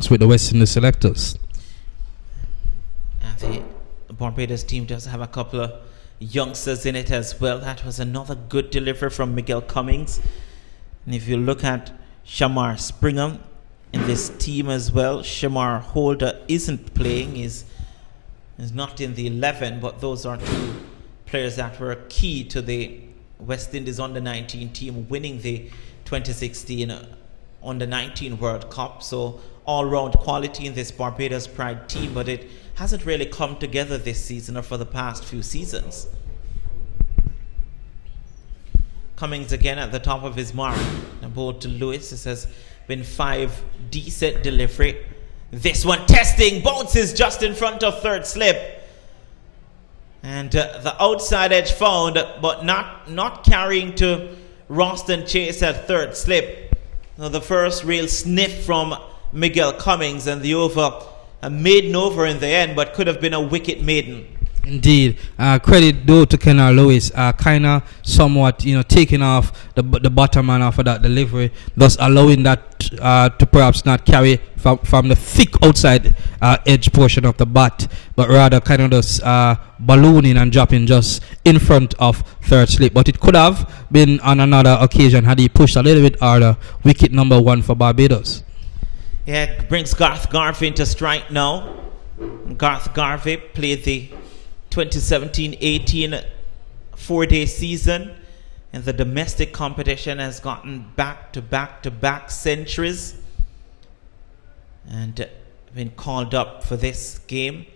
ranks with the West Indies selectors. And the Barbados team does have a couple of youngsters in it as well. That was another good delivery from Miguel Cummings. And if you look at Shamar Springer in this team as well, Shamar Holder isn't playing, is not in the 11, but those are two players that were key to the West Indies under-19 team winning the 2016 under-19 World Cup. So all-round quality in this Barbados Pride team, but it hasn't really come together this season or for the past few seasons. Cummings again at the top of his mark. A ball to Lewis. This has been 5 decent delivery. This one testing, bounces just in front of third slip. And the outside edge found, but not carrying to Roston Chase at third slip. Now the first real sniff from Miguel Cummings, and the over, a maiden over in the end, but could have been a wicket maiden. Indeed. Credit though to Kennard Lewis, kind of somewhat, taking off the bottom man off of that delivery, thus allowing that to perhaps not carry from the thick outside edge portion of the bat, but rather kind of just ballooning and dropping just in front of third slip. But it could have been on another occasion had he pushed a little bit harder. Wicket number 1 for Barbados. Yeah, it brings Garth Garvey into strike now. Garth Garvey played the 2017-18 4-day season, and the domestic competition has gotten back-to-back centuries and been called up for this game.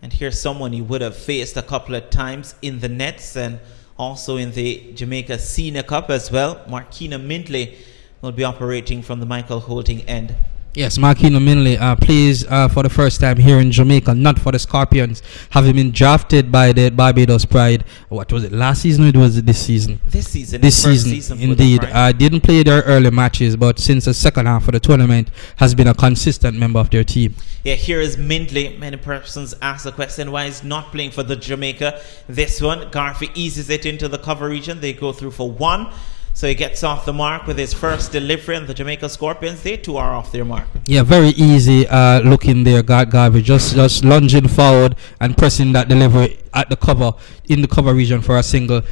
And here's someone he would have faced a couple of times in the nets and also in the Jamaica Senior Cup as well. Markina Mindley will be operating from the Michael Holding end. Yes, Markino Minley plays for the first time here in Jamaica, not for the Scorpions, having been drafted by the Barbados Pride. What was it, last season or was it this season? This season. This season, indeed. Didn't play their early matches, but since the second half of the tournament has been a consistent member of their team. Yeah, here is Mindley. Many persons ask the question why he's not playing for the Jamaica. This one, Garvey eases it into the cover region. They go through for 1. So he gets off the mark with his first delivery, and the Jamaica Scorpions, they too are off their mark. Yeah, very easy looking there, Garvey, just lunging forward and pressing that delivery at the cover, in the cover region for a single.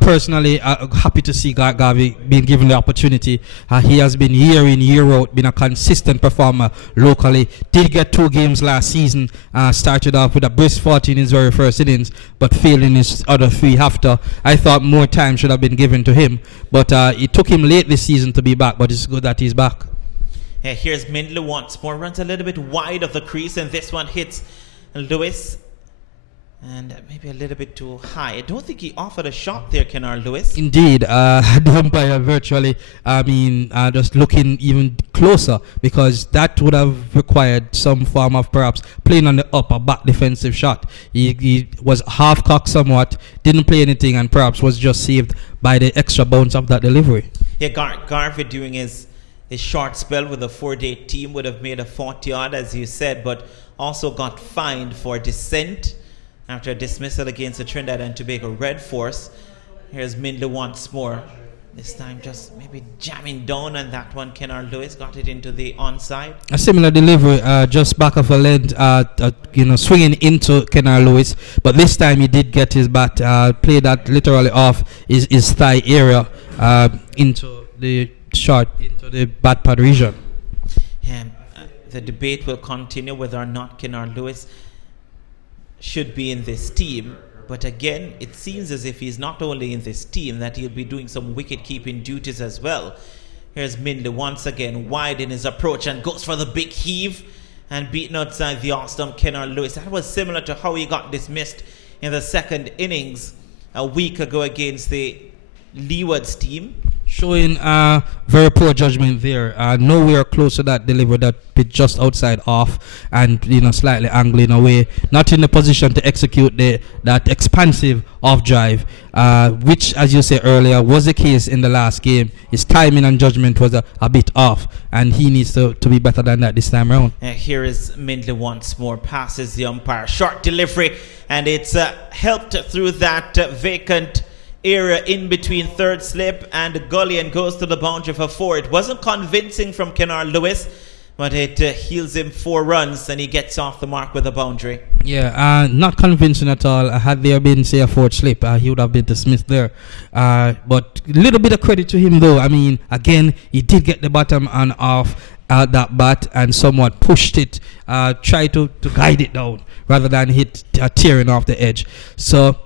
Personally, happy to see Garvey being given the opportunity. He has been year in, year out, been a consistent performer locally. Did get 2 games last season, started off with a brisk 40 in his very first innings, but failed in his other 3 after. I thought more time should have been given to him, but it took him late this season to be back, but it's good that he's back. Yeah, here's Mindley once more, runs a little bit wide of the crease, and this one hits Lewis. And maybe a little bit too high. I don't think he offered a shot there, Kennard Lewis. Indeed, the umpire virtually, just looking even closer, because that would have required some form of perhaps playing on the upper back defensive shot. He was half-cocked somewhat, didn't play anything, and perhaps was just saved by the extra bounce of that delivery. Yeah, Garvey during his short spell with the 4-day team would have made a 40-odd, as you said, but also got fined for dissent after a dismissal against the Trinidad and Tobago Red Force. Here's Mindley once more. This time just maybe jamming down on that one. Kennard Lewis got it into the onside. A similar delivery, just back of a length, swinging into Kennard Lewis. But this time he did get his bat, played that literally off his thigh area into the bat pad region. The debate will continue whether or not Kennard Lewis should be in this team, but again it seems as if he's not only in this team, that he'll be doing some wicket keeping duties as well. Here's Mindley once again wide in his approach and goes for the big heave and beaten outside the off-stump Kennard Lewis. That was similar to how he got dismissed in the second innings a week ago against the Leeward's team. Showing very poor judgment there. Nowhere close to that delivery, that bit just outside off and slightly angling away. Not in the position to execute that expansive off drive, which, as you said earlier, was the case in the last game. His timing and judgment was a bit off, and he needs to be better than that this time around. Here is Mindley once more, passes the umpire. Short delivery, and it's helped through that vacant area in between third slip and gully and goes to the boundary for 4. It wasn't convincing from Kennard Lewis, But it heals him 4 runs and he gets off the mark with a boundary. Yeah, not convincing at all. Had there been, say, a 4th slip, he would have been dismissed there. But a little bit of credit to him, though. I mean, again, he did get the bottom and off that bat and somewhat pushed it, tried to guide it down rather than hit tearing off the edge. So,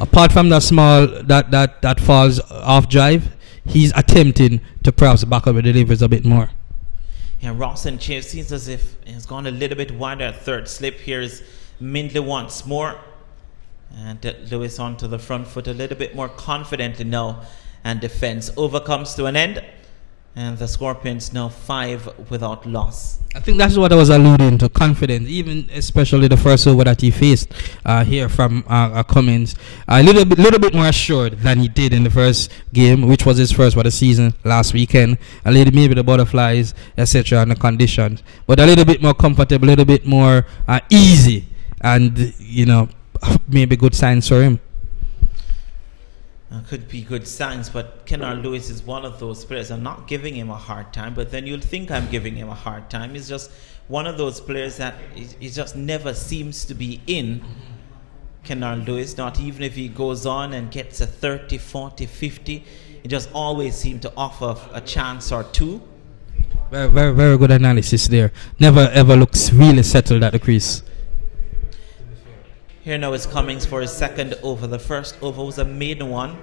apart from that small, that falls off drive, he's attempting to perhaps back up the deliveries a bit more. Yeah, Rawson Chase seems as if he's gone a little bit wider at 3rd slip. Here's Mindley once more. And Lewis onto the front foot a little bit more confidently now. And defense overcomes to an end. And the Scorpions now 5 without loss. I think that's what I was alluding to, confidence, even especially the first over that he faced here from Cummins. A little bit more assured than he did in the first game, which was his first for the season last weekend. A little maybe the butterflies, etc., and the conditions. But a little bit more comfortable, a little bit more easy, and, maybe good signs for him. Could be good signs, but Kennard Lewis is one of those players. I'm not giving him a hard time, but then you'll think I'm giving him a hard time. He's just one of those players that he just never seems to be in. Kennard Lewis, not even if he goes on and gets a 30, 40, 50, he just always seems to offer a chance or two. Very, very, very good analysis there. Never ever looks really settled at the crease. Here now is Cummings for his 2nd over. The first over was a maiden one.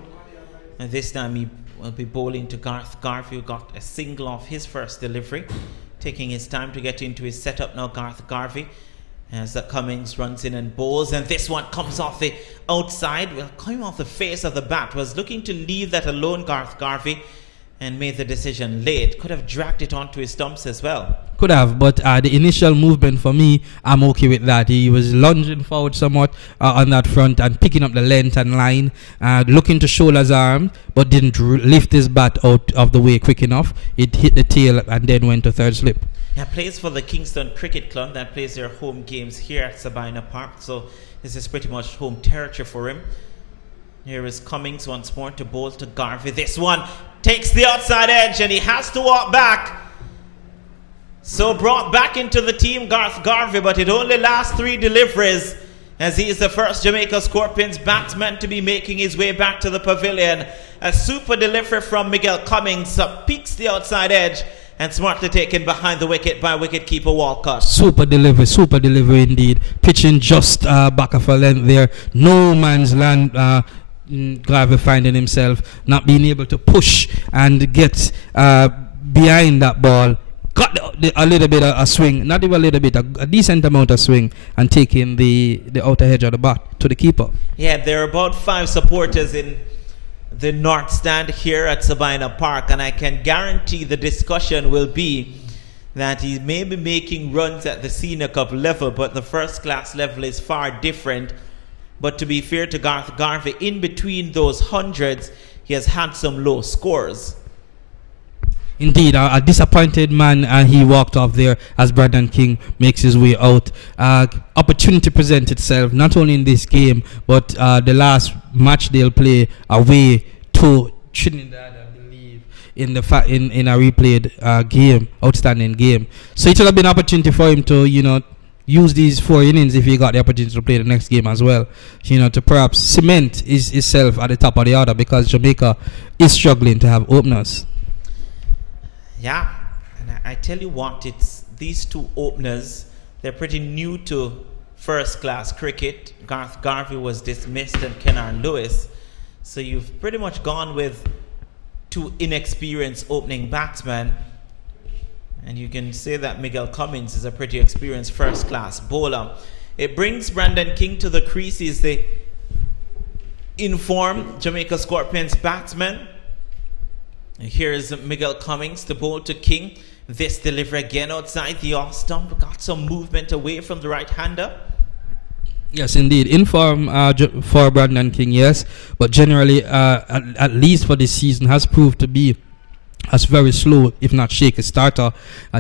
And this time he will be bowling to Garth Garvey, who got a single off his first delivery. Taking his time to get into his setup now, Garth Garvey. As Cummings runs in and bowls. And this one comes off the outside. Well, coming off the face of the bat. Was looking to leave that alone, Garth Garvey. And made the decision late. Could have dragged it onto his stumps as well. Could have, but the initial movement for me, I'm okay with that. He was lunging forward somewhat on that front and picking up the length and line, looking to shoulder his arm, but didn't lift his bat out of the way quick enough. It hit the tail and then went to 3rd slip. Yeah, plays for the Kingston Cricket Club that plays their home games here at Sabina Park, so this is pretty much home territory for him. Here is Cummings once more to bowl to Garvey. This one takes the outside edge and he has to walk back. So brought back into the team, Garth Garvey, but it only lasts 3 deliveries as he is the first Jamaica Scorpions batsman to be making his way back to the pavilion. A super delivery from Miguel Cummings, peaks the outside edge and smartly taken behind the wicket by wicketkeeper Walcott. Super delivery indeed. Pitching just back of a length there. No man's land. Garvey finding himself not being able to push and get behind that ball. Got a little bit of a swing, not even a little bit, a decent amount of swing, and taking the outer edge of the bat to the keeper. Yeah, there are about 5 supporters in the north stand here at Sabina Park, and I can guarantee the discussion will be that he may be making runs at the senior cup level, but the first class level is far different. But to be fair to Garth Garvey, in between those hundreds, he has had some low scores. Indeed, a disappointed man, and he walked off there as Brandon King makes his way out. Opportunity presents itself, not only in this game, but the last match they'll play away to Trinidad, I believe, in a replayed game, outstanding game. So it would have been an opportunity for him to, use these 4 innings if he got the opportunity to play the next game as well. To perhaps cement himself at the top of the order, because Jamaica is struggling to have openers. Yeah, and I tell you what, it's these 2 openers, they're pretty new to first class cricket. Garth Garvey was dismissed and Kennard Lewis. So you've pretty much gone with 2 inexperienced opening batsmen. And you can say that Miguel Cummings is a pretty experienced first class bowler. It brings Brandon King to the crease. He's the informed Jamaica Scorpions batsman. Here's Miguel Cummings to bowl to King. This delivery again outside the off stump. Got some movement away from the right-hander. Yes, indeed. In form for Brandon King, yes. But generally, at least for this season, has proved to be as very slow, if not shaky starter.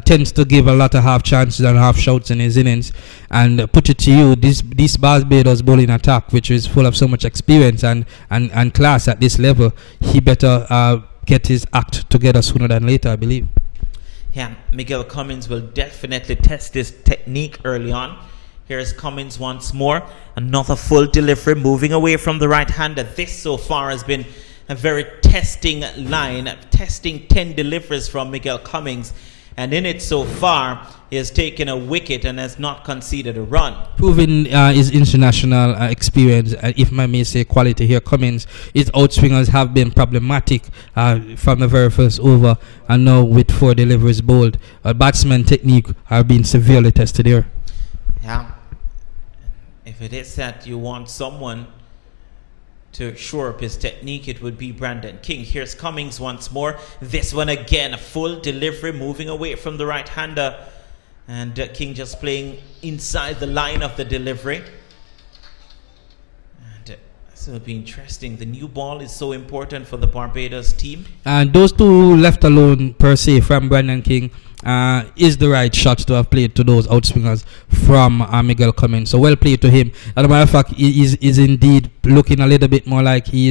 Tends to give a lot of half chances and half shouts in his innings. And put it to you, this Barbados bowling attack, which is full of so much experience and class at this level, he better get his act together sooner than later, I believe. Yeah, Miguel Cummings will definitely test this technique early on. Here's Cummings once more. Another full delivery, moving away from the right-hander. This so far has been a very testing line, testing 10 deliveries from Miguel Cummings. And in it so far, he has taken a wicket and has not conceded a run. Proving his international experience, if I may say quality here, Cummings, his outswingers have been problematic from the very first over, and now with 4 deliveries bowled. Batsman technique are being severely tested here. Yeah. If it is that you want someone to shore up his technique, it would be Brandon King. Here's Cummings once more. This one again, a full delivery, moving away from the right-hander. And King just playing inside the line of the delivery. And this will be interesting. The new ball is so important for the Barbados team. And those two left alone, per se, from Brandon King, is the right shot to have played to those outswingers from Miguel Cummings. So well played to him. As a matter of fact, he is indeed looking a little bit more like he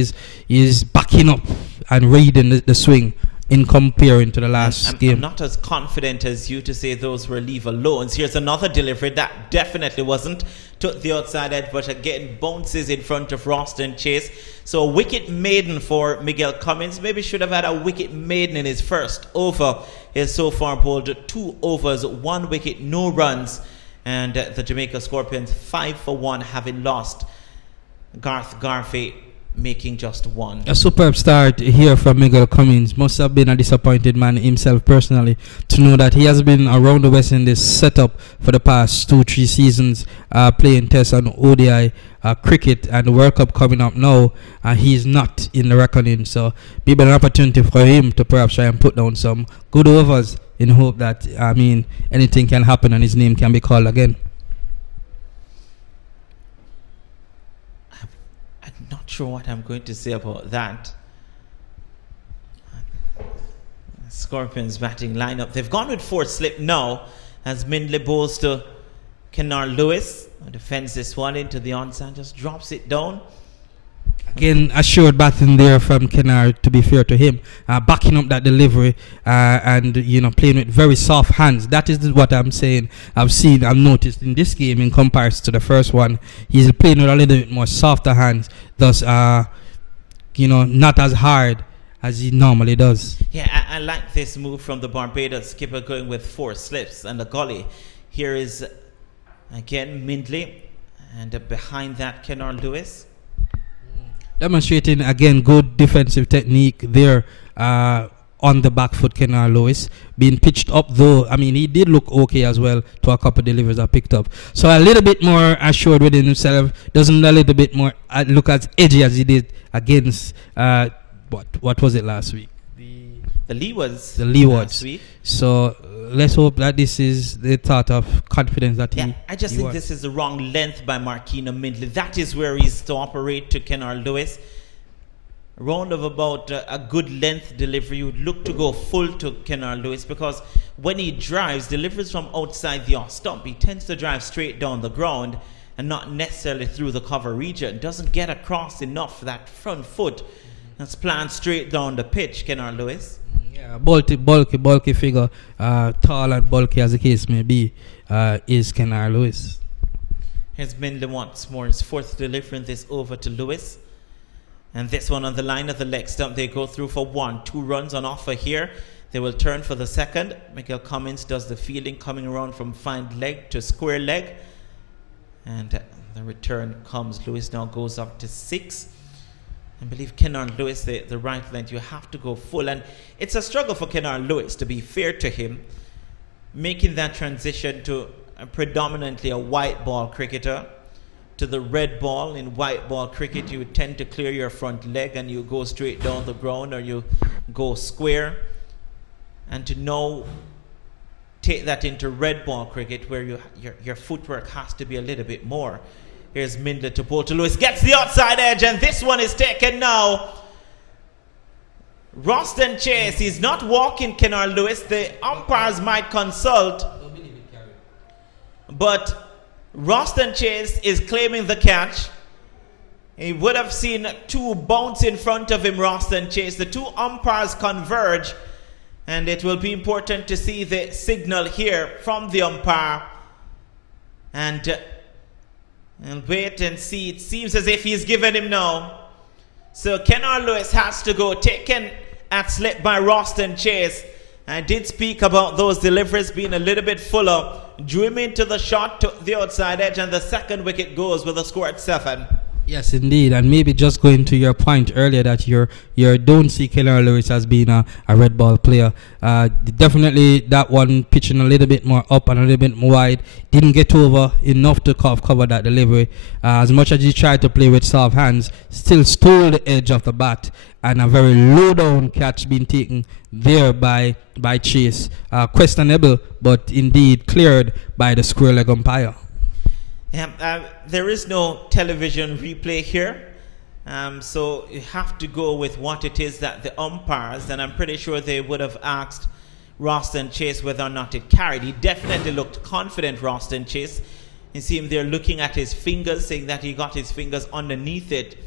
is backing up and reading the swing in comparing to the last game. I'm not as confident as you to say those were leave alones. Here's another delivery that definitely wasn't. Took the outside edge, but again bounces in front of Roston Chase. So a wicket maiden for Miguel Cummings. Maybe should have had a wicket maiden in his first over. He has so far bowled 2 overs, 1 wicket, no runs. And the Jamaica Scorpions 5 for 1, having lost. Garth Garvey making just 1. A superb start here from Miguel Cummings. Must have been a disappointed man himself personally to know that he has been around the West Indies setup for the past 2-3 seasons, playing Test and ODI cricket, and the World Cup coming up now, and he's not in the reckoning. So maybe an opportunity for him to perhaps try and put down some good overs in hope that anything can happen and his name can be called again. Not sure what I'm going to say about that. Scorpions batting lineup. They've gone with 4 slip now as Mindley bowls to Kennard Lewis. Defends this one into the onside, just drops it down. Again, assured batting there from Kennard, to be fair to him, backing up that delivery and playing with very soft hands. That is what I'm saying. I've noticed in this game in comparison to the first one, he's playing with a little bit more softer hands, thus not as hard as he normally does. Yeah, I like this move from the Barbados skipper, going with 4 slips and a gully. Here is again Mindley, and behind that Kennard Lewis. Demonstrating again good defensive technique there on the back foot. Kennard Lewis being pitched up, though he did look okay as well to a couple of deliveries I picked up. So a little bit more assured within himself, doesn't a little bit more look as edgy as he did against what was it last week? The Leewards. Last week. So let's hope that this is the thought of confidence that I just think this is the wrong length by Marquino Mindley. That is where he's to operate to Kennard Lewis. Round of about a good length delivery, you would look to go full to Kennard Lewis, because when he drives, delivers from outside the off stump, he tends to drive straight down the ground and not necessarily through the cover region. Doesn't get across enough for that front foot. That's planned straight down the pitch, Kennard Lewis. Yeah, bulky figure, tall and bulky as the case may be, is Kennard Lewis. Here's Mindley once more, his 4th delivery in this over to Lewis. And this one on the line of the leg stump, they go through for 1. 2 runs on offer here. They will turn for the second. Miguel Cummings does the fielding, coming around from fine leg to square leg. And the return comes. Lewis now goes up to 6. I believe Kennard Lewis, the right length, you have to go full. And it's a struggle for Kennard Lewis, to be fair to him, making that transition to predominantly a white ball cricketer to the red ball. In white ball cricket, you tend to clear your front leg and you go straight down the ground, or you go square. And to now take that into red ball cricket, where your footwork has to be a little bit more. Here's Mindley to bowl to Lewis. Gets the outside edge, and this one is taken now. Roston Chase, he's not walking Kennard Lewis. The umpires might consult. But Roston Chase is claiming the catch. He would have seen 2 bounce in front of him, Roston Chase. The 2 umpires converge. And it will be important to see the signal here from the umpire. And wait and see. It seems as if he's given him now. So Kennard Lewis has to go, taken at slip by Roston Chase. I did speak about those deliveries being a little bit fuller. Drew him into the shot, took the outside edge, and the second wicket goes with a score at 7. Yes, indeed, and maybe just going to your point earlier that you don't see Kennard Lewis as being a red ball player. Definitely that one pitching a little bit more up and a little bit more wide. Didn't get over enough to cover that delivery. As much as he tried to play with soft hands, still stole the edge of the bat, and a very low down catch being taken there by Chase. Questionable, but indeed cleared by the square leg umpire. There is no television replay here, so you have to go with what it is that the umpires, and I'm pretty sure they would have asked Roston Chase whether or not it carried. He definitely looked confident, Roston Chase. You see him there looking at his fingers, saying that he got his fingers underneath it.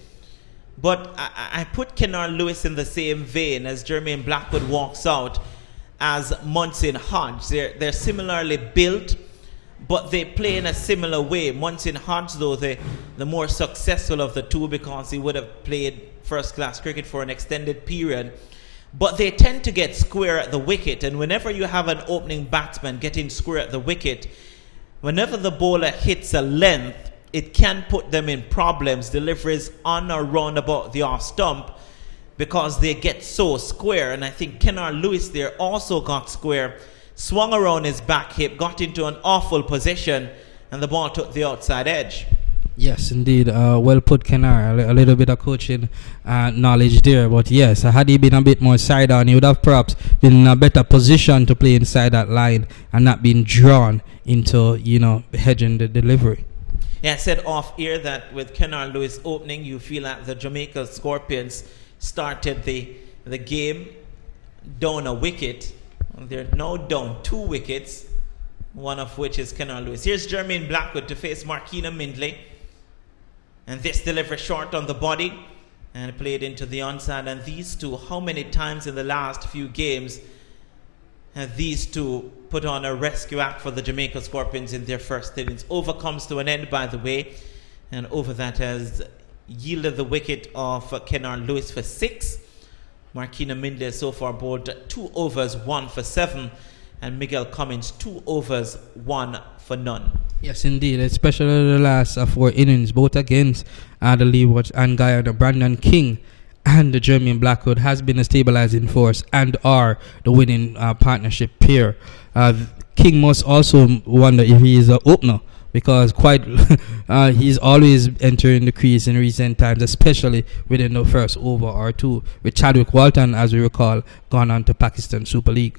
But I put Kennard Lewis in the same vein as Jermaine Blackwood walks out as Munson Hodge. They're similarly built, but they play in a similar way. Munson Hodge, though, the more successful of the two, because he would have played first-class cricket for an extended period. But they tend to get square at the wicket, and whenever you have an opening batsman getting square at the wicket, whenever the bowler hits a length, it can put them in problems, deliveries on or round about the off stump, because they get so square. And I think Kennard Lewis there also got square, swung around his back hip, got into an awful position, and the ball took the outside edge. Yes, indeed. Well put, Kennard. A little bit of coaching knowledge there. But yes, had he been a bit more side on, he would have perhaps been in a better position to play inside that line and not been drawn into, hedging the delivery. Yeah, I said off air that with Kennard Lewis opening, you feel that the Jamaica Scorpions started the game down a wicket. They're now down 2 wickets, one of which is Kennard Lewis. Here's Jermaine Blackwood to face Marquina Mindley. And this delivery short on the body and played into the onside. And these two, how many times in the last few games have these two put on a rescue act for the Jamaica Scorpions in their first innings? Over comes to an end, by the way. And over that has yielded the wicket of Kennard Lewis for 6. Marquina Mindley so far bowled 2 overs, 1 for 7. And Miguel Cummins 2 overs, 1 for none. Yes, indeed, especially the last 4 innings, both against the Leeward and Guyana. Brandon King and the Jermaine Blackwood has been a stabilizing force and are the winning partnership pair. King must also wonder if he is an opener, because he's always entering the crease in recent times, especially within the first over or two, with Chadwick Walton, as we recall, gone on to Pakistan Super League.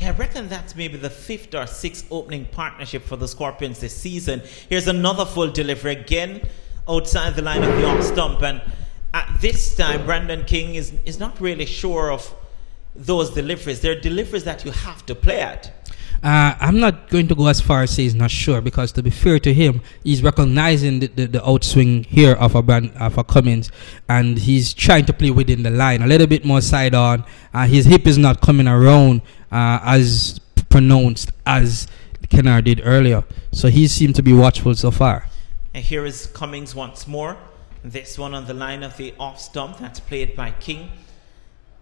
Yeah, I reckon that's maybe the 5th or 6th opening partnership for the Scorpions this season. Here's another full delivery again outside the line of the off stump, and at this time Brandon King is not really sure of those deliveries. They're deliveries that you have to play at. I'm not going to go as far as say he's not sure, because to be fair to him, he's recognizing the outswing here of a Cummins, and he's trying to play within the line a little bit more side on. His hip is not coming around as pronounced as Kennard did earlier, so he seemed to be watchful so far. And here is Cummings once more. This one on the line of the off stump, that's played by King.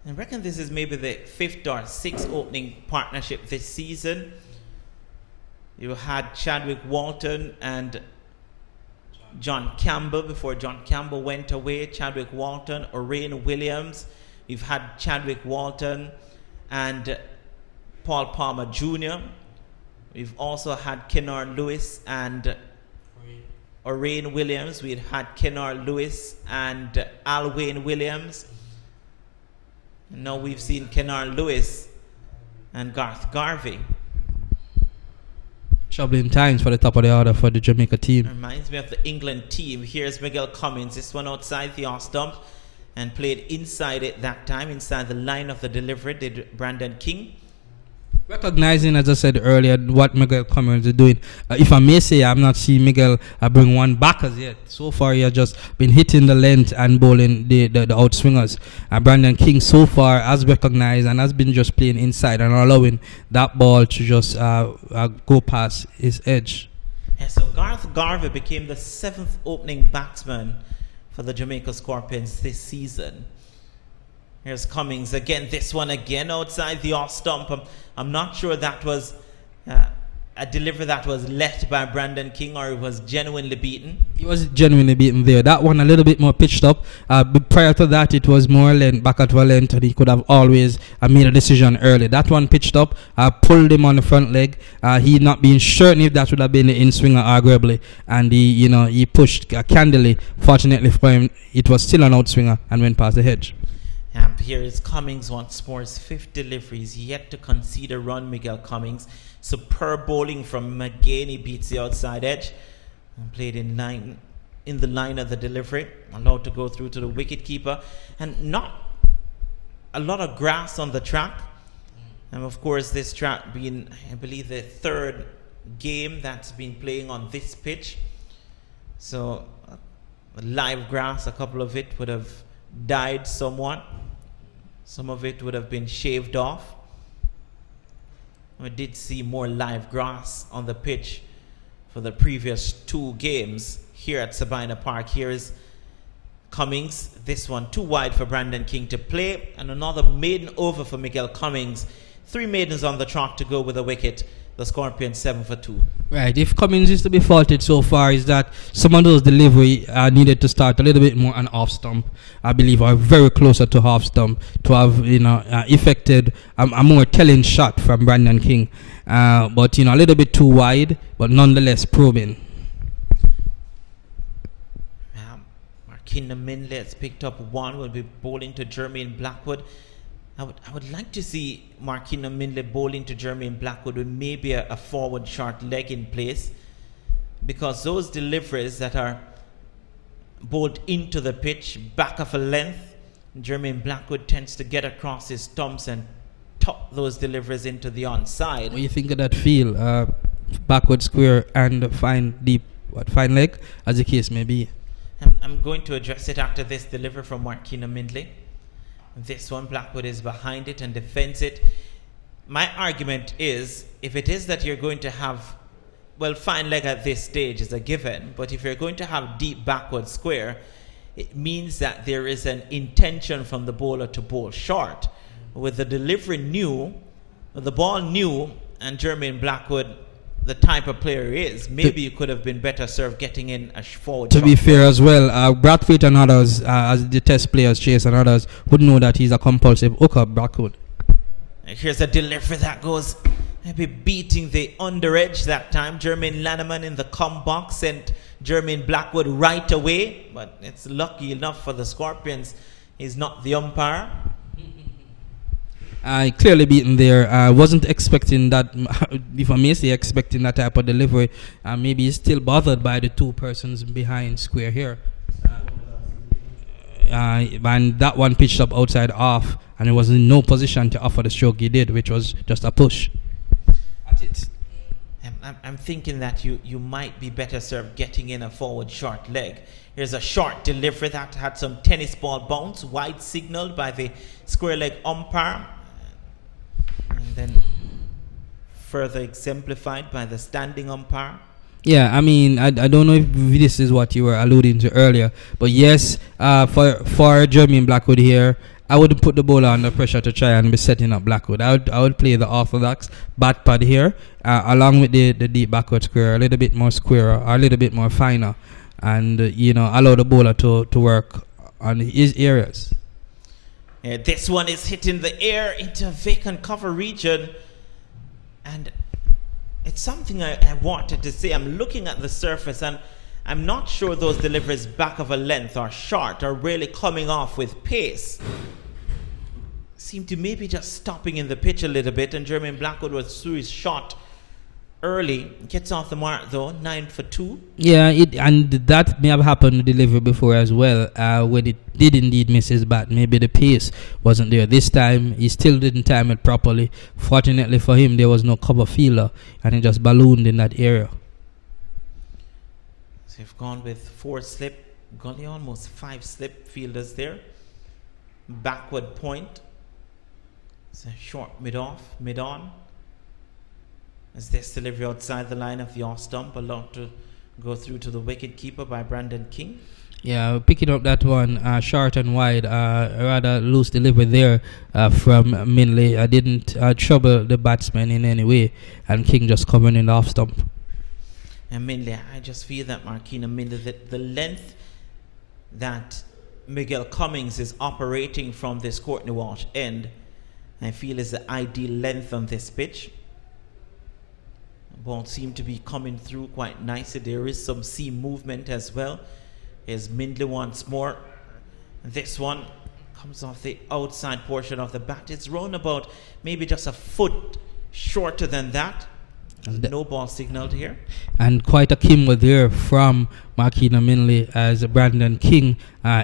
I reckon this is maybe the 5th or 6th opening partnership this season. You had Chadwick Walton and John Campbell before John Campbell went away. Chadwick Walton, Orain Williams. You've had Chadwick Walton and Paul Palmer Jr. We've also had Kennard Lewis and Orain Williams. We'd had Kennard Lewis and Alwyn Williams. Now we've seen Kennard Lewis and Garth Garvey. Troubling times for the top of the order for the Jamaica team. Reminds me of the England team. Here's Miguel Cummins. This one outside the off stump and played inside it that time, inside the line of the delivery, did Brandon King. Recognizing, as I said earlier, what Miguel Cummings is doing. If I may say, I'm not seeing Miguel bring one back as yet. So far, he has just been hitting the length and bowling the outswingers. Brandon King so far has recognized and has been just playing inside and allowing that ball to just go past his edge. Yeah, so Garth Garvey became the 7th opening batsman for the Jamaica Scorpions this season. Here's Cummings again. This one again outside the off stump. I'm not sure that was a delivery that was let by Brandon King or it was genuinely beaten. He was genuinely beaten there. That one a little bit more pitched up. But prior to that, it was more length, back at a length, and he could have always made a decision early. That one pitched up, pulled him on the front leg. He not being certain if that would have been the in-swinger arguably, and he pushed candidly. Fortunately for him, it was still an outswinger and went past the hedge. Here is Cummings once more, his 5th delivery. He's yet to concede a run, Miguel Cummings. Superb bowling from McGain. He beats the outside edge and played in the line of the delivery. Allowed to go through to the wicket keeper. And not a lot of grass on the track. And of course, this track being, I believe, the 3rd game that's been playing on this pitch. So live grass, a couple of it would have died somewhat. Some of it would have been shaved off. We did see more live grass on the pitch for the previous 2 games here at Sabina Park. Here is Cummings. This one too wide for Brandon King to play. And another maiden over for Miguel Cummings. 3 maidens on the trot to go with a wicket. The Scorpions 7 for 2. Right. If Cummings is to be faulted so far, is that some of those delivery needed to start a little bit more on off stump. I believe are very closer to half stump to have effected a more telling shot from Brandon King. But a little bit too wide, but nonetheless probing. Marquina Mindley has picked up 1. Will be bowling to Jermaine Blackwood. I would like to see Marquina Mindley bowling to Jermaine Blackwood with maybe a forward short leg in place, because those deliveries that are bowled into the pitch, back of a length, Jermaine Blackwood tends to get across his stumps and tuck those deliveries into the onside. What do you think of that feel? Backward square and fine leg, as the case may be. I'm going to address it after this delivery from Marquina Mindley. This one, Blackwood is behind it and defends it. My argument is, if it is that you're going to have, well, fine leg at this stage is a given, but if you're going to have deep backward square, it means that there is an intention from the bowler to bowl short. With the delivery new, with the ball new, and Jermaine Blackwood, the type of player he is, maybe you could have been better served getting in a forward. To be fair as well, Bradford and others, as the test players, Chase and others, would know that he's a compulsive hooker, Blackwood. Here's a delivery that goes maybe beating the under edge that time. Jermaine Lanneman in the come box sent Jermaine Blackwood right away, but it's lucky enough for the Scorpions, he's not the umpire. Clearly beaten there. Wasn't expecting that, if I may say, expecting that type of delivery. Maybe he's still bothered by the 2 persons behind square here. And that one pitched up outside off, and he was in no position to offer the stroke he did, which was just a push. That's it. I'm thinking that you might be better served getting in a forward short leg. Here's a short delivery that had some tennis ball bounce, wide signaled by the square leg umpire. And then further exemplified by the standing umpire. Yeah, I mean, I don't know if this is what you were alluding to earlier, but yes, for Jermaine Blackwood here, I would put the bowler under pressure to try and be setting up Blackwood. I would play the orthodox bat pad here, along with the deep backward square, a little bit more square, or a little bit more finer, and allow the bowler to work on his areas. Yeah, this one is hitting the air into a vacant cover region, and it's something I wanted to say. I'm looking at the surface and I'm not sure those deliveries back of a length or short are really coming off with pace. Seem to maybe just stopping in the pitch a little bit, and Jermaine Blackwood was through his shot early. Gets off the mark though, 9 for 2. Yeah, and that may have happened to delivery before as well. When it did indeed miss his bat, maybe the pace wasn't there. This time he still didn't time it properly. Fortunately for him, there was no cover fielder, and he just ballooned in that area. So you've gone with 4 slip, gully almost 5 slip fielders there. Backward point. It's a short mid-off, mid-on. As this delivery outside the line of the off stump, allowed to go through to the wicket keeper by Brandon King. Yeah, picking up that one, short and wide, rather loose delivery there from Minley. I didn't trouble the batsman in any way, and King just covering in the off stump. And Minley, I just feel that Marquina Minley, the length that Miguel Cummings is operating from this Courtney Walsh end, I feel is the ideal length on this pitch. The ball seemed to be coming through quite nicely. There is some seam movement as well. Here's Mindley once more. This one comes off the outside portion of the bat. It's round about maybe just a foot shorter than that. No ball signaled here. And quite a kimble there from Marquina Minley as Brandon King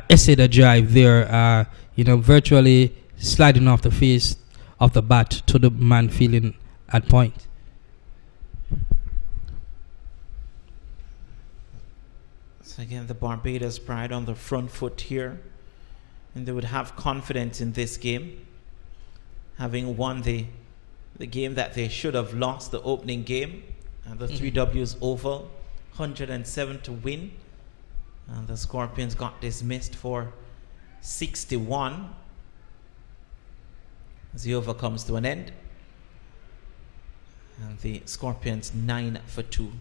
essayed a drive there, virtually sliding off the face of the bat to the man feeling at point. So again, the Barbados pride on the front foot here. And they would have confidence in this game, having won the game that they should have lost, the opening game, and the 3Ws Oval, 107 to win. And the Scorpions got dismissed for 61 as the over comes to an end. And the Scorpions 9 for 2.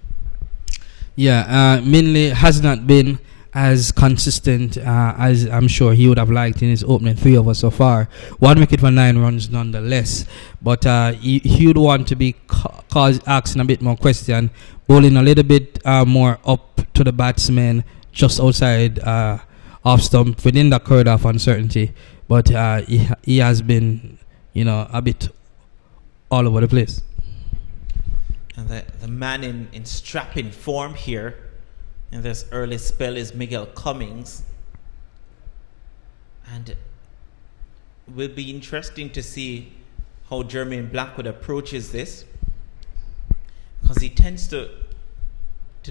Yeah, Minley has not been as consistent as I'm sure he would have liked in his opening 3 overs so far. 1 wicket for 9 runs nonetheless. But he would want to be asking a bit more question, bowling a little bit more up to the batsman just outside off stump within the corridor of uncertainty. But he has been, a bit all over the place. And the man in strapping form here in this early spell is Miguel Cummings. And it will be interesting to see how Jermaine Blackwood approaches this, because he tends to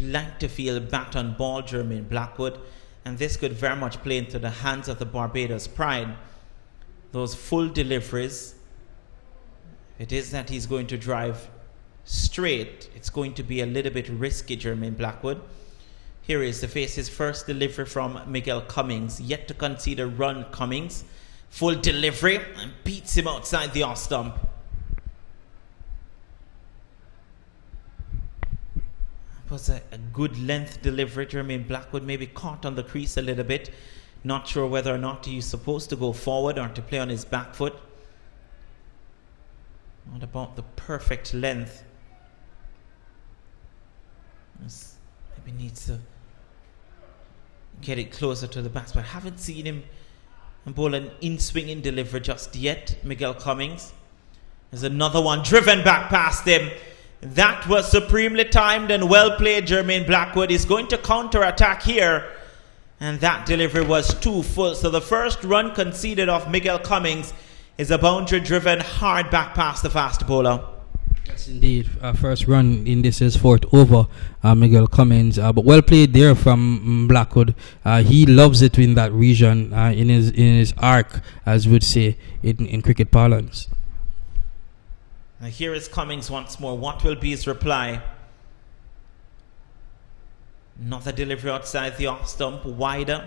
like to feel bat on ball, Jermaine Blackwood, and this could very much play into the hands of the Barbados pride. Those full deliveries, it is that he's going to drive straight, it's going to be a little bit risky, Jermaine Blackwood. Here is to face his first delivery from Miguel Cummings, yet to concede a run. Cummings, full delivery, and beats him outside the off stump. It was a good length delivery. Jermaine Blackwood maybe caught on the crease a little bit, not sure whether or not he's supposed to go forward or to play on his back foot. Not about the perfect length. Maybe needs to get it closer to the batsman. I haven't seen him bowl an in-swinging delivery just yet. Miguel Cummings. There's another one driven back past him. That was supremely timed and well played. Jermaine Blackwood is going to counter-attack here. And that delivery was too full. So the first run conceded of Miguel Cummings is a boundary driven hard back past the fast bowler. Yes, indeed. First run in this is 4th over, Miguel Cummings. But well played there from Blackwood. He loves it in that region, in his arc, as we'd say in cricket parlance. Now here is Cummings once more. What will be his reply? Another delivery outside the off stump, wider.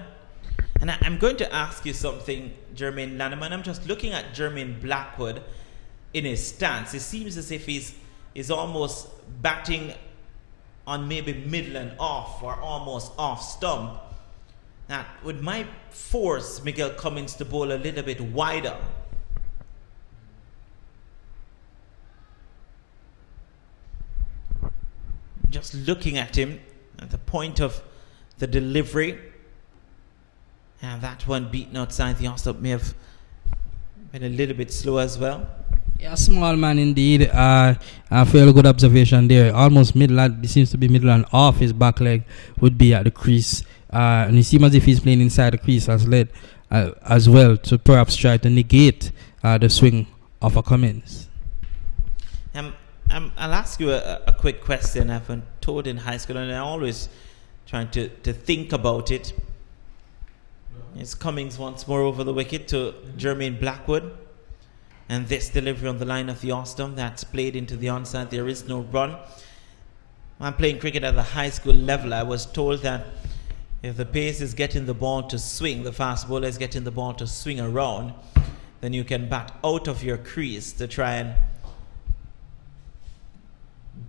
And I'm going to ask you something, Jermaine Lanneman. I'm just looking at Jermaine Blackwood in his stance. It seems as if he's almost batting on maybe middle and off, or almost off stump. Now, would might force Miguel Cummings to bowl a little bit wider. Just looking at him at the point of the delivery. And that one beaten outside the off stump may have been a little bit slow as well. Yeah, small man indeed. A fairly good observation there. Almost middle, it seems to be middle and off his back leg would be at the crease. And it seems as if he's playing inside the crease as well to perhaps try to negate the swing of a Cummins. I'll ask you a quick question. I've been told in high school, and I'm always trying to think about it. It's Cummings once more over the wicket to Jermaine Blackwood. And this delivery on the line of the off-stump that's played into the onside. There is no run. When I'm playing cricket at the high school level, I was told that if the pace is getting the ball to swing, the fast bowler is getting the ball to swing around, then you can bat out of your crease to try and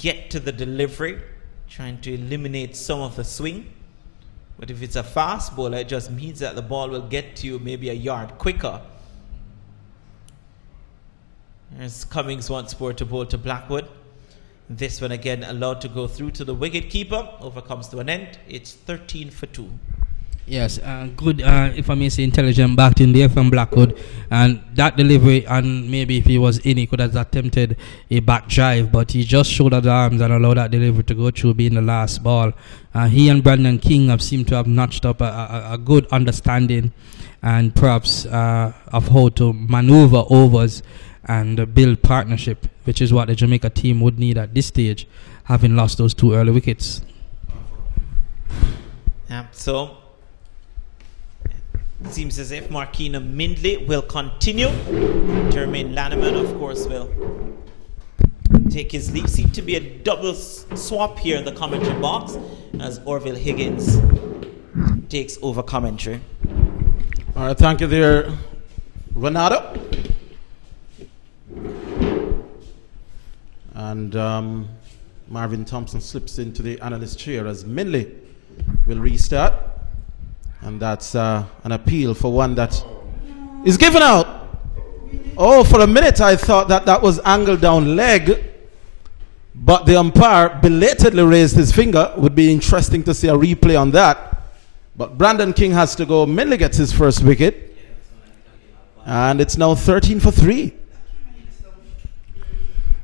get to the delivery, trying to eliminate some of the swing. But if it's a fast bowler, it just means that the ball will get to you maybe a yard quicker. There's Cummings once more to bowl to Blackwood. This one again allowed to go through to the wicket keeper. Over comes to an end. It's 13 for 2. Yes, good, if I may say, intelligent batting there from Blackwood. And that delivery, and maybe if he was in, he could have attempted a back drive, but he just shouldered the arms and allowed that delivery to go through, being the last ball. He and Brandon King have seemed to have notched up a good understanding and perhaps of how to maneuver overs and build partnership, which is what the Jamaica team would need at this stage, having lost those 2 early wickets. So it seems as if Markina Mindley will continue. Jermaine Lanneman, of course, will take his leave. Seems to be a double swap here in the commentary box as Orville Higgins takes over commentary. All right, thank you there, Renato. And Marvin Thompson slips into the analyst chair as Mindley will restart. And that's an appeal for one that is given out. Oh, for a minute I thought that was angled down leg. But the umpire belatedly raised his finger. Would be interesting to see a replay on that. But Brandon King has to go. Mindley gets his first wicket. And it's now 13 for 3.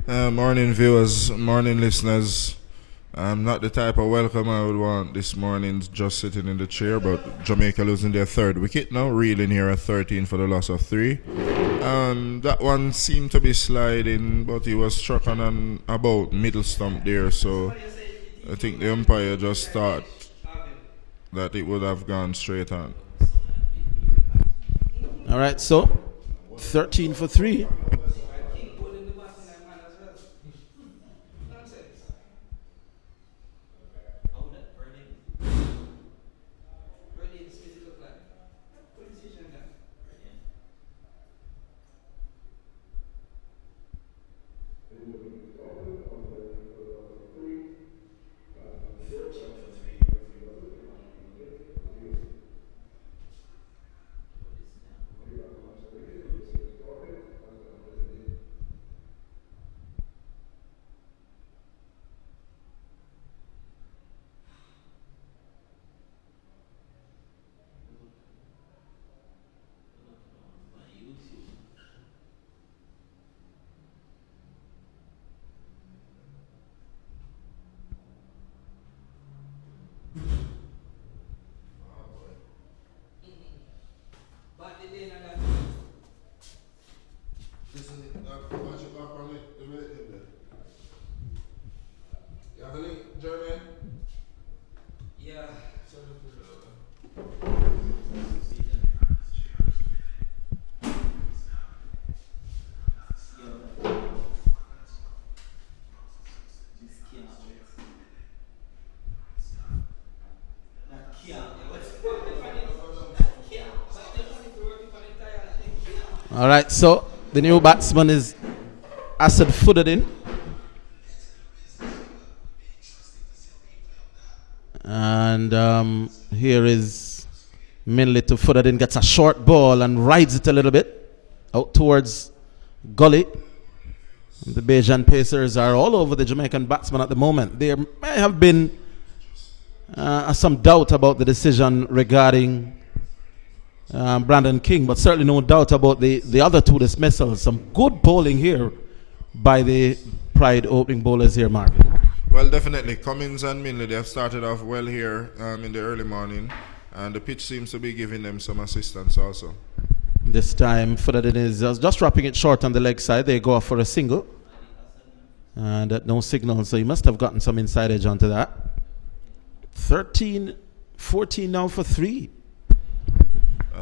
Morning viewers, morning listeners. I'm not the type of welcome I would want this morning just sitting in the chair, but Jamaica losing their 3rd wicket now, reeling here at 13 for the loss of 3. That one seemed to be sliding, but he was struck on an about middle stump there, so I think the umpire just thought that it would have gone straight on. All right, so 13 for 3. All right, so the new batsman is acid-footed in. And here is Mindley to footed in, gets a short ball and rides it a little bit out towards gully. The Bajan Pacers are all over the Jamaican batsman at the moment. There may have been some doubt about the decision regarding Brandon King, but certainly no doubt about the other two dismissals. Some good bowling here by the Pride opening bowlers here, Marvin. Well, definitely. Cummins and Minley, they have started off well here in the early morning, and the pitch seems to be giving them some assistance also. This time, Fudadin is just dropping it short on the leg side. They go off for a single. And no signal, so he must have gotten some inside edge onto that. 13-14 now for 3.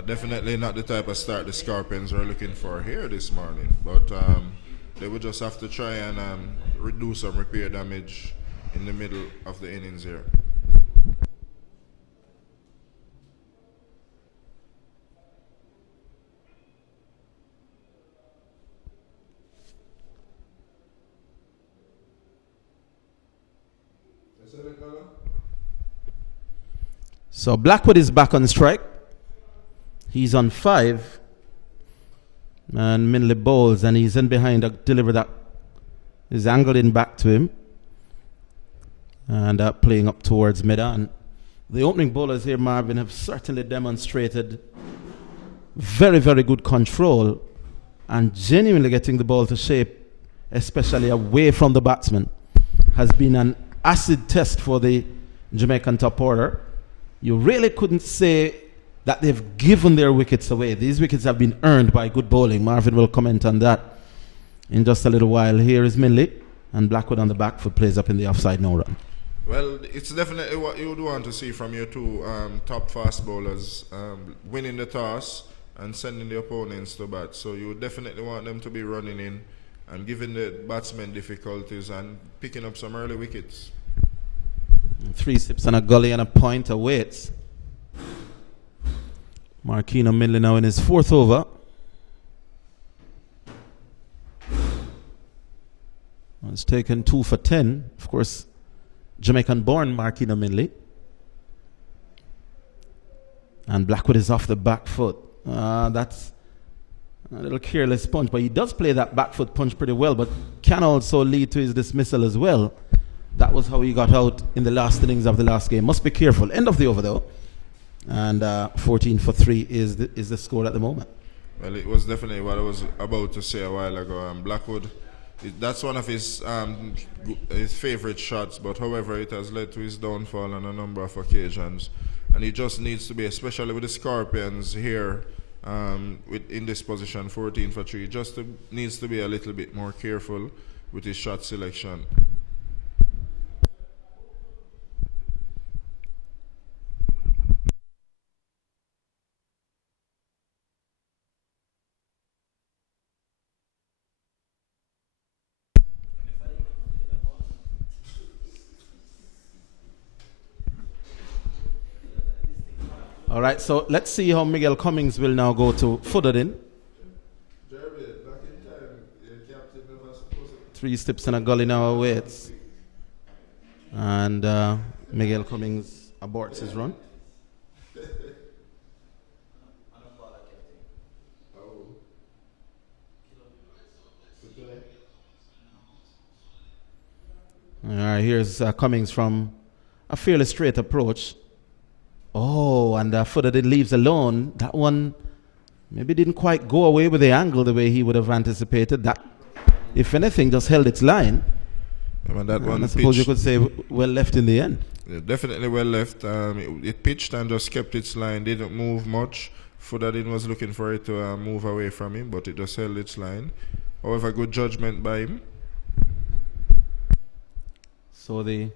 Definitely not the type of start the Scorpions are looking for here this morning, but they would just have to try and reduce some repair damage in the middle of the innings here. So Blackwood is back on strike. He's on 5. And Minley bowls, and he's in behind to deliver that. Is angled in back to him. And playing up towards mid-on. The opening bowlers here, Marvin, have certainly demonstrated very, very good control and genuinely getting the ball to shape, especially away from the batsman, has been an acid test for the Jamaican top order. You really couldn't say that they've given their wickets away. These wickets have been earned by good bowling. Marvin will comment on that in just a little while. Here is Minley, and Blackwood on the back foot plays up in the offside, no run. Well, it's definitely what you would want to see from your two top fast bowlers, winning the toss and sending the opponents to bat. So you would definitely want them to be running in and giving the batsmen difficulties and picking up some early wickets. 3 sips and a gully and a point awaits. Marquino Minley now in his 4th over. It's taken 2 for 10. Of course, Jamaican-born Marquino Minley. And Blackwood is off the back foot. That's a little careless punch, but he does play that back foot punch pretty well, but can also lead to his dismissal as well. That was how he got out in the last innings of the last game. Must be careful. End of the over, though. And 14 for 3 is the score at the moment. Well, it was definitely what I was about to say a while ago. Blackwood, that's one of his favorite shots, but however, it has led to his downfall on a number of occasions. And he just needs to be, especially with the Scorpions here, in this position, 14 for 3, needs to be a little bit more careful with his shot selection. All right, so let's see how Miguel Cummings will now go to Fudadin. 3 steps and a gully now awaits. And Miguel Cummings aborts his run. All right, here's Cummings from a fairly straight approach. Oh, and Fudadin leaves alone. That one maybe didn't quite go away with the angle the way he would have anticipated. That, if anything, just held its line. That one I suppose you could say well left in the end. Yeah, definitely well left. It pitched and just kept its line. Didn't move much. Fudadin was looking for it to move away from him, but it just held its line. However, good judgment by him. So the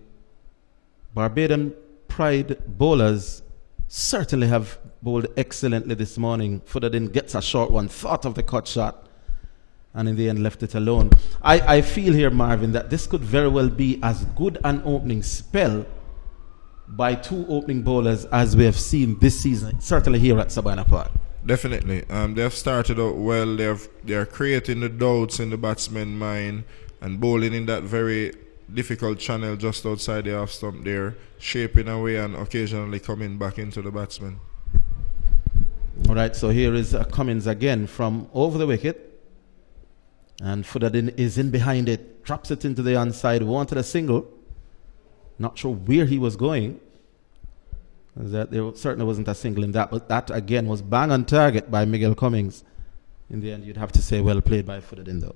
Barbadian Pride bowlers certainly have bowled excellently this morning. Fudadin gets a short one, thought of the cut shot, and in the end left it alone. I feel here, Marvin, that this could very well be as good an opening spell by 2 opening bowlers as we have seen this season, certainly here at Sabina Park. Definitely. They have started out well. They are creating the doubts in the batsman's mind and bowling in that very difficult channel just outside the off stump there, shaping away and occasionally coming back into the batsman. All right, so here is Cummins again from over the wicket. And Fudadin is in behind it, drops it into the onside, wanted a single. Not sure where he was going. There certainly wasn't a single in that, but that again was bang on target by Miguel Cummings. In the end, you'd have to say well played by Footed though.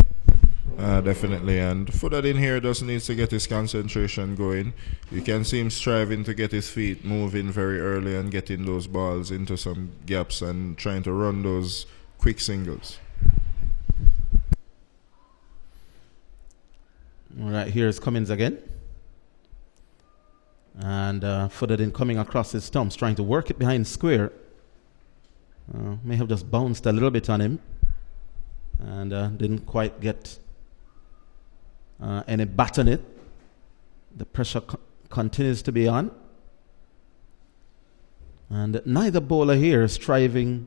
Definitely, and Footed here just needs to get his concentration going. You can see him striving to get his feet moving very early and getting those balls into some gaps and trying to run those quick singles. All right, here's Cummings again. And Footed coming across his stumps, trying to work it behind square. May have just bounced a little bit on him. And didn't quite get any bat on it. The pressure continues to be on. And neither bowler here is striving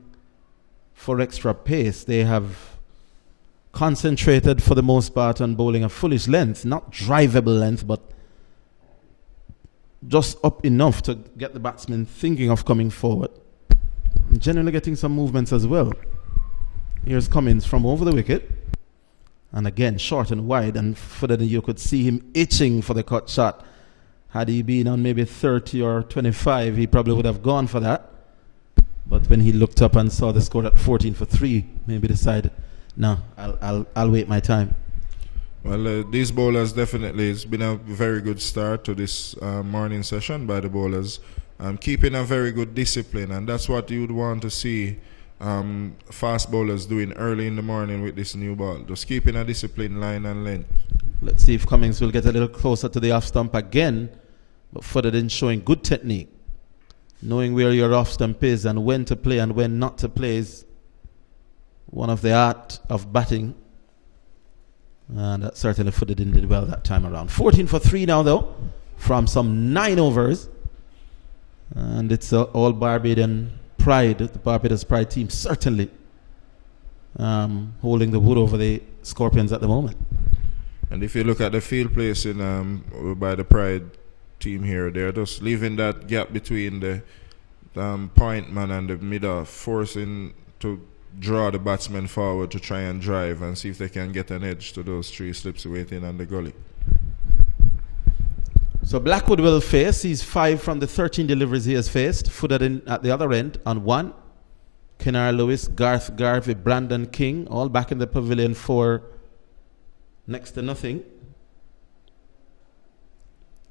for extra pace. They have concentrated for the most part on bowling a foolish length, not drivable length, but just up enough to get the batsman thinking of coming forward. And generally getting some movements as well. Here's Cummins from over the wicket. And again, short and wide. And further than you could see him itching for the cut shot. Had he been on maybe 30 or 25, he probably would have gone for that. But when he looked up and saw the score at 14 for 3, maybe decided, no, I'll wait my time. Well, these bowlers definitely, it's been a very good start to this morning session by the bowlers. Keeping a very good discipline, and that's what you would want to see fast bowlers doing early in the morning with this new ball. Just keeping a disciplined line and length. Let's see if Cummings will get a little closer to the off stump again, but further in showing good technique. Knowing where your off stump is and when to play and when not to play is one of the art of batting. And that certainly Footed did well that time around. 14 for 3 now though, from some 9 overs. And it's all Barbadian pride, the Barbados Pride team certainly holding the wood over the Scorpions at the moment. And if you look at the field placing by the Pride team here, they're just leaving that gap between the point man and the mid-off, forcing to draw the batsman forward to try and drive and see if they can get an edge to those 3 slips waiting on the gully. So Blackwood will face. He's 5 from the 13 deliveries he has faced. Footed in at the other end on 1. Kenar Lewis, Garth Garvey, Brandon King, all back in the pavilion for next to nothing.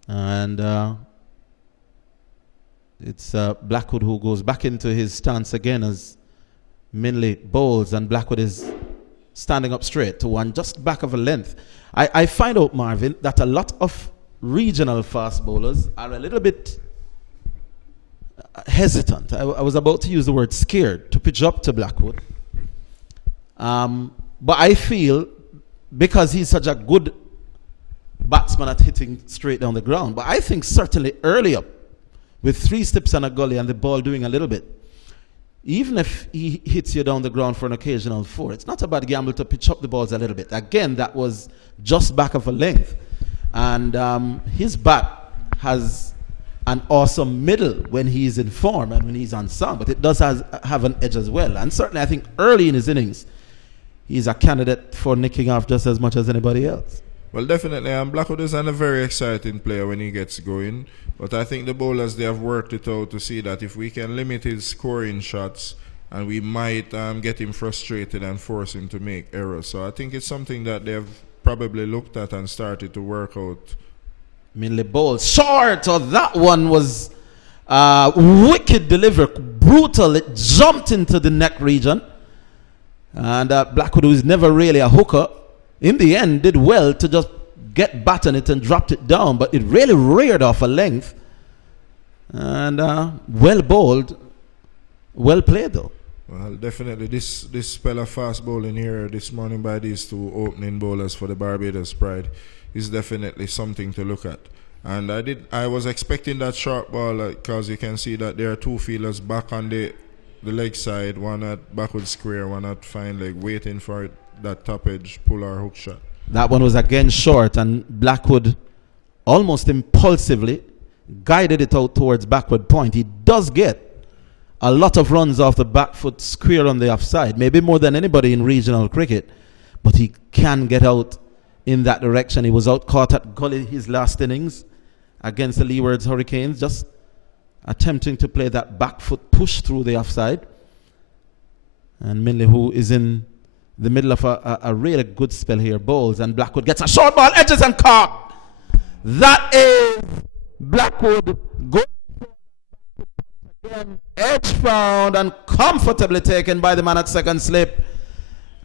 And it's Blackwood who goes back into his stance again as Minley bowls, and Blackwood is standing up straight to 1, just back of a length. I find out, Marvin, that a lot of regional fast bowlers are a little bit hesitant. I was about to use the word scared to pitch up to Blackwood. But I feel because he's such a good batsman at hitting straight down the ground, but I think certainly early up with 3 steps and a gully and the ball doing a little bit, even if he hits you down the ground for an occasional 4, it's not a bad gamble to pitch up the balls a little bit. Again, that was just back of a length. And his bat has an awesome middle when he's in form and when he's on song, but it does have an edge as well. And certainly I think early in his innings, he's a candidate for nicking off just as much as anybody else. Well, definitely. Blackwood is a very exciting player when he gets going. But I think the bowlers, they have worked it out to see that if we can limit his scoring shots, and we might get him frustrated and force him to make errors. So I think it's something that they have probably looked at and started to work out. Minley bowls short. So that one was wicked delivery, brutal. It jumped into the neck region. And Blackwood, who is never really a hooker, in the end did well to just get bat on it and dropped it down, but it really reared off a length. And well bowled, well played though. Well, definitely this spell of fast bowling here this morning by these 2 opening bowlers for the Barbados Pride is definitely something to look at. And I was expecting that short ball because you can see that there are 2 fielders back on the leg side, one at backward square, one at fine leg, waiting for that top edge pull or hook shot. That one was again short, and Blackwood almost impulsively guided it out towards backward point. He does get a lot of runs off the back foot square on the offside, maybe more than anybody in regional cricket, but he can get out in that direction. He was out caught at gully his last innings against the Leewards Hurricanes, just attempting to play that back foot push through the offside. And Minley, who is in the middle of a really good spell here, bowls, and Blackwood gets a short ball, edges and caught. That is Blackwood going again, edge found and comfortably taken by the man at second slip.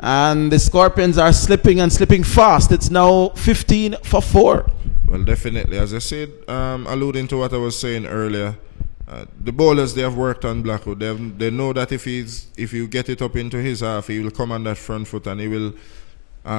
And the Scorpions are slipping and slipping fast. It's now 15 for 4. Well, definitely. As I said, alluding to what I was saying earlier, the bowlers, they have worked on Blackwood. They know that if you get it up into his half, he will come on that front foot and he will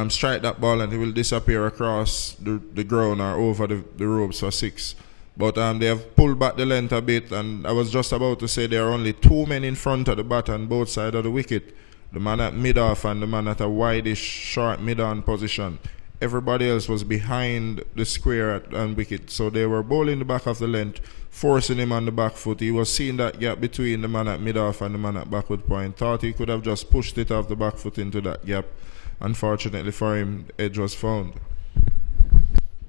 strike that ball and he will disappear across the ground or over the ropes for 6. But they have pulled back the length a bit, and I was just about to say there are only 2 men in front of the bat on both sides of the wicket. The man at mid-off and the man at a wideish, short mid-on position. Everybody else was behind the square and wicket, so they were bowling the back of the length, forcing him on the back foot. He was seeing that gap between the man at mid-off and the man at backward point. Thought he could have just pushed it off the back foot into that gap. Unfortunately for him, the edge was found.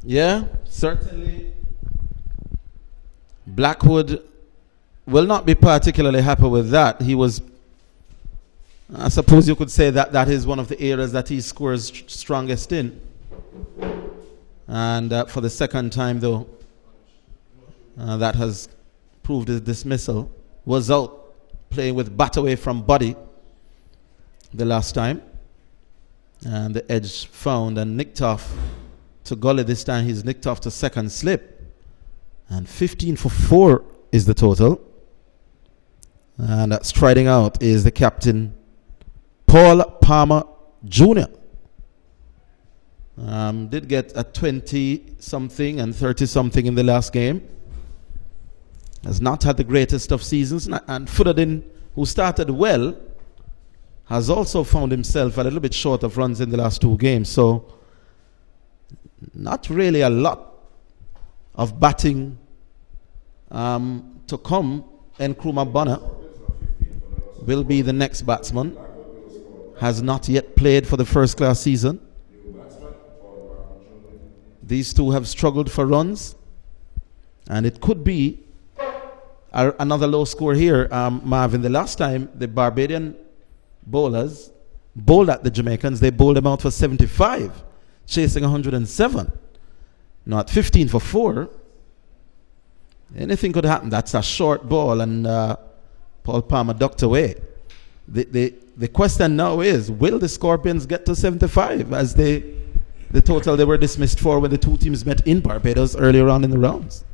Yeah, certainly. Blackwood will not be particularly happy with that. He was, I suppose you could say that is one of the areas that he scores strongest in. And for the second time, though, that has proved his dismissal. Was out playing with bat away from body the last time. And the edge found and nicked off to Gully. This time he's nicked off to second slip. And 15 for 4 is the total. And striding out is the captain, Paul Palmer Jr. Did get a 20-something and 30-something in the last game. Has not had the greatest of seasons. And Fudderdin, who started well, has also found himself a little bit short of runs in the last 2 games. So, not really a lot of batting to come. Nkrumah Bonner will be the next batsman. Has not yet played for the first class season. These two have struggled for runs. And it could be another low score here, Marvin. The last time the Barbadian bowlers bowled at the Jamaicans, they bowled them out for 75, chasing 107. Now at 15 for 4, anything could happen. That's a short ball, and Paul Palmer ducked away. The question now is, will the Scorpions get to 75 as the total they were dismissed for when the two teams met in Barbados earlier on in the rounds?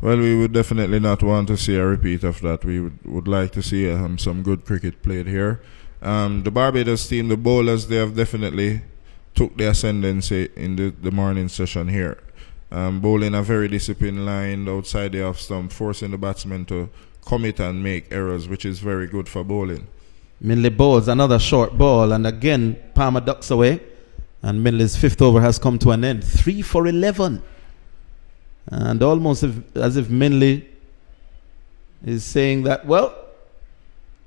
Well, we would definitely not want to see a repeat of that. We would like to see some good cricket played here. The Barbados team, the bowlers, they have definitely took the ascendancy in the morning session here. Bowling a very disciplined line outside the off stump, forcing the batsmen to commit and make errors, which is very good for bowling. Minley bowls another short ball, and again Palmer ducks away, and Minley's 5th over has come to an end. 3 for 11, and almost as if Minley is saying that, well,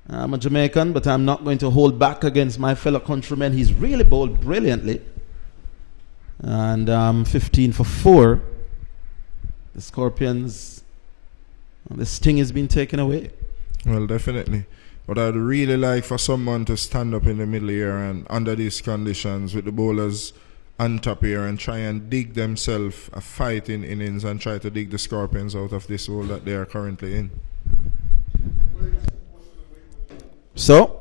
I'm a Jamaican, but I'm not going to hold back against my fellow countrymen. He's really bowled brilliantly. And 15 for 4. The Scorpions, the sting has been taken away. Well, definitely. But I'd really like for someone to stand up in the middle here and under these conditions with the bowlers on top here and try and dig themselves a fight in innings and try to dig the Scorpions out of this hole that they are currently in. So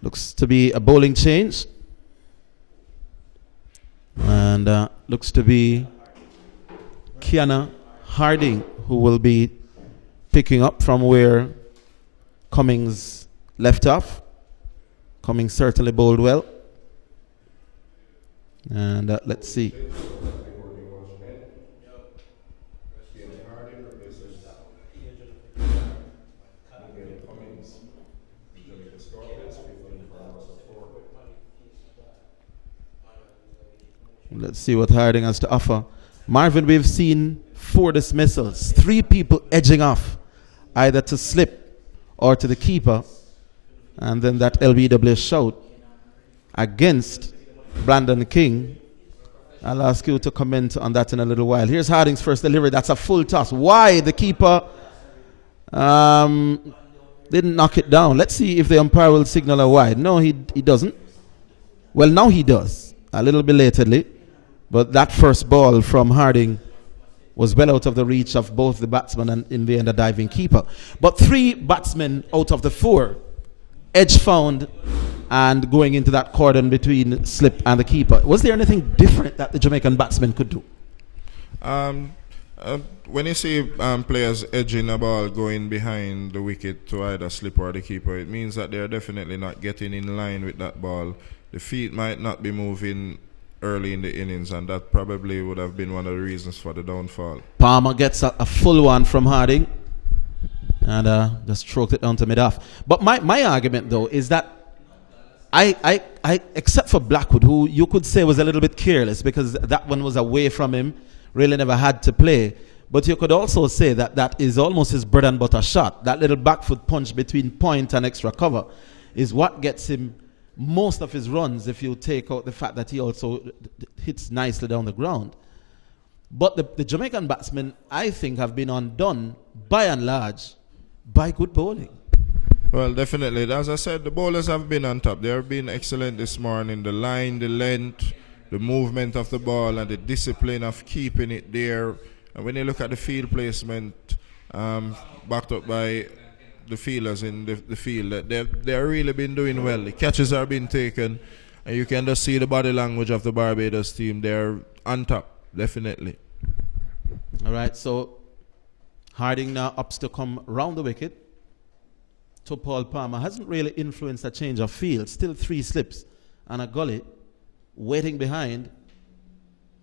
looks to be a bowling change, and looks to be Kiana Harding who will be picking up from where Cummings left off. Cummings certainly bowled well, and let's see. Let's see what Harding has to offer. Marvin, we've seen 4 dismissals, 3 people edging off, either to slip or to the keeper, and then that LBW shout against Brandon King I'll ask you to comment on that in a little while. Here's Harding's first delivery. That's a full toss. Why the keeper didn't knock it down? Let's see if the umpire will signal a wide. No, he doesn't. Well, now he does. A little belatedly. But that first ball from Harding was well out of the reach of both the batsman and in the end a diving keeper. But 3 batsmen out of the 4 edge found and going into that cordon between slip and the keeper. Was there anything different that the Jamaican batsmen could do? When you see players edging a ball going behind the wicket to either slip or the keeper, it means that they're definitely not getting in line with that ball. The feet might not be moving early in the innings, and that probably would have been one of the reasons for the downfall. Palmer gets a full one from Harding and just stroked it down to mid-off. But my argument, though, is that I except for Blackwood, who you could say was a little bit careless because that one was away from him, really never had to play. But you could also say that that is almost his bread and butter shot. That little back foot punch between point and extra cover is what gets him most of his runs if you take out the fact that he also hits nicely down the ground. But the Jamaican batsmen, I think, have been undone by and large by good bowling. Well, definitely. As I said, the bowlers have been on top. They have been excellent this morning. The line, the length, the movement of the ball, and the discipline of keeping it there. And when you look at the field placement, backed up by the fielders in the field, they've really been doing well. The catches are being taken, and you can just see the body language of the Barbados team. They're on top, definitely. All right, so Harding now ups to come round the wicket to Paul Palmer. Hasn't really influenced a change of field. Still 3 slips and a gully waiting behind.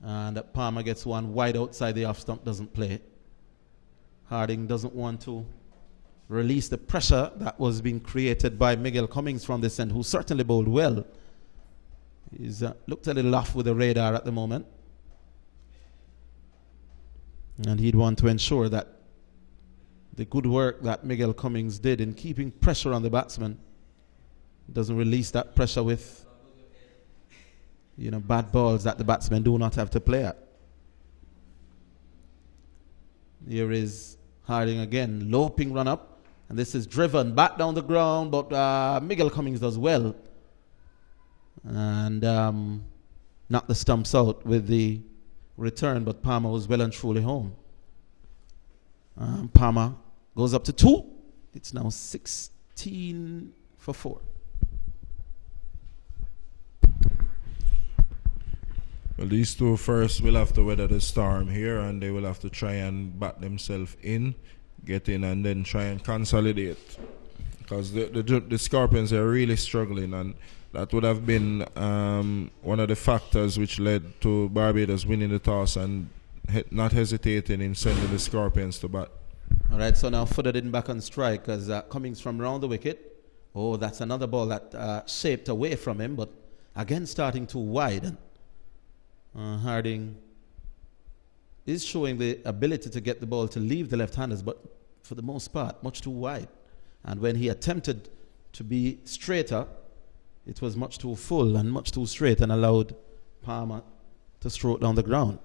And Palmer gets one wide outside the off stump, doesn't play. Harding doesn't want to release the pressure that was being created by Miguel Cummings from this end, who certainly bowled well. He's looked a little off with the radar at the moment. And he'd want to ensure that the good work that Miguel Cummings did in keeping pressure on the batsman doesn't release that pressure with, bad balls that the batsmen do not have to play at. Here is Harding again, loping run up, and this is driven back down the ground, but Miguel Cummings does well and knocked the stumps out with the return, but Palmer was well and truly home. Palmer goes up to 2. It's now 16 for 4. Well, these 2 first will have to weather the storm here, and they will have to try and bat themselves in, get in, and then try and consolidate. Because the Scorpions are really struggling, and that would have been one of the factors which led to Barbados winning the toss and not hesitating in sending the Scorpions to bat. All right, so now footed in back on strike as Cummings from round the wicket. Oh, that's another ball that shaped away from him, but again starting too wide. Harding is showing the ability to get the ball to leave the left-handers, but for the most part, much too wide. And when he attempted to be straighter, it was much too full and much too straight and allowed Palmer to stroke down the ground.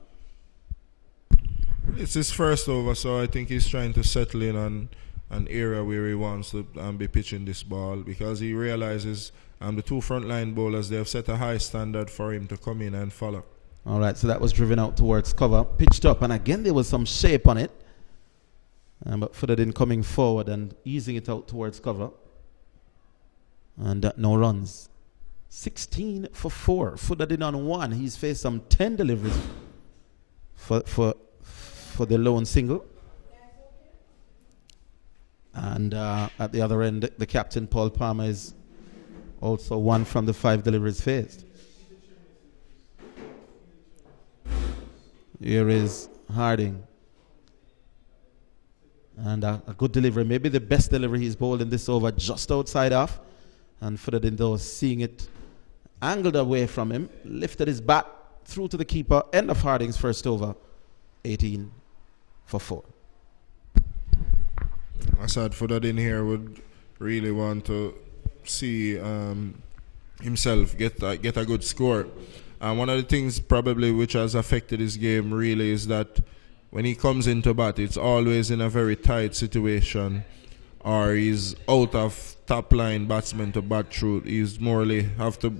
It's his first over, so I think he's trying to settle in on an area where he wants to be pitching this ball, because he realizes the 2 frontline bowlers, they have set a high standard for him to come in and follow. All right, so that was driven out towards cover, pitched up, and again there was some shape on it, but footed in coming forward and easing it out towards cover, and no runs. 16 for 4, footed in on 1. He's faced some 10 deliveries for the lone single. And at the other end, the captain, Paul Palmer, is also 1 from the 5 deliveries faced. Here is Harding. And a good delivery, maybe the best delivery he's bowled in this over, just outside off. And footed in those, seeing it angled away from him, lifted his bat through to the keeper. End of Harding's first over, 18 for 4. Assad footed in here would really want to see himself get a good score. And one of the things probably which has affected his game really is that when he comes into bat, it's always in a very tight situation, or he's out of top line batsman to bat through. He's morely have to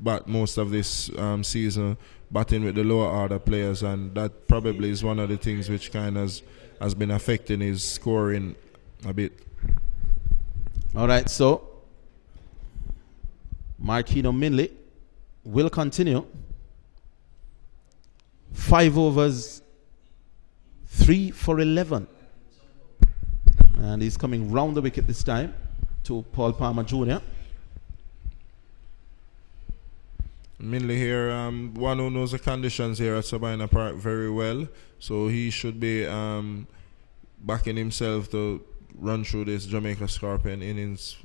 bat most of this season batting with the lower order players, and that probably is one of the things which kind of has been affecting his scoring a bit. All right, so Marquino Minley will continue. 5 overs, 3 for 11. And he's coming round the wicket this time to Paul Palmer Jr. Minley here, one who knows the conditions here at Sabina Park very well, so he should be backing himself to run through this Jamaica Scorpion innings.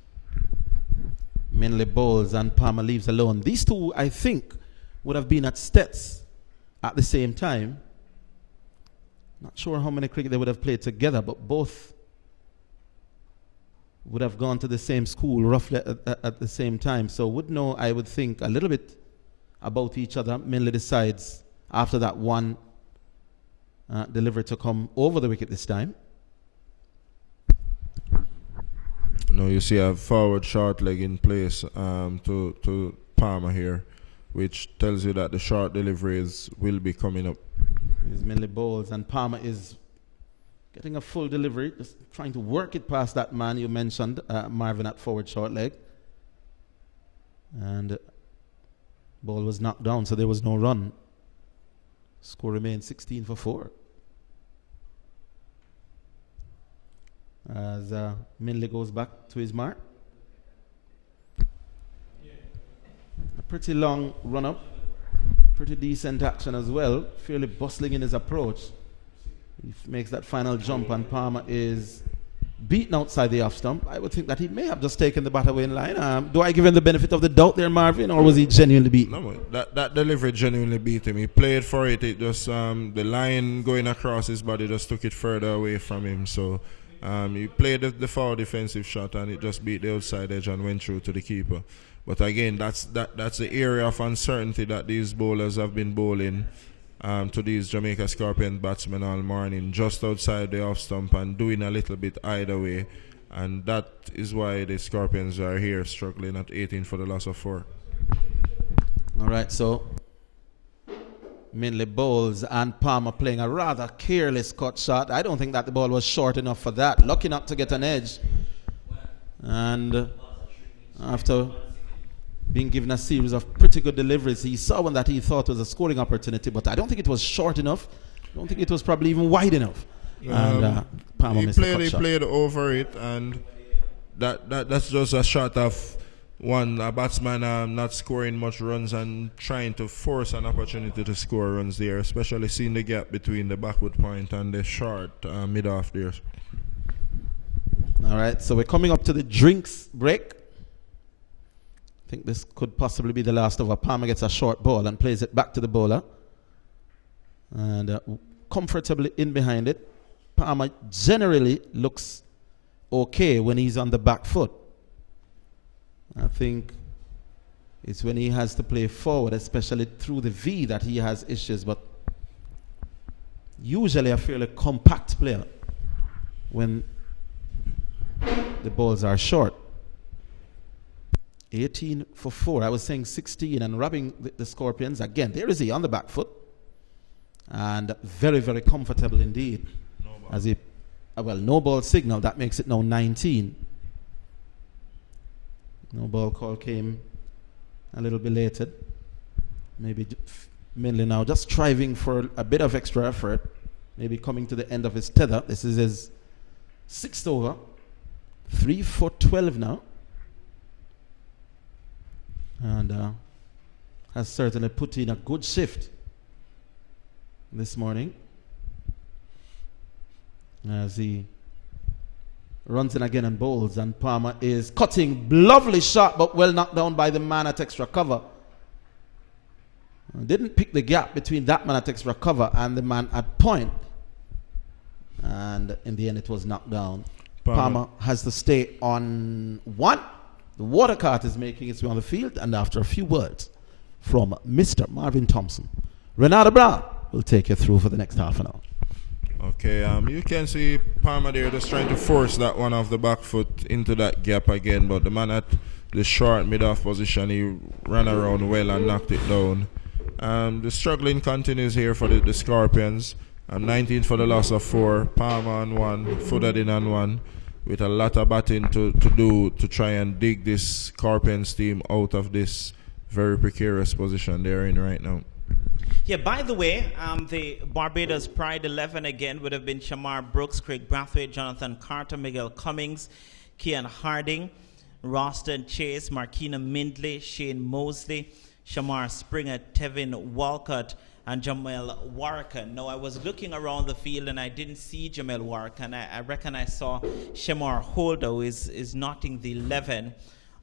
Minley bowls and Palmer leaves alone. These two, I think, would have been at Stets at the same time. Not sure how many cricket they would have played together, but both would have gone to the same school roughly at the same time. So would know, I would think, a little bit about each other. Minley decides after that one delivery to come over the wicket this time. No, you see a forward short leg in place to Palmer here, which tells you that the short deliveries will be coming up. He's Minley bowls and Palmer is getting a full delivery, just trying to work it past that man you mentioned, Marvin, at forward short leg. And ball was knocked down, so there was no run. Score remained 16 for 4. As Minley goes back to his mark. A pretty long run-up. Pretty decent action as well. Fairly bustling in his approach. He makes that final jump and Palmer is beaten outside the off stump. I would think that he may have just taken the bat away in line. Do I give him the benefit of the doubt there, Marvin, or was he genuinely beaten? No, that delivery genuinely beat him. He played for it. It just the line going across his body just took it further away from him. So he played the foul defensive shot and it just beat the outside edge and went through to the keeper. But again, that's the area of uncertainty that these bowlers have been bowling to these Jamaica Scorpion batsmen all morning, just outside the off stump and doing a little bit either way. And that is why the Scorpions are here struggling at 18 for the loss of 4. All right, so Minley bowls and Palmer playing a rather careless cut shot. I don't think that the ball was short enough for that. Lucky not to get an edge. And after being given a series of pretty good deliveries, he saw one that he thought was a scoring opportunity, but I don't think it was short enough. I don't think it was probably even wide enough. And Palmer missed the cut shot. He played over it, and that's just a shot of a batsman not scoring much runs and trying to force an opportunity to score runs there, especially seeing the gap between the backward point and the short mid-off there. All right, so we're coming up to the drinks break. I think this could possibly be the last over. Palmer gets a short ball and plays it back to the bowler. And comfortably in behind it. Palmer generally looks okay when he's on the back foot. I think it's when he has to play forward, especially through the V, that he has issues. But usually a fairly compact player when the balls are short. 18 for 4. I was saying 16 and robbing the Scorpions. Again, there is he on the back foot. And very, very comfortable indeed. As he, no ball signal. That makes it now 19. No ball call came a little belated. Maybe Minley now just striving for a bit of extra effort. Maybe coming to the end of his tether. This is his 6th over. 3 for 12 now. And has certainly put in a good shift this morning as he runs in again and bowls, and Palmer is cutting. Lovely shot, but well knocked down by the man at extra cover. Didn't pick the gap between that man at extra cover and the man at point, and in the end it was knocked down. Palmer has to stay on 1. The water cart is making its way on the field, and after a few words from Mr. Marvin Thompson. Renata Brown will take you through for the next half an hour. Okay, you can see Palmer there just trying to force that one off the back foot into that gap again, but the man at the short mid-off position, he ran around well and knocked it down. The struggling continues here for the Scorpions. 19 for the loss of 4, Palmer on 1, Footerdin on 1, with a lot of batting to do to try and dig this Scorpions team out of this very precarious position they're in right now. Yeah, by the way, the Barbados Pride 11 again would have been Shamar Brooks, Craig Brathwaite, Jonathan Carter, Miguel Cummings, Kian Harding, Roston Chase, Markina Mindley, Shane Mosley, Shamar Springer, Tevin Walcott, and Jamel Warkan. Now, I was looking around the field and I didn't see Jamel Warkan. I reckon I saw Shamar Holder, who is knotting the 11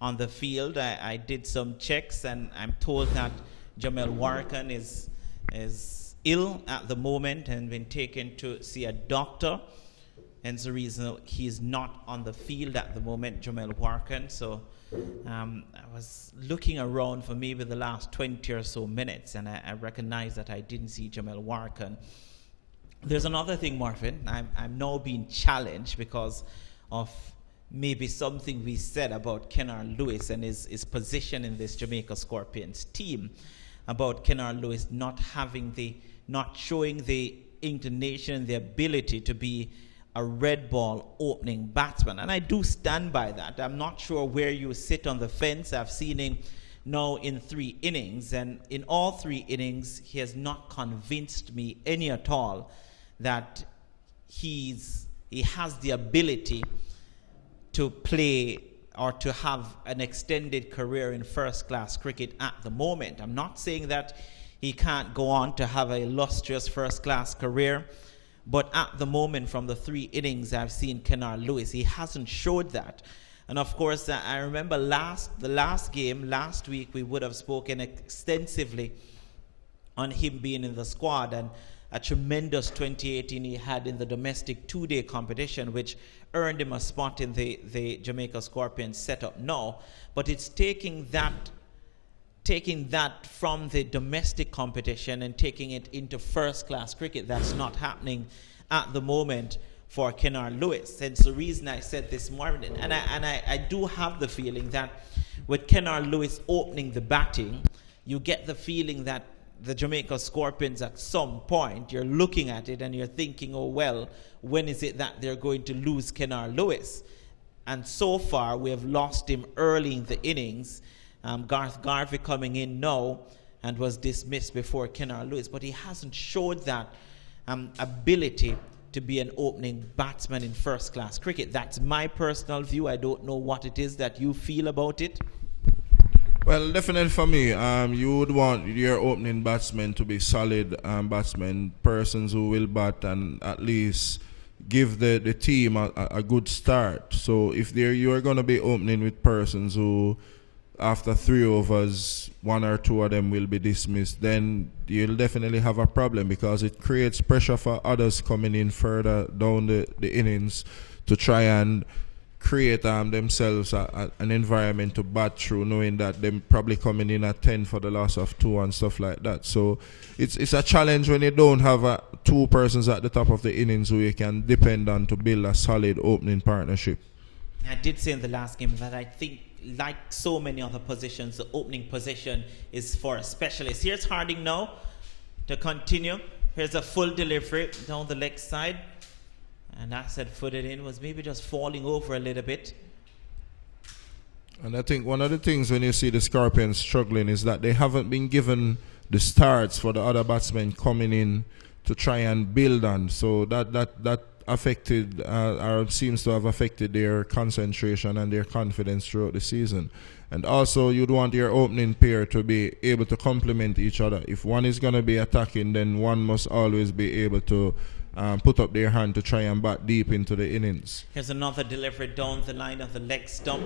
on the field. I did some checks and I'm told that Jamel Warkan is ill at the moment and been taken to see a doctor. Hence the reason he is not on the field at the moment, Jamel Warkan. So I was looking around for maybe the last 20 or so minutes, and I recognized that I didn't see Jamel Warkan. There's another thing, Marvin. I'm now being challenged because of maybe something we said about Kennard Lewis and his position in this Jamaica Scorpions team, about Kennard Lewis not showing the inclination, the ability to be a red ball opening batsman. And I do stand by that. I'm not sure where you sit on the fence. I've seen him now in 3 innings, and in all 3 innings, he has not convinced me any at all that he has the ability to play or to have an extended career in first-class cricket at the moment. I'm not saying that he can't go on to have a illustrious first-class career, but at the moment, from the 3 innings I've seen Kennard Lewis, he hasn't showed that. And of course, I remember the last game, last week, we would have spoken extensively on him being in the squad, and a tremendous 2018 he had in the domestic 2-day competition, which earned him a spot in the Jamaica Scorpions setup now. But it's taking that from the domestic competition and taking it into first-class cricket. That's not happening at the moment for Kennard Lewis. Hence the reason I said this morning. And I do have the feeling that with Kennard Lewis opening the batting, you get the feeling that the Jamaica Scorpions, at some point, you're looking at it and you're thinking, oh, well, when is it that they're going to lose Kennard Lewis? And so far, we have lost him early in the innings. Garth Garvey coming in now and was dismissed before Kennard Lewis, but he hasn't showed that ability to be an opening batsman in first-class cricket. That's my personal view. I don't know what it is that you feel about it. Well, definitely for me, you would want your opening batsmen to be solid batsmen, persons who will bat and at least give the team a good start. So if you are going to be opening with persons who, after 3 overs, 1 or 2 of them will be dismissed, then you'll definitely have a problem, because it creates pressure for others coming in further down the innings to try and create themselves an environment to bat through, knowing that they're probably coming in at 10 for the loss of 2 and stuff like that. So it's a challenge when you don't have 2 persons at the top of the innings who you can depend on to build a solid opening partnership. I did say in the last game that I think, like so many other positions, the opening position is for a specialist. Here's Harding now to continue. Here's a full delivery down the leg side. And I said footed in, was maybe just falling over a little bit. And I think one of the things when you see the Scorpions struggling is that they haven't been given the starts for the other batsmen coming in to try and build on. So that affected or seems to have affected their concentration and their confidence throughout the season. And also, you'd want your opening pair to be able to complement each other. If one is going to be attacking, then one must always be able to put up their hand to try and bat deep into the innings. Here's another delivery down the line of the leg stump.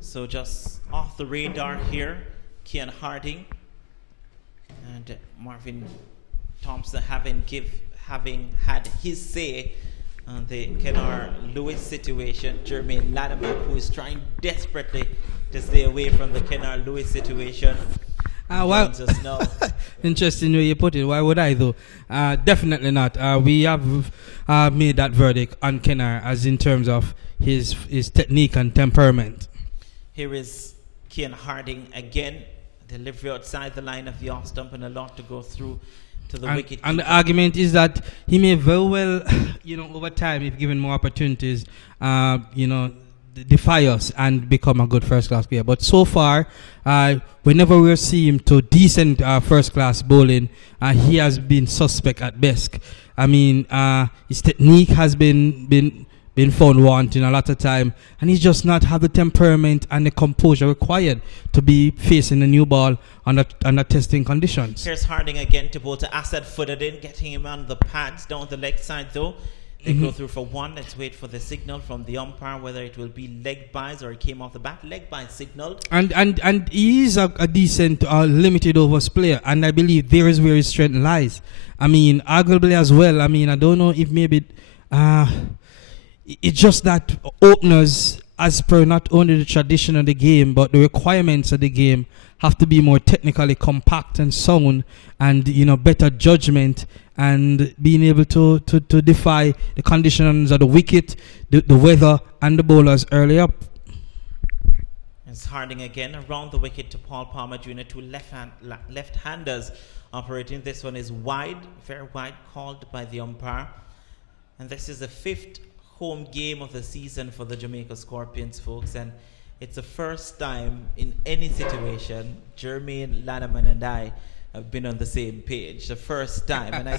So just off the radar here, Kian Harding and Marvin Thompson having had his say on the Kennard Lewis situation. Jermaine Latimer, who is trying desperately to stay away from the Kennard Lewis situation. Well, joins us now. interesting way you put it. Why would I though? Definitely not. We have made that verdict on Kennar as in terms of his technique and temperament. Here is Kian Harding again. Delivery outside the line of the off stump and a lot to go through to the wicket. And the argument is that he may very well, over time, if given more opportunities, defy us and become a good first-class player. But so far, whenever we see him to decent first-class bowling, he has been suspect at best. I mean, his technique has been found wanting a lot of time, and he's just not have the temperament and the composure required to be facing a new ball under testing conditions. Here's Harding again to bowl to Asad Footed getting him on the pads down the leg side though. They go through for one. Let's wait for the signal from the umpire, whether it will be leg buys or it came off the bat. Leg buys signaled. And he is a decent limited overs player, and I believe there is where his strength lies. I mean, arguably as well. I mean, I don't know if maybe it's just that openers, as per not only the tradition of the game, but the requirements of the game, have to be more technically compact and sound, and better judgment, and being able to defy the conditions of the wicket, the weather, and the bowlers early up. It's Harding again around the wicket to Paul Palmer Jr. Two left-handers operating. This one is wide, very wide, called by the umpire. And this is the 5th home game of the season for the Jamaica Scorpions, folks. And it's the first time in any situation Jermaine Lanneman and I have been on the same page. The first time, and I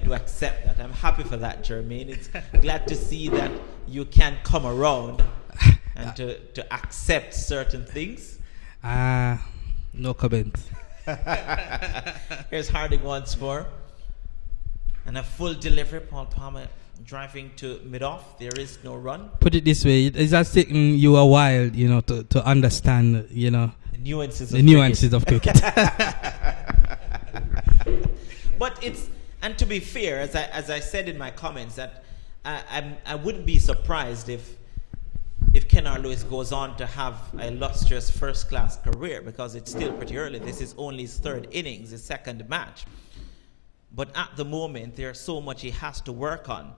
do accept that. I'm happy for that, Jermaine. It's glad to see that you can come around and to accept certain things. No comment. Here's Harding once more. And a full delivery. Paul Palmer driving to mid-off. There is no run. Put it this way, it's just taking you a while, to understand, the nuances of cricket. But and to be fair, as I said in my comments, that I wouldn't be surprised if Kennar Lewis goes on to have a illustrious first-class career, because it's still pretty early. This is only his 3rd innings, his 2nd match. But at the moment, there's so much he has to work on.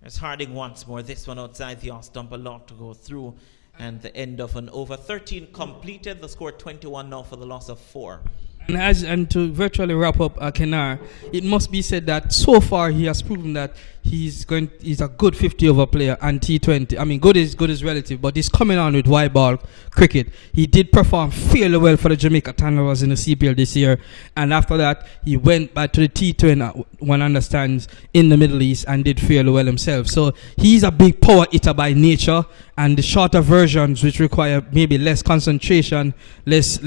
There's Harding once more. This one outside the off stump, a lot to go through. And the end of an over. 13 completed. The score 21 now for the loss of 4. And to virtually wrap up Kennar, it must be said that so far he has proven that he's a good 50-over player and T20. I mean, good is relative, but he's coming on with wide ball cricket. He did perform fairly well for the Jamaica Thunderers in the CPL this year, and after that he went back to the T20, one understands, in the Middle East, and did fairly well himself. So he's a big power hitter by nature, and the shorter versions, which require maybe less concentration, less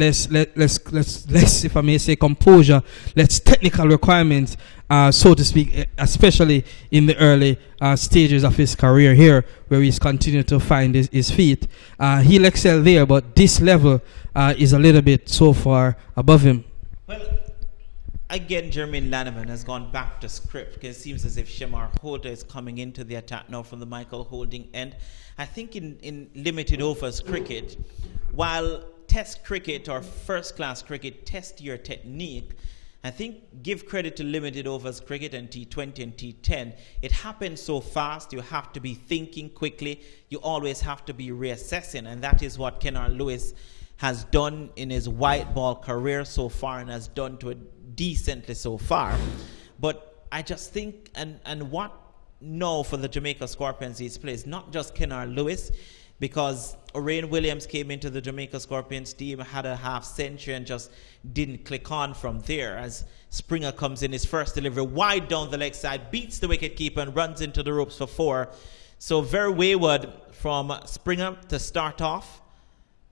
if I may say composure, less technical requirements, so to speak, especially in the early stages of his career here, where he's continued to find his feet. He'll excel there, but this level is a little bit so far above him. Well, again, Jermaine Lanneman has gone back to script, because it seems as if Shamar Holder is coming into the attack now from the Michael Holding end. I think in limited overs cricket, while test cricket or first-class cricket test your technique, I think give credit to limited overs cricket and T20 and T10. It happens so fast. You have to be thinking quickly. You always have to be reassessing, and that is what Kennar Lewis has done in his white ball career so far, and has done to it decently so far. But I just think, and what now for the Jamaica Scorpions is plays not just Kennar Lewis, because Orain Williams came into the Jamaica Scorpions team, had a half century, and just didn't click on from there, as Springer comes in his first delivery wide down the leg side, beats the wicketkeeper and runs into the ropes for 4. So very wayward from Springer to start off.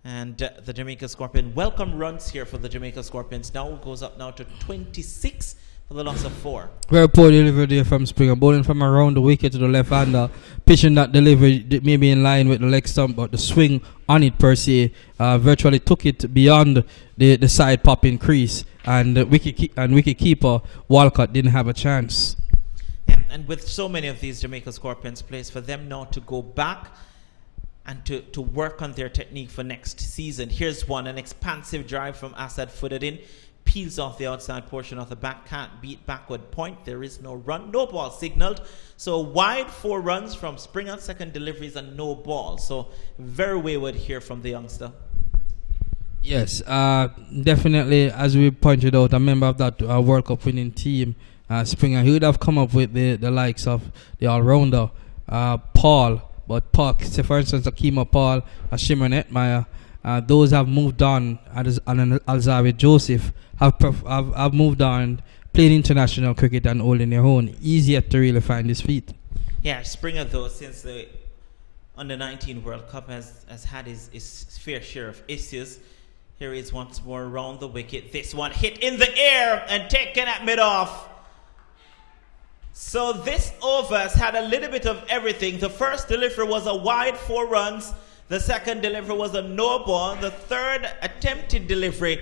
And the Jamaica Scorpions, welcome runs here for the Jamaica Scorpions. Now goes up now to 26 for the loss of 4. Very poor delivery there from Springer, bowling from around the wicket to the left-hander, pitching that delivery maybe in line with the leg stump, but the swing on it per se virtually took it beyond the side popping crease, and wicket keeper Walcott didn't have a chance. Yeah, and with so many of these Jamaica Scorpions plays, for them now to go back and to work on their technique for next season. Here's one, an expansive drive from Assad Footed peels off the outside portion of the back, can't beat backward point. There is no run, no ball signaled. So wide 4 runs from Springer, second deliveries and no ball. So very wayward here from the youngster. Yes, definitely, as we pointed out, a member of that World Cup winning team, Springer, he would have come up with the likes of the all-rounder, Paul. But Paul, say for instance, Akima Paul, Shimron Etmire, those have moved on, and Alzawi Joseph have moved on, played international cricket and holding their own. Easier to really find his feet. Yeah, Springer, though, since the Under-19 World Cup has had his fair share of issues. Here he is once more around the wicket. This one hit in the air and taken at mid-off. So this over has had a little bit of everything. The first delivery was a wide 4 runs. The second delivery was a no ball. The third attempted delivery,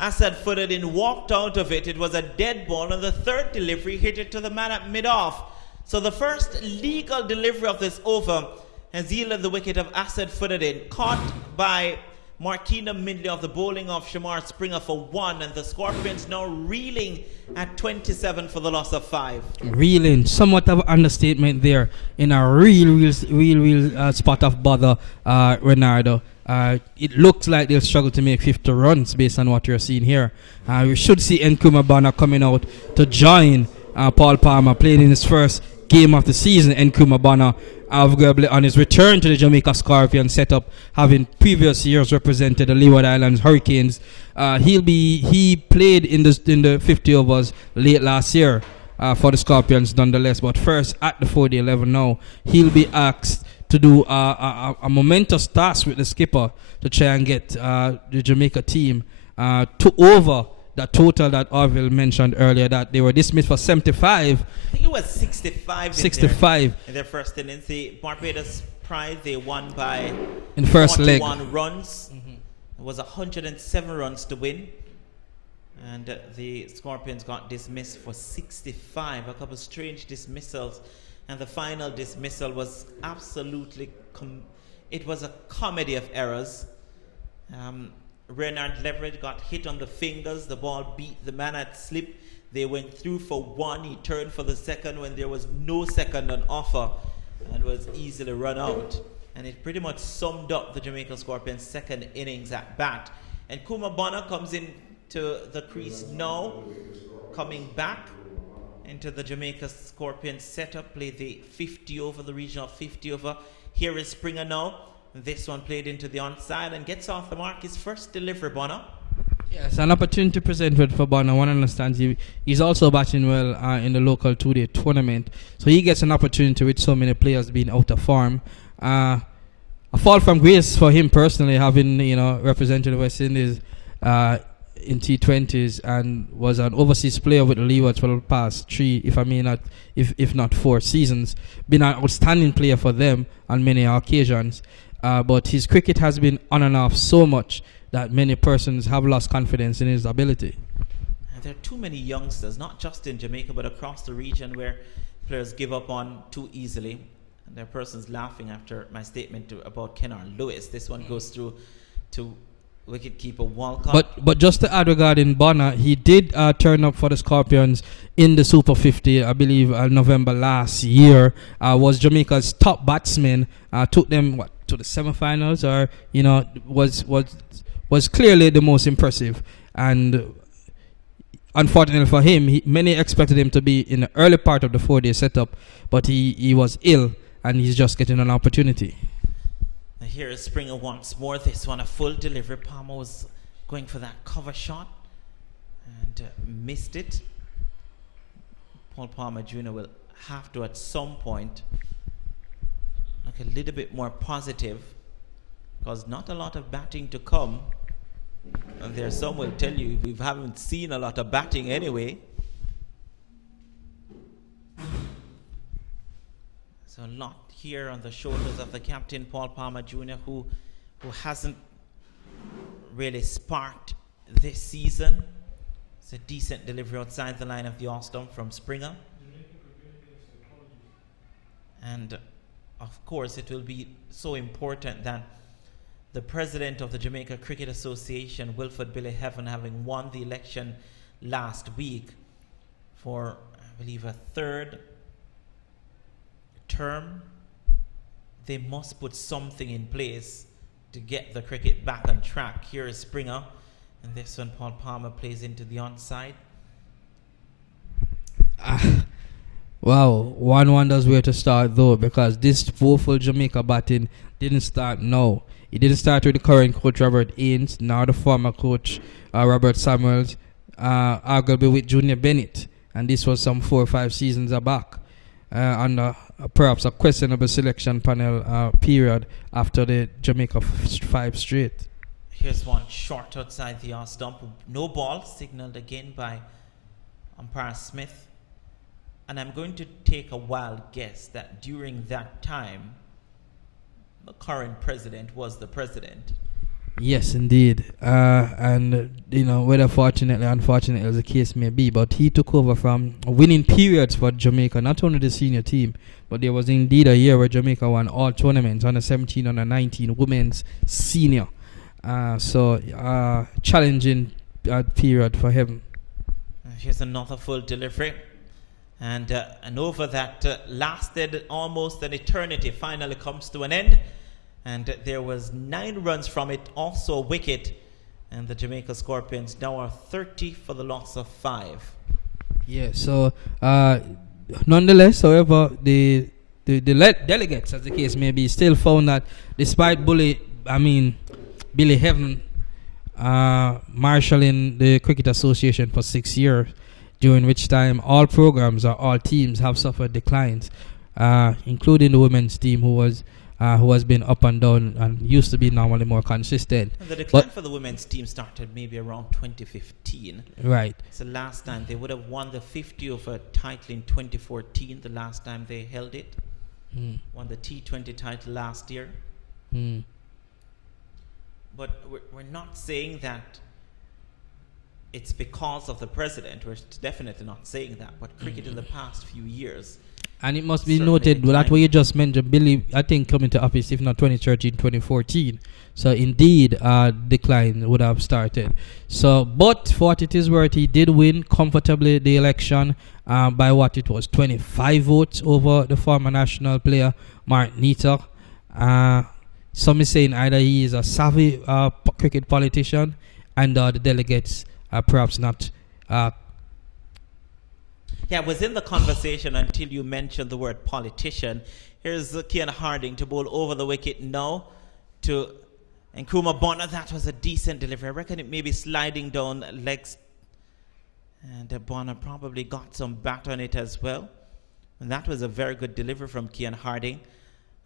Assad Footed walked out of it. It was a dead ball. And the third delivery hit it to the man at mid-off. So the first legal delivery of this over has yielded the wicket of Assad Footed, caught by Martina Mindley of the bowling of Shamar Springer for 1, and the Scorpions now reeling at 27 for the loss of 5. Reeling, somewhat of an understatement there in a real spot of bother, Renardo. It looks like they'll struggle to make 50 runs based on what you're seeing here. We should see Nkrumah Bonner coming out to join Paul Palmer, playing in his first game of the season. Nkrumah Bonner, arguably on his return to the Jamaica Scorpion setup, having previous years represented the Leeward Islands Hurricanes. He played in the 50 overs late last year for the Scorpions nonetheless, but first at the 40 level now, he'll be asked to do a momentous task with the skipper to try and get the Jamaica team to over that total that Orville mentioned earlier, that they were dismissed for 75. I think it was 65. 65. In their first innings. The Barbados Pride, they won by in first leg 41 runs. It was 107 runs to win. And the Scorpions got dismissed for 65. A couple of strange dismissals. And the final dismissal was absolutely... it was a comedy of errors. Renard Leverett got hit on the fingers. The ball beat the man at slip. They went through for 1. He turned for the second when there was no second on offer and was easily run out. And it pretty much summed up the Jamaica Scorpions' second innings at bat. And Kuma Bonner comes into the crease now, coming back into the Jamaica Scorpions setup, played the 50 over, the regional 50 over. Here is Springer now. This one played into the onside and gets off the mark. His first delivery, Bonner. Yes, an opportunity presented for Bonner. One understands he's also batting well in the local 2-day tournament. So he gets an opportunity with so many players being out of form. A fall from grace for him personally, having represented the West Indies in T20s and was an overseas player with the Leewards for the past 3, if not 4 seasons. Been an outstanding player for them on many occasions. But his cricket has been on and off so much that many persons have lost confidence in his ability. And there are too many youngsters, not just in Jamaica, but across the region, where players give up on too easily. And there are persons laughing after my statement about Kennard Lewis. This one goes through to wicketkeeper Walcott. But just to add regarding Bonner, he did turn up for the Scorpions in the Super 50, I believe, November last year. Was Jamaica's top batsman. Took them to the semifinals, or was clearly the most impressive. And unfortunately for him, many expected him to be in the early part of the 4-day setup, but he was ill, and he's just getting an opportunity. Here is Springer once more. This one a full delivery. Palmer was going for that cover shot and missed it. Paul Palmer Jr. will have to at some point look a little bit more positive, because not a lot of batting to come. And there's some will tell you we haven't seen a lot of batting anyway. So a lot here on the shoulders of the captain, Paul Palmer Jr., who hasn't really sparked this season. It's a decent delivery outside the line of the off stump from Springer. And of course, it will be so important that the president of the Jamaica Cricket Association, Wilford Billy Heaven, having won the election last week for, I believe, a third term, they must put something in place to get the cricket back on track. Here is Springer, and this one, Paul Palmer plays into the onside. Wow, one wonders where to start though, because this woeful Jamaica batting didn't start now. It didn't start with the current coach Robert Ains, now the former coach Robert Samuels, arguably with Junior Bennett, and this was some 4 or 5 seasons back, under perhaps a questionable selection panel period after the Jamaica 5 straight. Here's one short outside the off stump, no ball, signaled again by umpire Smith. And I'm going to take a wild guess that during that time, the current president was the president. Yes, indeed. And, whether fortunately or unfortunately as the case may be, but he took over from winning periods for Jamaica, not only the senior team, but there was indeed a year where Jamaica won all tournaments, under 17, under 19, women's senior. Challenging period for him. Here's another full delivery. And an over that lasted almost an eternity finally comes to an end. And there was 9 runs from it, also a wicket. And the Jamaica Scorpions now are 30 for the loss of 5. Yeah, so nonetheless, however, the delegates, as the case may be, still found that despite Billy Heaven marshalling the Cricket Association for 6 years, during which time all programs or all teams have suffered declines, including the women's team who has been up and down and used to be normally more consistent. And the decline for the women's team started maybe around 2015. Right. It's the last time they would have won the 50 over title in 2014, the last time they held it. Won the T20 title last year. But we're not saying that it's because of the president. We're definitely not saying that. But cricket in the past few years. And it must be noted that what you just mentioned, Billy, I think, coming to office, if not 2013, 2014. So indeed, decline would have started. So, but for what it is worth, he did win comfortably the election by what it was, 25 votes over the former national player, Mark Neater. Some is saying either he is a savvy cricket politician and the delegates perhaps not. Yeah, it was in the conversation until you mentioned the word politician. Here's Kian Harding to bowl over the wicket now to Nkrumah Bonner. That was a decent delivery. I reckon it may be sliding down legs. And Bonner probably got some bat on it as well. And that was a very good delivery from Kian Harding.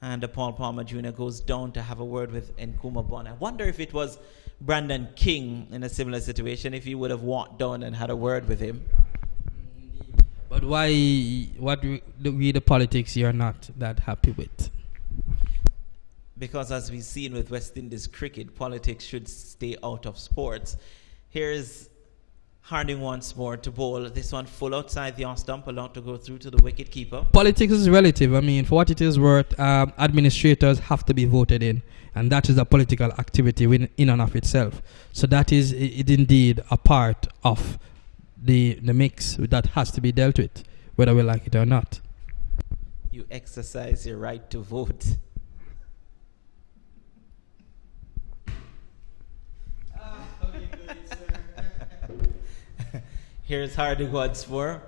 And Paul Palmer Jr. goes down to have a word with Nkrumah Bonner. I wonder if it was Brandon King in a similar situation, if he would have walked down and had a word with him. But what we the politics you're not that happy with? Because as we've seen with West Indies cricket, politics should stay out of sports. Here's Harding once more to bowl. This one full outside the off stump, allowed to go through to the wicket keeper. Politics is relative. I mean, for what it is worth, administrators have to be voted in. And that is a political activity in and of itself. So that is it indeed a part of the mix that has to be dealt with, whether we like it or not. You exercise your right to vote. Here's Harding once more.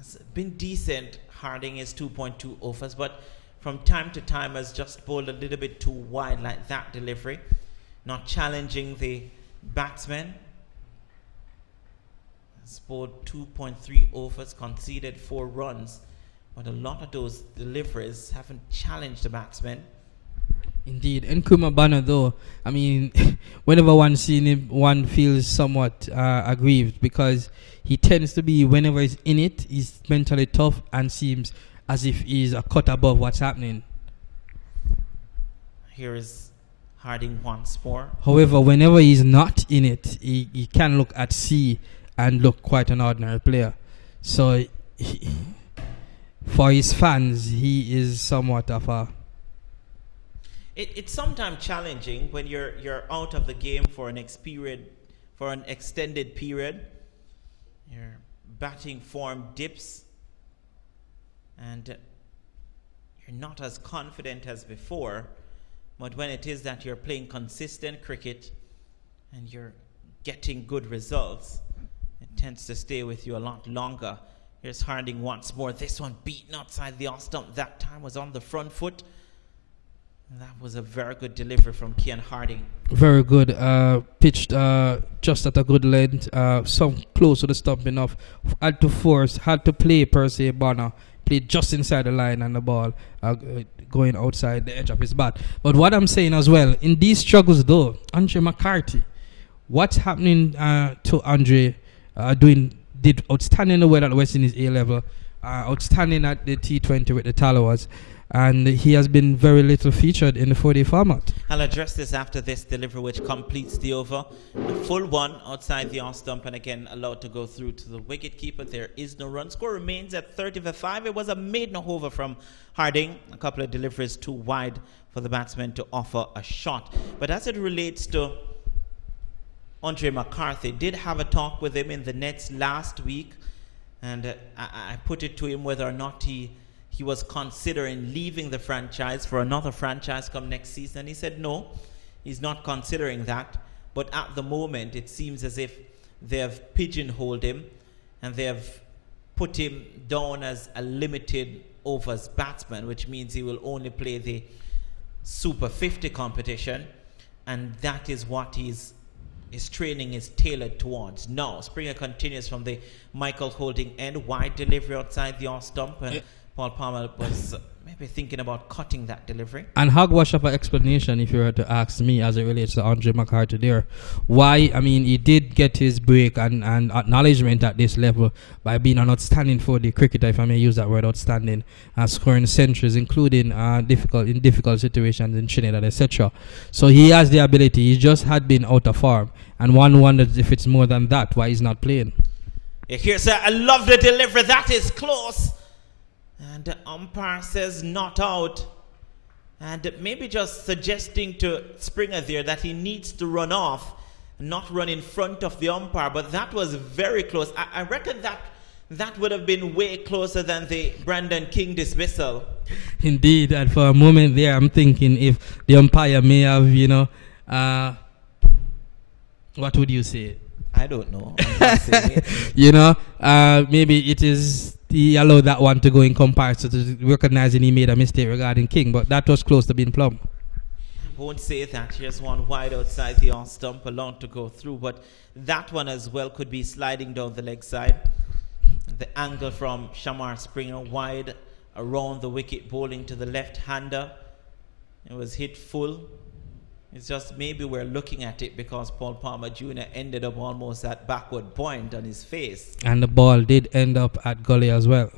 It's been decent. Harding is 2.2 overs, but from time to time has just bowled a little bit too wide, like that delivery, not challenging the batsman. Has bowled 2.3 overs, conceded 4 runs, but a lot of those deliveries haven't challenged the batsman. Indeed. Nkrumah Bonner, though, I mean, whenever one sees him, one feels somewhat aggrieved, because he tends to be, whenever he's in it, he's mentally tough and seems as if he's a cut above what's happening. Here is Harding once more. However, whenever he's not in it, he can look at sea and look quite an ordinary player. So for his fans, he is somewhat of a. It's sometimes challenging when you're out of the game for an extended period. Your batting form dips, and you're not as confident as before. But when it is that you're playing consistent cricket and you're getting good results, it tends to stay with you a lot longer. Here's Harding once more. This one beaten outside the off stump. That time was on the front foot. And that was a very good delivery from Kian Harding. Very good. Pitched just at a good length. Some close to the stump enough. Had to force, had to play per se Bonner. Played just inside the line and the ball going outside the edge of his bat. But what I'm saying as well, in these struggles though, Andre McCarthy, what's happening to Andre did outstanding the well at West Indies A level, outstanding at the T20 with the Tallowers, and he has been very little featured in the 4-day format. I'll address this after this delivery, which completes the over. A full one outside the off stump, and again allowed to go through to the wicket keeper. There is no run. Score remains at 30 for 5. It was a maiden over from Harding. A couple of deliveries too wide for the batsman to offer a shot. But as it relates to Andre McCarthy, did have a talk with him in the nets last week, and I put it to him whether or not he was considering leaving the franchise for another franchise come next season. And he said no, he's not considering that. But at the moment, it seems as if they have pigeonholed him and they have put him down as a limited overs batsman, which means he will only play the Super 50 competition. And that is what his training is tailored towards. Now, Springer continues from the Michael Holding end, wide delivery outside the off stump. And Paul Palmer was maybe thinking about cutting that delivery. And hogwash of an explanation, if you were to ask me, as it relates to Andre McCarthy there. Why? I mean, he did get his break and acknowledgement at this level by being an outstanding 4-day cricketer, if I may use that word, outstanding, scoring centuries, including difficult situations in Trinidad, etc. So he has the ability. He just had been out of form. And one wonders if it's more than that, why he's not playing. Yeah, here's a lovely delivery. That is close. And the umpire says not out. And maybe just suggesting to Springer there that he needs to run off, not run in front of the umpire. But that was very close. I reckon that would have been way closer than the Brandon King dismissal. Indeed. And for a moment there, I'm thinking if the umpire may have, what would you say? I don't know. I'm not saying it. Maybe it is he allowed that one to go in comparison to recognizing he made a mistake regarding King, but that was close to being plumb. Won't say that. Here's one wide outside the off stump, along to go through, but that one as well could be sliding down the leg side. The angle from Shamar Springer wide around the wicket, bowling to the left-hander. It was hit full. It's just maybe we're looking at it because Paul Palmer Jr. ended up almost at backward point on his face. And the ball did end up at gully as well.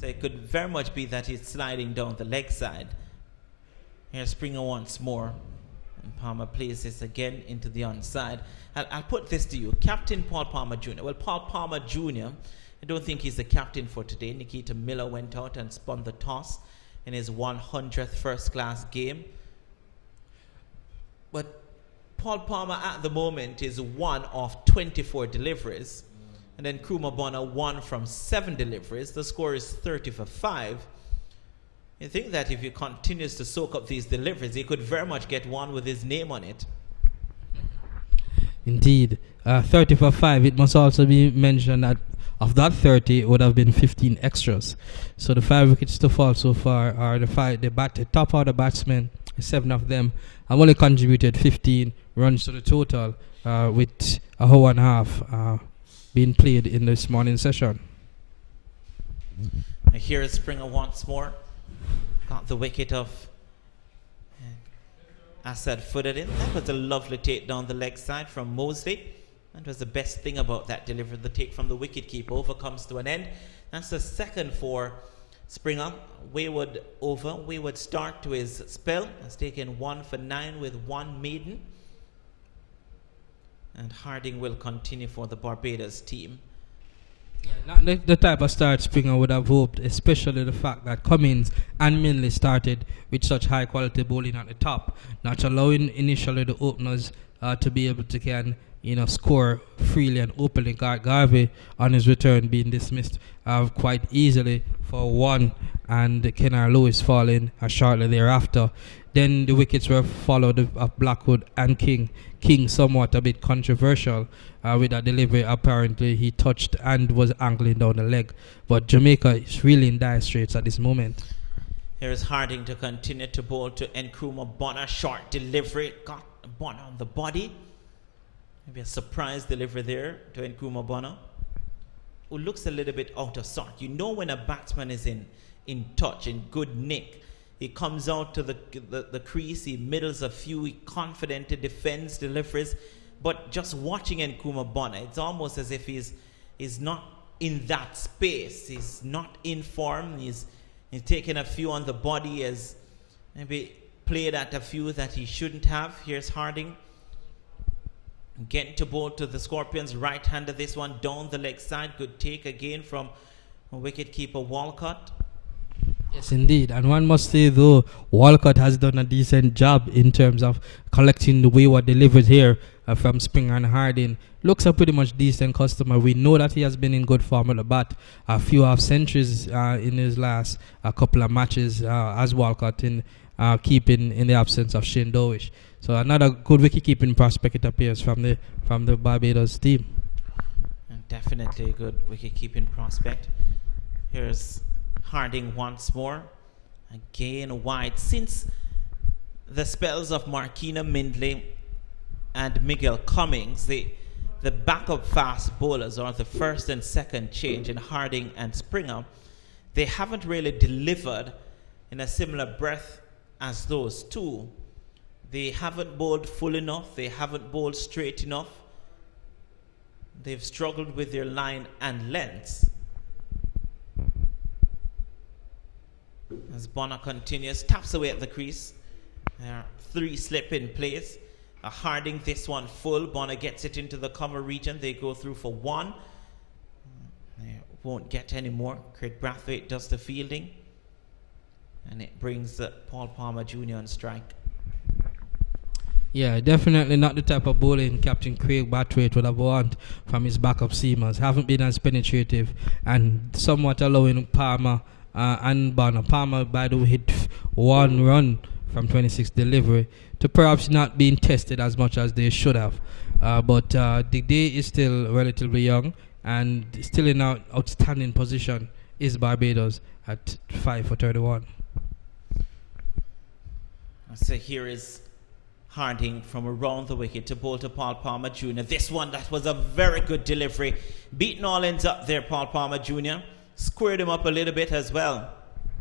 So it could very much be that he's sliding down the leg side. Here's Springer once more. And Palmer plays this again into the onside. I'll put this to you. Captain Paul Palmer Jr. Well, Paul Palmer Jr., I don't think he's the captain for today. Nikita Miller went out and spun the toss in his 100th first-class game. But Paul Palmer at the moment is 1 of 24 deliveries. And then Kruma Bonner 1 from 7 deliveries. The score is 30 for 5. You think that if he continues to soak up these deliveries, he could very much get one with his name on it. Indeed. 30 for 5. It must also be mentioned that of that 30, it would have been 15 extras. So the 5 wickets to fall so far are the top order batsmen, 7 of them have only contributed 15 runs to the total, with a hour and a half being played in this morning session. Here is Springer once more. Got the wicket of Assad footed in. That was a lovely take down the leg side from Mosley. That was the best thing about that delivery. The take from the wicket keeper over comes to an end. That's the second for Springer. Wayward over. Wayward start to his spell. Has taken 1 for 9 with 1 maiden. And Harding will continue for the Barbados team. Not the type of start Springer would have hoped, especially the fact that Cummins and Minley started with such high quality bowling at the top, not allowing initially the openers to be able to score freely and openly. Garvey on his return being dismissed quite easily for one, and Kennard Lewis falling shortly thereafter. Then the wickets were followed of Blackwood and King. King somewhat a bit controversial with that delivery. Apparently he touched and was angling down the leg. But Jamaica is really in dire straits at this moment. Here is Harding to continue to bowl to Nkrumah Bonner. Short delivery. Got Bonner on the body. Maybe a surprise delivery there to Nkrumah Bonner, who looks a little bit out of sort. You know when a batsman is in touch, in good nick. He comes out to the crease, he middles a few, he confidently defends deliveries. But just watching Nkrumah Bonner, it's almost as if he's not in that space. He's not in form. He's taken a few on the body, has maybe played at a few that he shouldn't have. Here's Harding getting to bowl to the Scorpions. Right-hander this one down the leg side. Good take again from wicketkeeper Walcott. Yes, indeed. And one must say, though, Walcott has done a decent job in terms of collecting the wayward deliveries here from Springer and Harding. Looks a pretty much decent customer. We know that he has been in good form at the bat. A few half centuries in his last couple of matches as Walcott in keeping in the absence of Shane Dowish. So another good wicket-keeping prospect, it appears, from the Barbados team. And definitely a good wicket-keeping prospect. Here's Harding once more. Again wide. Since the spells of Markina Mindley and Miguel Cummings, the backup fast bowlers, or the first and second change in Harding and Springer, they haven't really delivered in a similar breath as those two. They haven't bowled full enough. They haven't bowled straight enough. They've struggled with their line and lengths. As Bonner continues, taps away at the crease. There are 3 slip in place. Harding, this one full. Bonner gets it into the cover region. They go through for 1. They won't get any more. Craig Brathwaite does the fielding. And it brings Paul Palmer Jr. on strike. Yeah, definitely not the type of bowling Captain Craig Brathwaite would have want from his backup seamers. Haven't been as penetrative and somewhat allowing Palmer and Bonner. Palmer, by the way, hit 1 run from 26 delivery to perhaps not being tested as much as they should have. But the day is still relatively young and still in an outstanding position is Barbados at 5 for 31. So here is Harding from around the wicket to bowl to Paul Palmer Jr. This one, that was a very good delivery. Beating all ends up there, Paul Palmer Jr. Squared him up a little bit as well.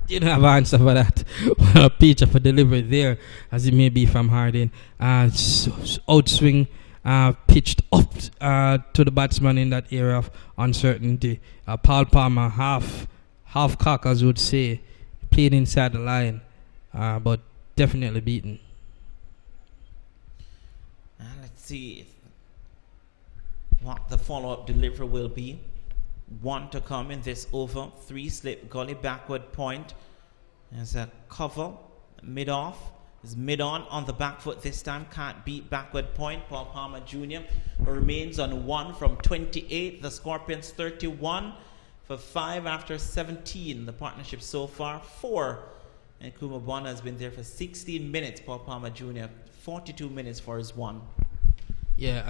Didn't have an answer for that. What a pitch of a delivery there, as it may be from Harding. Outswing pitched up to the batsman in that area of uncertainty. Paul Palmer, half cock, as would say, played inside the line, but definitely beaten. Let's see what the follow-up delivery will be. 1 to come in this over. 3 slip gully backward point. There's a cover mid-off. Is mid-on the back foot this time. Can't beat backward point. Paul Palmer Jr. remains on 1 from 28. The Scorpions 31 for 5 after 17. The partnership so far 4. And Nkrumah Bonner has been there for 16 minutes. Paul Palmer Jr. 42 minutes for his 1. Yeah,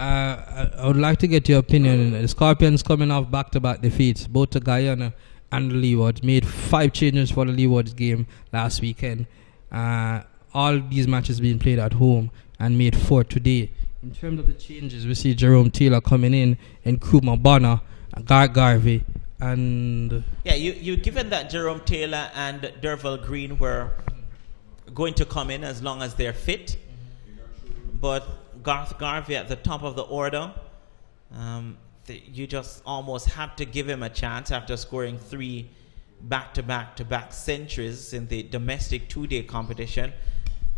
I would like to get your opinion. The Scorpions coming off back-to-back defeats, both to Guyana and the Leewards. Made 5 changes for the Leewards game last weekend. All these matches being played at home and made 4 today. In terms of the changes, we see Jerome Taylor coming in, Nkrumah Bonner, Garvey, and... Yeah, you given that Jerome Taylor and Derval Green were going to come in as long as they're fit. But Garth Garvey at the top of the order, you just almost had to give him a chance after scoring 3 back-to-back centuries in the domestic 2-day competition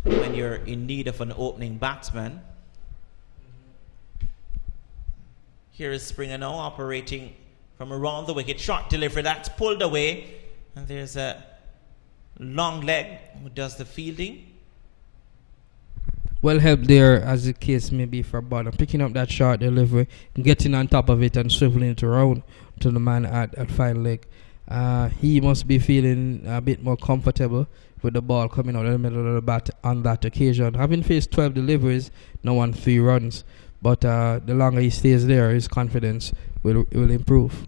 when you're in need of an opening batsman. Here is Springer now operating from around the wicket. Short delivery, that's pulled away. And there's a long leg who does the fielding. Well helped there, as the case may be, for Bonner. Picking up that short delivery, getting on top of it and swiveling it around to the man at fine leg. He must be feeling a bit more comfortable with the ball coming out of the middle of the bat on that occasion. Having faced 12 deliveries, no one 3 runs. But the longer he stays there, his confidence will improve.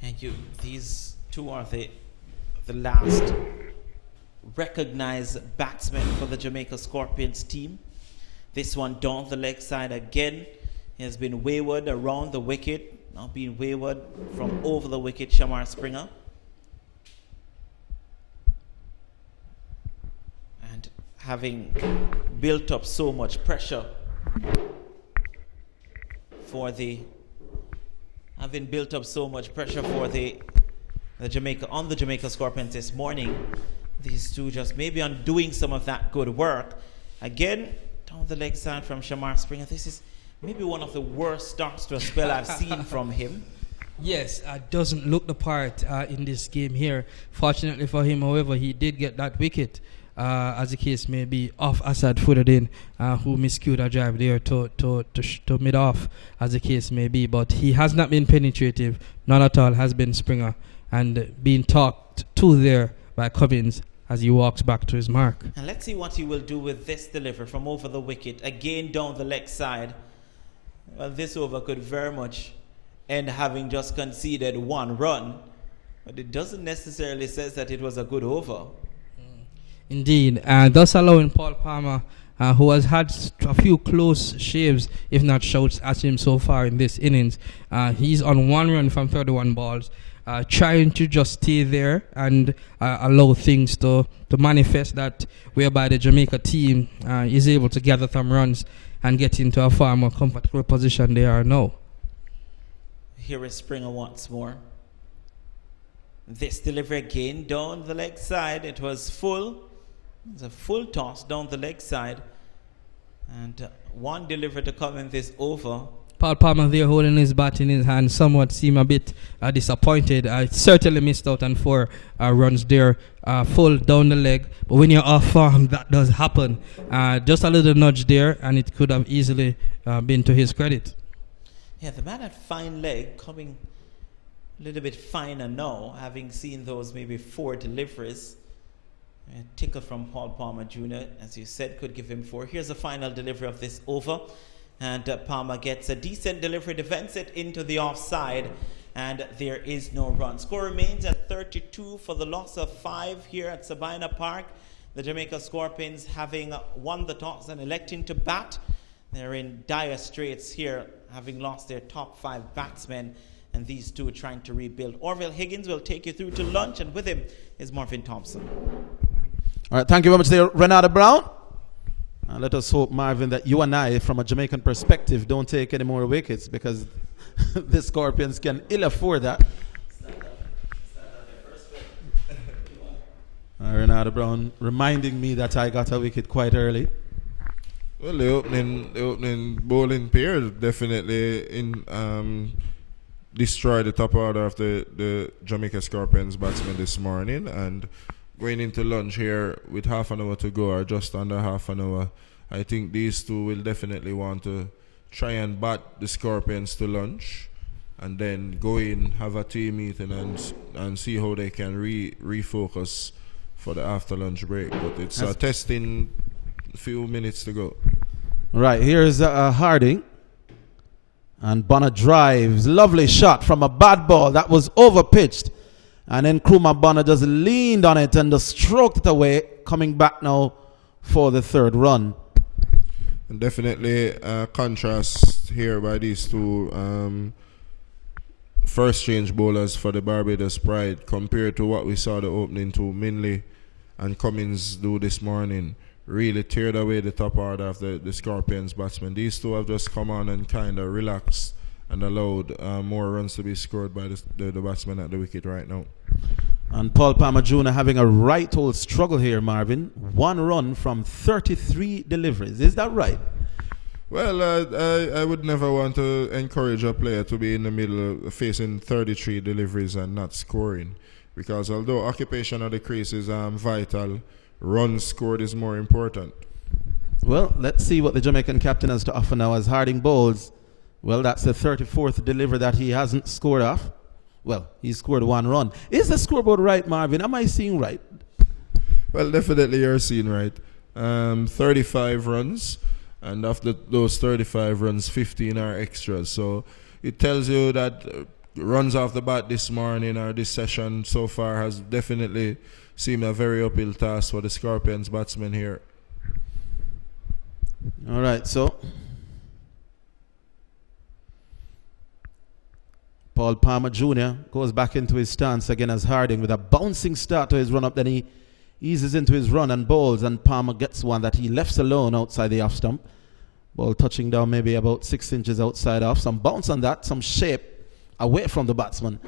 Thank you. These two are the last recognized batsmen for the Jamaica Scorpions team. This one down the leg side again. He has been wayward around the wicket. Now being wayward from over the wicket, Shamar Springer. And having built up so much pressure for the Jamaica Scorpions this morning, these two just maybe undoing some of that good work. Again, down the leg side from Shamar Springer. This is maybe one of the worst starts to a spell I've seen from him. Yes, doesn't look the part in this game here. Fortunately for him, however, he did get that wicket, as the case may be, off Asad Fudadin, who miscued a drive there to mid-off, as the case may be. But he has not been penetrative, not at all, has been Springer, and being talked to there by Cummins as he walks back to his mark. And let's see what he will do with this delivery from over the wicket, again down the leg side. Well, this over could very much end having just conceded 1 run, but it doesn't necessarily say that it was a good over. Indeed, and thus allowing Paul Palmer, who has had a few close shaves, if not shouts, at him so far in this innings. He's on 1 run from 31 balls, trying to just stay there and allow things to manifest, that whereby the Jamaica team is able to gather some runs and get into a far more comfortable position they are now. Here is Springer once more. This delivery again down the leg side. It was full. It was a full toss down the leg side. And 1 delivery to come in this over. Paul Palmer there holding his bat in his hand, somewhat seem a bit disappointed. Certainly missed out on 4 runs there, full down the leg. But when you're off form, that does happen. Just a little nudge there, and it could have easily been to his credit. Yeah, the man had fine leg, coming a little bit finer now, having seen those maybe 4 deliveries. A tickle from Paul Palmer Jr., as you said, could give him 4. Here's the final delivery of this over. And Palmer gets a decent delivery, defends it into the offside, and there is no run. Score remains at 32 for the loss of 5 here at Sabina Park. The Jamaica Scorpions having won the toss and electing to bat. They're in dire straits here, having lost their top 5 batsmen, and these two trying to rebuild. Orville Higgins will take you through to lunch, and with him is Marvin Thompson. All right, thank you very much there, Renata Brown. Let us hope, Marvin, that you and I, from a Jamaican perspective, don't take any more wickets, because the Scorpions can ill afford that. Renata Brown reminding me that I got a wicket quite early. Well, the opening bowling pair definitely destroyed the top order of the Jamaica Scorpions batsmen this morning, and going into lunch here with half an hour to go, or just under half an hour, I think these two will definitely want to try and bat the Scorpions to lunch, and then go in, have a team meeting, and see how they can refocus for the after lunch break. But it's a testing few minutes to go. Right, here's Harding. And Bonner drives. Lovely shot from a bad ball that was over-pitched. And then Kruma Bonner just leaned on it and just stroked it away, coming back now for the 3rd run. And definitely a contrast here by these two first change bowlers for the Barbados Pride compared to what we saw the opening to Minley and Cummins do this morning. Really teared away the top order of the Scorpions batsmen. These two have just come on and kind of relaxed and allowed more runs to be scored by the batsmen at the wicket right now. And Paul Palmer Jr. having a right old struggle here, Marvin. 1 run from 33 deliveries. Is that right? Well, I would never want to encourage a player to be in the middle facing 33 deliveries and not scoring. Because although occupation of the crease is vital, runs scored is more important. Well, let's see what the Jamaican captain has to offer now as Harding bowls. Well, that's the 34th delivery that he hasn't scored off. Well, he scored 1 run. Is the scoreboard right, Marvin? Am I seeing right? Well, definitely you're seeing right. 35 runs, and after those 35 runs, 15 are extras. So it tells you that runs off the bat this morning or this session so far has definitely seemed a very uphill task for the Scorpions batsmen here. All right, so Paul Palmer Jr. goes back into his stance again as Harding with a bouncing start to his run-up. Then he eases into his run and bowls, and Palmer gets one that he left alone outside the off stump. Ball touching down maybe about 6 inches outside off. Some bounce on that, some shape away from the batsman.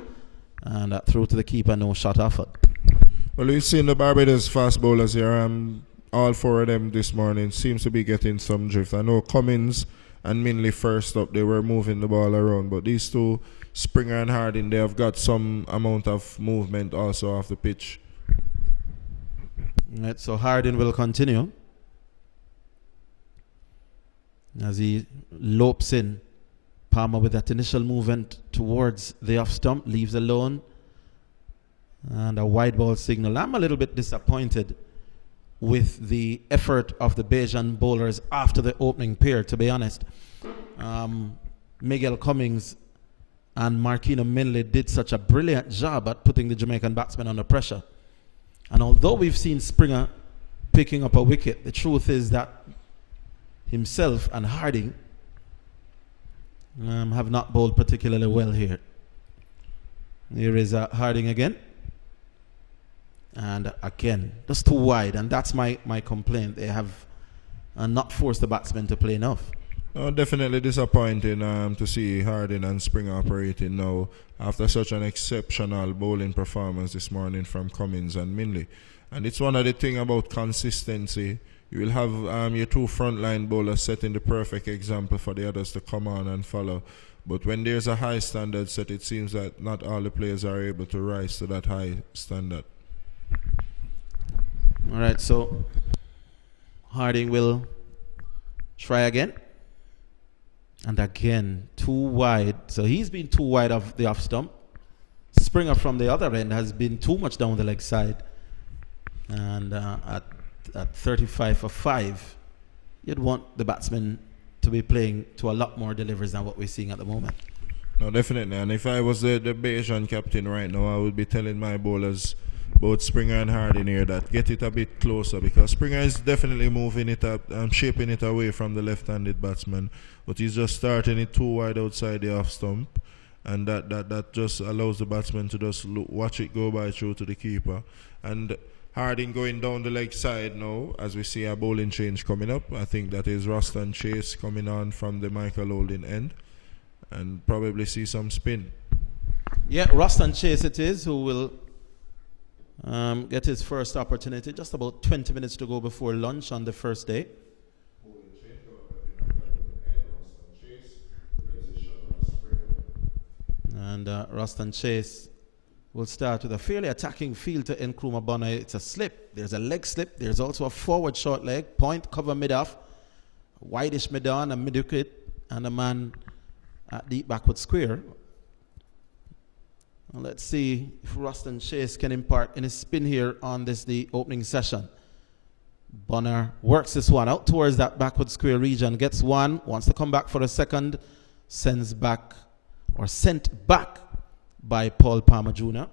And that through to the keeper, no shot offered. Well, we've seen the Barbados fast bowlers here. All 4 of them this morning seems to be getting some drift. I know Cummins and Minley first up, they were moving the ball around. But these two, Springer and Harding, they have got some amount of movement also off the pitch. Right, so Harding will continue as he lopes in. Palmer with that initial movement towards the off stump, leaves alone, and a wide ball signal. I'm a little bit disappointed with the effort of the Bajan bowlers after the opening pair, to be honest. Miguel Cummings and Marquino Minley did such a brilliant job at putting the Jamaican batsmen under pressure. And although we've seen Springer picking up a wicket, the truth is that himself and Harding have not bowled particularly well here. Here is Harding again. And again, just too wide. And that's my complaint. They have not forced the batsmen to play enough. Definitely disappointing to see Harding and Springer operating now after such an exceptional bowling performance this morning from Cummins and Minley. And it's one of the things about consistency. You will have your 2 frontline bowlers setting the perfect example for the others to come on and follow. But when there's a high standard set, it seems that not all the players are able to rise to that high standard. All right, so Harding will try again. And again, too wide. So he's been too wide of the off stump. Springer from the other end has been too much down the leg side. And at 35 for 5, you'd want the batsman to be playing to a lot more deliveries than what we're seeing at the moment. No, definitely. And if I was the Bajan captain right now, I would be telling my bowlers, both Springer and Harding here, that get it a bit closer, because Springer is definitely moving it up and shaping it away from the left-handed batsman, but he's just starting it too wide outside the off stump, and that just allows the batsman to just watch it go by through to the keeper. And Harding going down the leg side now, as we see a bowling change coming up. I think that is Roston Chase coming on from the Michael Holding end, and probably see some spin. Yeah, Roston Chase it is, who will get his first opportunity. Just about 20 minutes to go before lunch on the first day. And Roston Chase will start with a fairly attacking field to Nkrumah Bonner. It's a slip. There's a leg slip. There's also a forward short leg. Point, cover mid-off. Wideish mid-on, a mid-wicket, and a man at deep backward square. Well, let's see if Roston Chase can impart any spin here on the opening session. Bonner works this one out towards that backward square region, gets one, wants to come back for a second, sent back by Paul Palmer Jr.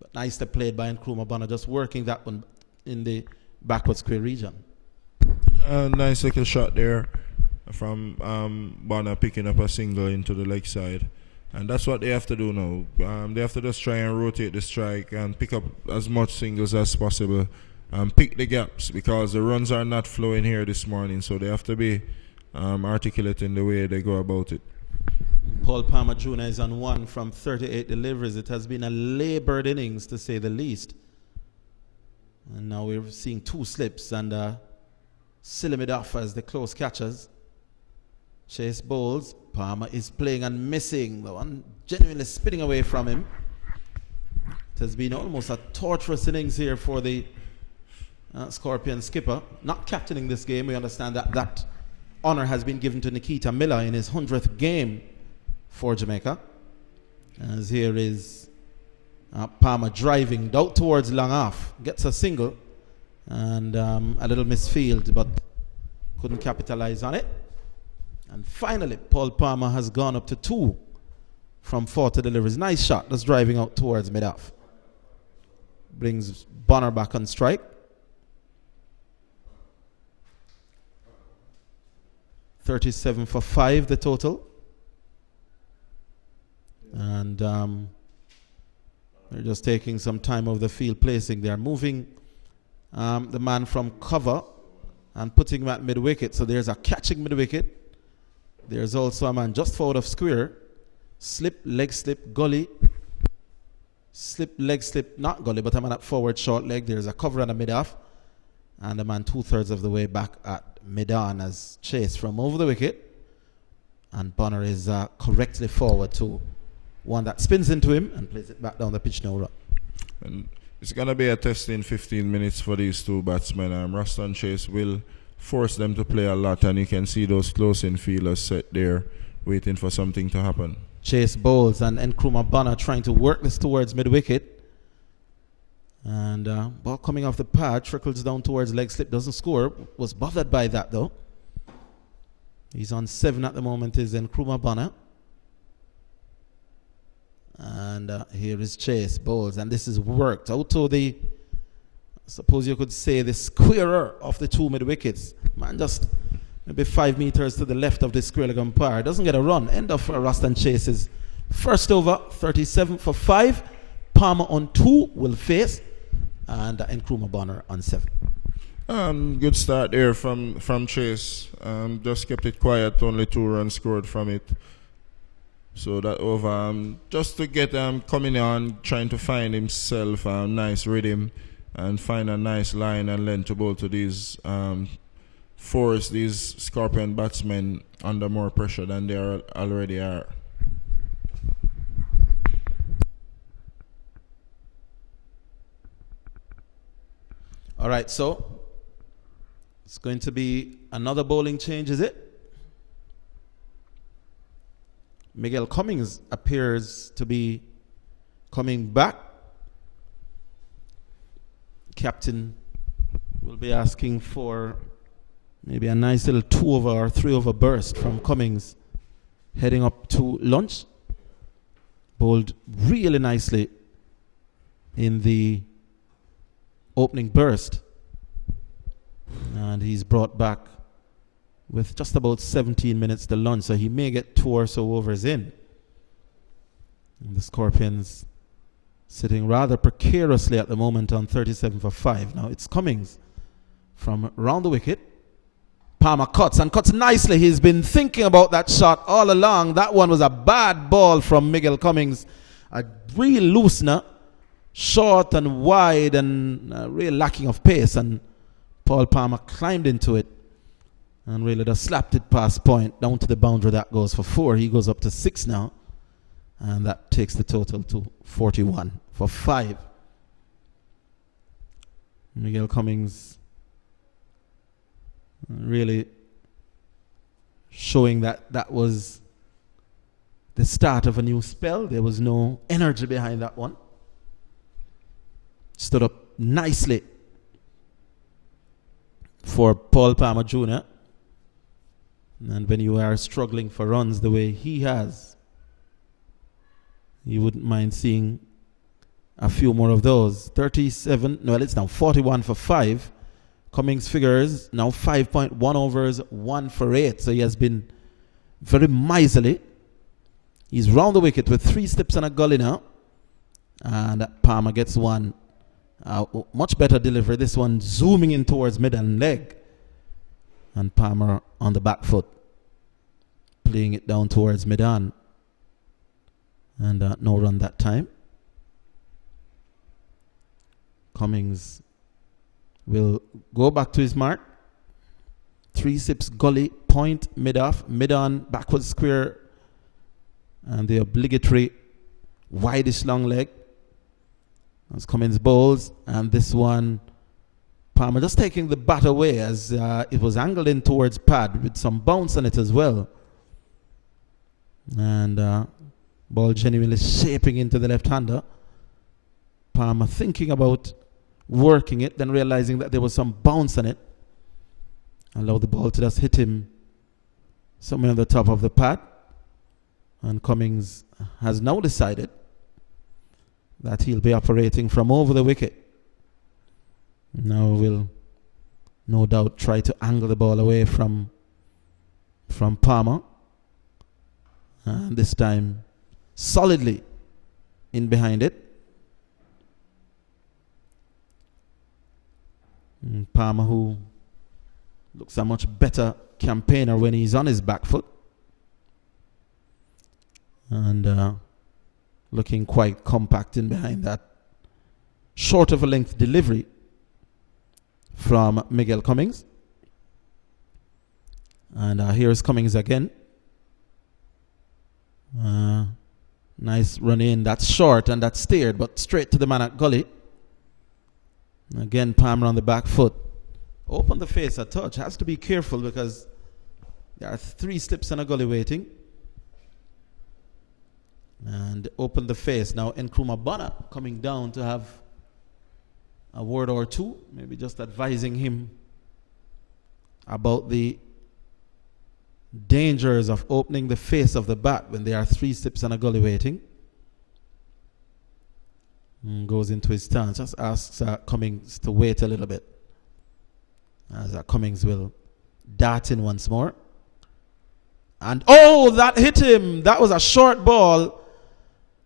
But nicely played by Nkrumah Bonner, just working that one in the backward square region. Nice little shot there from Bonner, picking up a single into the leg side. And that's what they have to do now. They have to just try and rotate the strike and pick up as much singles as possible and pick the gaps, because the runs are not flowing here this morning. So they have to be articulate in the way they go about it. Paul Palmer Jr. is on 1 from 38 deliveries. It has been a labored innings, to say the least. And now we're seeing 2 slips and Silimid off as the close catchers. Chase bowls. Palmer is playing and missing. The one genuinely spinning away from him. It has been almost a torturous innings here for the Scorpion skipper. Not captaining this game. We understand that that honor has been given to Nikita Miller in his 100th game for Jamaica. As here is Palmer driving out towards long off. Gets a single and a little misfield, but couldn't capitalize on it. And finally, Paul Palmer has gone up to 2 from 40 deliveries. Nice shot, just driving out towards mid-off. Brings Bonner back on strike. 37 for 5, the total. And they're just taking some time off the field placing. They're moving the man from cover and putting him at mid-wicket. So there's a catching mid-wicket. There's also a man just forward of square. Slip, leg slip, gully. Slip, leg slip, not gully, but a man at forward short leg. There's a cover and a mid-off. And a man 2/3 of the way back at mid-on as Chase from over the wicket. And Bonner is correctly forward to one that spins into him and plays it back down the pitch now. And it's going to be a test in 15 minutes for these two batsmen. Ruston Chase will force them to play a lot, and you can see those close-in fielders set there waiting for something to happen. Chase bowls and Nkrumah Bonner trying to work this towards mid-wicket. And ball coming off the pad, trickles down towards leg slip, doesn't score. Was bothered by that though. He's on 7 at the moment, is Nkrumah Bonner. And here is Chase bowls, and this is worked out to the, suppose you could say, the squarer of the 2 mid-wickets. Man just maybe 5 meters to the left of the square leg umpire. Doesn't get a run. End of Ruston Chase's first over, 37 for 5. Palmer on 2 will face, and Nkrumah Bonner on 7. Good start there from Chase. Just kept it quiet, only 2 runs scored from it. So that over, just to get coming on, trying to find himself a nice rhythm and find a nice line and length to bowl to these force these Scorpion batsmen under more pressure than they already are. All right, so it's going to be another bowling change, is it? Miguel Cummings appears to be coming back. Captain will be asking for maybe a nice little 2 over or 3 over burst from Cummings heading up to lunch. Bowled really nicely in the opening burst. And he's brought back with just about 17 minutes to lunch, so he may get 2 or so overs in. And the Scorpions sitting rather precariously at the moment on 37 for 5. Now it's Cummings from round the wicket. Palmer cuts and cuts nicely. He's been thinking about that shot all along. That one was a bad ball from Miguel Cummings. A real loosener, short and wide and real lacking of pace. And Paul Palmer climbed into it and really just slapped it past point down to the boundary. That goes for 4. He goes up to 6 now. And that takes the total to 41 for 5. Miguel Cummings really showing that that was the start of a new spell. There was no energy behind that one. Stood up nicely for Paul Palmer Jr. And when you are struggling for runs the way he has, you wouldn't mind seeing a few more of those. 37, no, it's now 41 for 5. Cummings figures now 5.1 overs, 1 for 8. So he has been very miserly. He's round the wicket with 3 slips and a gully now. And Palmer gets one. Much better delivery. This one zooming in towards mid and leg. And Palmer on the back foot, playing it down towards mid-on. And no run that time. Cummings will go back to his mark. 3 sips gully, point, mid-off, mid-on, backward square, and the obligatory widest long leg. As Cummins bowls, and this one, Palmer just taking the bat away as it was angled in towards pad with some bounce on it as well. And ball genuinely shaping into the left-hander. Palmer thinking about working it, then realizing that there was some bounce on it. Allowed the ball to just hit him somewhere on the top of the pad. And Cummins has now decided that he'll be operating from over the wicket. Now we'll no doubt try to angle the ball away from Palmer. And this time solidly in behind it. And Palmer, who looks a much better campaigner when he's on his back foot. And looking quite compact in behind that short of a length delivery from Miguel Cummins. And here's Cummins again. Nice run in. That's short and that's steered, but straight to the man at gully. Again, Palmer on the back foot. Open the face a touch. Has to be careful because there are 3 slips and a gully waiting. And open the face. Now Nkrumah Bonner coming down to have a word or two. Maybe just advising him about the dangers of opening the face of the bat when there are 3 slips and a gully waiting. And goes into his stance. Just asks Cummins to wait a little bit. As Cummins will dart in once more. And oh, that hit him. That was a short ball.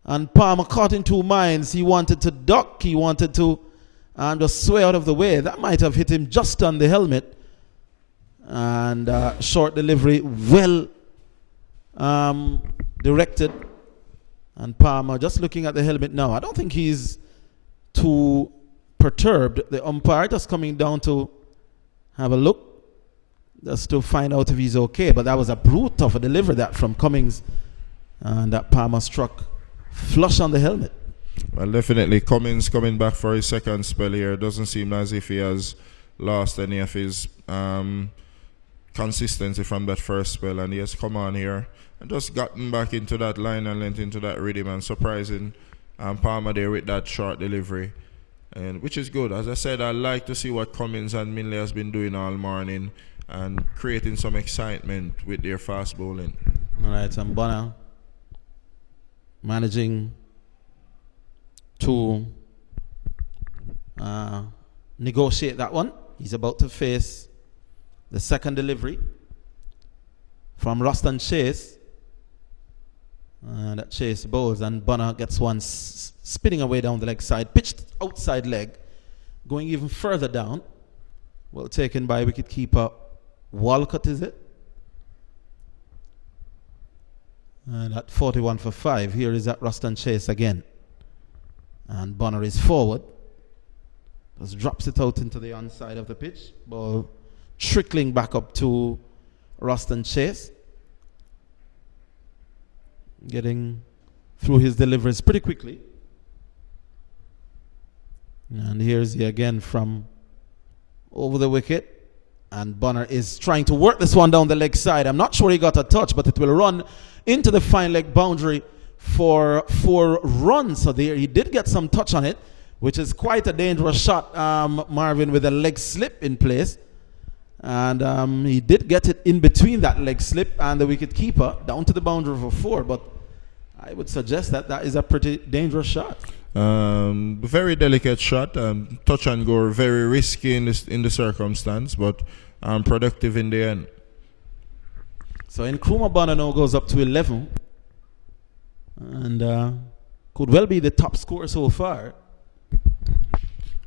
And Palmer caught in 2 minds. He wanted to duck. He wanted to just sway out of the way. That might have hit him just on the helmet. And short delivery, well directed. And Palmer just looking at the helmet now. I don't think he's too perturbed. The umpire just coming down to have a look, just to find out if he's okay. But that was a brute of a delivery that from Cummins. And that Palmer struck flush on the helmet. Well, definitely Cummins coming back for his second spell here. Doesn't seem as if he has lost any of his consistency from that first spell, and he has come on here and just gotten back into that line and lent into that rhythm, and surprising Palmer there with that short delivery, and which is good. As I said, I like to see what Cummins and Minley has been doing all morning and creating some excitement with their fast bowling. All right, and Bonner managing to negotiate that one. He's about to face the second delivery from Ruston Chase. That Chase bowls, and Bonner gets one spinning away down the leg side, pitched outside leg, going even further down. Well taken by wicketkeeper Walcott, is it? And at 41 for 5, here is that Ruston Chase again. And Bonner is forward. Just drops it out into the onside of the pitch. Ball trickling back up to Ruston Chase. Getting through his deliveries pretty quickly. And here's he again from over the wicket. And Bonner is trying to work this one down the leg side. I'm not sure he got a touch, but it will run into the fine leg boundary for 4 runs. So there he did get some touch on it, which is quite a dangerous shot, Marvin, with a leg slip in place. And he did get it in between that leg slip and the wicket keeper down to the boundary for 4. But I would suggest that that is a pretty dangerous shot. Very delicate shot. Touch and go, very risky in the circumstance, but productive in the end. So Nkrumah Bonner now goes up to 11. And could well be the top scorer so far.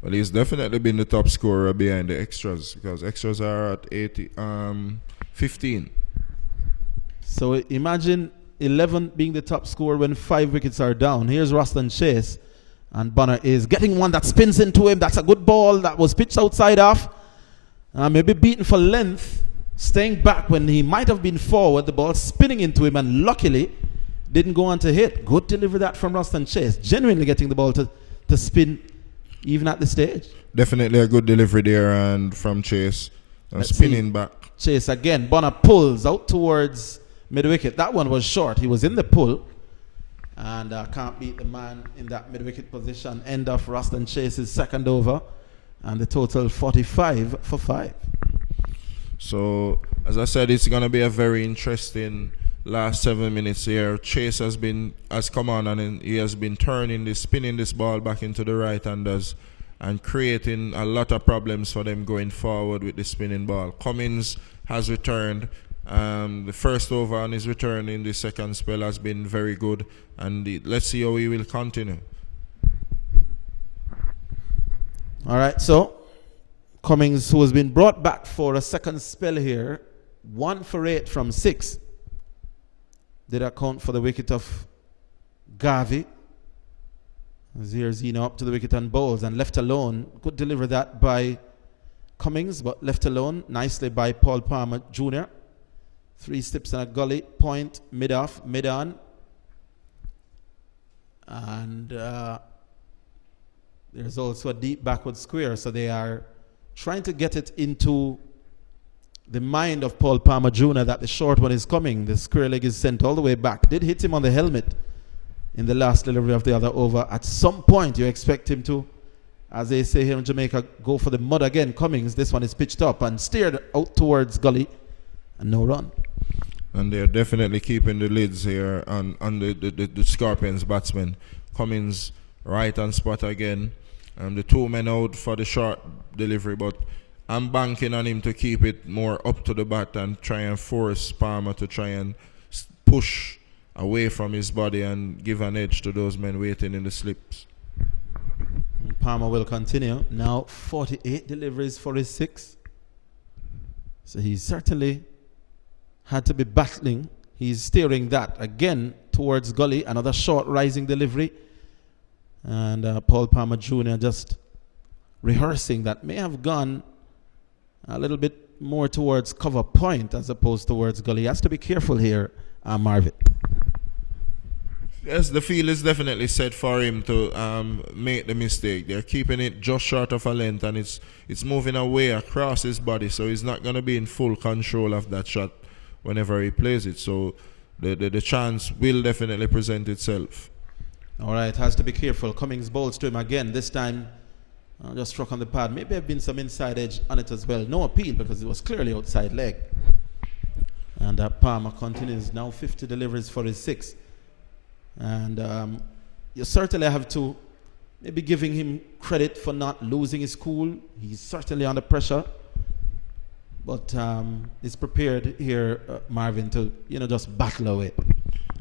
Well, he's definitely been the top scorer behind the extras, because extras are at 15. So imagine 11 being the top scorer when 5 wickets are down. Here's Ruston Chase, and Bonner is getting one that spins into him. That's a good ball that was pitched outside off. Maybe beaten for length, staying back when he might have been forward, the ball spinning into him, and luckily didn't go on to hit. Good delivery that from Ruston Chase, genuinely getting the ball to spin even at the stage. Definitely a good delivery there and from Chase. And spinning back. Chase again. Bonner pulls out towards mid-wicket. That one was short. He was in the pull. And can't beat the man in that mid-wicket position. End of Ruston Chase's second over. And the total 45 for 5. So, as I said, it's going to be a very interesting last 7 minutes here. Chase has come on and he has been spinning this ball back into the right-handers and creating a lot of problems for them going forward with the spinning ball. Cummins has returned. The first over on his return in the second spell has been very good, and let's see how he will continue. All right, so Cummins, who has been brought back for a second spell here, 1 for 8 from 6, did account for the wicket of Garvey. Zino up to the wicket and bowls and left alone. Good deliver that by Cummins, but left alone nicely by Paul Palmer Jr. 3 steps and a gully, point, mid-off, mid-on. And there's also a deep backward square, so they are trying to get it into the mind of Paul Palmer Jr. that the short one is coming. The square leg is sent all the way back. Did hit him on the helmet in the last delivery of the other over. At some point, you expect him to, as they say here in Jamaica, go for the mud again. Cummins, this one is pitched up and steered out towards gully, and no run. And they're definitely keeping the lids here on the Scorpions batsmen. Cummins right on spot again. The 2 men out for the short delivery, but I'm banking on him to keep it more up to the bat and try and force Palmer to try and push away from his body and give an edge to those men waiting in the slips. And Palmer will continue. Now 48 deliveries for his 6. So he certainly had to be battling. He's steering that again towards gully. Another short rising delivery. And Paul Palmer Jr. just rehearsing that. May have gone a little bit more towards cover point as opposed towards gully. He has to be careful here, Marvin. Yes, the field is definitely set for him to make the mistake. They're keeping it just short of a length, and it's moving away across his body, so he's not going to be in full control of that shot whenever he plays it. So the chance will definitely present itself. All right, has to be careful. Cummins bowls to him again. This time, just struck on the pad. Maybe have been some inside edge on it as well. No appeal because it was clearly outside leg. And Palmer continues now 50 deliveries for his 6. And you certainly have to maybe giving him credit for not losing his cool. He's certainly under pressure. But he's prepared here, Marvin, to just battle away.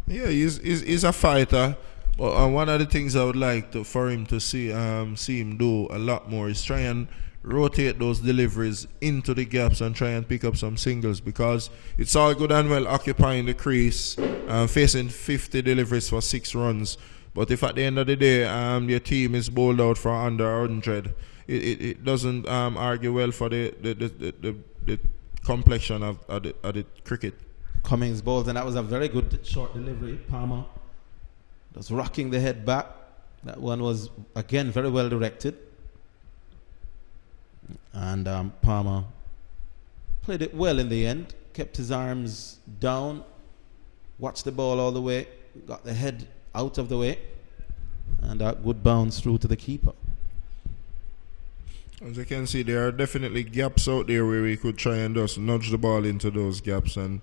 Yeah, he's a fighter. But one of the things I would like for him to see him do a lot more is try and rotate those deliveries into the gaps and try and pick up some singles, because it's all good and well occupying the crease, facing 50 deliveries for 6 runs. But if at the end of the day your team is bowled out for under 100, it doesn't argue well for the complexion of the cricket. Cummins bowls, and that was a very good short delivery. Palmer just rocking the head back. That one was, again, very well directed. And Palmer played it well in the end. Kept his arms down. Watched the ball all the way. Got the head out of the way. And a good bounce through to the keeper. As you can see, there are definitely gaps out there where we could try and just nudge the ball into those gaps and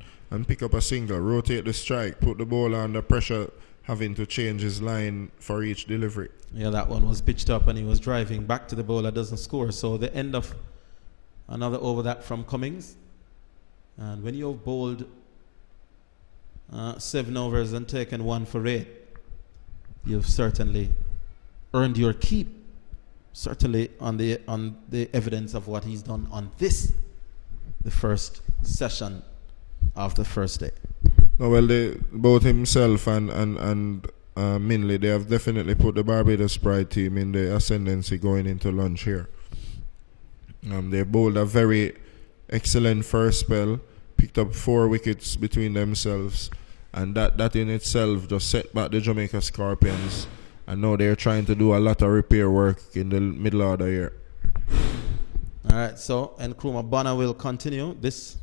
pick up a single. Rotate the strike. Put the ball under pressure, having to change his line for each delivery. Yeah, that one was pitched up and he was driving back to the bowler, doesn't score. So the end of another over that from Cummins. And when you've bowled 7 overs and taken 1 for 8, you've certainly earned your keep. Certainly on the evidence of what he's done on the first session of the first day. No, well, both himself and Minley, they have definitely put the Barbados Pride team in the ascendancy going into lunch here. They bowled a very excellent first spell, picked up 4 wickets between themselves, and that in itself just set back the Jamaica Scorpions, and now they're trying to do a lot of repair work in the middle order here. All right, so Nkrumah Bonner will continue. This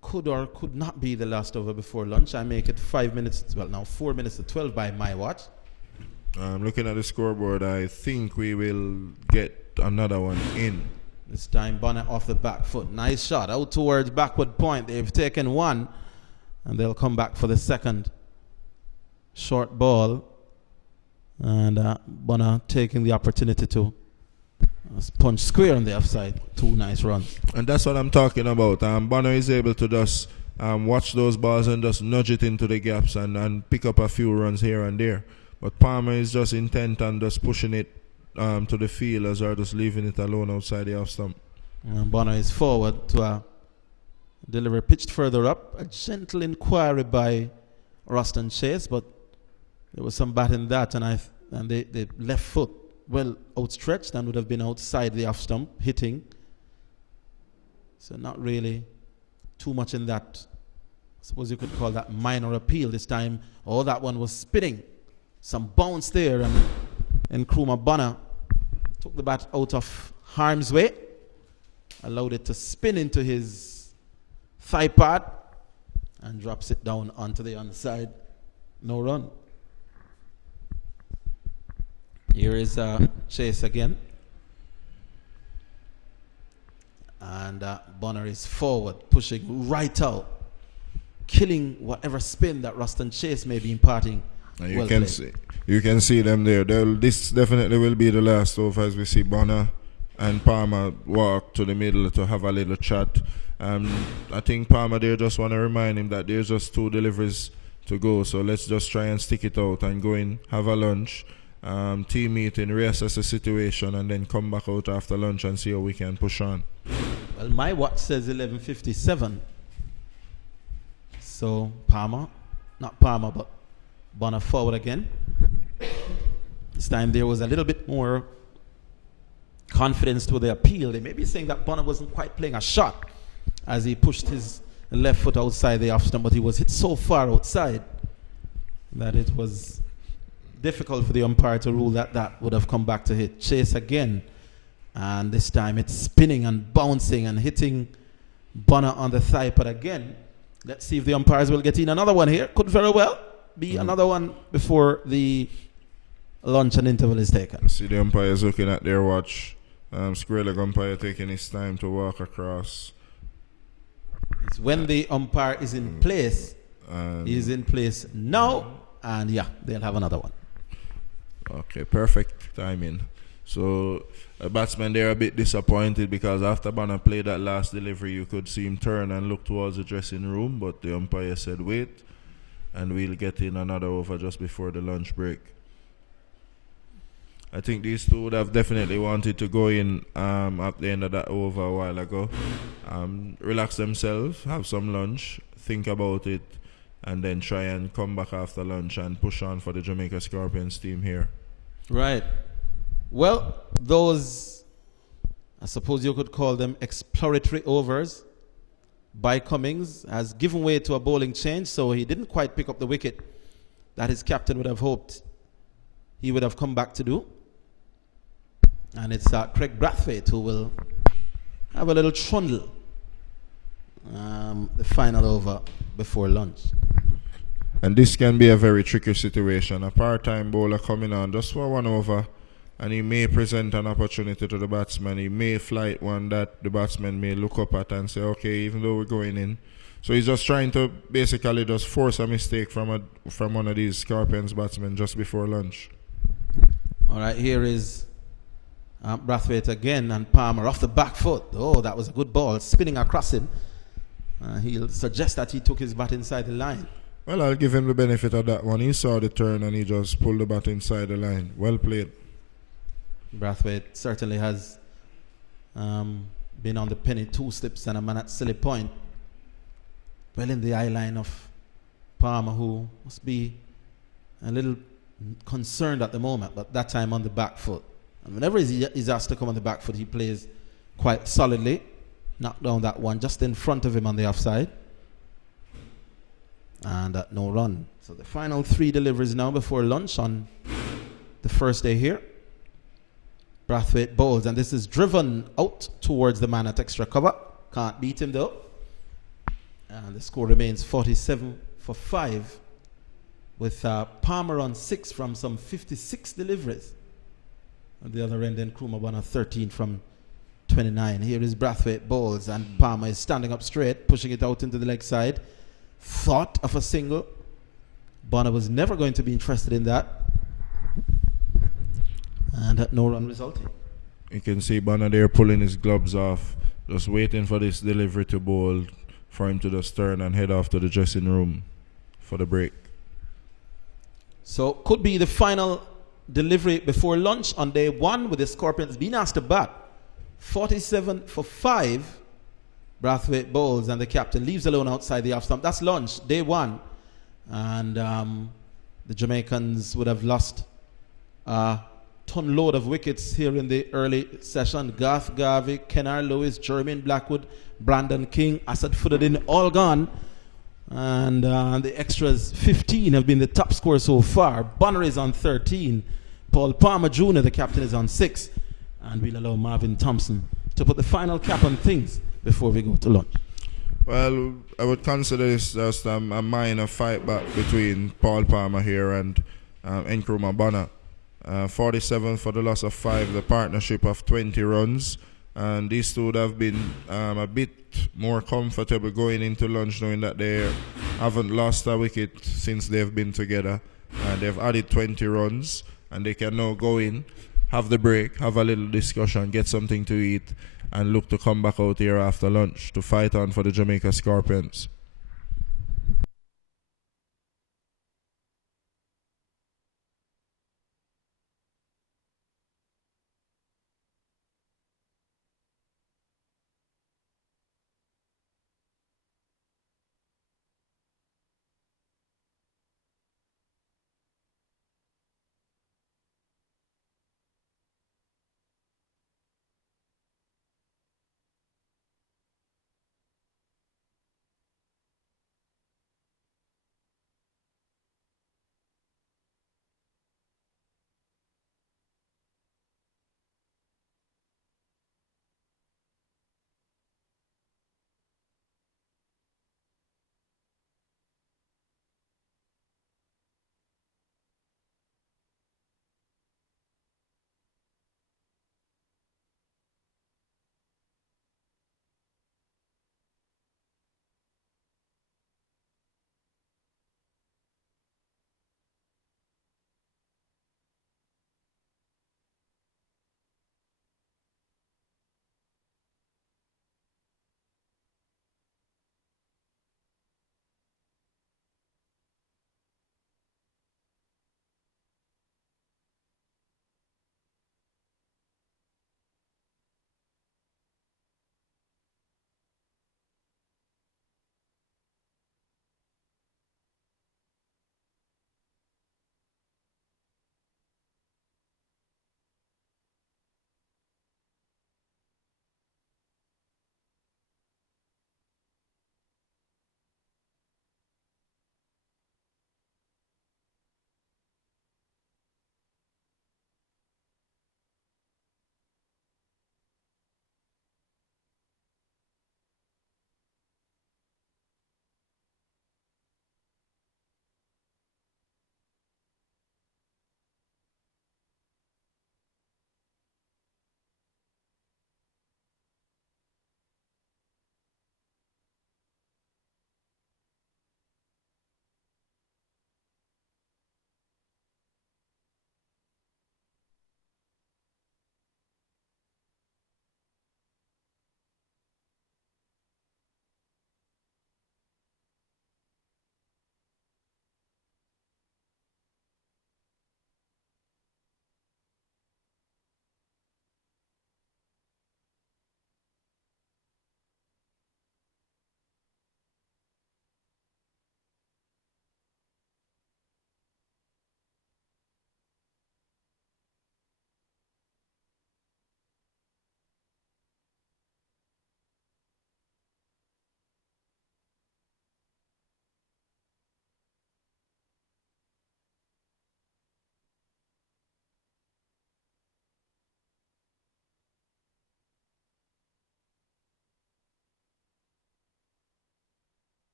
could or could not be the last over before lunch. I make it 5 minutes, well now 4 minutes to 12 by my watch. Looking at the scoreboard, I think we will get another one in. This time Bonner off the back foot. Nice shot out towards backward point. They've taken one and they'll come back for the second. Short ball. And Bonner taking the opportunity to punch square on the offside. 2 nice runs. And that's what I'm talking about. Bonner is able to just watch those balls and just nudge it into the gaps and pick up a few runs here and there. But Palmer is just intent on just pushing it to the fielders or just leaving it alone outside the off stump. And Bonner is forward to a delivery pitched further up. A gentle inquiry by Ruston Chase, but there was some bat in that, and the left foot well outstretched and would have been outside the off stump, hitting. So not really too much in that. I suppose you could call that minor appeal this time. Oh, that one was spinning. Some bounce there, and Nkrumah Bonner took the bat out of harm's way, allowed it to spin into his thigh pad, and drops it down onto the underside. No run. Here is Chase again. And Bonner is forward, pushing right out, killing whatever spin that Ruston Chase may be imparting. You can see them there. This definitely will be the last over as we see Bonner and Palmer walk to the middle to have a little chat. I think Palmer there just want to remind him that there's just 2 deliveries to go. So let's just try and stick it out and go in, have a lunch, team meeting, reassess the situation, and then come back out after lunch and see how we can push on. Well, my watch says 11:57. So not Palmer, but Bonner forward again. This time there was a little bit more confidence to the appeal. They may be saying that Bonner wasn't quite playing a shot as he pushed his left foot outside the off stump, but he was hit so far outside that it was difficult for the umpire to rule that would have come back to hit. Chase again, and this time it's spinning and bouncing and hitting Bonner on the thigh pad again. Let's see if the umpires will get in another one here. Could very well be another one before the lunch and interval is taken. See the umpires looking at their watch. Square leg umpire taking his time to walk across. It's when the umpire is in place. He's in place now, and yeah, they'll have another one. Okay, perfect timing. So the batsmen there are a bit disappointed because after Bonner played that last delivery, you could see him turn and look towards the dressing room, but the umpire said wait, and we'll get in another over just before the lunch break. I think these 2 would have definitely wanted to go in at the end of that over a while ago. Relax themselves, have some lunch, think about it, and then try and come back after lunch and push on for the Jamaica Scorpions team here. Right. Well, those, I suppose you could call them exploratory overs by Cummings, has given way to a bowling change, so he didn't quite pick up the wicket that his captain would have hoped he would have come back to do. And it's Craig Brathwaite who will have a little trundle the final over before lunch. And this can be a very tricky situation. A part-time bowler coming on just for 1 over, and he may present an opportunity to the batsman. He may flight one that the batsman may look up at and say, okay, even though we're going in. So he's just trying to basically just force a mistake from one of these Scorpions batsmen just before lunch. All right, here is Brathwaite again, and Palmer off the back foot. Oh, that was a good ball, spinning across him. He'll suggest that he took his bat inside the line. Well, I'll give him the benefit of that one. He saw the turn and he just pulled the bat inside the line. Well played. Brathwaite certainly has been on the penny 2 slips and a man at silly point. Well in the eye line of Palmer, who must be a little concerned at the moment, but that time on the back foot. And whenever he's asked to come on the back foot, he plays quite solidly. knocked down that one just in front of him on the offside. And no run. So the final 3 deliveries now before lunch on the first day here. Brathwaite bowls, and this is driven out towards the man at extra cover. Can't beat him though. And the score remains 47 for 5 with Palmer on 6 from some 56 deliveries. On the other end, then Krumah 13 from 29. Here is Brathwaite bowls, and Palmer is standing up straight, pushing it out into the leg side. Thought of a single. Bonner was never going to be interested in that. And no run resulting. You can see Bonner there pulling his gloves off, just waiting for this delivery to bowl, for him to just turn and head off to the dressing room for the break. So could be the final delivery before lunch on day 1 with the Scorpions being asked to bat. 47 for 5. Brathwaite bowls, and the captain leaves alone outside the off stump. That's lunch, day 1. And the Jamaicans would have lost a ton load of wickets here in the early session. Garth Garvey, Kennar Lewis, Jermaine Blackwood, Brandon King, Asad Fuddin, all gone. And the extras 15 have been the top scorer so far. Bonner is on 13. Paul Palmer Jr., the captain, is on 6. And we'll allow Marvin Thompson to put the final cap on things before we go to lunch. Well, I would consider this just a minor fight back between Paul Palmer here and Nkrumah Bonner. 47 for the loss of 5, the partnership of 20 runs. And these two would have been a bit more comfortable going into lunch, knowing that they haven't lost a wicket since they've been together. And they've added 20 runs, and they can now go in, have the break, have a little discussion, get something to eat, and look to come back out here after lunch to fight on for the Jamaica Scorpions.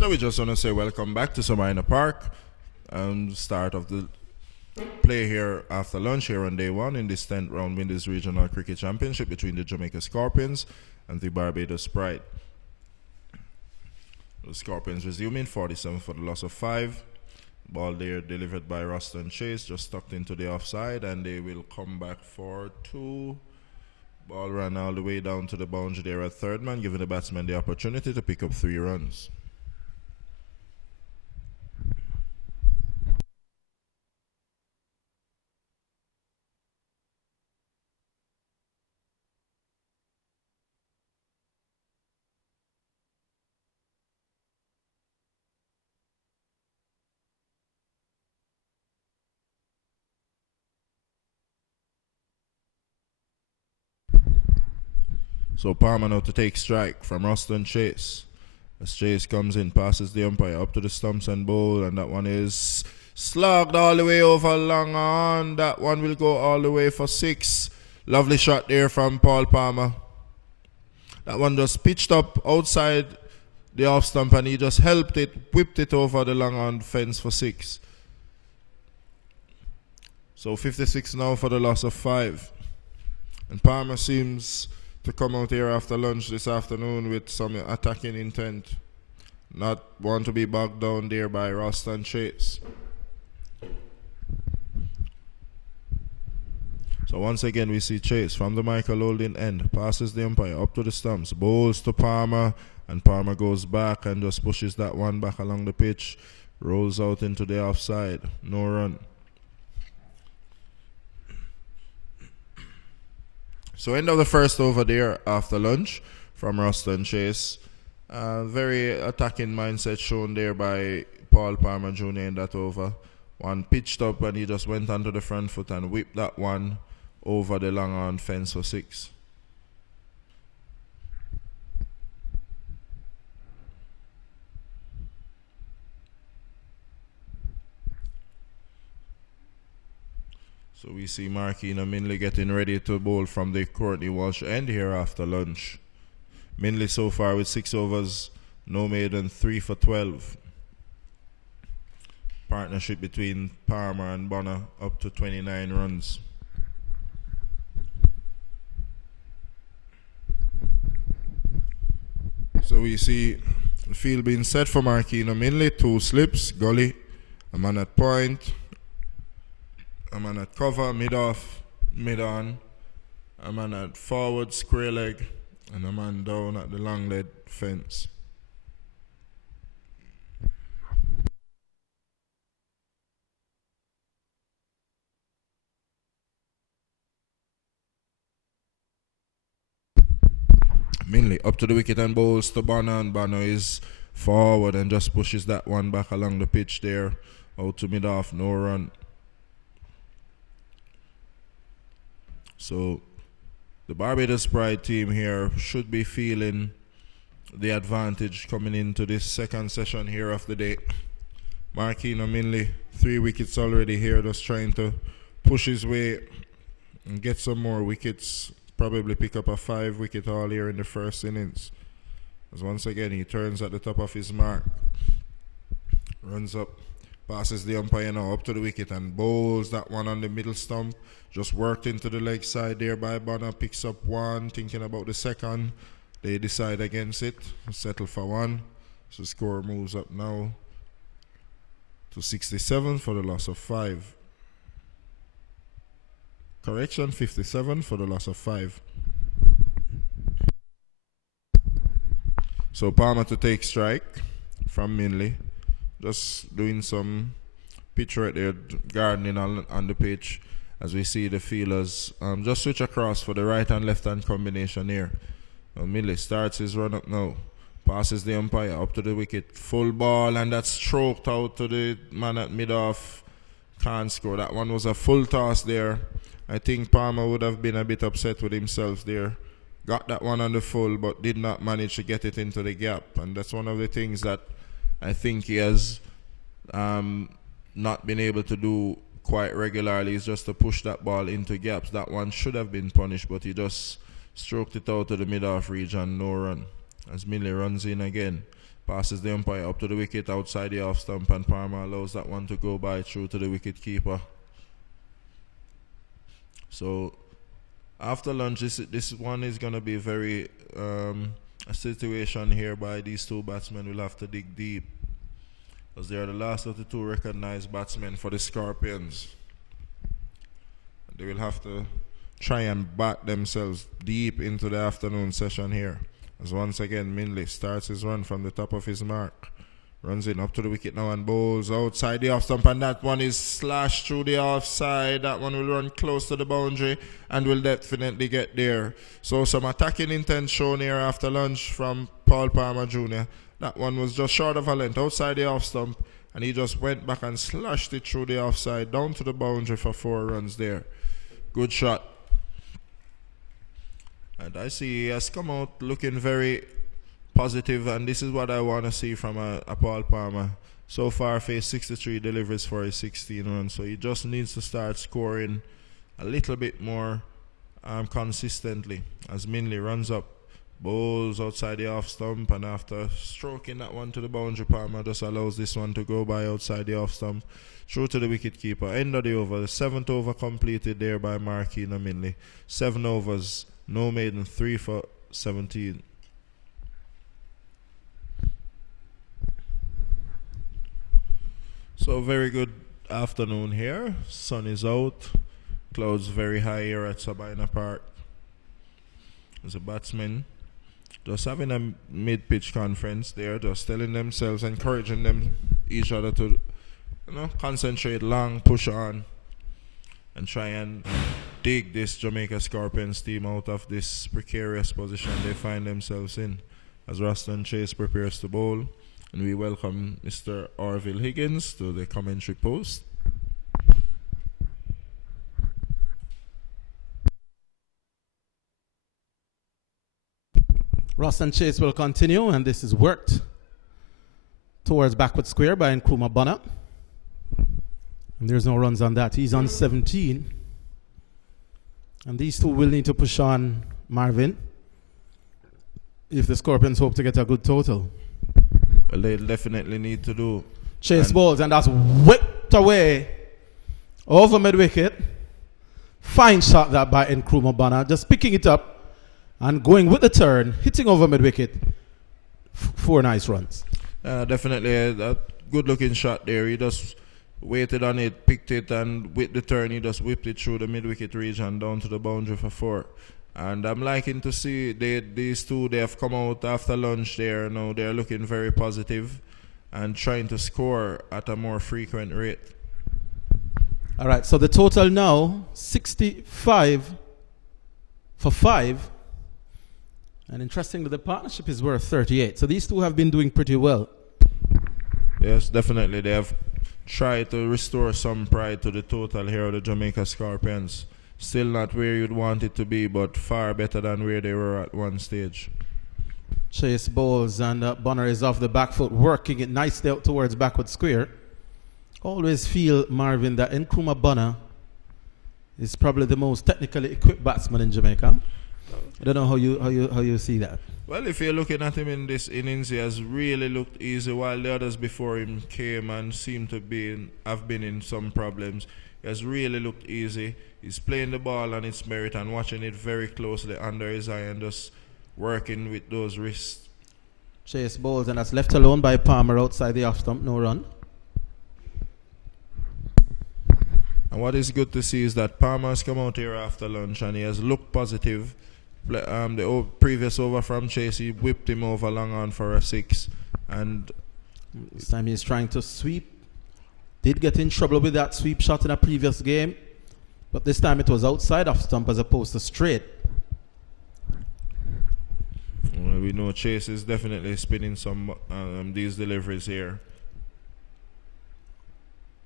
So we just want to say welcome back to Samina Park. Start of the play here after lunch here on day one in this 10th round Windies Regional Cricket Championship between the Jamaica Scorpions and the Barbados Pride. The Scorpions resuming 47 for the loss of 5. Ball there delivered by Ruston Chase, just tucked into the offside, and they will come back for 2. Ball ran all the way down to the boundary there at third man, giving the batsman the opportunity to pick up 3 runs. So Palmer now to take strike from Ruston Chase. As Chase comes in, passes the umpire up to the stumps and bowl, and that one is slugged all the way over long on. That one will go all the way for 6. Lovely shot there from Paul Palmer. That one just pitched up outside the off stump, and he just helped it, whipped it over the long on fence for 6. So 56 now for the loss of 5. And Palmer seems to come out here after lunch this afternoon with some attacking intent. Not want to be bogged down there by Ruston Chase. So once again we see Chase from the Michael Holding end. Passes the umpire up to the stumps. Bowls to Palmer, and Palmer goes back and just pushes that one back along the pitch. Rolls out into the offside. No run. So end of the first over there after lunch from Ruston Chase. Very attacking mindset shown there by Paul Palmer Jr. in that over. One pitched up and he just went onto the front foot and whipped that one over the long on fence for 6. So we see Marquino Minley getting ready to bowl from the Courtney Walsh end here after lunch. Minley so far with 6 overs, no maiden, 3 for 12. Partnership between Palmer and Bonner up to 29 runs. So we see the field being set for Marquino Minley. 2 slips, gully, a man at point, a man at cover, mid-off, mid-on, a man at forward, square leg, and a man down at the long lead fence. Minley up to the wicket and bowls to Bonner, and Bonner is forward and just pushes that one back along the pitch there, out to mid-off, no run. So the Barbados Pride team here should be feeling the advantage coming into this second session here of the day. Marquino Minley, 3 wickets already here, just trying to push his way and get some more wickets. Probably pick up a 5-wicket haul here in the first innings. As once again he turns at the top of his mark. Runs up, passes the umpire now up to the wicket and bowls that one on the middle stump. Just worked into the leg side there by Bonner. Picks up 1, thinking about the second. They decide against it, settle for 1. So score moves up now to 67 for the loss of 5. Correction, 57 for the loss of 5. So Palmer to take strike from Minley. Just doing some pitch right there, gardening on the pitch. As we see the fielders just switch across for the right and left hand combination here. Minley starts his run up now. Passes the umpire up to the wicket. Full ball, and that's stroked out to the man at mid-off. Can't score. That one was a full toss there. I think Palmer would have been a bit upset with himself there. Got that one on the full, but did not manage to get it into the gap. And that's one of the things that I think he has not been able to do quite regularly, is just to push that ball into gaps. That one should have been punished, but he just stroked it out to the mid-off region, no run. As Minley runs in again. Passes the umpire up to the wicket outside the off stump, and Palmer allows that one to go by through to the wicket keeper. So after lunch, this one is going to be very a situation here by these two batsmen will have to dig deep, because they are the last of the two recognized batsmen for the Scorpions. They will have to try and bat themselves deep into the afternoon session here. As once again, Minley starts his run from the top of his mark. Runs in up to the wicket now and bowls outside the off stump, and that one is slashed through the offside. That one will run close to the boundary and will definitely get there. So some attacking intent shown here after lunch from Paul Palmer Jr. That one was just short of a length outside the off stump, and he just went back and slashed it through the offside down to the boundary for 4 runs there. Good shot. And I see he has come out looking very positive, and this is what I want to see from a Paul Palmer. So far, faced 63 deliveries for his 16 runs, so he just needs to start scoring a little bit more consistently. As Minley runs up, bowls outside the off stump, and after stroking that one to the boundary, Palmer just allows this one to go by outside the off stump, through to the wicket keeper. End of the over. The 7th over completed there by Marquina Minley. 7 overs, no maiden, 3 for 17. So very good afternoon here. Sun is out. Clouds very high here at Sabina Park. As a batsman just having a mid-pitch conference there, just telling themselves, encouraging them, each other to concentrate long, push on, and try and dig this Jamaica Scorpions team out of this precarious position they find themselves in. As Roston Chase prepares to bowl, and we welcome Mr. Orville Higgins to the commentary post. Roston Chase will continue, and this is worked towards backward square by Nkrumah Bonner. And there's no runs on that. He's on 17. And these two will need to push on Marvin if the Scorpions hope to get a good total. Well, they definitely need to do. Chase balls, and that's whipped away over mid-wicket. Fine shot that by Nkrumah Bonner, just picking it up and going with the turn, hitting over mid-wicket. 4 nice runs. Definitely a good-looking shot there. He just waited on it, picked it, and with the turn, he just whipped it through the mid-wicket region down to the boundary for 4. And I'm liking to see these two, they have come out after lunch there. Now they're looking very positive and trying to score at a more frequent rate. All right, so the total now, 65 for 5. And interestingly, the partnership is worth 38. So these two have been doing pretty well. Yes, definitely. They have tried to restore some pride to the total here of the Jamaica Scorpions. Still not where you'd want it to be, but far better than where they were at one stage. Chase bowls, and Bonner is off the back foot, working it nicely out towards backward square. Always feel, Marvin, that Nkrumah Bonner is probably the most technically equipped batsman in Jamaica. I don't know how you see that. Well, if you're looking at him in this innings, he has really looked easy, while the others before him came and seemed to have been in some problems. He has really looked easy. He's playing the ball on its merit and watching it very closely under his eye and just working with those wrists. Chase bowls, and that's left alone by Palmer outside the off stump, no run. And what is good to see is that Palmer has come out here after lunch and he has looked positive. The previous over from Chase, he whipped him over long on for a 6. And this time he's trying to sweep. Did get in trouble with that sweep shot in a previous game, but this time it was outside off stump as opposed to straight. Well, we know Chase is definitely spinning some these deliveries here.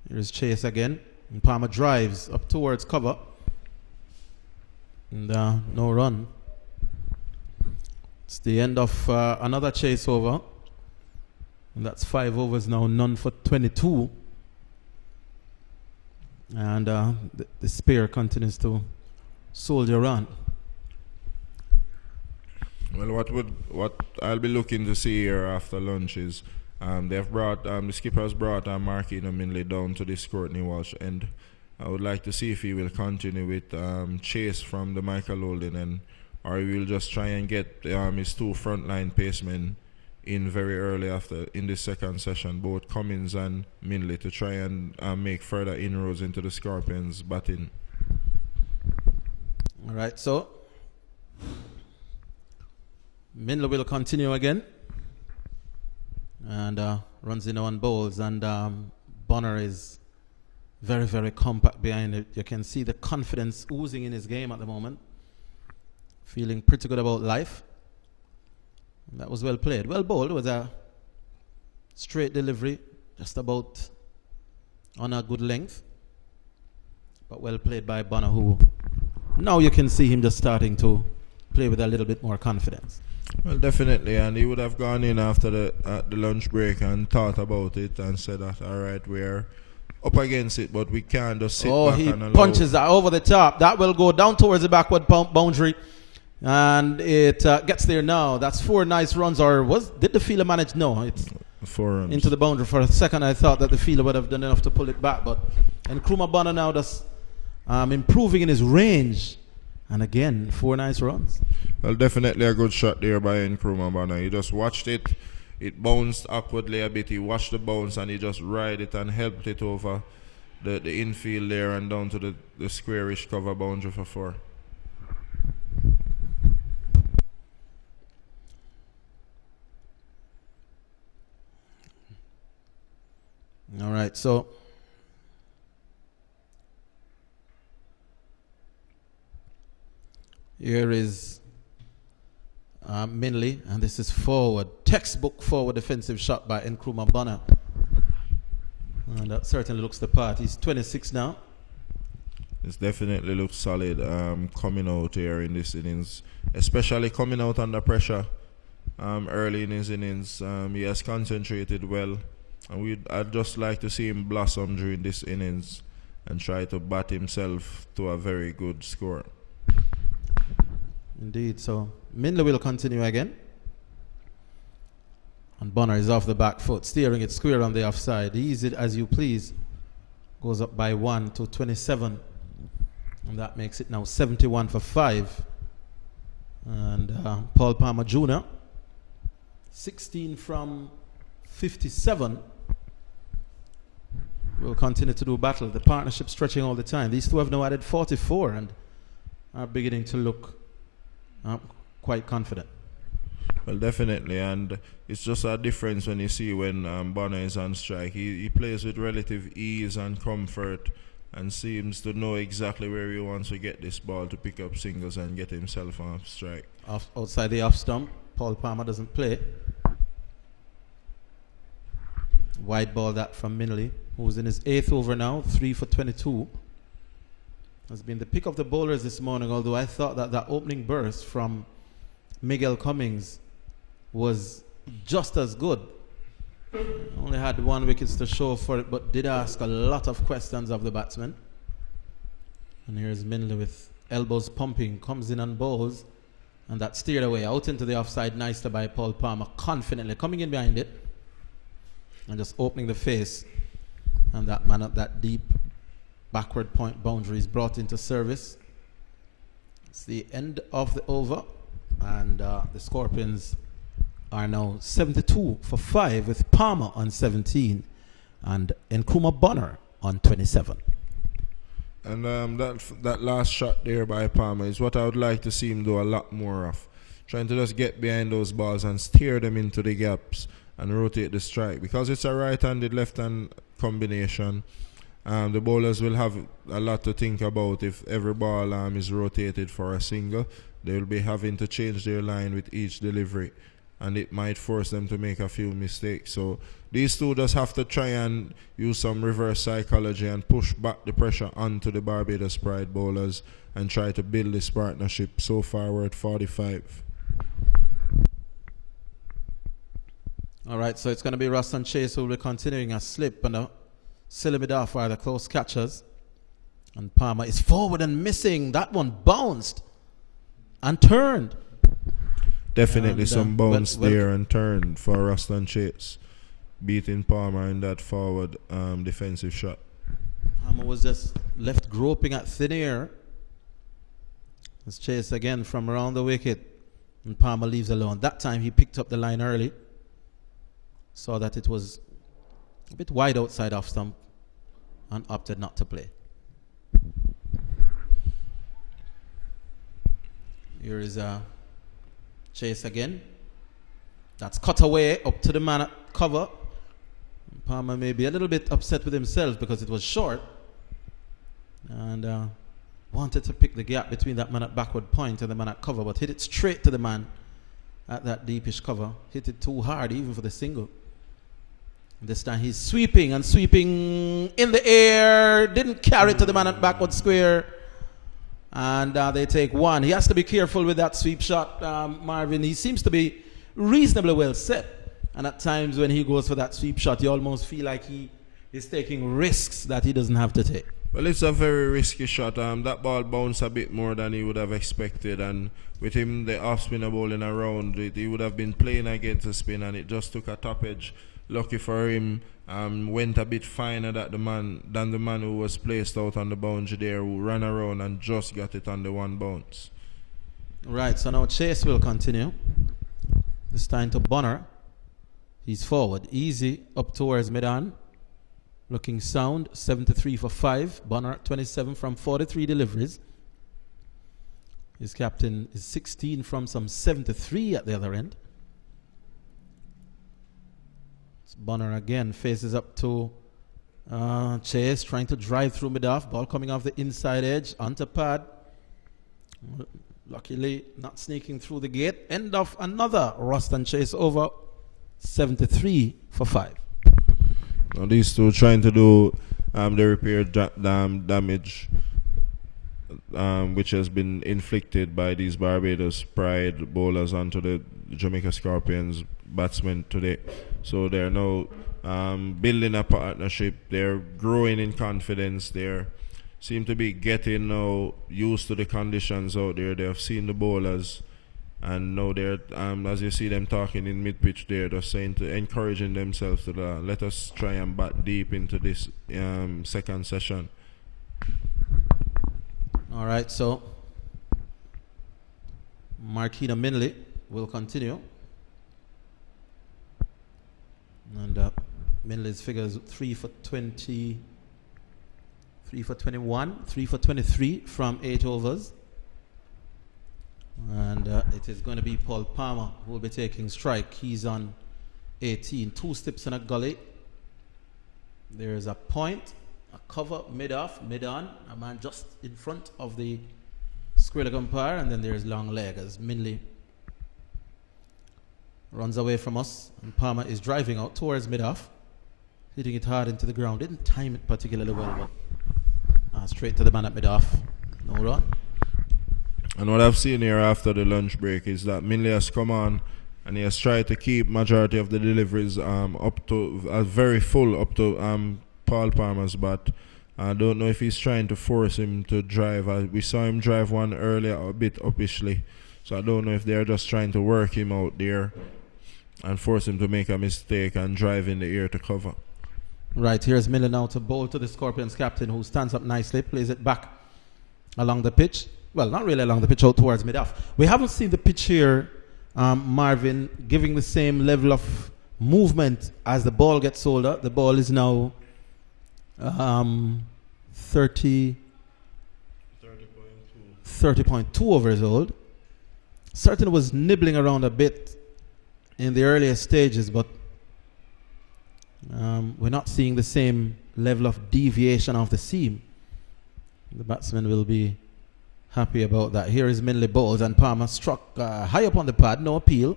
Here's Chase again. And Palmer drives up towards cover. And no run. It's the end of another Chase over. And that's 5 overs now, none for 22. And the spear continues to soldier on. Well, what I'll be looking to see here after lunch is they've brought the skipper has brought Marquino Minley down to this Courtney Walsh end. I would like to see if he will continue with chase from the Michael Holden, and or he will just try and get his two frontline pacemen in very early after in the second session, both Cummins and Minley, to try and make further inroads into the Scorpions' batting. All right, so Minley will continue again and runs in on bowls, and Bonner is very, very compact behind it. You can see the confidence oozing in his game at the moment. Feeling pretty good about life. That was well played. Well bowled. It was a straight delivery, just about on a good length. But well played by Bonner, who now you can see him just starting to play with a little bit more confidence. Well, definitely, and he would have gone in after the lunch break and thought about it and said that, all right, we're up against it, but we can't just sit back he and allow. Punches that over the top. That will go down towards the backward boundary, and it gets there now. That's 4 nice runs. Or did the fielder manage? No, it's 4 runs into the boundary. For a second, I thought that the fielder would have done enough to pull it back, but Nkrumah Bonner now just improving in his range, and again 4 nice runs. Well, definitely a good shot there by Nkrumah Bonner. He just watched it. It bounced awkwardly a bit. He watched the bounce and he just ride it and helped it over the infield there and down to the squarish cover boundary for 4. All right, so here is Minley, and this is forward, textbook forward defensive shot by Nkrumah Bonner. And that certainly looks the part. He's 26 now. It definitely looks solid coming out here in this innings, especially coming out under pressure early in his innings. He has concentrated well, and I'd just like to see him blossom during this innings and try to bat himself to a very good score. Indeed, so Minley will continue again. And Bonner is off the back foot, steering it square on the offside. Easy as you please. Goes up by 1 to 27. And that makes it now 71 for 5. And Paul Palmer Jr., 16 from 57. Will continue to do battle. The partnership stretching all the time. These two have now added 44 and are beginning to look quite confident. Well, definitely, and it's just a difference when you see when Bonner is on strike. He plays with relative ease and comfort and seems to know exactly where he wants to get this ball to pick up singles and get himself on strike. Outside the off stump, Paul Palmer doesn't play. Wide ball that from Minley, who's in his 8th over now, 3 for 22. Has been the pick of the bowlers this morning, although I thought that opening burst from Miguel Cummings was just as good. Only had 1 wicket to show for it, but did ask a lot of questions of the batsman. And here's Minley with elbows pumping, comes in and bowls, and that steered away out into the offside nicely by Paul Palmer, confidently coming in behind it and just opening the face. And that man up that deep backward point boundary is brought into service. It's the end of the over, and the Scorpions are now 72 for 5 with Palmer on 17 and Nkrumah Bonner on 27. And that last shot there by Palmer is what I would like to see him do a lot more of. Trying to just get behind those balls and steer them into the gaps and rotate the strike. Because it's a right-handed, left-hand combination, the bowlers will have a lot to think about. If every ball is rotated for a single, they will be having to change their line with each delivery, and it might force them to make a few mistakes. So these two just have to try and use some reverse psychology and push back the pressure onto the Barbados Pride bowlers and try to build this partnership. So far we're at 45. All right, so it's going to be Ruston Chase who will be continuing a slip and a Silimidar are the close catchers. And Palmer is forward and missing. That one bounced and turned. definitely And, some bounce well, there and turn for Ruston Chase, beating Palmer in that forward defensive shot. Palmer was just left groping at thin air. It's Chase again from around the wicket, and Palmer leaves alone. That time he picked up the line early, saw that it was a bit wide outside off stump, and opted not to play. Here is Chase again. That's cut away up to the man at cover. Palmer may be a little bit upset with himself because it was short, and wanted to pick the gap between that man at backward point and the man at cover, but hit it straight to the man at that deepish cover. Hit it too hard even for the single. This time he's sweeping and sweeping in the air. Didn't carry it to the man at backward square. And they take one. He has to be careful with that sweep shot, Marvin. He seems to be reasonably well set. And at times when he goes for that sweep shot, you almost feel like he is taking risks that he doesn't have to take. Well, it's a very risky shot. That ball bounced a bit more than he would have expected. And with him, the off-spinner bowling around, he would have been playing against a spin, and it just took a top edge. Lucky for him, went a bit finer than the man who was placed out on the boundary there, who ran around and just got it on the one bounce. Right, so now Chase will continue. This time to Bonner. He's forward, easy up towards mid-on. Looking sound, 73 for 5. Bonner 27 from 43 deliveries. His captain is 16 from some 73 at the other end. Bonner again faces up to Chase, trying to drive through mid-off. Ball coming off the inside edge, onto pad. Luckily, not sneaking through the gate. End of another Ruston Chase over, 73 for 5. Now these two trying to do the repair damage which has been inflicted by these Barbados Pride bowlers onto the Jamaica Scorpions batsmen today. So they're now building a partnership. They're growing in confidence. They seem to be getting now used to the conditions out there. They have seen the bowlers, and now they're as you see them talking in mid-pitch, they're just saying to encouraging themselves to let us try and bat deep into this second session. All right, so Marquina Minley will continue. And Minley's figures 3 for 20, 3 for 21, 3 for 23 from 8 overs. And it is going to be Paul Palmer who will be taking strike. He's on 18, 2 steps in a gully. There's a point, a cover, mid-off, mid-on, a man just in front of the square leg umpire, and then there's long leg as Minley runs away from us, and Palmer is driving out towards mid-off, hitting it hard into the ground. Didn't time it particularly well, but straight to the man at mid-off. No run. And what I've seen here after the lunch break is that Minley has come on and he has tried to keep majority of the deliveries up to very full up to Paul Palmer's bat. I don't know if he's trying to force him to drive. We saw him drive one earlier a bit uppishly, so I don't know if they're just trying to work him out there and force him to make a mistake and drive in the air to cover. Right, here's Miller now to bowl to the Scorpions captain, who stands up nicely, plays it back along the pitch. Well, not really along the pitch, out towards mid-off. We haven't seen the pitch here, Marvin, giving the same level of movement as the ball gets older. The ball is now 30.2 overs old. Certainly was nibbling around a bit in the earlier stages, but we're not seeing the same level of deviation of the seam. The batsman will be happy about that. Here is Minley bowls, and Palmer struck high up on the pad, no appeal.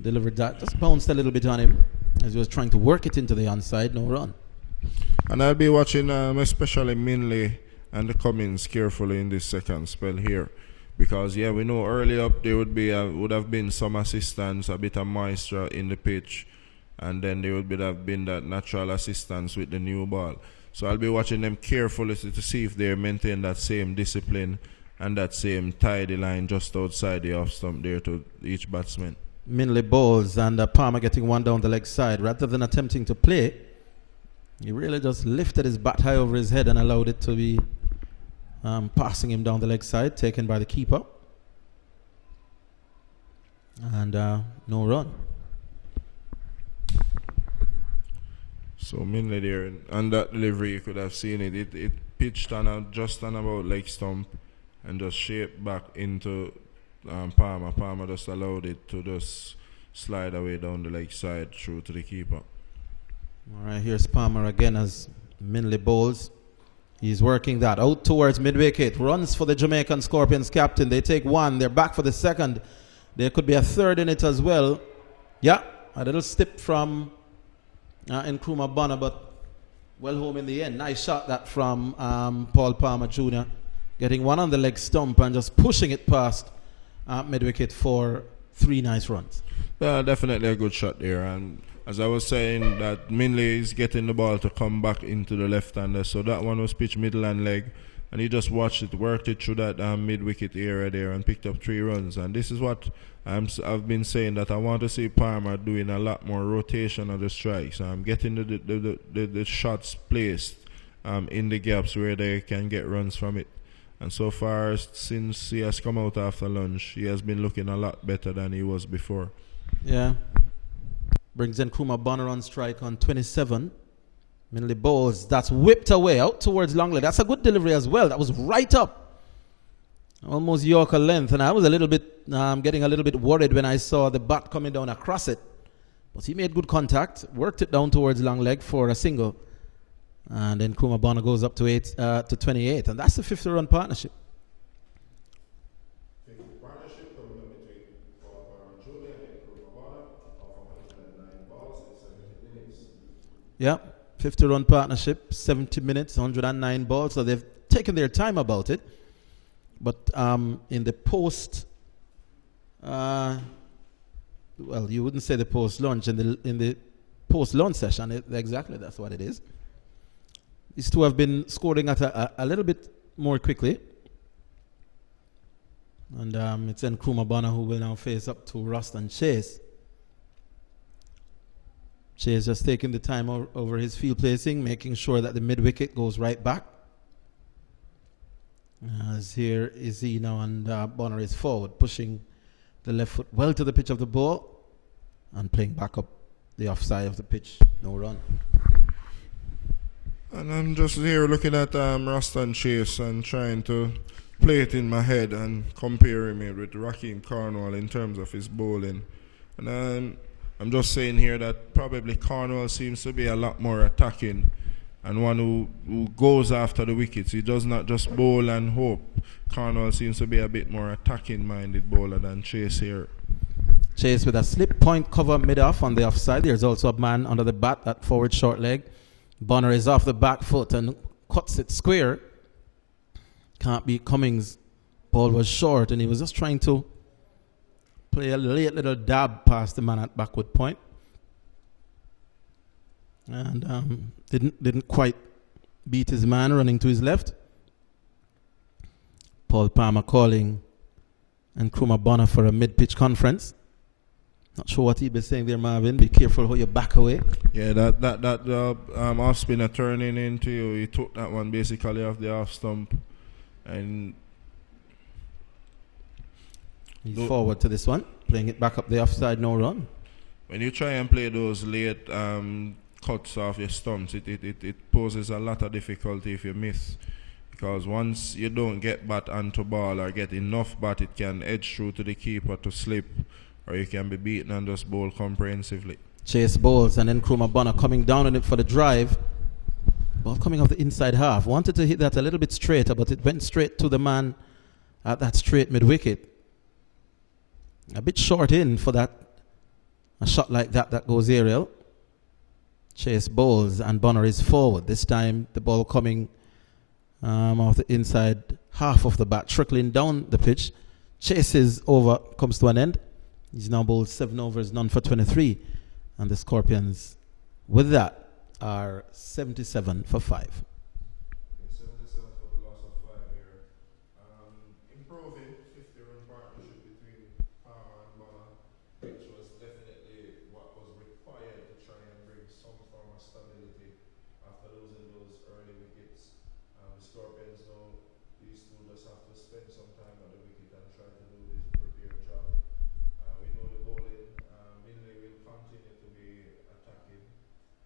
Delivered that, just bounced a little bit on him as he was trying to work it into the onside, no run. And I'll be watching especially Minley and the Cummins carefully in this second spell here, because we know early up there would have been some assistance, a bit of moisture in the pitch, and then there would have been that natural assistance with the new ball. So I'll be watching them carefully to see if they maintain that same discipline and that same tidy line just outside the off stump there to each batsman. Minley balls and Palmer getting one down the leg side. Rather than attempting to play, he really just lifted his bat high over his head and allowed it to be passing him down the leg side, taken by the keeper. And no run. So Minley there, and that delivery you could have seen it. It pitched on just on about leg stump and just shaped back into Palmer. Palmer just allowed it to just slide away down the leg side through to the keeper. All right, here's Palmer again as Minley bowls. He's working that out towards mid-wicket. Runs for the Jamaican Scorpions captain. They take one. They're back for the second. There could be a third in it as well. Yeah, a little stip from Nkrumah Bonner, but well home in the end. Nice shot that from Paul Palmer Jr. Getting one on the leg stump and just pushing it past mid-wicket for 3 nice runs. Yeah, definitely a good shot there. And as I was saying, that Minley is getting the ball to come back into the left-hander. So that one was pitched middle and leg. And he just watched it, worked it through that mid-wicket area there and picked up 3 runs. And this is what I've been saying, that I want to see Palmer doing a lot more rotation of the strikes. Getting the shots placed in the gaps where they can get runs from it. And so far, since he has come out after lunch, he has been looking a lot better than he was before. Yeah. Brings in Nkrumah Bonner on strike on 27. Minley bowls. That's whipped away out towards long leg. That's a good delivery as well. That was right up. Almost Yorker length. And I was a little bit, getting a little bit worried when I saw the bat coming down across it. But he made good contact. Worked it down towards long leg for a single. And then Nkrumah Bonner goes up to 28. And that's the 50-run partnership. Yeah, 50-run partnership, 70 minutes, 109 balls. So they've taken their time about it. But in the post, well, you wouldn't say the post-lunch. In the post-lunch session, exactly that's what it is. These two have been scoring at a little bit more quickly. And it's Nkrumah Bonner who will now face up to Rust and Chase. Chase just taking the time over his field placing, making sure that the mid-wicket goes right back. As here is he now, and Bonner is forward, pushing the left foot well to the pitch of the ball and playing back up the offside of the pitch. No run. And I'm just here looking at Rust and Chase and trying to play it in my head and comparing it with Raheem Cornwall in terms of his bowling. And I'm just saying here that probably Cornwall seems to be a lot more attacking and one who goes after the wickets. He does not just bowl and hope. Cornwall seems to be a bit more attacking-minded bowler than Chase here. Chase with a slip point cover mid-off on the offside. There's also a man under the bat, that forward short leg. Bonner is off the back foot and cuts it square. Can't beat Cummings. Ball was short and he was just trying to play a late little dab past the man at backward point. And didn't quite beat his man running to his left. Paul Palmer calling Nkrumah Bonner for a mid-pitch conference. Not sure what he'd be saying there, Marvin. Be careful how you back away. Yeah, that off spinner turning into you. He took that one basically off the off stump. And he's forward to this one, playing it back up the offside, no run. When you try and play those late cuts off your stumps, it poses a lot of difficulty if you miss. Because once you don't get bat onto ball or get enough bat, it can edge through to the keeper to slip, or you can be beaten and just bowl comprehensively. Chase bowls and then Nkrumah Bonner coming down on it for the drive. Ball coming off the inside half. Wanted to hit that a little bit straighter, but it went straight to the man at that straight mid-wicket. A bit short in for that. A shot like that goes aerial. Chase bowls and Bonner is forward. This time the ball coming off the inside half of the bat, trickling down the pitch. Chase's over comes to an end. He's now bowled 7 overs, none for 23. And the Scorpions, with that, are 77 for 5. 77 for the loss of 5 here. losing those early wickets. Scorpions know these two just have to spend some time at the wicket and try to do this prepared job. We know the bowling, Minley will continue to be attacking.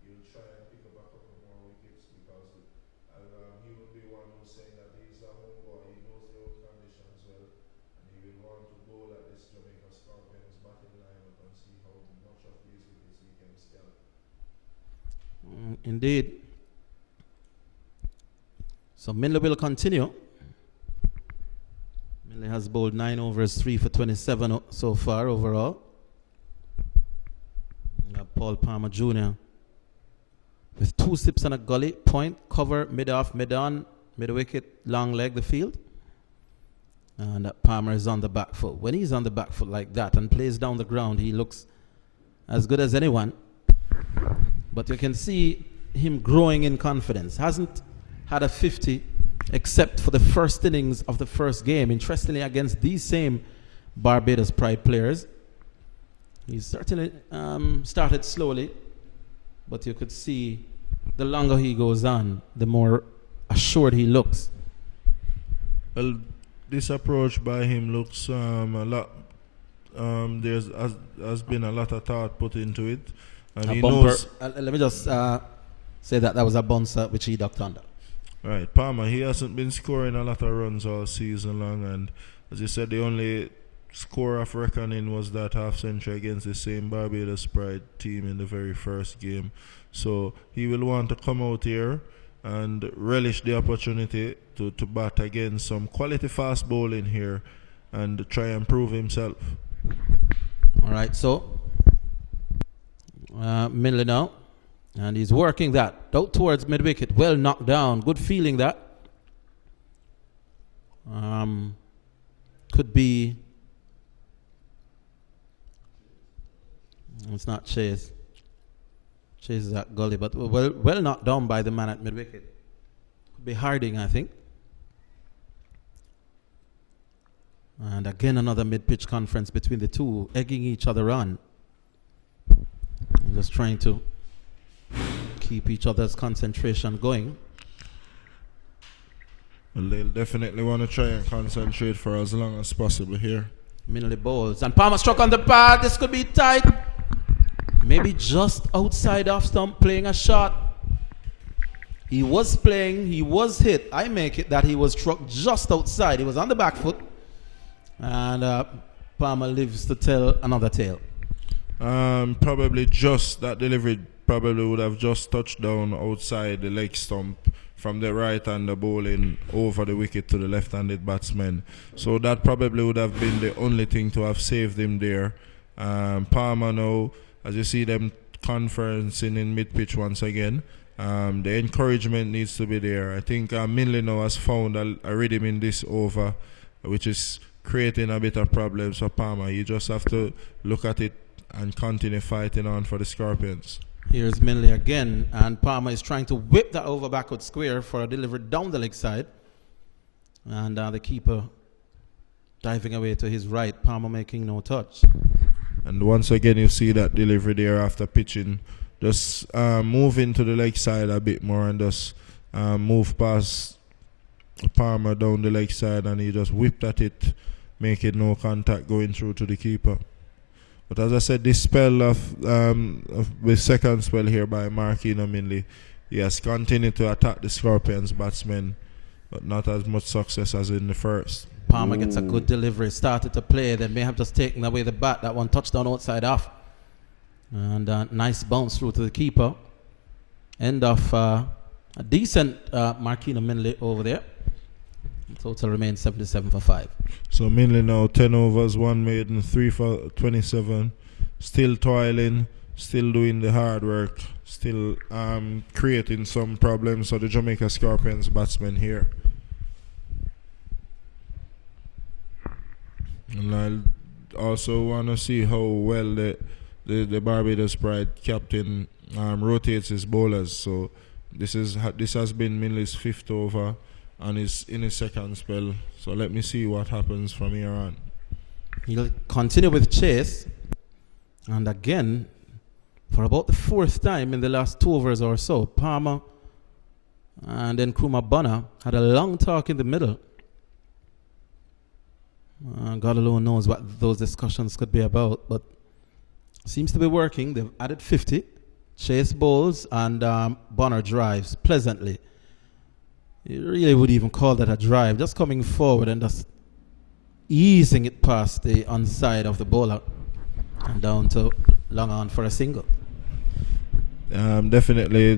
He'll try and pick up a couple more wickets because he will be one who's saying that he's a home boy, he knows the old conditions well, and he will want to bowl at this Jamaica Scorpions batting lineup and see how much of these wickets he can scalp. Indeed. So Minley will continue. Minley has bowled 9 overs, 3 for 27 so far overall. Paul Palmer Jr. with 2 sips and a gully, point, cover, mid-off, mid-on, mid-wicket, long leg the field. And Palmer is on the back foot. When he's on the back foot like that and plays down the ground, he looks as good as anyone. But you can see him growing in confidence. Hasn't had a 50 except for the first innings of the first game. Interestingly, against these same Barbados Pride players. He certainly started slowly, but you could see the longer he goes on, the more assured he looks. Well, this approach by him looks a lot. There's has been a lot of thought put into it, and he knows. Let me just say that was a bouncer which he ducked under. Right, Palmer. He hasn't been scoring a lot of runs all season long, and as you said, the only score of reckoning was that half century against the same Barbados Pride team in the very first game. So he will want to come out here and relish the opportunity to bat against some quality fast bowling here and try and prove himself. All right, so Minley now, and he's working that out towards mid-wicket. Well knocked down, good feeling that. Could be. It's not Chase. Chase is at gully, but well knocked down by the man at mid-wicket. Could be Harding, I think. And again, another mid-pitch conference between the two, egging each other on. Just trying to keep each other's concentration going. Well, they'll definitely want to try and concentrate for as long as possible here. Minley bowls. And Palmer struck on the pad. This could be tight. Maybe just outside off stump, playing a shot. He was playing, he was hit. I make it that he was struck just outside. He was on the back foot. And Palmer lives to tell another tale. Probably just that delivery probably would have just touched down outside the leg stump from the right-hander bowling over the wicket to the left-handed batsman. So that probably would have been the only thing to have saved him there. Palmer now, as you see them conferencing in mid-pitch once again, the encouragement needs to be there. I think Minley now has found a rhythm in this over, which is creating a bit of problems for Palmer. You just have to look at it and continue fighting on for the Scorpions. Here's Minley again, and Palmer is trying to whip that over backward square for a delivery down the leg side. And the keeper diving away to his right, Palmer making no touch. And once again, you see that delivery there after pitching. Just move into the leg side a bit more and just move past Palmer down the leg side, and he just whipped at it, making no contact going through to the keeper. But as I said, this spell of the second spell here by Marquino Minley, he has continued to attack the Scorpions batsmen, but not as much success as in the first. Palmer gets a good delivery, started to play, they may have just taken away the bat. That one touchdown outside off. And nice bounce through to the keeper. End of a decent Marquino Minley over there. Total remains 77 for 5. So Minley now 10 overs, 1 maiden, 3 for 27. Still toiling, still doing the hard work, still creating some problems for the Jamaica Scorpions batsmen here. And I also want to see how well the Barbados Pride captain rotates his bowlers. So this has been Minley's 5th over and is in his second spell. So let me see what happens from here on. He'll continue with Chase. And again, for about the 4th time in the last 2 overs or so, Palmer And then Nkrumah Bonner had a long talk in the middle. God alone knows what those discussions could be about, but seems to be working. They've added 50. Chase bowls and Bonner drives pleasantly. You really would even call that a drive. Just coming forward and just easing it past the onside of the bowler and down to long on for a single. Definitely.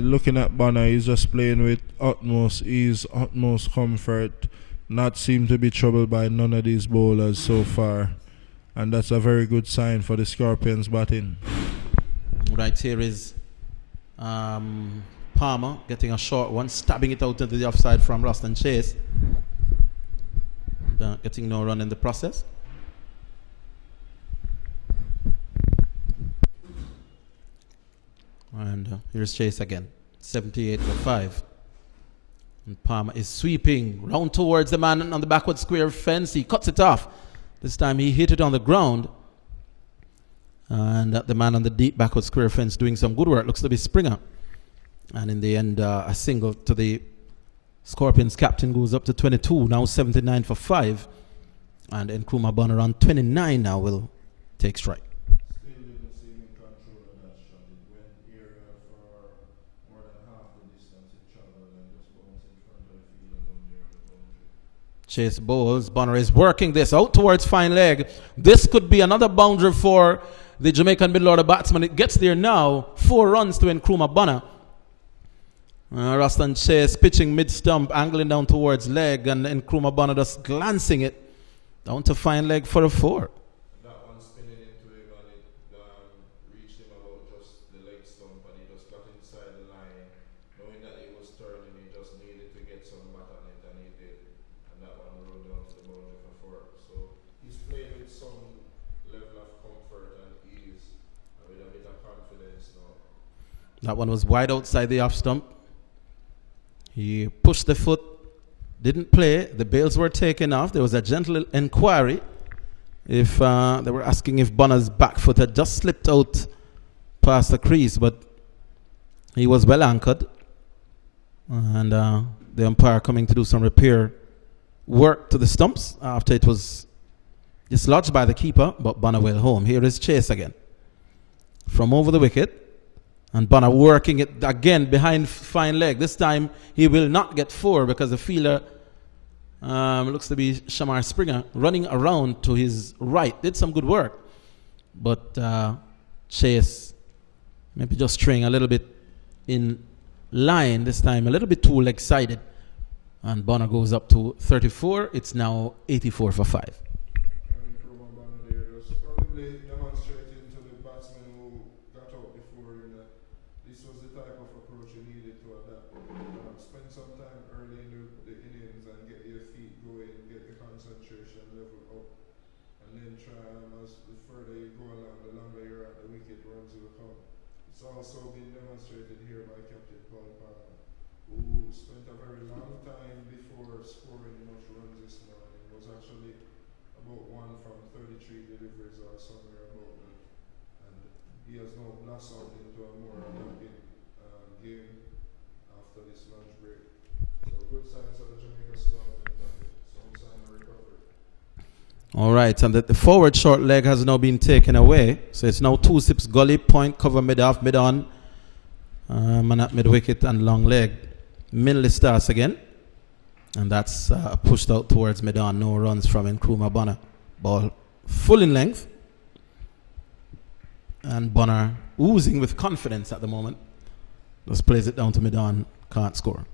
Looking at Bonner, he's just playing with utmost ease, utmost comfort. Not seem to be troubled by none of these bowlers so far. And that's a very good sign for the Scorpions batting. Right here is Palmer getting a short one, stabbing it out into the offside from Roston Chase. Getting no run in the process. And here's Chase again, 78 for 5. And Palmer is sweeping round towards the man on the backward square fence. He cuts it off. This time he hit it on the ground. And the man on the deep backward square fence doing some good work. Looks to be Springer. And in the end, a single to the Scorpions captain goes up to 22. Now 79 for 5. And Nkrumah Bonner on 29 now will take strike. Chase bowls. Bonner is working this out towards fine leg. This could be another boundary for the Jamaican middle order batsman. It gets there now. 4 runs to Nkrumah Bonner. Roston Chase pitching mid-stump, angling down towards leg, and Nkrumah Bonner just glancing it down to fine leg for a 4. That one spinning into him and it reached him about just the leg stump and he just got inside the line. Knowing that he was turning, he just needed to get some bat on it and he did. And that one rolled down to the boundary for 4. So he's playing with some level of comfort and ease and with a bit of confidence now. That one was wide outside the off stump. He pushed the foot, didn't play. The bails were taken off. There was a gentle inquiry. If they were asking if Bonner's back foot had just slipped out past the crease, but he was well anchored. And the umpire coming to do some repair work to the stumps after it was dislodged by the keeper, but Bonner well home. Here is Chase again from over the wicket. And Bonner working it again behind fine leg. This time he will not get 4 because the fielder looks to be Shamar Springer running around to his right. Did some good work. But Chase maybe just straying a little bit in line this time. A little bit too leg-sided. And Bonner goes up to 34. It's now 84 for 5. Also been demonstrated here by Captain Paul Palmer, who spent a very long time before scoring much runs this morning. It was actually about 1 from 33 deliveries or somewhere about that. And he has now blossomed into a more attacking game after this lunch break. So good signs of the Jamaica squad and some sign of recovery. All right, and the forward short leg has now been taken away. So it's now 2 sips gully, point, cover, mid-off, mid-on, man at mid-wicket and long leg. Minley starts again. And that's pushed out towards mid-on. No runs from Nkrumah Bonner. Ball full in length. And Bonner oozing with confidence at the moment. Just plays it down to mid-on, can't score.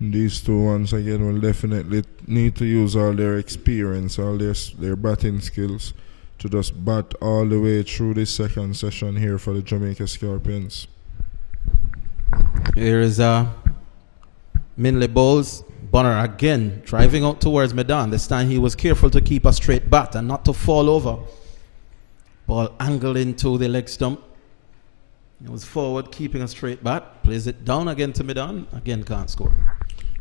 These two ones again will definitely need to use all their experience, all their batting skills to just bat all the way through this second session here for the Jamaica Scorpions. Here is Minley bowls. Bonner again driving out towards Medan. This time he was careful to keep a straight bat and not to fall over. Ball angled into the leg stump. He was forward, keeping a straight bat. Plays it down again to Medan. Again can't score.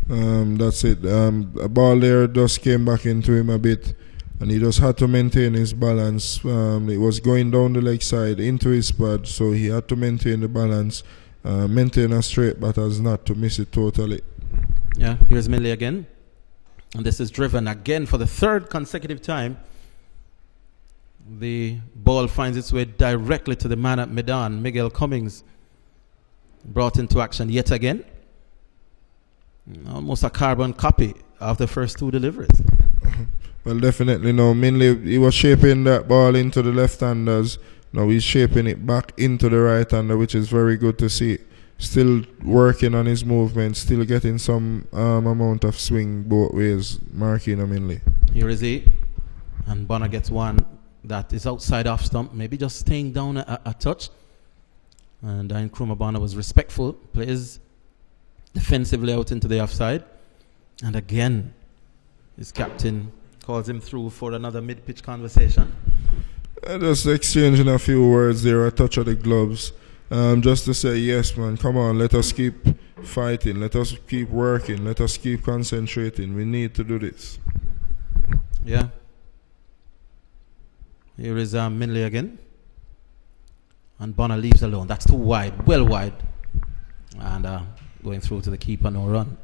That's it. A ball there just came back into him a bit, and he just had to maintain his balance. It was going down the leg side into his pad, so he had to maintain the balance maintain a straight batters, not to miss it totally. Yeah, here's Millie again. And this is driven again for the third consecutive time. The ball finds its way directly to the man at Medan, Miguel Cummings, brought into action yet again. Almost a carbon copy of the first two deliveries. Well, definitely no. Mainly, he was shaping that ball into the left-handers. Now he's shaping it back into the right-hander, which is very good to see. Still working on his movement, still getting some amount of swing both ways, marking him Mainly. Here is he. And Bonner gets one that is outside off stump, maybe just staying down a touch. And Nkrumah Bonner was respectful, plays defensively out into the offside. And again, his captain calls him through for another mid-pitch conversation. Just exchanging a few words there, a touch of the gloves. Just to say, yes, man, come on, let us keep fighting, let us keep working, let us keep concentrating. We need to do this. Yeah. Here is Minley again. And Bonner leaves alone. That's too wide, well wide. And going through to the keeper, no run.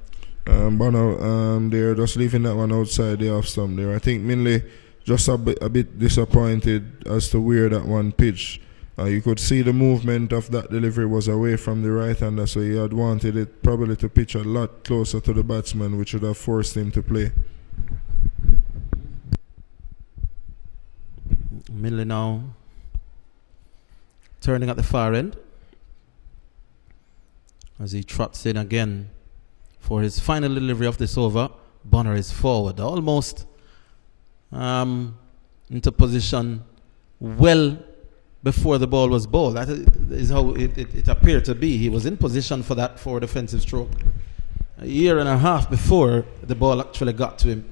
Bonner, they're just leaving that one outside the off stump there. I think Minley just a bit disappointed as to where that one pitched. You could see the movement of that delivery was away from the right-hander, so he had wanted it probably to pitch a lot closer to the batsman, which would have forced him to play. Minley now turning at the far end as he trots in again for his final delivery of this over. Bonner is forward, almost into position well before the ball was bowled. That is how it appeared to be. He was in position for that forward defensive stroke a year and a half before the ball actually got to him.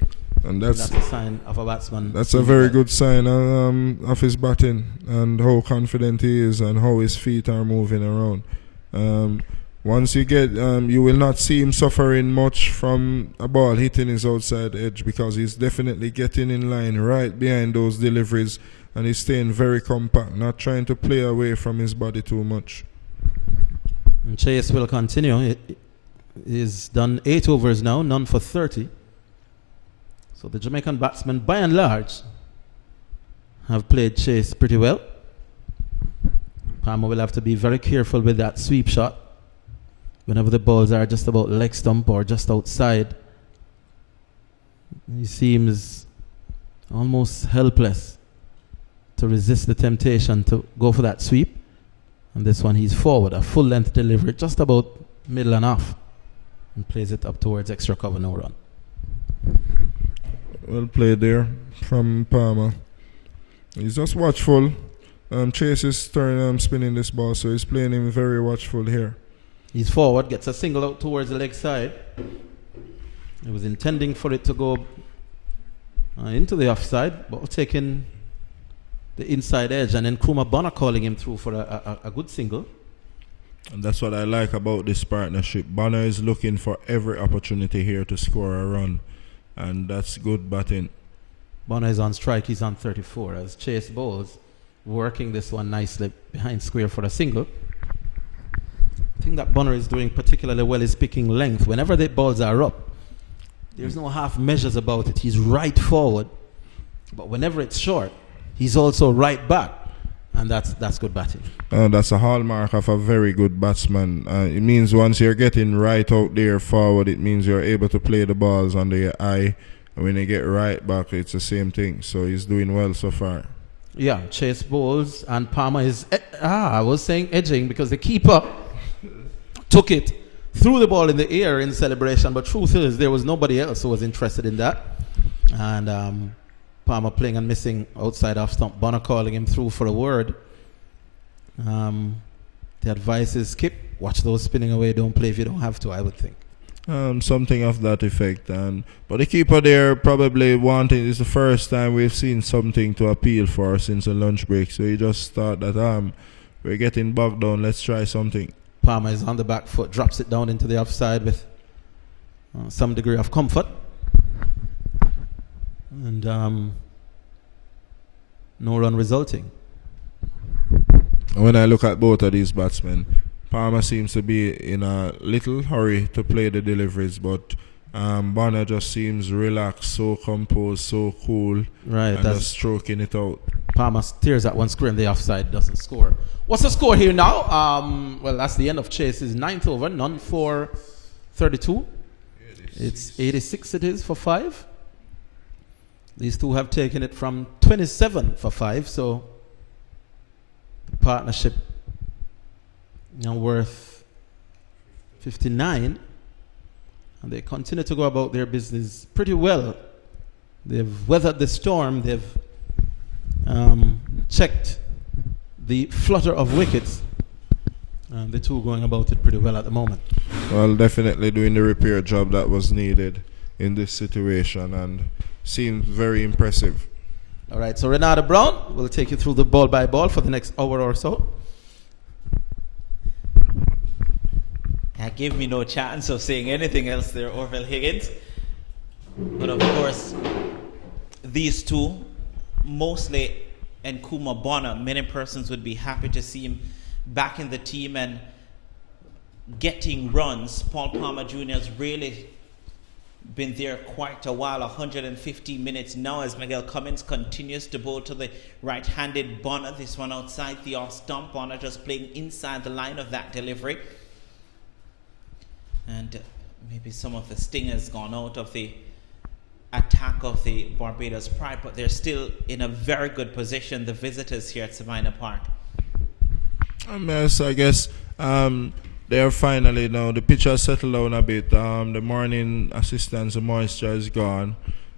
And that's a sign of a batsman. That's a very good sign of his batting and how confident he is and how his feet are moving around. Once you get, you will not see him suffering much from a ball hitting his outside edge, because he's definitely getting in line right behind those deliveries, and he's staying very compact, not trying to play away from his body too much. And Chase will continue. He's done 8 overs now, none for 30. So the Jamaican batsmen, by and large, have played Chase pretty well. Palmer will have to be very careful with that sweep shot. Whenever the balls are just about leg stump or just outside, he seems almost helpless to resist the temptation to go for that sweep. And this one, he's forward, a full length delivery, just about middle and off, and plays it up towards extra cover, no run. Well played there from Palmer. He's just watchful. Chase is spinning this ball, so he's playing him very watchful here. He's forward, gets a single out towards the leg side. He was intending for it to go into the offside, but taking the inside edge, and then Nkrumah Bonner calling him through for a good single. And that's what I like about this partnership. Bonner is looking for every opportunity here to score a run, and that's good batting. Bonner is on strike, he's on 34 as Chase bowls, working this one nicely behind square for a single. The thing that Bonner is doing particularly well is picking length. Whenever the balls are up, there's no half measures about it. He's right forward, but whenever it's short, he's also right back, and that's good batting. That's a hallmark of a very good batsman. It means once you're getting right out there forward, it means you're able to play the balls under your eye. And when you get right back, it's the same thing. So he's doing well so far. Yeah, Chase bowls, and Palmer is, I was saying edging because the keeper took it, threw the ball in the air in celebration, but truth is there was nobody else who was interested in that. And Palmer playing and missing outside off stump. Bonner calling him through for a word. The advice is skip, watch those spinning away, don't play if you don't have to, I would think. Something of that effect. But the keeper there probably wanting, it's the first time we've seen something to appeal for since the lunch break. So he just thought that we're getting bogged down, let's try something. Palmer is on the back foot, drops it down into the offside with some degree of comfort. And no run resulting. When I look at both of these batsmen, Palmer seems to be in a little hurry to play the deliveries, but Bonner just seems relaxed, so composed, so cool, Right, and that's just stroking it out. Palmer steers at one square and the offside doesn't score. What's the score here now? Well, that's the end of Chase's 9th over, none for 32. It's 86 it is for 5. These two have taken it from 27 for 5, so the partnership now worth 59. And they continue to go about their business pretty well. They've weathered the storm. They've checked the flutter of wickets. And the two going about it pretty well at the moment. Well, definitely doing the repair job that was needed in this situation and seemed very impressive. All right, so Renata Brown will take you through the ball by ball for the next hour or so. That gave me no chance of saying anything else there, Orville Higgins. But of course, these two, mostly Nkrumah Bonner, many persons would be happy to see him back in the team and getting runs. Paul Palmer Jr. has really been there quite a while, 150 minutes now as Miguel Cummins continues to bowl to the right-handed Bonner. This one outside the off stump. Bonner just playing inside the line of that delivery. And maybe some of the sting has gone out of the attack of the Barbados Pride, but they're still in a very good position, the visitors here at Sabina Park. Yes, I guess they're finally now, the pitch has settled down a bit. The morning assistance, the moisture is gone,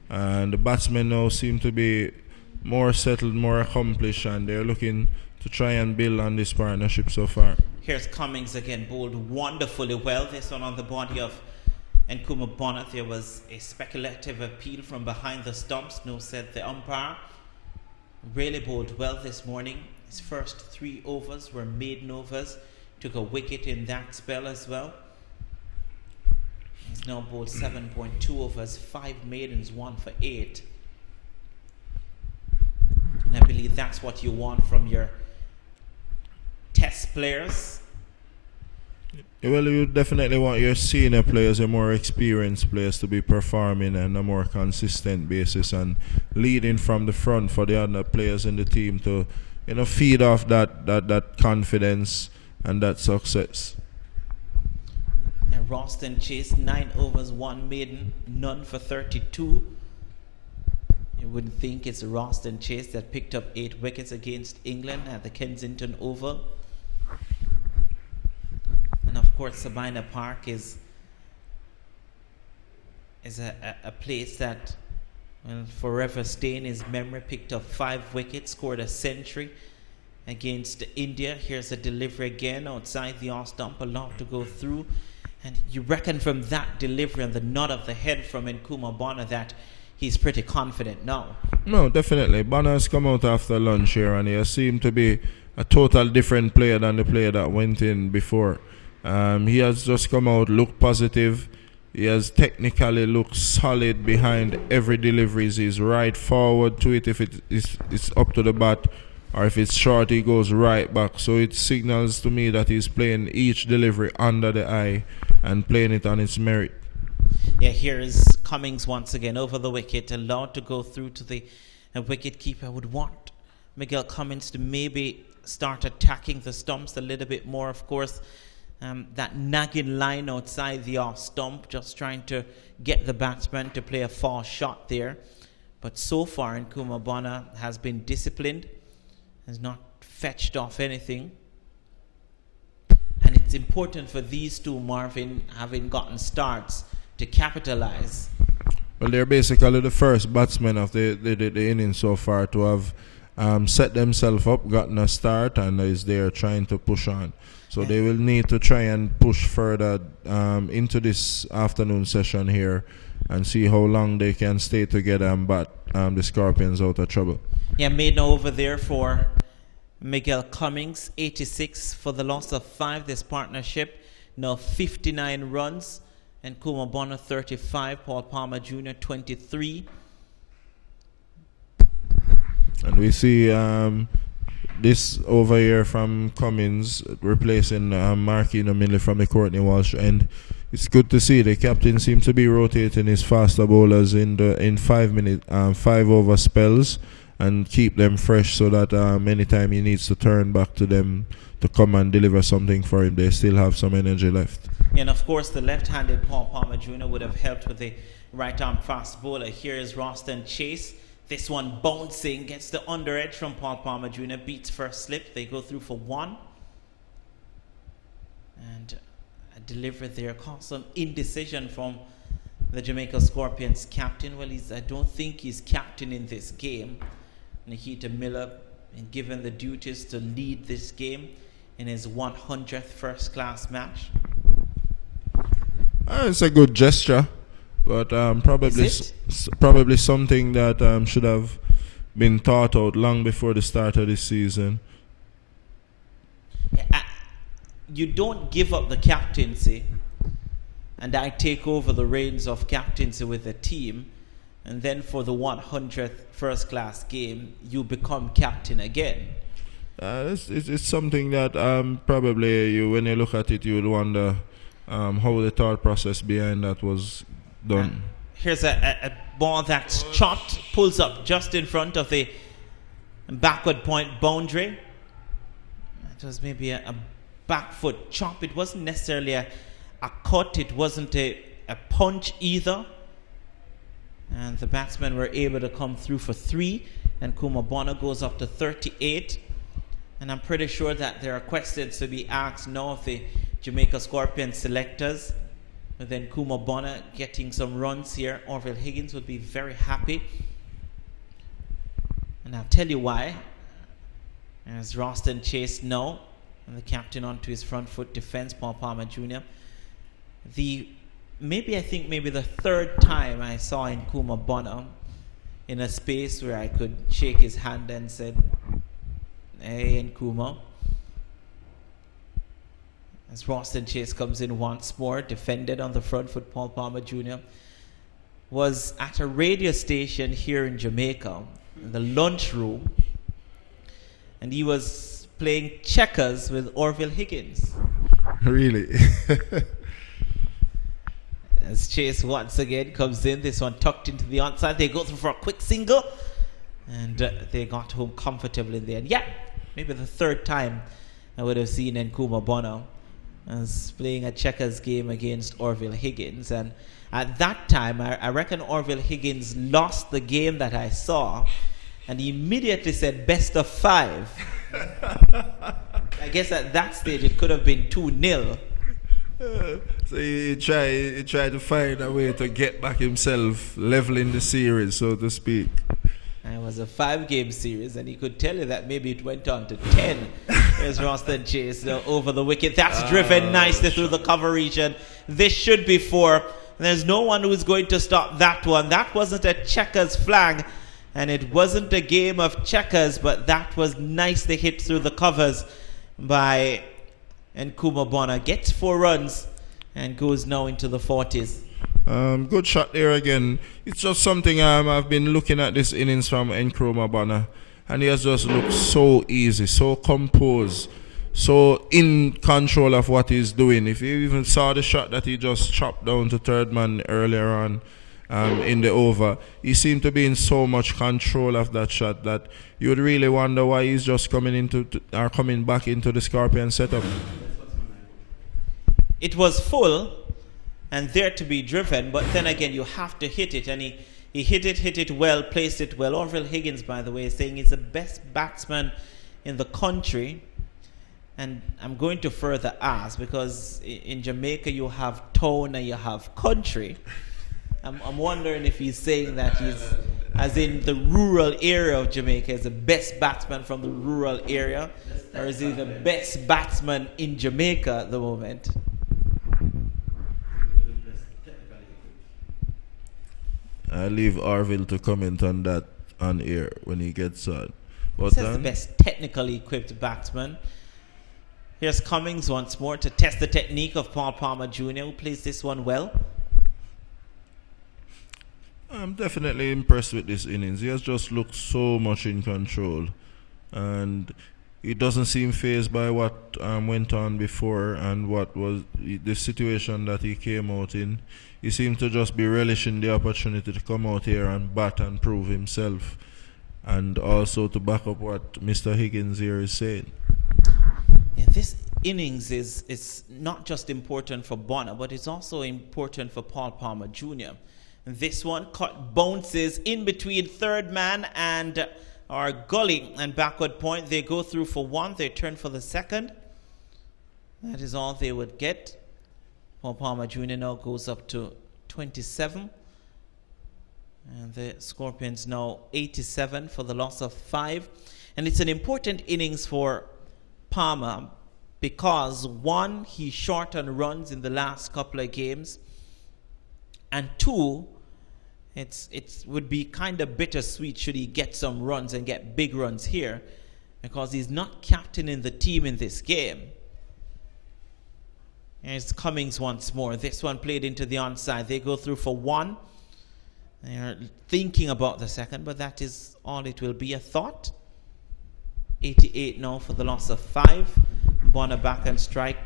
and the batsmen now seem to be more settled, more accomplished, and they're looking to try and build on this partnership so far. Here's Cummings again, bowled wonderfully well. This one on the body of Nkrumah Bonner. There was a speculative appeal from behind the stumps. No, said the umpire. Really bowled well this morning. His first 3 overs were maiden overs. Took a wicket in that spell as well. He's now bowled 7.2 overs, 5 maidens, 1 for 8. And I believe that's what you want from your test players. Well, you definitely want your senior players, your more experienced players, to be performing on a more consistent basis and leading from the front for the other players in the team to, feed off that confidence and that success. And Ralston Chase, 9 overs, 1 maiden, none for 32. You wouldn't think it's Ralston Chase that picked up 8 wickets against England at the Kensington Oval. And of course, Sabina Park is a place that will forever stay in his memory. Picked up 5 wickets, scored a century against India. Here's a delivery again outside the off stump, allowed to go through. And you reckon from that delivery and the nod of the head from Nkrumah Bonner that he's pretty confident now. No, definitely. Bonner has come out after lunch here and he has seemed to be a total different player than the player that went in before. He has just come out, looked positive. He has technically looked solid behind every delivery. He's right forward to it if it's up to the bat, or if it's short, he goes right back. So it signals to me that he's playing each delivery under the eye and playing it on its merit. Yeah, here is Cummings once again over the wicket, allowed to go through to the wicket keeper. I would want Miguel Cummings to maybe start attacking the stumps a little bit more, of course. That nagging line outside the off stump, just trying to get the batsman to play a false shot there. But so far, Nkrumah Bonner has been disciplined, has not fetched off anything. And it's important for these two, Marvin, having gotten starts, to capitalize. Well, they're basically the first batsmen of the inning so far to have set themselves up, gotten a start, and is there trying to push on. So they will need to try and push further into this afternoon session here and see how long they can stay together and bat the Scorpions out of trouble. Yeah, maiden over there for Miguel Cummings, 86 for the loss of 5. This partnership now 59 runs. And Nkrumah Bonner 35, Paul Palmer Jr. 23. And we see this over here from Cummins replacing Marquino Minley from the Courtney Walsh end. It's good to see the captain seems to be rotating his faster bowlers in 5 minute 5 over spells and keep them fresh so that anytime he needs to turn back to them to come and deliver something for him, they still have some energy left. And of course, the left-handed Paul Palmer Jr. would have helped with the right-arm fast bowler. Here is Roston Chase. This one bouncing, gets the under edge from Paul Palmer Jr., beats first slip. They go through for 1. And a delivery there caused some indecision from the Jamaica Scorpions captain. Well, I don't think he's captain in this game. Nikita Miller, and given the duties to lead this game in his 100th first-class match. It's a good gesture, but probably something that should have been thought out long before the start of this season. Yeah, you don't give up the captaincy, and I take over the reins of captaincy with the team, and then for the 100th first-class game, you become captain again. It's something that probably when you look at it, you would wonder how the thought process behind that was done. Here's a ball that's chopped, pulls up just in front of the backward point boundary. It was maybe a back foot chop. It wasn't necessarily a cut. It wasn't a punch either. And the batsmen were able to come through for 3. And Kuma Bonner goes up to 38. And I'm pretty sure that there are questions to be asked now of the Jamaica Scorpion selectors. But then Kuma Bonner getting some runs here. Orville Higgins would be very happy. And I'll tell you why. As Roston Chase now, and the captain onto his front foot defense, Paul Palmer Jr. I think maybe the 3rd time I saw in Kuma Bonner in a space where I could shake his hand and said, "Hey, Nkuma." As Roston Chase comes in once more, defended on the front foot, Paul Palmer Jr. was at a radio station here in Jamaica, in the lunchroom, and he was playing checkers with Orville Higgins. Really? As Chase once again comes in, this one tucked into the onside. They go through for a quick single, and they got home comfortably there. And yeah, maybe the 3rd time I would have seen Nkuma Bonner as playing a checkers game against Orville Higgins. And at that time, I reckon Orville Higgins lost the game that I saw, and he immediately said best of 5. I guess at that stage it could have been 2-0. So he tried to find a way to get back himself, leveling the series, so to speak. It was a 5-game series, and he could tell you that maybe it went on to 10. There's Roston Chase over the wicket. That's driven nicely through the cover region. This should be 4. There's no one who's going to stop that one. That wasn't a checkers flag, and it wasn't a game of checkers, but that was nicely hit through the covers by Nkuma Bonner. Gets 4 runs and goes now into the 40s. Good shot there again. It's just something I've been looking at this innings from Nkuma Bonner, and he has just looked so easy, so composed, so in control of what he's doing. If you even saw the shot that he just chopped down to 3rd man earlier on in the over, he seemed to be in so much control of that shot that you would really wonder why he's just coming back into the Scorpion setup. It was full and there to be driven, but then again you have to hit it, and he hit it well, placed it well. Orville Higgins, by the way, is saying he's the best batsman in the country. And I'm going to further ask, because in Jamaica you have town and you have country. I'm wondering if he's saying that he's, as in the rural area of Jamaica, is the best batsman from the rural area, or is he the best batsman in Jamaica at the moment? I leave Orville to comment on that on air when he gets on. He says the best technically equipped batsman. Here's Cummings once more to test the technique of Paul Palmer Jr., who plays this one well. I'm definitely impressed with this innings. He has just looked so much in control. And he doesn't seem phased by what went on before and what was the situation that he came out in. He seemed to just be relishing the opportunity to come out here and bat and prove himself, and also to back up what Mr. Higgins here is saying. Yeah, this innings is not just important for Bonner, but it's also important for Paul Palmer Jr. And this one bounces in between third man and our gully and backward point. They go through for one. They turn for the second. That is all they would get. Paul Palmer Jr. now goes up to 27. And the Scorpions now 87 for the loss of 5. And it's an important innings for Palmer because, one, he's short on runs in the last couple of games. And two, it would be kind of bittersweet should he get some runs and get big runs here because he's not captaining the team in this game. Here's Cummings once more. This one played into the onside. They go through for one. They're thinking about the second, but that is all it will be, a thought. 88 now for the loss of 5. Bonner back and strike.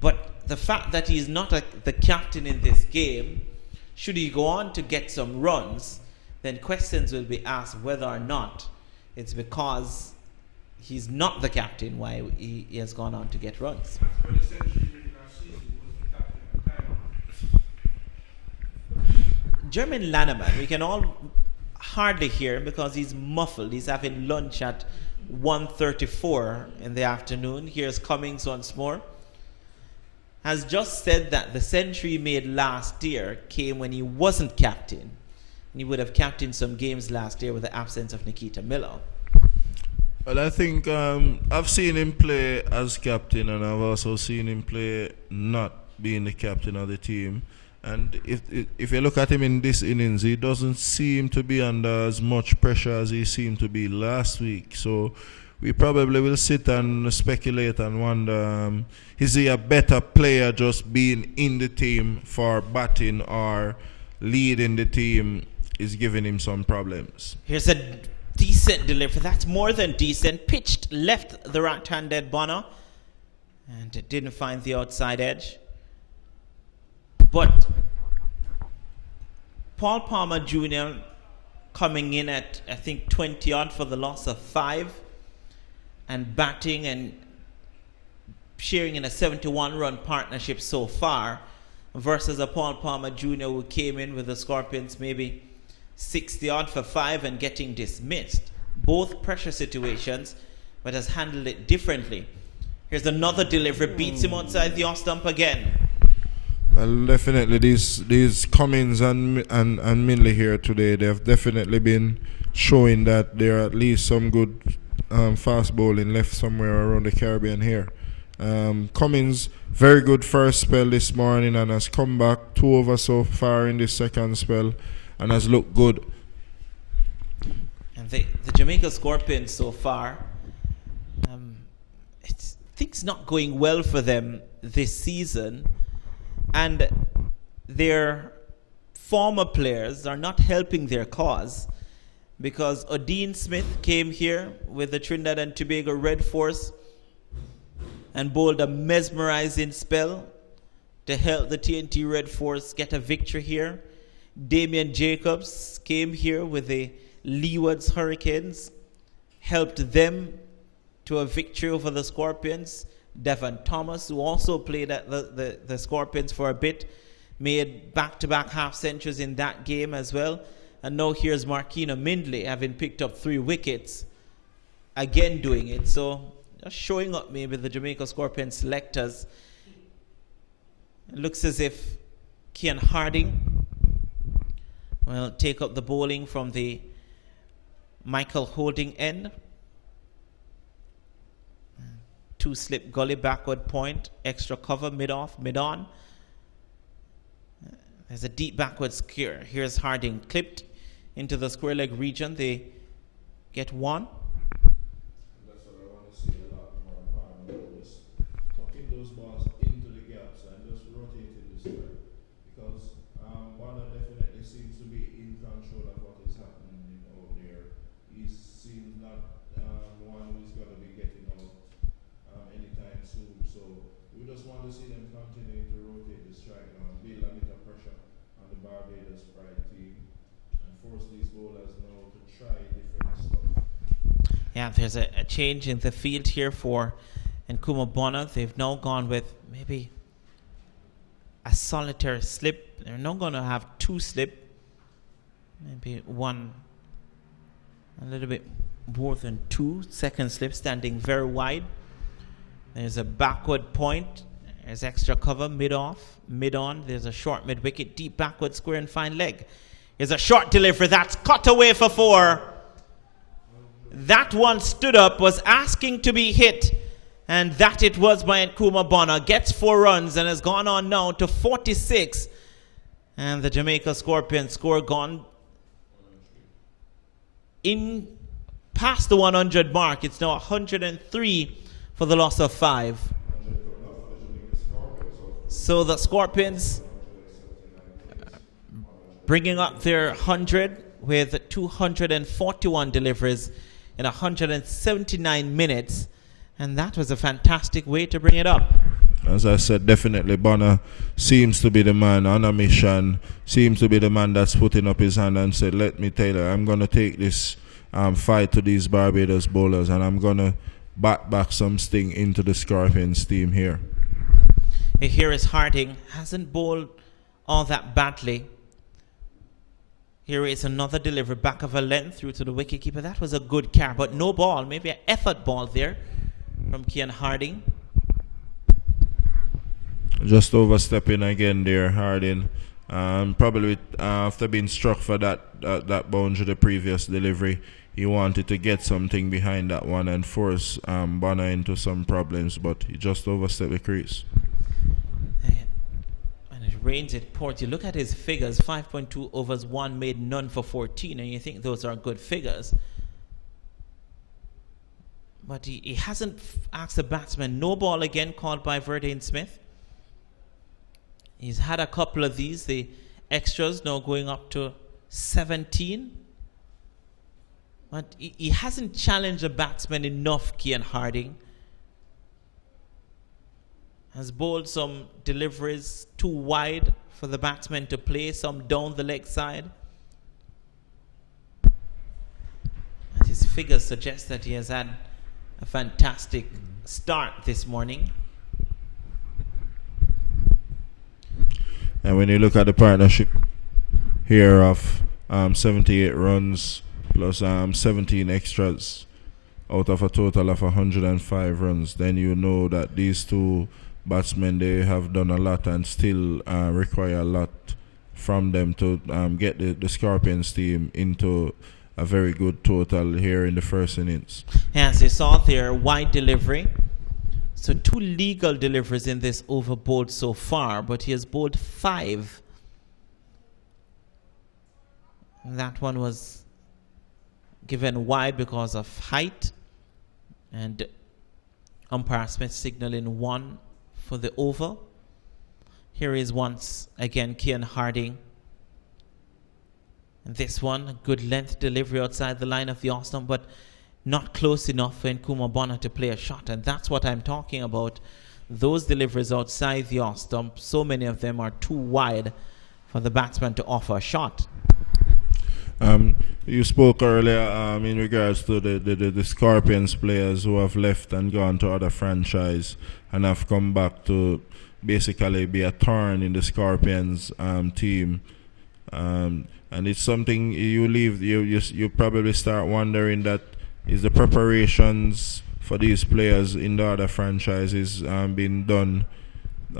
But the fact that he's not the captain in this game, should he go on to get some runs, then questions will be asked whether or not it's because he's not the captain why he has gone on to get runs. Jermaine Lanneman, we can all hardly hear him because he's muffled. He's having lunch at 1:34 in the afternoon. Here's Cummings once more. Has just said that the century made last year came when he wasn't captain. And he would have captained some games last year with the absence of Nikita Miller. Well, I think I've seen him play as captain, and I've also seen him play not being the captain of the team. And if you look at him in this innings, he doesn't seem to be under as much pressure as he seemed to be last week. So we probably will sit and speculate and wonder, is he a better player just being in the team for batting, or leading the team is giving him some problems? Here's a decent delivery. That's more than decent. Pitched left the right-handed Bonner, and it didn't find the outside edge. But Paul Palmer Jr. coming in at, I think, 20 odd for the loss of 5, and batting and sharing in a 71-run partnership so far, versus a Paul Palmer Jr. who came in with the Scorpions maybe 60 odd for 5 and getting dismissed. Both pressure situations, but has handled it differently. Here's another delivery, beats him outside the off stump again. Well, definitely these Cummins and Minley here today, they have definitely been showing that there are at least some good fast bowling left somewhere around the Caribbean here. Cummins, very good first spell this morning and has come back 2 over so far in this second spell and has looked good. And the Jamaica Scorpions so far, things not going well for them this season. And their former players are not helping their cause, because Odin Smith came here with the Trinidad and Tobago Red Force and bowled a mesmerizing spell to help the TNT Red Force get a victory here. Damian Jacobs came here with the Leewards Hurricanes, helped them to a victory over the Scorpions. Devon Thomas, who also played at the Scorpions for a bit, made back-to-back half centuries in that game as well. And now here's Marquino Mindley having picked up 3 wickets, again doing it. So just showing up maybe the Jamaica Scorpion selectors. It looks as if Kian Harding will take up the bowling from the Michael Holding end. 2 slip gully backward point, extra cover mid-off, mid-on. There's a deep backward skewer. Here's Harding clipped into the square leg region. They get 1. That's what I want to see a lot more. Just tucking those balls into the gaps and just rotating the square, because Bonner definitely seems to be in control of what is happening out there. He seems not one who's going to be getting out Barbados Pride team and force these bowlers now to try different stuff. Yeah, there's a change in the field here for Nkrumah Bonner. They've now gone with maybe a solitary slip. They're not going to have two slip. Maybe one, a little bit more than two. Second slip standing very wide. There's a backward point. There's extra cover mid-off, mid-on. There's a short mid-wicket, deep backward square and fine leg. Here's a short delivery. That's cut away for 4. That one stood up, was asking to be hit. And that it was by Nkrumah Bonner. Gets 4 runs and has gone on now to 46. And the Jamaica Scorpions score gone in past the 100 mark. It's now 103 for the loss of 5. So the Scorpions bringing up their 100 with 241 deliveries in 179 minutes. And that was a fantastic way to bring it up. As I said, definitely Bonner seems to be the man on a mission, seems to be the man that's putting up his hand and said, let me tell you, I'm going to take this fight to these Barbados bowlers and I'm going to back some sting into the Scorpions team here. Here is Harding. Hasn't bowled all that badly. Here is another delivery back of a length through to the wicketkeeper. That was a good carry, but no ball. Maybe an effort ball there from Kian Harding. Just overstepping again there, Harding. Probably after being struck for that boundary the previous delivery, he wanted to get something behind that one and force Bonner into some problems, but he just overstepped the crease. And it rains at Port. You look at his figures, 5.2 overs, 1 made, none for 14, and you think those are good figures. But he hasn't asked the batsman. No ball again called by Verdane Smith. He's had a couple of these. The extras now going up to 17. But he hasn't challenged the batsman enough, Kian Harding. Has bowled some deliveries too wide for the batsman to play, some down the leg side. And his figures suggest that he has had a fantastic start this morning. And when you look at the partnership here of 78 runs plus 17 extras out of a total of 105 runs, then you know that these two batsmen, they have done a lot and still require a lot from them to get the Scorpions team into a very good total here in the first innings. As you saw there, wide delivery. So 2 legal deliveries in this over bowled so far, but he has bowled 5. That one was given wide because of height, and umpire Smith signaling 1 for the over. Here is once again Kian Harding. And this one, a good length delivery outside the line of the off stump, but not close enough for Nkrumah Bonner to play a shot. And that's what I'm talking about. Those deliveries outside the off stump, so many of them are too wide for the batsman to offer a shot. You spoke earlier in regards to the Scorpions players who have left and gone to other franchise and have come back to basically be a thorn in the Scorpions team. And it's something you probably start wondering that is the preparations for these players in the other franchises being done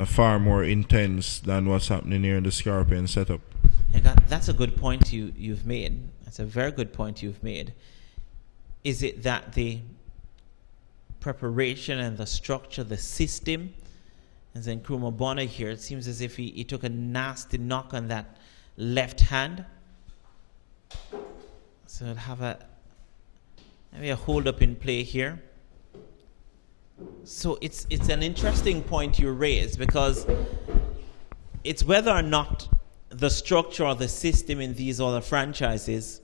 far more intense than what's happening here in the Scorpion setup. Yeah, that's a good point you've made. That's a very good point you've made. Is it that the preparation and the structure, the system, as in Nkrumah Bonner here, it seems as if he took a nasty knock on that left hand. So he'll have maybe a hold up in play here. So it's an interesting point you raise, because it's whether or not the structure or the system in these other franchises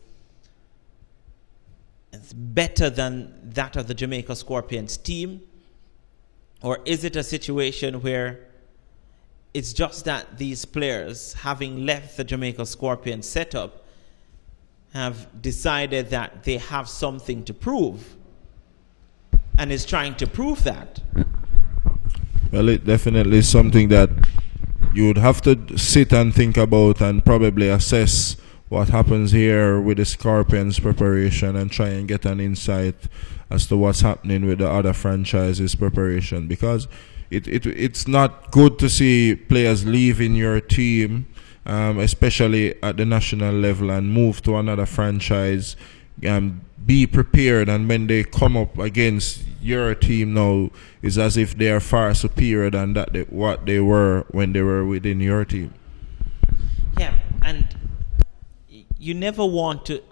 is better than that of the Jamaica Scorpions team, or is it a situation where It's just that these players, having left the Jamaica Scorpions setup, have decided that they have something to prove, and is trying to prove that. Well, it definitely is something that you would have to sit and think about and probably assess what happens here with the Scorpions preparation and try and get an insight as to what's happening with the other franchises preparation, because it's not good to see players leaving your team, especially at the national level, and move to another franchise. Be prepared, and when they come up against your team now, it's as if they are far superior than what they were when they were within your team. Yeah, and you never want to.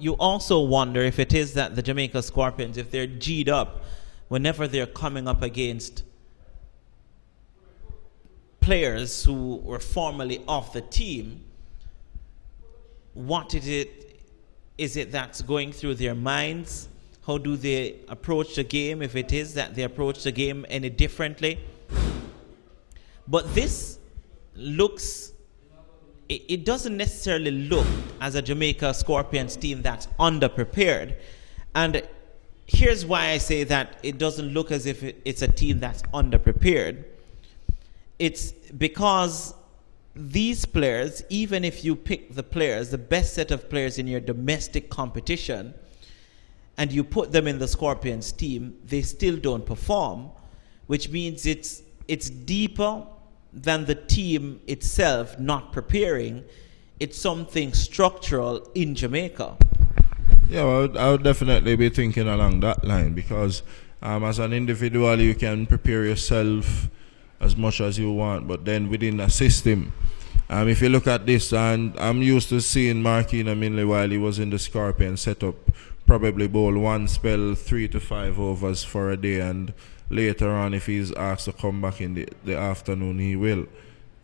You also wonder if it is that the Jamaica Scorpions, if they're G'd up, whenever they're coming up against players who were formerly off the team, what is it that's going through their minds? How do they approach the game, if it is that they approach the game any differently? But this looks, it doesn't necessarily look as a Jamaica Scorpions team that's underprepared. And here's why I say that it doesn't look as if it's a team that's underprepared. It's because these players, even if you pick the players, the best set of players in your domestic competition, and you put them in the Scorpions team, they still don't perform, which means it's deeper than the team itself not preparing. It's something structural in Jamaica. Yeah, well, I would definitely be thinking along that line, because as an individual you can prepare yourself as much as you want, but then within a system, if you look at this, and I'm used to seeing Marquina Minley while he was in the Scorpion setup probably bowl one spell 3 to 5 overs for a day, and later on if he's asked to come back in the afternoon, he will.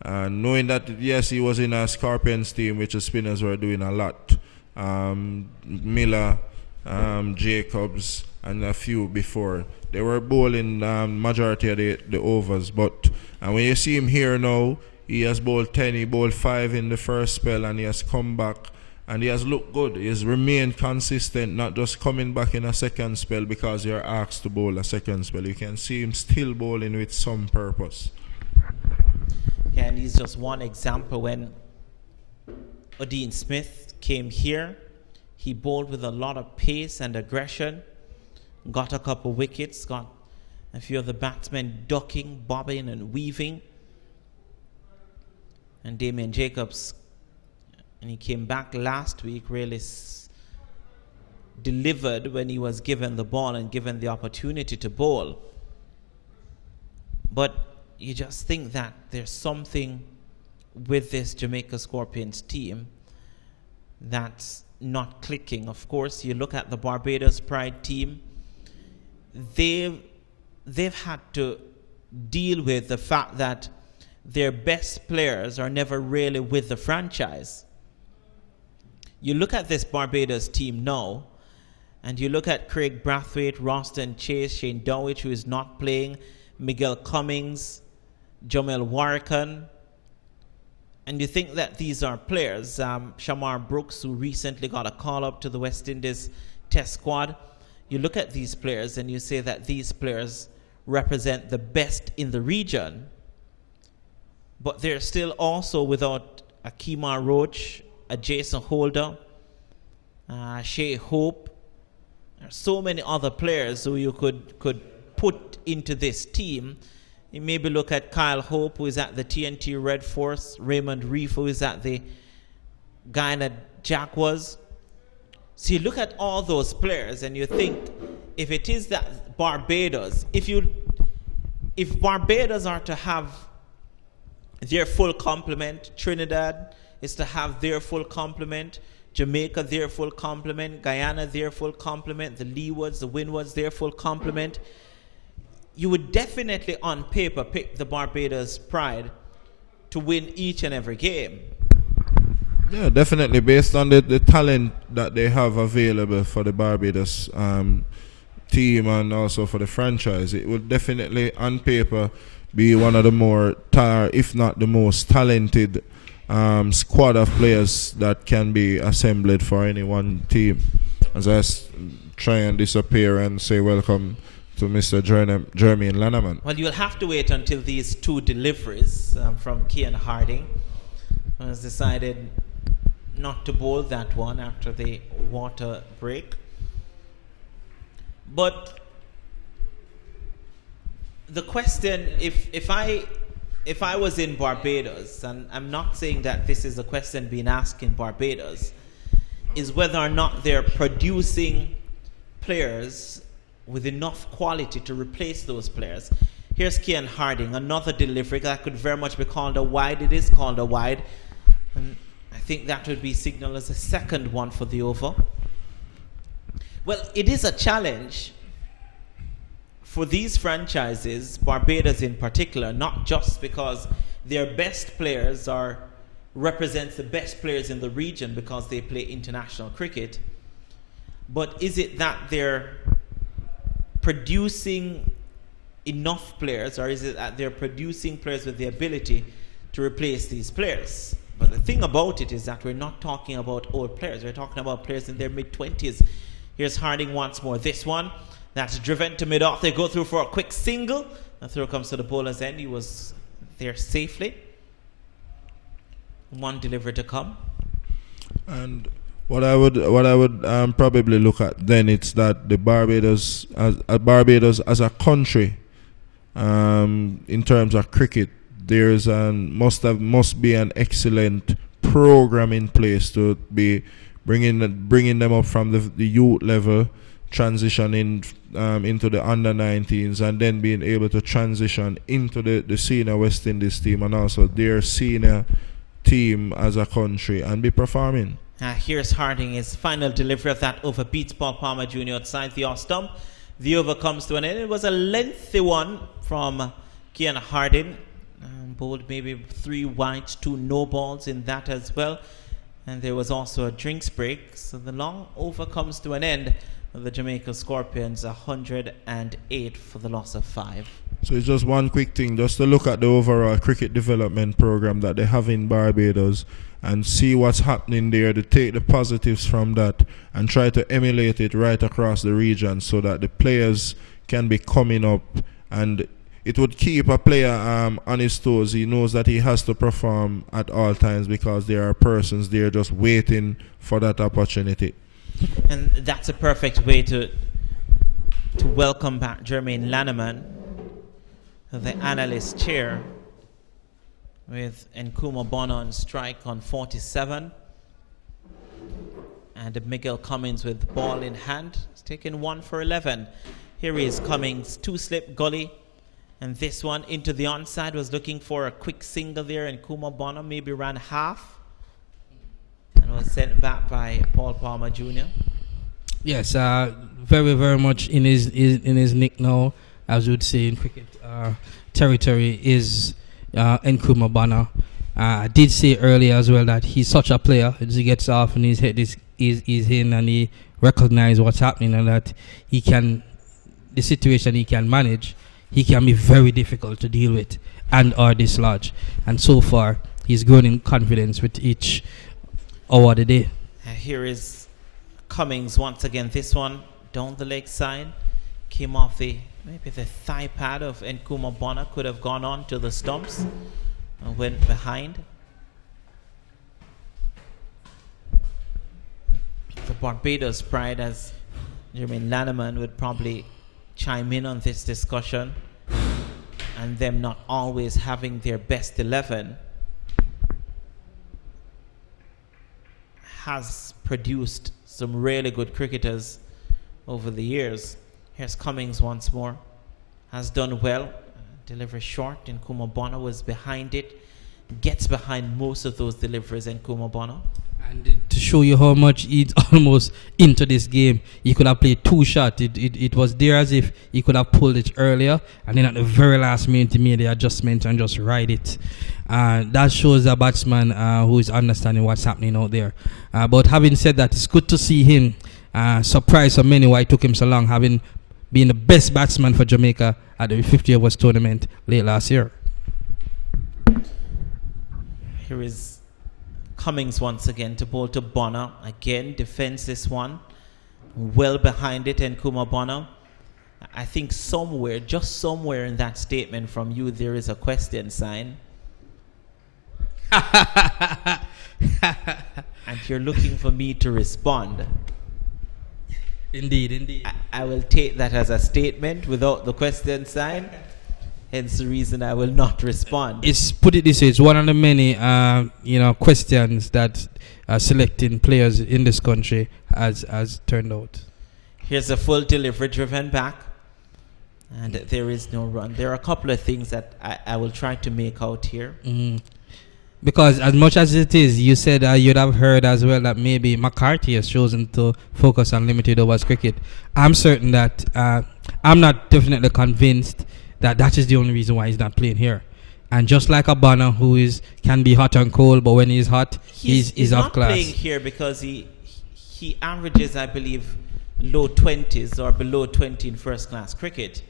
And knowing that, yes, he was in a Scorpions team which the spinners were doing a lot, Miller, Jacobs and a few before, they were bowling majority of the overs, but when you see him here now, he has bowled 10, he bowled 5 in the first spell, and he has come back and he has looked good. He has remained consistent, not just coming back in a second spell because you're asked to bowl a second spell. You can see him still bowling with some purpose. Yeah, and he's just one example. When Odean Smith came here, he bowled with a lot of pace and aggression, got a couple wickets, got a few of the batsmen ducking, bobbing and weaving. And Damien Jacobs, and he came back last week, really delivered when he was given the ball and given the opportunity to bowl. But you just think that there's something with this Jamaica Scorpions team that's not clicking. Of course, you look at the Barbados Pride team, they've had to deal with the fact that their best players are never really with the franchise. You look at this Barbados team now, and you look at Craig Brathwaite, Roston Chase, Shane Dowich, who is not playing, Miguel Cummings, Jamel Warrican, and you think that these are players. Shamar Brooks, who recently got a call-up to the West Indies Test squad. You look at these players and you say that these players represent the best in the region, but they're still also without a Kemar Roach, a Jason Holder, Shea Hope. There are so many other players who you could put into this team. You maybe look at Kyle Hope, who is at the TNT Red Force, Raymond Reef, who is at the Guyana Jaguars. So you look at all those players and you think, if it is that Barbados, if Barbados are to have their full complement, Trinidad is to have their full complement, Jamaica their full complement, Guyana their full complement, the Leewards, the Windwards their full complement, you would definitely on paper pick the Barbados Pride to win each and every game. Yeah, definitely, based on the talent that they have available for the Barbados team and also for the franchise. It would definitely on paper be one of the more, if not the most talented squad of players that can be assembled for any one team. As I try and disappear and say welcome to Mr. Jermaine Lannerman. Well, you'll have to wait until these two deliveries from Kian Harding has decided not to bowl that one after the water break. But the question, if I was in Barbados, and I'm not saying that this is a question being asked in Barbados, is whether or not they're producing players with enough quality to replace those players. Here's Kian Harding, another delivery that could very much be called a wide. It is called a wide. And I think that would be signaled as a second one for the over. Well, it is a challenge for these franchises, Barbados in particular, not just because their best players represents the best players in the region because they play international cricket, but is it that they're producing enough players, or is it that they're producing players with the ability to replace these players? But the thing about it is that we're not talking about old players. We're talking about players in their mid-20s. Here's Harding once more. This one, that's driven to mid-off. They go through for a quick single. The throw comes to the bowler's end. He was there safely. One delivery to come. And what I would probably look at then, it's that the Barbados as a country, in terms of cricket, there's must be an excellent program in place to be bringing them up from the youth level, transitioning into the under-19s, and then being able to transition into the senior West Indies team and also their senior team as a country and be performing. Here's Harding. His final delivery of that over beats Paul Palmer Jr. outside the off stump. The over comes to an end. It was a lengthy one from Kian Harding. Bowled maybe 3 wides, 2 no balls in that as well. And there was also a drinks break. So the long over comes to an end. The Jamaica Scorpions 108 for the loss of 5. So it's just one quick thing, just to look at the overall cricket development program that they have in Barbados and see what's happening there, to take the positives from that and try to emulate it right across the region so that the players can be coming up, and it would keep a player on his toes. He knows that he has to perform at all times because there are persons there just waiting for that opportunity. And that's a perfect way to welcome back Jermaine Lannerman, the analyst chair, with Nkrumah Bonner on strike on 47. And Miguel Cummins with ball in hand. He's taken 1 for 11. Here is Cummins, 2-slip gully. And this one into the onside, was looking for a quick single there. And Nkrumah Bonner maybe ran half. And was sent back by Paul Palmer Jr. Yes, very, very much in his nick now, as we would say in cricket territory, is Nkrumah Bonner. I did say earlier as well that he's such a player. As he gets off and his head is in, and he recognizes what's happening, and that the situation he can manage, he can be very difficult to deal with and or dislodge. And so far, he's grown in confidence with each hour of the day. Here is Cummins once again. This one down the leg side, came off maybe the thigh pad of Nkrumah Bonner, could have gone on to the stumps and went behind. The Barbados pride, as Jermaine Lannerman would probably chime in on this discussion, and them not always having their best 11, has produced some really good cricketers over the years. Here's Cummins once more. Has done well. Delivery short. Nkrumah Bonner was behind it. Gets behind most of those deliveries in Nkrumah Bonner. And to show you how much he's almost into this game, he could have played 2 shots. It was there as if he could have pulled it earlier, and then at the very last minute he made the adjustment and just ride it. That shows a batsman who is understanding what's happening out there. But having said that, it's good to see him surprise so many why it took him so long, having being the best batsman for Jamaica at the 50 overs tournament late last year. Here is Cummings once again to bowl to Bonner. Again, defends this one. Well behind it, and Kuma Bonner. I think somewhere, just somewhere in that statement from you, there is a question sign. And you're looking for me to respond. Indeed. I will take that as a statement without the question sign. Hence the reason I will not respond. It's, put it this way, it's one of the many questions that selecting players in this country has turned out. Here's a full delivery driven back, and there is no run. There are a couple of things that I will try to make out here. Because as much as it is, you said you'd have heard as well that maybe McCarthy has chosen to focus on limited overs cricket. I'm certain that I'm not definitely convinced that is the only reason why he's not playing here. And just like a Bonner who can be hot and cold, but when he's hot, he's off class. He's not playing here because he averages, I believe, low 20s or below 20 in first class cricket.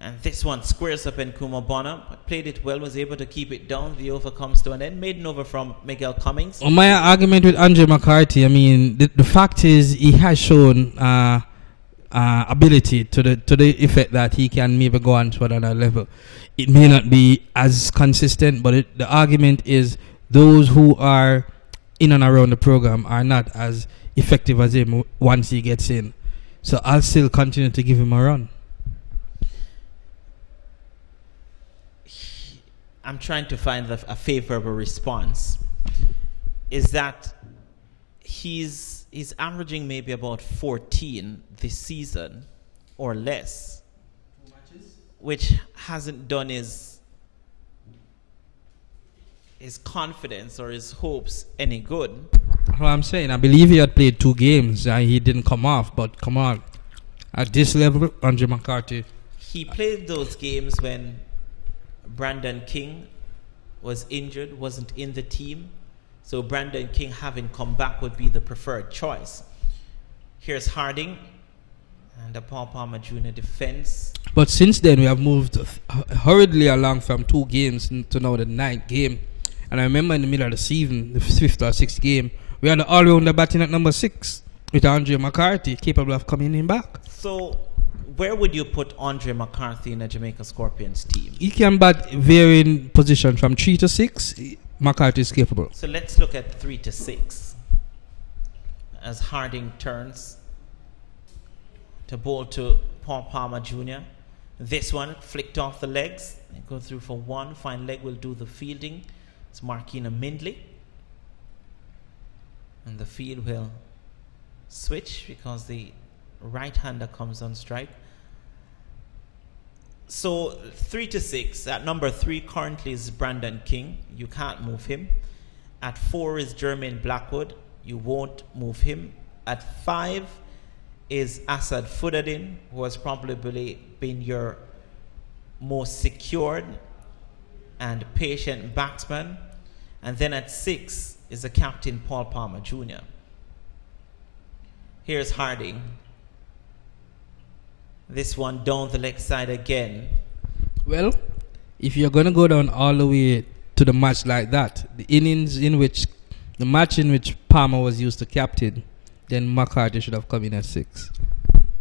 And this one squares up in Kuma Bonner, played it well, was able to keep it down. The over comes to an end. Made an over from Miguel Cummings. On my argument with Andre McCarthy, I mean, the fact is he has shown ability to the effect that he can maybe go on to another level. It may not be as consistent, but the argument is those who are in and around the program are not as effective as him once he gets in. So I'll still continue to give him a run. I'm trying to find a favorable response. Is that he's averaging maybe about 14 this season or less, which hasn't done his confidence or his hopes any good. Well, I'm saying, I believe he had played 2 games and he didn't come off, but come on. At this level, Andre McCarthy. He played those games when Brandon King was injured, wasn't in the team. So Brandon King having come back would be the preferred choice. Here's Harding and the Paul Palmer Jr. defense. But since then, we have moved hurriedly along from 2 games to now the 9th game. And I remember in the middle of the season, the 5th or 6th game, we had the all-rounder batting at number 6 with Andre McCarthy capable of coming in back. So where would you put Andre McCarthy in a Jamaica Scorpions team? He can bat varying position from 3 to 6. McCarthy is capable. So let's look at 3 to 6. As Harding turns to bowl to Paul Palmer Jr. This one flicked off the legs. They go through for 1. Fine leg will do the fielding. It's Markina Mindley. And the field will switch because the right-hander comes on strike. So 3 to 6. At number 3 currently is Brandon King. You can't move him. At 4 is Jermaine Blackwood. You won't move him. At 5 is Asad Fuddadin, who has probably been your most secured and patient batsman. And then at 6 is the captain, Paul Palmer Jr. Here's Harding. This one down the leg side again. Well, if you're going to go down all the way to the match like that, the match in which Palmer was used to captain, then McCarthy should have come in at 6.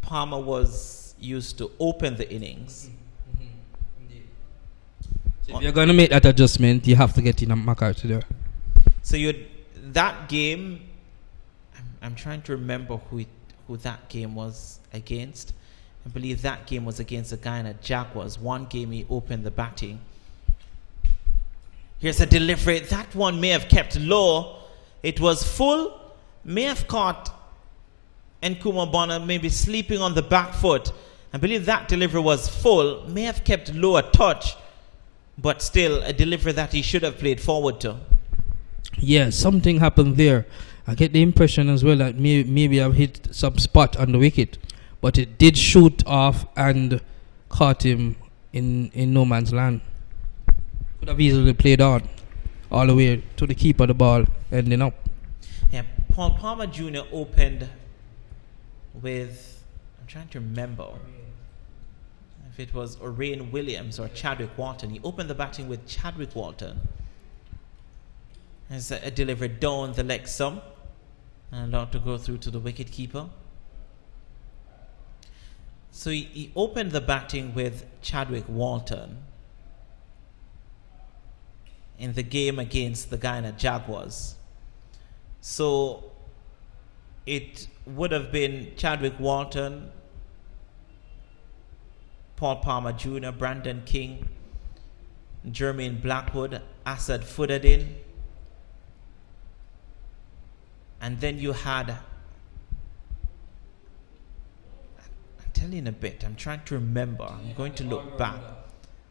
Palmer was used to open the innings. So if you're going to make that adjustment, you have to get in a McCarthy there. So that game, I'm trying to remember who that game was against. I believe that game was against the Guyana Jaguars. One game he opened the batting. Here's a delivery. That one may have kept low. It was full. May have caught Nkrumah Bonner maybe sleeping on the back foot. I believe that delivery was full. May have kept low a touch. But still a delivery that he should have played forward to. Yeah, something happened there. I get the impression as well that maybe I've hit some spot on the wicket. But it did shoot off and caught him in no man's land. Could have easily played on all the way to the keeper of the ball, ending up. Yeah, Paul Palmer Jr. opened with, I'm I'm trying to remember if it was Orain Williams or Chadwick Walton. He opened the batting with Chadwick Walton. As delivered down the leg stump and allowed to go through to the wicket keeper. So he opened the batting with Chadwick Walton in the game against the Guyana Jaguars. So it would have been Chadwick Walton, Paul Palmer Jr., Brandon King, Jermaine Blackwood, Asad Fuddadin, and then you had, I'll tell you in a bit, I'm trying to remember, I'm going to look back.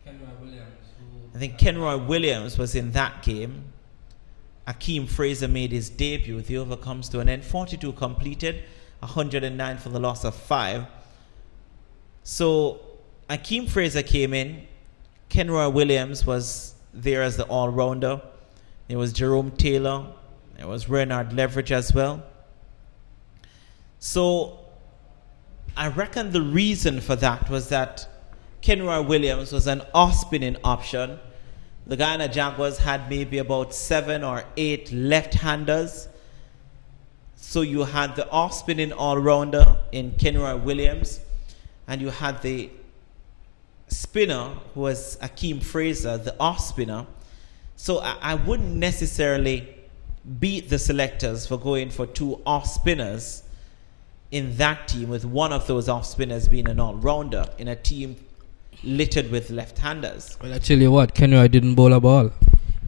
I think Kenroy Williams was in that game. Akeem Fraser made his debut. The over comes to an end. 42 completed, 109 for the loss of 5. So Akeem Fraser came in. Kenroy Williams was there as the all-rounder. There was Jerome Taylor. There was Renard Leverage as well. So I reckon the reason for that was that Kenroy Williams was an off-spinning option. The Guyana Jaguars had maybe about 7 or 8 left-handers. So you had the off-spinning all-rounder in Kenroy Williams, and you had the spinner, who was Akeem Fraser, the off-spinner. So I wouldn't necessarily beat the selectors for going for 2 off-spinners in that team, with one of those off-spinners being an all-rounder in a team littered with left-handers. Well, I tell you what, Kenroy didn't bowl a ball.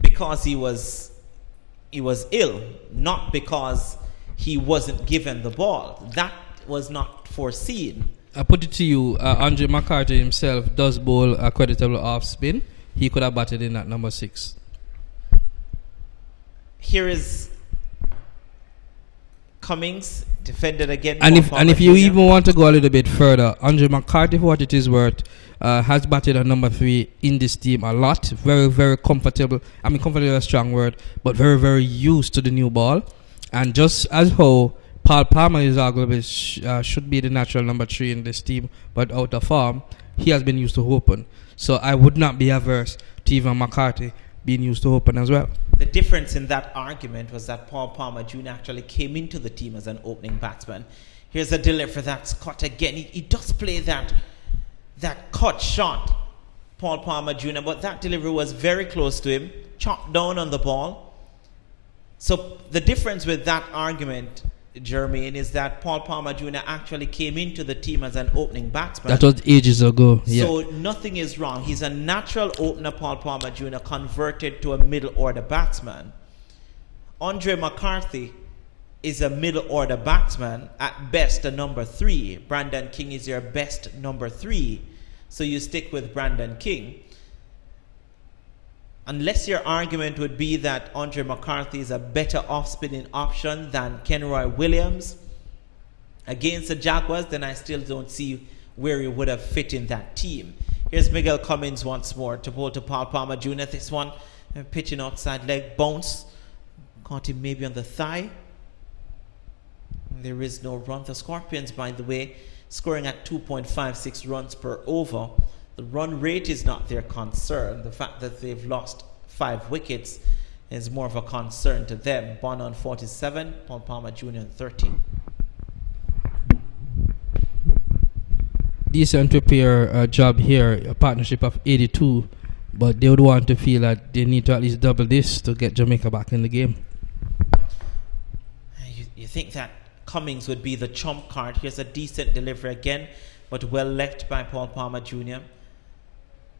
Because he was ill, not because he wasn't given the ball. That was not foreseen. I put it to you, Andre McCarthy himself does bowl a creditable off spin. He could have batted in at number 6. Here is Cummings, defended again. And if you even want to go a little bit further, Andre McCarthy, for what it is worth, has batted at number 3 in this team a lot. Very, very comfortable. I mean, comfortable is a strong word, but very, very used to the new ball. And just as how Paul Palmer is arguably should be the natural number 3 in this team, but out of form, he has been used to open. So I would not be averse to even McCarthy being used to open as well. The difference in that argument was that Paul Palmer Jr. actually came into the team as an opening batsman. Here's a delivery that's cut again. He does play that cut shot, Paul Palmer Jr., but that delivery was very close to him, chopped down on the ball. So the difference with that argument, Jermaine, is that Paul Palmer Jr. actually came into the team as an opening batsman. That was ages ago. So nothing is wrong. He's a natural opener, Paul Palmer Jr., converted to a middle order batsman. Andre McCarthy is a middle order batsman, at best a number 3. Brandon King is your best number 3. So you stick with Brandon King. Unless your argument would be that Andre McCarthy is a better off-spinning option than Kenroy Williams against the Jaguars, then I still don't see where he would have fit in that team. Here's Miguel Cummins once more to bowl to Paul Palmer Jr. This one, pitching outside leg, bounce. Caught him maybe on the thigh. There is no run. The Scorpions, by the way, scoring at 2.56 runs per over. The run rate is not their concern. The fact that they've lost 5 wickets is more of a concern to them. Bon on 47, Paul Palmer Jr. on 30. Decent prepare job here, a partnership of 82, but they would want to feel that they need to at least double this to get Jamaica back in the game. You think that Cummings would be the trump card. Here's a decent delivery again, but well left by Paul Palmer Jr.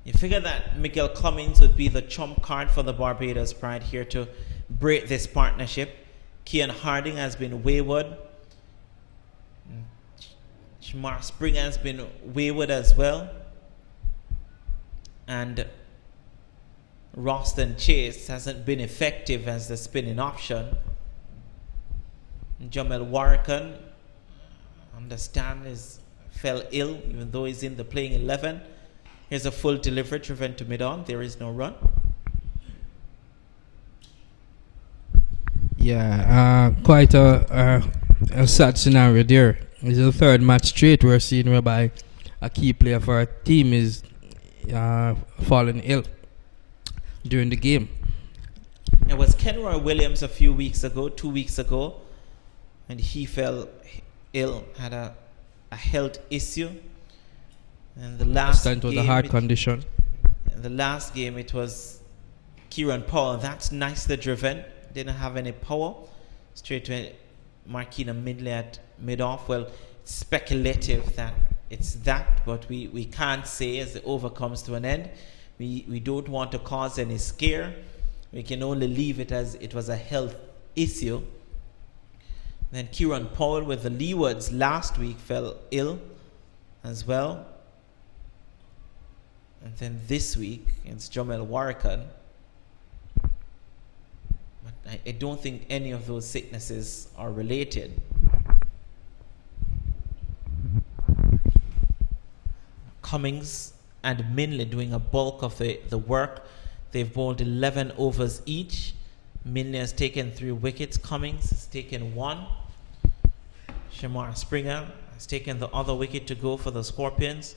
You figure that Miguel Cummings would be the trump card for the Barbados Pride here to break this partnership. Kian Harding has been wayward. Shamar Springer has been wayward as well. And Roston Chase hasn't been effective as the spinning option. Jamel Warrican, understand, fell ill even though he's in the playing 11. Here's a full delivery driven to mid-on. There is no run. Yeah, quite a sad scenario there. This is the third match straight we're seeing whereby a key player for our team is falling ill during the game. It was Kenroy Williams a few weeks ago, 2 weeks ago, and he fell ill, had a health issue. And the last It was game, a heart condition. the last game it was Kieran Paul. That's nicely driven. Didn't have any power. Straight to Marquina Midley at mid-off. Well, it's speculative that it's that, but we can't say as the over comes to an end. We don't want to cause any scare. We can only leave it as it was a health issue. Then Kieran Powell with the Leewards last week fell ill as well. And then this week it's Jamel Warrican. But I don't think any of those sicknesses are related. Cummings and Minley doing a bulk of the work. They've bowled 11 overs each. Minley has taken 3 wickets. Cummings has taken 1. Shamar Springer has taken the other wicket to go for the Scorpions.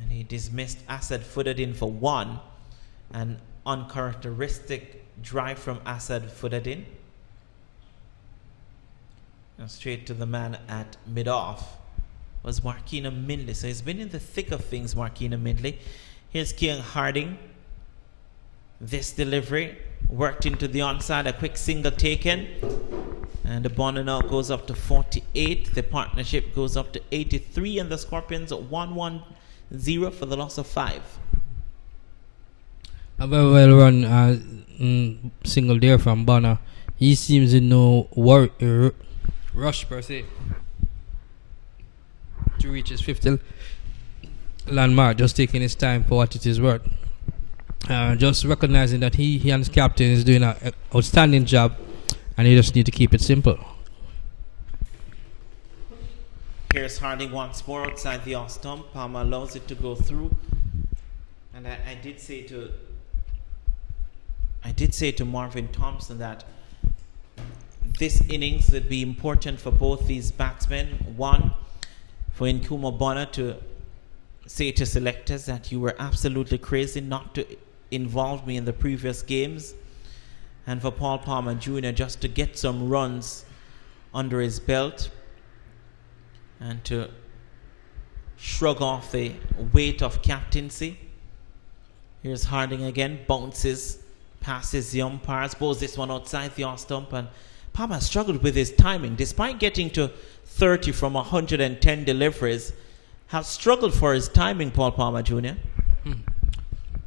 And he dismissed Asad Fuddadin for 1. An uncharacteristic drive from Asad Fuddadin. Now straight to the man at mid-off was Marquina Mindley. So he's been in the thick of things, Marquina Mindley. Here's King Harding. This delivery worked into the onside, a quick single taken. And the ball now goes up to 48. The partnership goes up to 83. And the Scorpions 1-1-0 for the loss of 5. A very well run single there from Bonner. He seems in no rush per se to reach his 50th landmark, just taking his time for what it is worth. Just recognizing that he and his captain is doing an outstanding job, and he just need to keep it simple. Here's Harding once more outside the off stump. Palmer allows it to go through. And I did say to Marvin Thompson that this innings would be important for both these batsmen. One, for Nkrumah Bonner to say to selectors that you were absolutely crazy not to involve me in the previous games. And for Paul Palmer Jr. just to get some runs under his belt and to shrug off the weight of captaincy. Here's Harding again, bounces, passes the umpires, bowls this one outside the off stump, and Palmer struggled with his timing. Despite getting to 30 from 110 deliveries, has struggled for his timing, Paul Palmer Jr.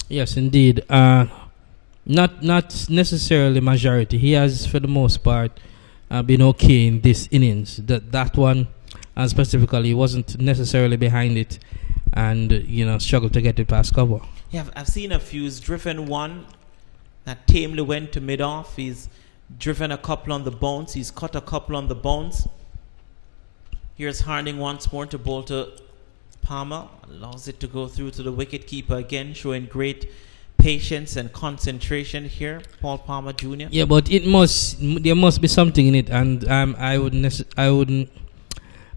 Yes, indeed. Not necessarily majority. He has, for the most part, been okay in this innings. That one, specifically, wasn't necessarily behind it, and struggled to get it past cover. Yeah, I've seen a few. He's driven one that tamely went to mid-off. He's driven a couple on the bounce. He's cut a couple on the bounce. Here's Harding once more to bowl to Palmer. Allows it to go through to the wicket keeper again, showing great patience and concentration here, Paul Palmer Jr. Yeah, but there must be something in it, and I wouldn't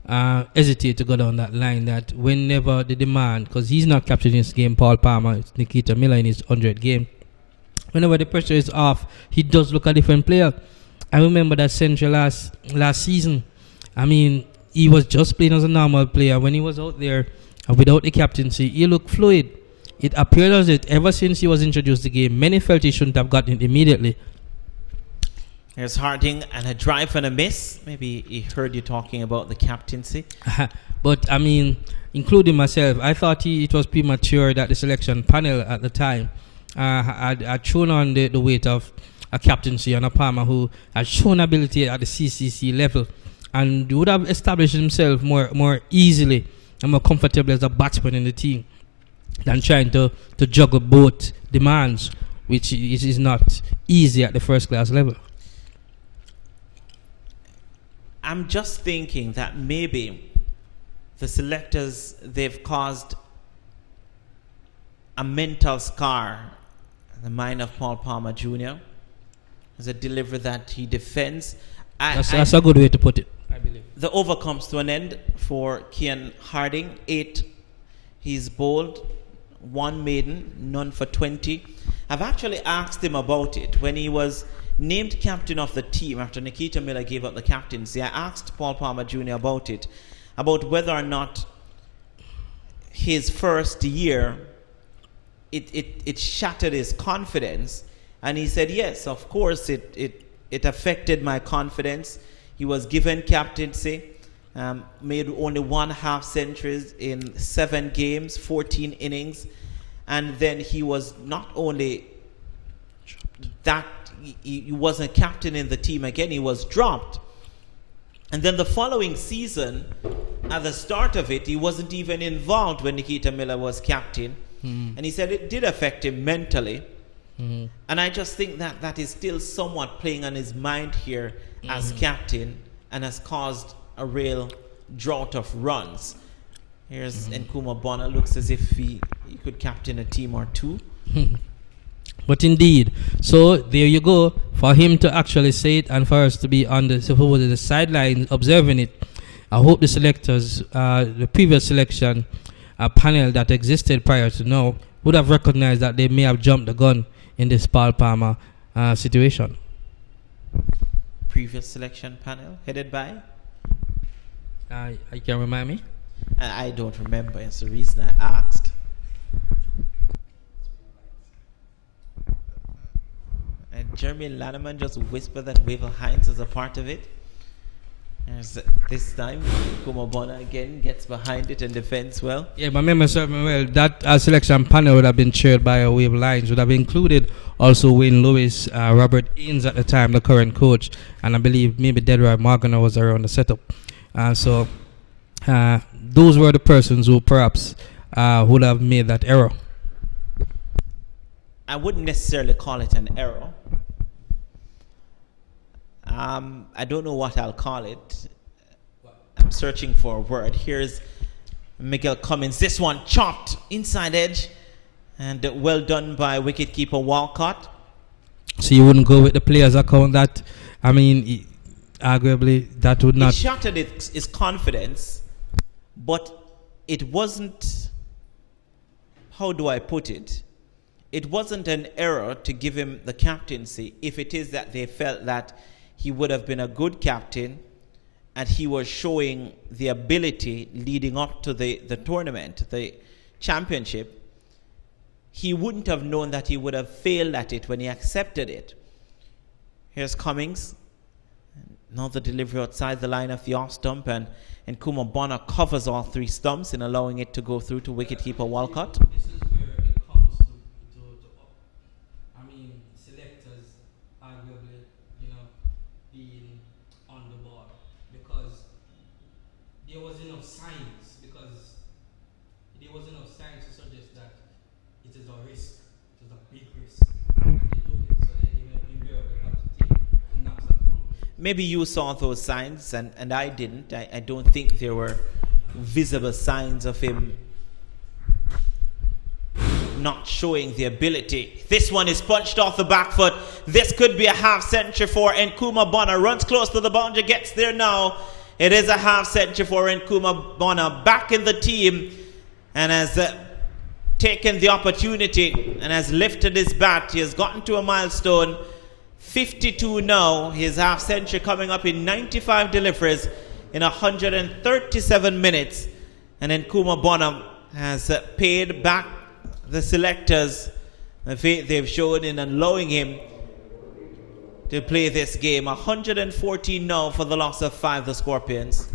hesitate to go down that line that whenever the demand, because he's not capturing this game, Paul Palmer, it's Nikita Miller in his 100th game. Whenever the pressure is off, he does look a different player. I remember that Central last season. I mean, he was just playing as a normal player. When he was out there without the captaincy, he looked fluid. It appeared as if ever since he was introduced to the game, many felt he shouldn't have gotten it immediately. Here's Harding and a drive and a miss. Maybe he heard you talking about the captaincy. But, I mean, including myself, I thought it was premature that the selection panel at the time had shown on the weight of a captaincy on a Palmer who had shown ability at the CCC level and would have established himself more easily and more comfortably as a batsman in the team than trying to juggle both demands, which is not easy at the first class level. I'm just thinking that maybe the selectors, they've caused a mental scar in the mind of Paul Palmer Jr. As a delivery that he defends. That's a good way to put it, I believe. the over comes to an end for Kian Harding. 8 he's bowled, 1 maiden, none for 20. I've actually asked him about it when he was named captain of the team after Nikita Miller gave up the captaincy. I asked Paul Palmer Jr. about it, about whether or not his first year it shattered his confidence, and he said yes, of course it affected my confidence. He was given captaincy, made only 1 half centuries in 7 games, 14 innings, and then he was not only that, he wasn't captain in the team again, he was dropped. And then the following season, at the start of it, he wasn't even involved when Nikita Miller was captain. And he said it did affect him mentally. And I just think that that is still somewhat playing on his mind here as captain, and has caused a real drought of runs. Here's Nkrumah Bonner, looks as if he could captain a team or 2. But indeed, so there you go, for him to actually say it and for us to be on the sideline observing it. I hope the selectors, the previous selection panel that existed prior to now, would have recognized that they may have jumped the gun in this Paul Palmer situation. Previous selection panel headed by? You can remind me? I don't remember. It's the reason I asked. And Jeremy Lanneman just whispered that Wavel Hines is a part of it. This time, Nkrumah Bonner again gets behind it and defends well. Yeah, my memory serves me well. That selection panel would have been chaired by Wave Lines, would have included also Wayne Lewis, Robert Ains at the time, the current coach, and I believe maybe Dedroy Morgan was around the setup. So those were the persons who perhaps would have made that error. I wouldn't necessarily call it an error. I don't know what I'll call it. I'm searching for a word. Here's Miguel Cummins. This one chopped inside edge, and well done by wicketkeeper Walcott. So you wouldn't go with the player's account that, I mean, arguably that would not... It shattered his confidence, but it wasn't, how do I put it? It wasn't an error to give him the captaincy if it is that they felt that he would have been a good captain and he was showing the ability leading up to the tournament, the championship. He wouldn't have known that he would have failed at it when he accepted it. Here's Cummings. Now the delivery outside the line of the off stump, and Nkrumah Bonner covers all 3 stumps in allowing it to go through to wicketkeeper Walcott. This is where it comes to I mean, selectors arguably, being on the ball, because there was enough signs to suggest that it is a risk, it is a big risk. Maybe you saw those signs and I didn't. I don't think there were visible signs of him not showing the ability. This one is punched off the back foot. This could be a half century for Nkrumah Bonner. Runs close to the boundary, gets there now. It is a half century for Nkrumah Bonner. Back in the team, and has taken the opportunity and has lifted his bat. He has gotten to a milestone. 52 now. His half century coming up in 95 deliveries in 137 minutes. And Nkrumah Bonner has paid back the selectors the faith they've shown in allowing him to play this game. 114 now for the loss of 5, the Scorpions.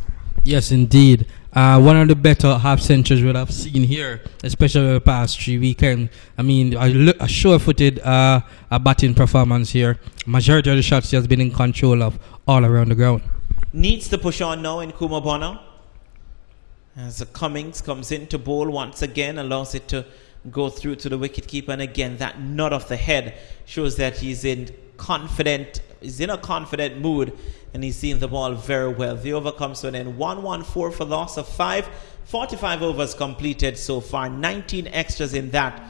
Yes, indeed. One of the better half centuries we'll have seen here, especially over the past 3 weekends. I mean, a sure-footed batting performance here. Majority of the shots he has been in control of all around the ground. Needs to push on now in Nkrumah Bonner. As Cummings comes in to bowl once again, allows it to go through to the wicketkeeper, and again that nod of the head shows that he's in a confident mood, and he's seeing the ball very well. The over comes to an end. 114 for loss of 5. 45 overs completed so far, 19 extras in that.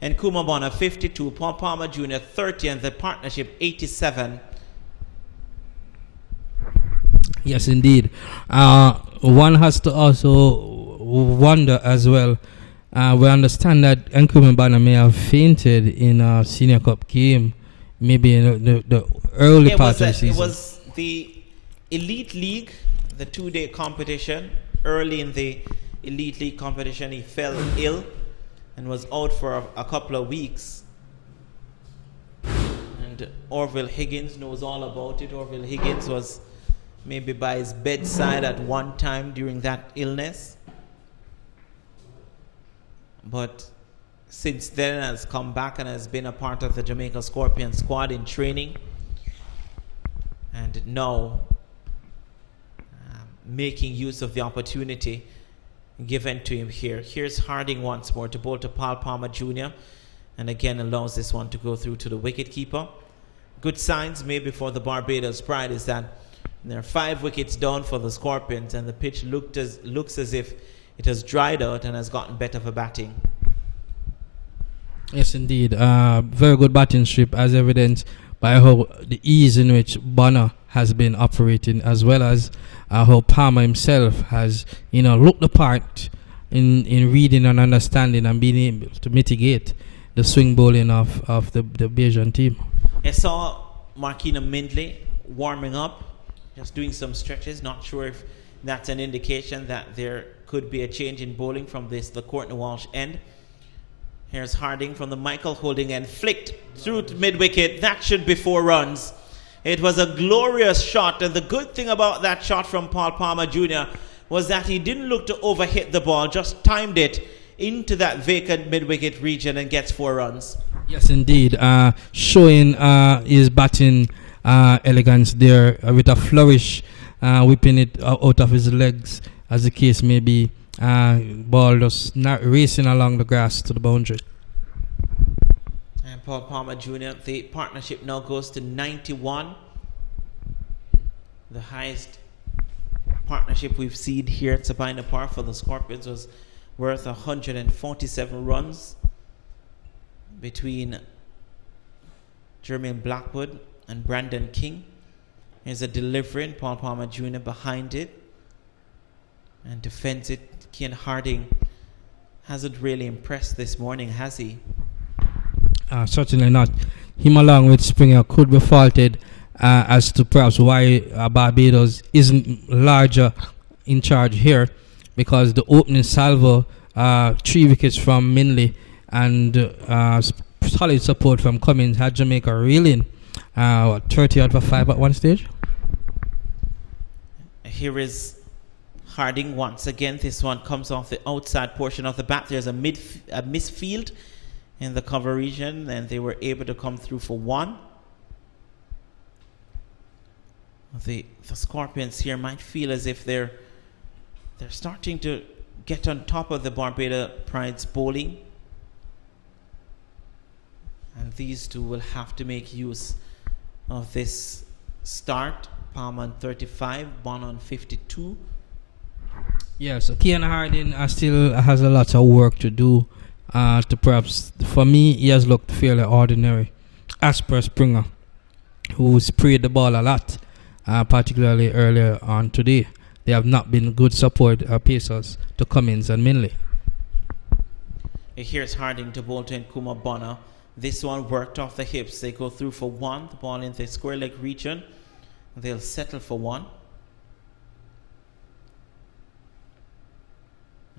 And Nkrumah Bonner 52, Paul Palmer Jr. 30, and the partnership 87. Yes, indeed. One has to also wonder as well. We understand that Nkrumah Banner may have fainted in a Senior Cup game, maybe in the early part of the season. It was the Elite League, the 2-day competition. Early in the Elite League competition, he fell ill and was out for a couple of weeks. And Orville Higgins knows all about it. Orville Higgins was maybe by his bedside at one time during that illness. But since then has come back and has been a part of the Jamaica Scorpion squad in training. And now making use of the opportunity given to him here. Here's Harding once more to bowl to Paul Palmer Jr. And again allows this one to go through to the wicketkeeper. Good signs maybe for the Barbados Pride is that there are 5 wickets down for the Scorpions, and the pitch looks as if it has dried out and has gotten better for batting. Yes, indeed. Very good batting strip, as evidenced by how the ease in which Bonner has been operating, as well as how Palmer himself has, looked the part in reading and understanding and being able to mitigate the swing bowling of the Bajan team. I saw Markina Mindley warming up, just doing some stretches. Not sure if that's an indication that there could be a change in bowling from the Courtney Walsh end. Here's Harding from the Michael Holding end, flicked through to mid-wicket. That should be 4 runs. It was a glorious shot, and the good thing about that shot from Paul Palmer Jr. was that he didn't look to overhit the ball, just timed it into that vacant mid-wicket region and gets 4 runs. Yes, indeed. Showing his batting elegance there with a flourish, whipping it out of his legs, as the case may be. Ball just not racing along the grass to the boundary. And Paul Palmer Jr., the partnership now goes to 91. The highest partnership we've seen here at Sabina Park for the Scorpions was worth 147 runs between Jermaine Blackwood and Brandon King. Here's a delivery, and Paul Palmer Jr. behind it and defends it. Kian Harding hasn't really impressed this morning, has he? Certainly not. Him along with Springer could be faulted as to perhaps why Barbados isn't larger in charge here, because the opening salvo, 3 wickets from Minley and solid support from Cummins had Jamaica reeling 30 out of 5 at one stage. Here is Harding once again. This one comes off the outside portion of the bat. There's a misfield in the cover region, and they were able to come through for 1. The Scorpions here might feel as if they're starting to get on top of the Barbados Pride's bowling, and these two will have to make use of this start. Palmer on 35, Bonner on 52. Yes, Kian Harding still has a lot of work to do. To perhaps, for me, he has looked fairly ordinary, as per Springer, who sprayed the ball a lot, particularly earlier on today. They have not been good support pacers to Cummins and Minley. Here's Harding to bowl to Nkrumah Bonner. This one worked off the hips. They go through for 1. The ball in the square leg region. They'll settle for 1.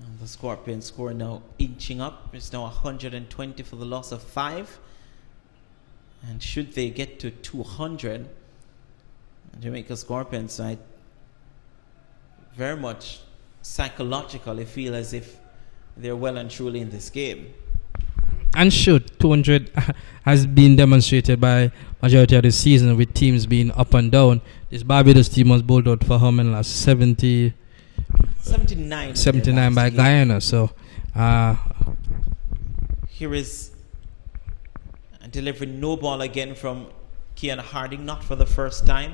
And the Scorpions score now inching up. It's now 120 for the loss of 5. And should they get to 200, Jamaica Scorpions side very much psychologically feel as if they're well and truly in this game. And should 200 has been demonstrated by majority of the season, with teams being up and down. This Barbados team was bowled out for how many last 79 by Guyana. So here is a delivery, no ball again from Kian Harding, not for the first time.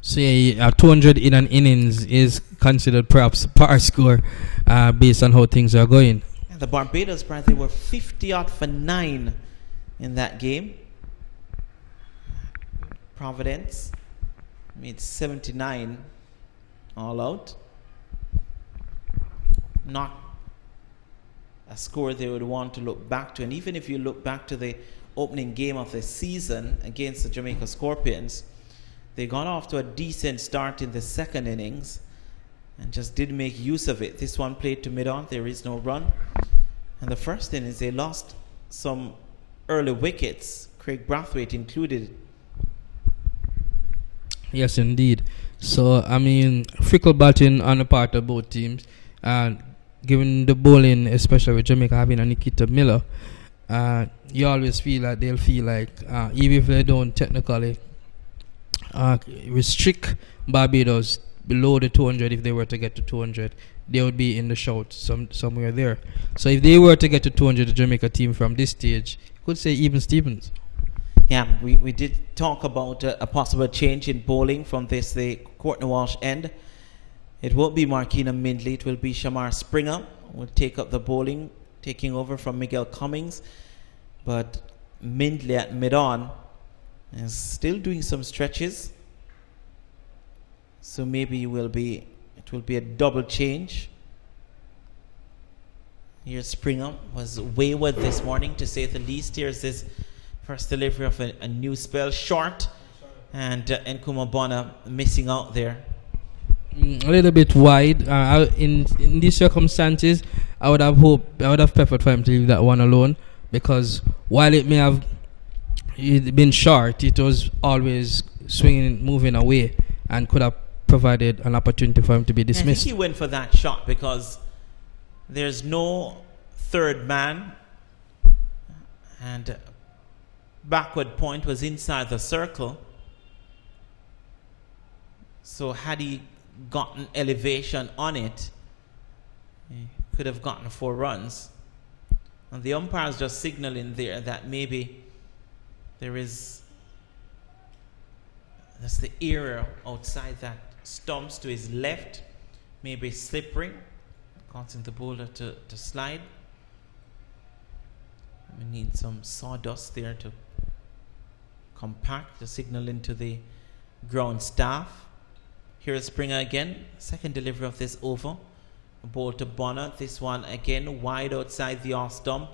So 200 in an innings is considered perhaps par score based on how things are going. And the Barbados Pride, they were 50 out for 9 in that game. Providence made 79 all out. Not a score they would want to look back to. And even if you look back to the opening game of the season against the Jamaica Scorpions, they got off to a decent start in the second innings and just didn't make use of it. This one played to mid-on. There is no run. And the first innings, they lost some early wickets, Craig Brathwaite included. Yes, indeed. So, I mean, fickle batting on the part of both teams. Given the bowling, especially with Jamaica having a Nikita Miller, you always feel like they'll feel like, even if they don't technically restrict Barbados below the 200, if they were to get to 200, they would be in the shout somewhere there. So if they were to get to 200, the Jamaica team from this stage, could say even Stevens. Yeah, we did talk about a possible change in bowling from the Courtney Walsh end. It won't be Markina Mindley. It will be Shamar Springer who will take up the bowling, taking over from Miguel Cummings. But Mindley at mid-on is still doing some stretches. So maybe it will be a double change. Here Springer was wayward this morning, to say the least. Here's this first delivery of a new spell, short, and Nkrumah Bonner missing out there. A little bit wide. In these circumstances, I would have preferred for him to leave that one alone, because while it may have been short, it was always swinging, moving away, and could have provided an opportunity for him to be dismissed. I think he went for that shot because there's no third man, and backward point was inside the circle. So had he gotten elevation on it, he could have gotten 4 runs. And the umpire's just signaling there that maybe that's the area outside that stumps to his left, maybe slippery, causing the bowler to slide. We need some sawdust there to compact the signal into the ground staff. Here is Springer again, second delivery of this over. A ball to Bonner. This one again wide outside the off stump.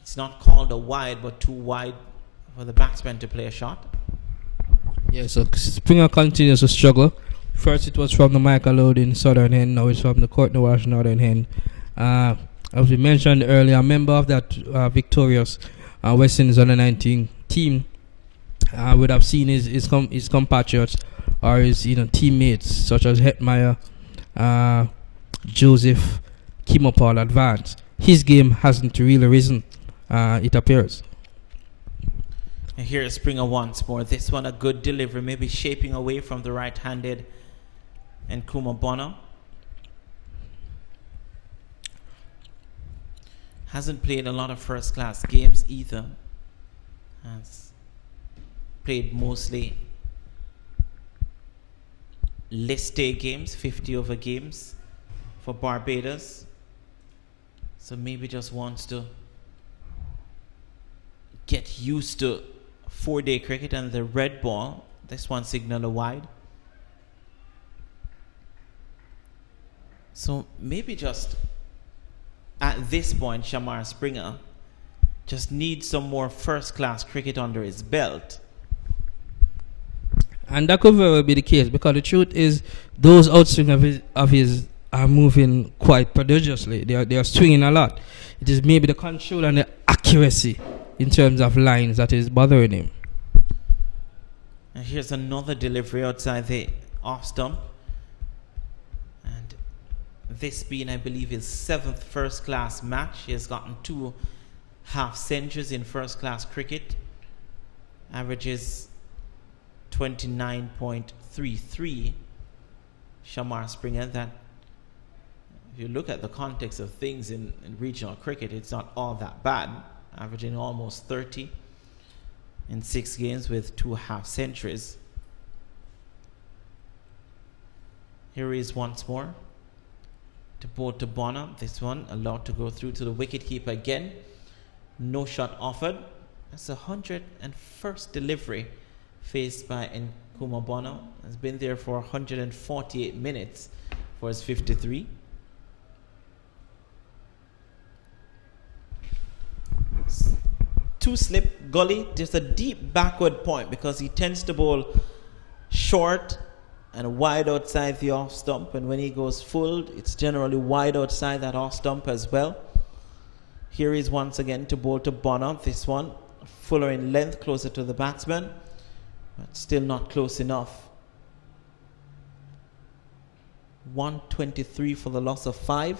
It's not called a wide, but too wide for the batsman to play a shot. Yeah, so Springer continues to struggle. First it was from the Michael Loading southern end, now it's from the Courtney Walsh northern end. As we mentioned earlier, a member of that victorious West Indies under 19 team would have seen his compatriots or his teammates such as Hetmeyer, Joseph, Kimopal advance. His game hasn't really risen, it appears. And here is Springer once more. This one a good delivery, maybe shaping away from the right-handed Nkrumah Bonner. Hasn't played a lot of first-class games either. Has played mostly list day games, 50-over games for Barbados. So maybe just wants to get used to 4-day cricket and the red ball. This one signal a wide. So maybe just at this point, Shamar Springer just needs some more first-class cricket under his belt. And that could very well be the case, because the truth is those outswings of his are moving quite prodigiously. They are swinging a lot. It is maybe the control and the accuracy in terms of lines that is bothering him. And here's another delivery outside the off stump. And this being, I believe, his 7th first-class match. He has gotten 2 half-centuries in first-class cricket. Averages 29.33. Shamar Springer. That, if you look at the context of things in regional cricket, it's not all that bad. Averaging almost 30 in 6 games with 2 half-centuries. Here he is once more. To bowl to Bonner. This one allowed to go through to the wicketkeeper again. No shot offered. That's the 101st delivery faced by Kuma Bono has been there for 148 minutes for his 53. Two slip gully, just a deep backward point because he tends to bowl short and wide outside the off stump, and when he goes full, it's generally wide outside that off stump as well. Here is once again to bowl to Bono. This one fuller in length, closer to the batsman, but still not close enough. 123 for the loss of 5.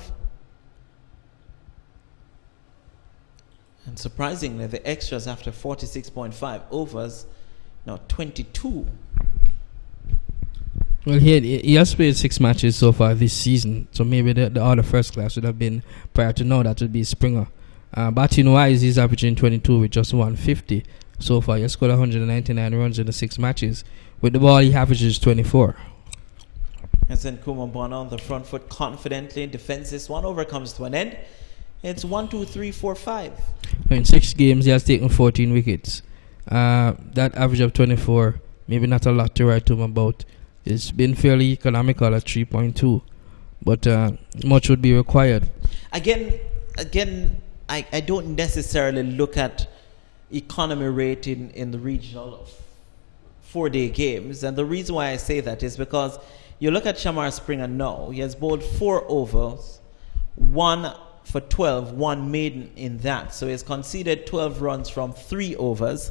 And surprisingly, the extras after 46.5 overs, now 22. Well, he has played 6 matches so far this season, so maybe the other first class would have been, prior to now, that would be Springer. Batting-wise, he's averaging 22 with just 150 so far. He has scored 199 runs in the 6 matches. With the ball, he averages 24. And then Kuma Bono on the front foot confidently in defense. This one over comes to an end. It's 1, 2, 3, 4, 5. In 6 games, he has taken 14 wickets. That average of 24, maybe not a lot to write home about. It's been fairly economical at 3.2, but much would be required. Again, I don't necessarily look at economy rate in the regional 4-day games, and the reason why I say that is because you look at Shamar Springer now. He has bowled 4 overs, 1 for 12, 1 maiden in that. So he's conceded 12 runs from 3 overs.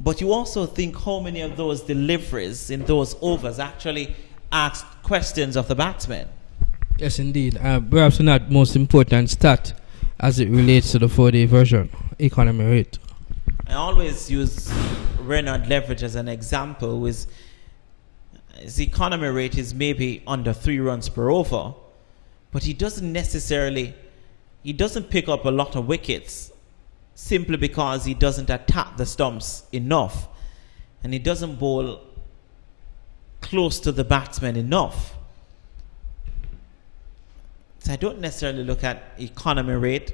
But you also think how many of those deliveries in those overs actually asked questions of the batsman. Yes, indeed. Perhaps not most important stat as it relates to the 4-day version, economy rate. I always use Renard Leverage as an example. His economy rate is maybe under 3 runs per over, but he doesn't pick up a lot of wickets simply because he doesn't attack the stumps enough, and he doesn't bowl close to the batsman enough. So I don't necessarily look at economy rate.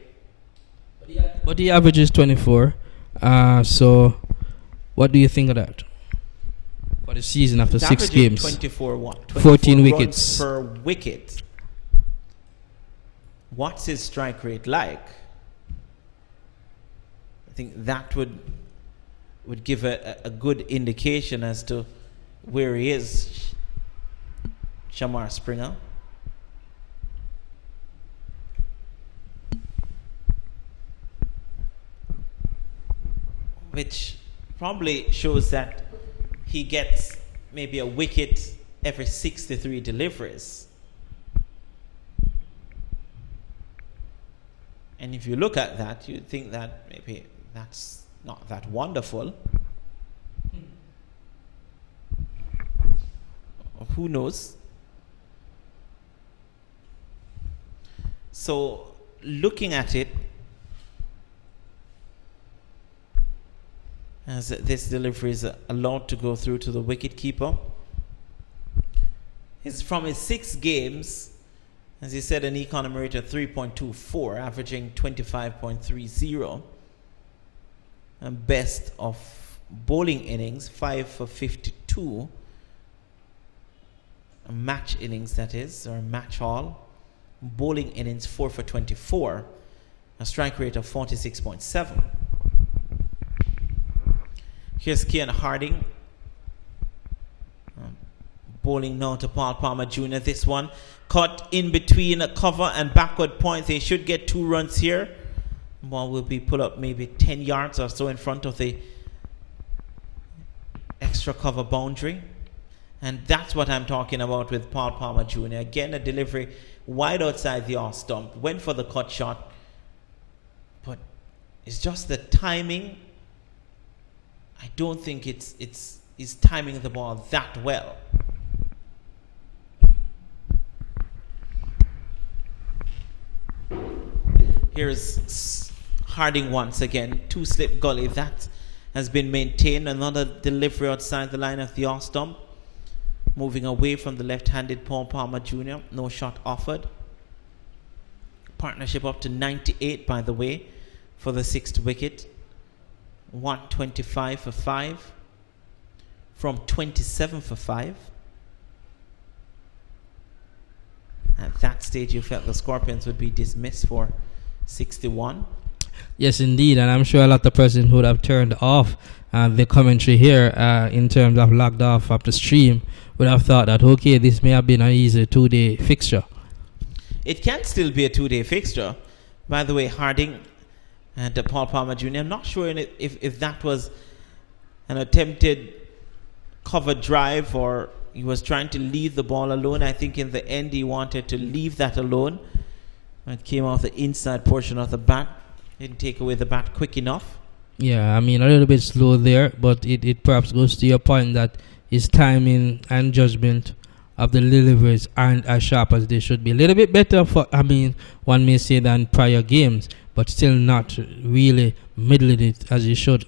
But he averages 24. So what do you think of that? For the season after He's 6 averaging games. 24 what? 14 runs wickets. per wicket. What's his strike rate like? I think that would give a good indication as to where he is, Shamar Springer. Which probably shows that he gets maybe a wicket every 63 deliveries. And if you look at that, you'd think that maybe that's not that wonderful. Who knows? So, looking at it, as this delivery is allowed to go through to the wicketkeeper. It's from his 6 games, as he said, an economy rate of 3.24, averaging 25.30. And best of bowling innings, 5 for 52. A match innings, that is, or match haul. Bowling innings, 4 for 24. A strike rate of 46.7. Here's Kian Harding. Bowling now to Paul Palmer Jr. This one caught in between a cover and backward point. They should get 2 runs here. Ball will be put up maybe 10 yards or so in front of the extra cover boundary. And that's what I'm talking about with Paul Palmer Jr. Again, a delivery wide outside the off stump. Went for the cut shot. But it's just the timing. I don't think he's timing the ball that well. Here's Harding once again. 2 slip gully. That has been maintained. Another delivery outside the line of the off stump. Moving away from the left-handed Paul Palmer Jr. No shot offered. Partnership up to 98, by the way, for the 6th wicket. 125 for 5. from 27 for 5. At that stage, you felt the Scorpions would be dismissed for 61. Yes, indeed, and I'm sure a lot of persons would have turned off the commentary here in terms of logged off the stream, would have thought that, okay, this may have been an easy 2-day fixture. It can still be a 2-day fixture. By the way, Harding and Paul Palmer Jr., I'm not sure if that was an attempted cover drive or he was trying to leave the ball alone. I think in the end he wanted to leave that alone. It came off the inside portion of the bat. Didn't take away the bat quick enough. Yeah, I mean, a little bit slow there, but it perhaps goes to your point that his timing and judgment of the deliveries aren't as sharp as they should be. A little bit better, one may say, than prior games, but still not really middling it as he should.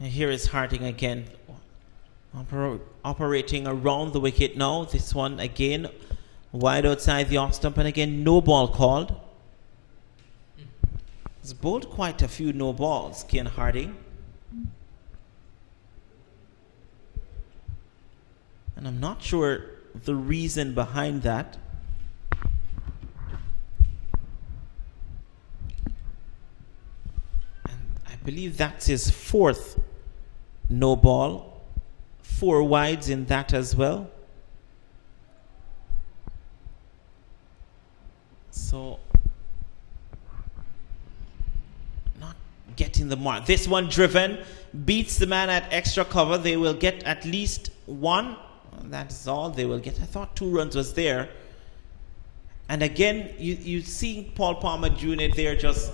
And here is Harding again, operating around the wicket now. This one again, wide outside the off stump, and again, no ball called. He's bowled quite a few no balls, Kian Harding. And I'm not sure the reason behind that. And I believe that's his 4th no ball. 4 wides in that as well. So, not getting the mark. This one driven, beats the man at extra cover. They will get at least 1. That's all they will get. I thought 2 runs was there. And again, you see Paul Palmer Jr. there just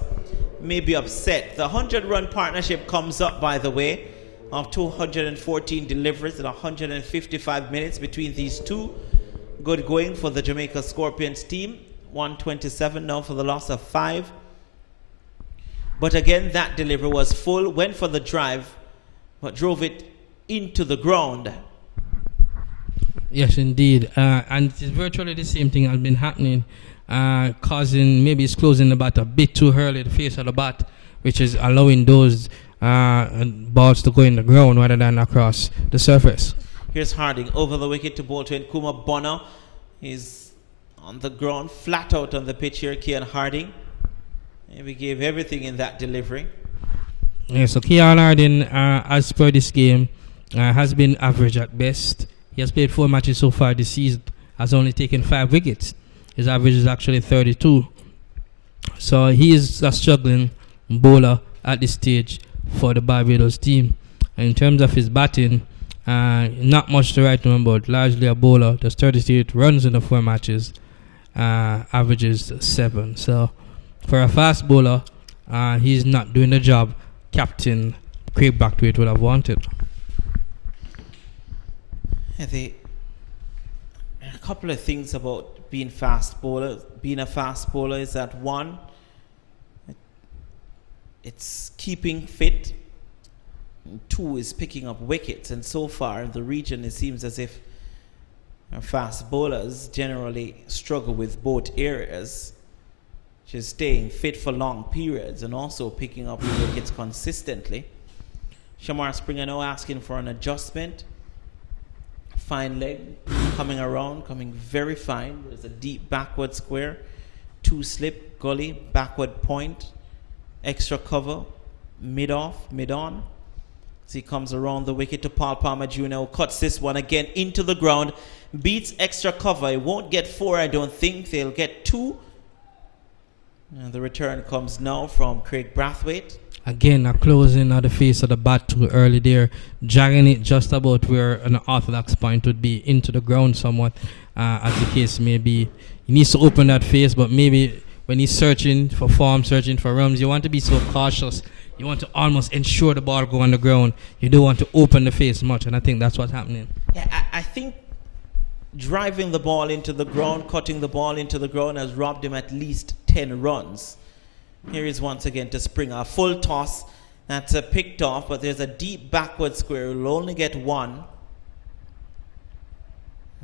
maybe upset. The 100-run partnership comes up, by the way, of 214 deliveries in 155 minutes between these two. Good going for the Jamaica Scorpions team. 127 now for the loss of 5. But again, that delivery was full, went for the drive, but drove it into the ground. Yes, indeed. And it's virtually the same thing has been happening, causing, maybe it's closing the bat a bit too early, the face of the bat, which is allowing those balls to go in the ground rather than across the surface. Here's Harding over the wicket to bowl to Nkuma Bonner. He's on the ground, flat out on the pitch here, Kian Harding. And we gave everything in that delivery. Yeah, so Kian Harding, as per this game, has been average at best. He has played 4 matches so far this season, has only taken 5 wickets. His average is actually 32. So he is a struggling bowler at this stage for the Barbados team. And in terms of his batting, not much to write home about. Largely a bowler, does 38 runs in the 4 matches, averages 7. So for a fast bowler, he's not doing the job Captain Craig Brathwaite would have wanted. A couple of things about being fast bowler. Being a fast bowler is that 1, it's keeping fit. 2 is picking up wickets, and so far in the region it seems as if our fast bowlers generally struggle with both areas, which is staying fit for long periods and also picking up wickets consistently. Shamar Springer now asking for an adjustment. Fine leg coming around, coming very fine. There's a deep backward square, 2 slip, gully, backward point, extra cover, mid off, mid on. As he comes around the wicket to Paul Palmer Jr., cuts this one again into the ground, beats extra cover. He won't get 4, I don't think. They'll get 2. And the return comes now from Craig Brathwaite. Again, a closing of the face of the bat too early there, dragging it just about where an orthodox point would be, into the ground somewhat, as the case may be. He needs to open that face, but maybe when he's searching for form, searching for runs, you want to be so cautious. You want to almost ensure the ball go on the ground. You don't want to open the face much, and I think that's what's happening. Yeah, I think driving the ball into the ground, cutting the ball into the ground has robbed him at least 10 runs. Here is once again to Springer. A full toss. That's picked off, but there's a deep backward square. He'll only get 1.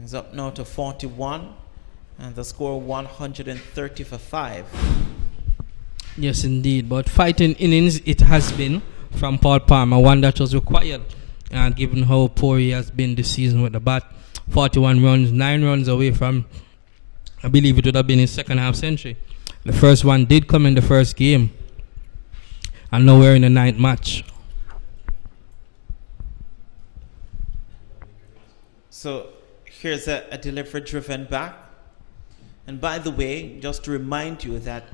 He's up now to 41. And the score 130 for 5. Yes, indeed. But fighting innings it has been from Paul Palmer, one that was required given how poor he has been this season with the bat. 41 runs, 9 runs away from, I believe it would have been his second half century. The first one did come in the first game, and now we're in the 9th match. So here's a delivery driven back. And by the way, just to remind you that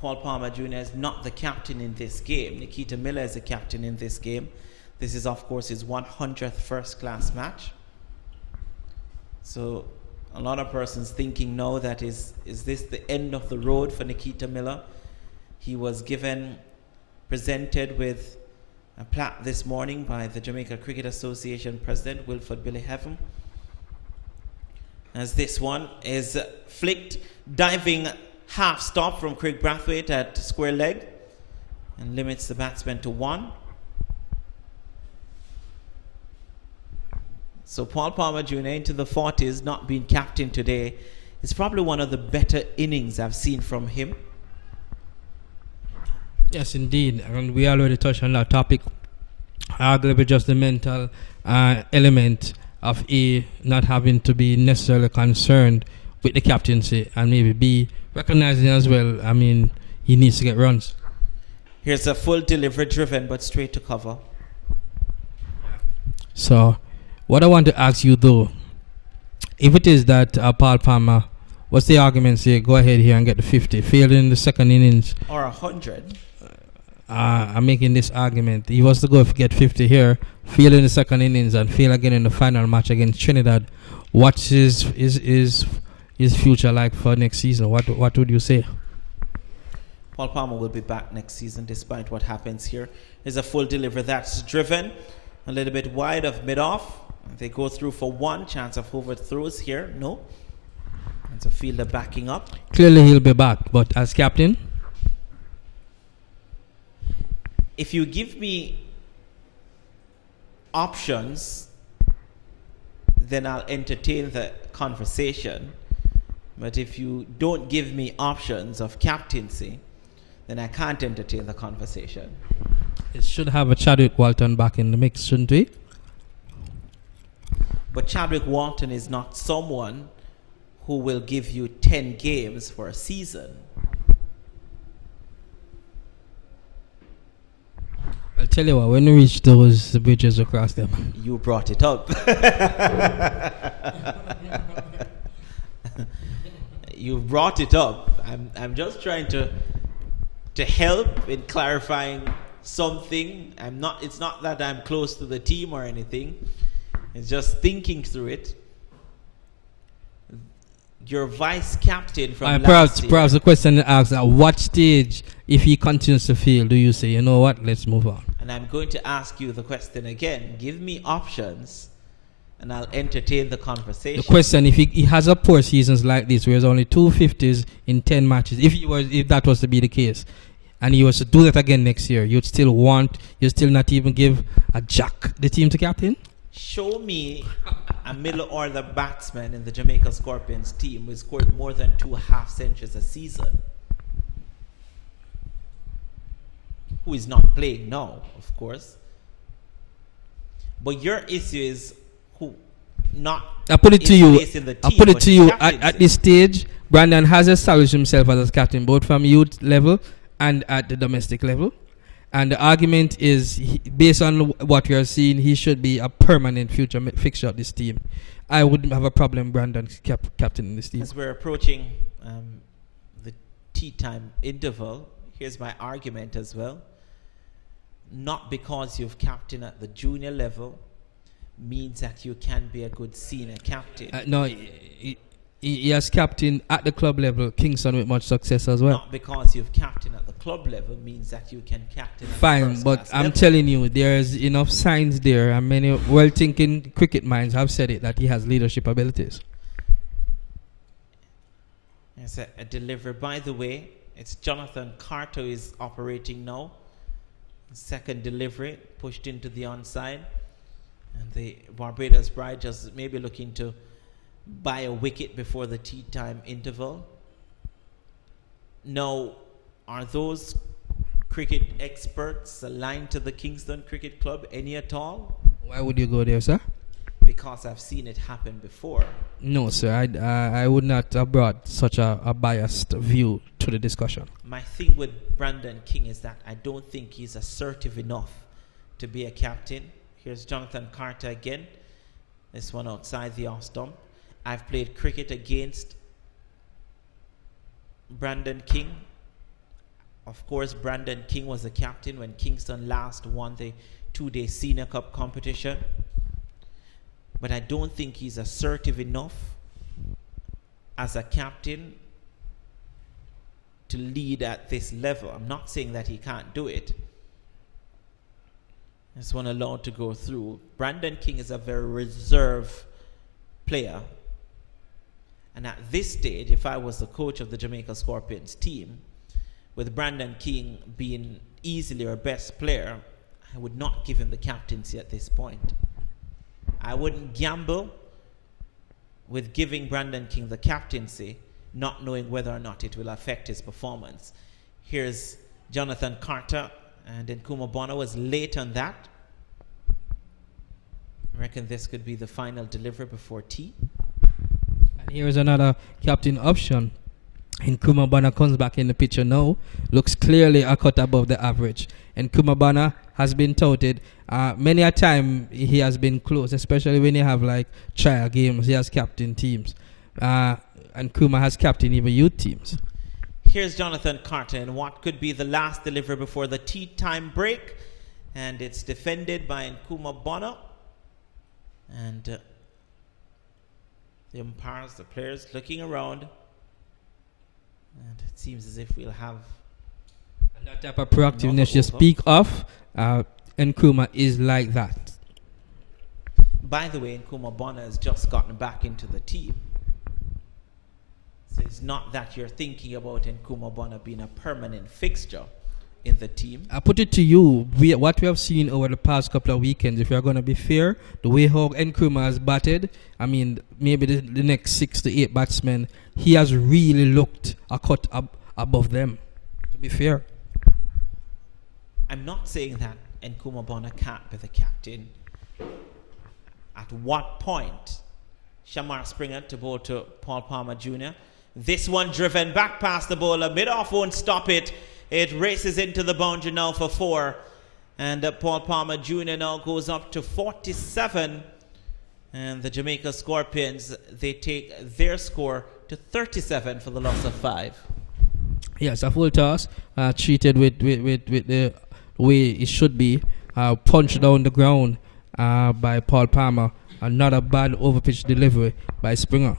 Paul Palmer Jr. is not the captain in this game. Nikita Miller is the captain in this game. This is, of course, his 100th first-class match. So a lot of persons thinking now that is this the end of the road for Nikita Miller? He was presented with a plaque this morning by the Jamaica Cricket Association President, Wilford Billy Heaven. As this one is flicked, diving half stop from Craig Brathwaite at square leg and limits the batsman to 1. So Paul Palmer Jr. into the 40s, not being captain today, is probably one of the better innings I've seen from him. Yes, indeed. And we already touched on that topic. Arguably just the mental element of A, not having to be necessarily concerned with the captaincy, and maybe B, recognizing as well, I mean, he needs to get runs. Here's a full delivery driven, but straight to cover. So, what I want to ask you though, if it is that Paul Palmer, what's the argument say, go ahead here and get the 50, failed in the second innings. Or 100. I'm making this argument. He was to go get 50 here, fail in the second innings, and fail again in the final match against Trinidad. What's his future like for next season? What would you say? Paul Palmer will be back next season despite what happens here. There's a full delivery that's driven a little bit wide of mid-off. They go through for 1 chance of overthrows here. No. It's a fielder backing up. Clearly he'll be back, but as captain? If you give me options, then I'll entertain the conversation. But if you don't give me options of captaincy, then I can't entertain the conversation. It should have a Chadwick Walton back in the mix, shouldn't we? But Chadwick Walton is not someone who will give you 10 games for a season. I'll tell you what, when we reach those bridges across them. You brought it up. You brought it up. I'm just trying to help in clarifying something. It's not that I'm close to the team or anything. It's just thinking through it. Your vice captain from last year. Perhaps the question asks, at what stage, if he continues to fail, do you say, you know what, let's move on? And I'm going to ask you the question again. Give me options, and I'll entertain the conversation. The question, if he has a poor seasons like this, where there's only 250s in 10 matches, if that was to be the case, and he was to do that again next year, you'd still not even give a jack the team to captain? Show me a middle order batsman in the Jamaica Scorpions team who scored more than 2 half centuries a season. Who is not playing now, of course. But your issue is who not. I put it to you. At at this stage, Brandon has established himself as a captain both from youth level and at the domestic level. And the argument is, based on what we are seeing, he should be a permanent future fixture of this team. I wouldn't have a problem Brandon captain in this team. As we're approaching the tea time interval, here's my argument as well. Not because you've captained at the junior level means that you can be a good senior captain. No, he has captained at the club level, Kingston, with much success as well. Not because you've captained at the club level means that you can captain at Fine, the but I'm level. telling you, there's enough signs there, and many well-thinking cricket minds have said it, that he has leadership abilities. It's a delivery. By the way, it's Jonathan Carter who is operating now. Second delivery, pushed into the onside. And the Barbados Bride just maybe looking to buy a wicket before the tea time interval. Now, are those cricket experts aligned to the Kingston Cricket Club, any at all? Why would you go there, sir? Because I've seen it happen before. No, sir. I would not have brought such a biased view to the discussion. My thing with Brandon King is that I don't think he's assertive enough to be a captain. Here's Jonathan Carter again. This one outside the off stump. I've played cricket against Brandon King. Of course, Brandon King was the captain when Kingston last won the 2-day Senior Cup competition. But I don't think he's assertive enough as a captain to lead at this level. I'm not saying that he can't do it. This one allowed to go through. Brandon King is a very reserved player. And at this stage, if I was the coach of the Jamaica Scorpions team, with Brandon King being easily our best player, I would not give him the captaincy at this point. I wouldn't gamble with giving Brandon King the captaincy, not knowing whether or not it will affect his performance. Here's Jonathan Carter, and then Kuma Bonner was late on that. I reckon this could be the final delivery before tea. And here's another captain option. And Kumabana comes back in the picture now. Looks clearly a cut above the average. And Kumabana has been touted. Many a time he has been close, especially when you have like trial games. He has captain teams. And Kuma has captain even youth teams. Here's Jonathan Carter and what could be the last delivery before the tea time break. And it's defended by Nkuma Bonner. And the umpires, the players looking around. And it seems as if we'll have... And that type of proactiveness you speak of, Nkrumah is like that. By the way, Nkuma Bonner has just gotten back into the team. So it's not that you're thinking about Nkuma Bonner being a permanent fixture in the team. I put it to you, what we have seen over the past couple of weekends, if you're going to be fair, the way how Nkrumah has batted, I mean, maybe the next 6 to 8 batsmen, he has really looked a cut above them, to be fair. I'm not saying that Nkuma Bonner can't be the captain. At what point? Shamar Springer to bowl to Paul Palmer Jr. This one driven back past the bowler. Mid-off won't stop it. It races into the boundary now for 4. And Paul Palmer Jr. now goes up to 47. And the Jamaica Scorpions, they take their score to 37 for the loss of 5. Yes, a full toss, treated with the way it should be. Punched down the ground by Paul Palmer. Another bad overpitch delivery by Springer.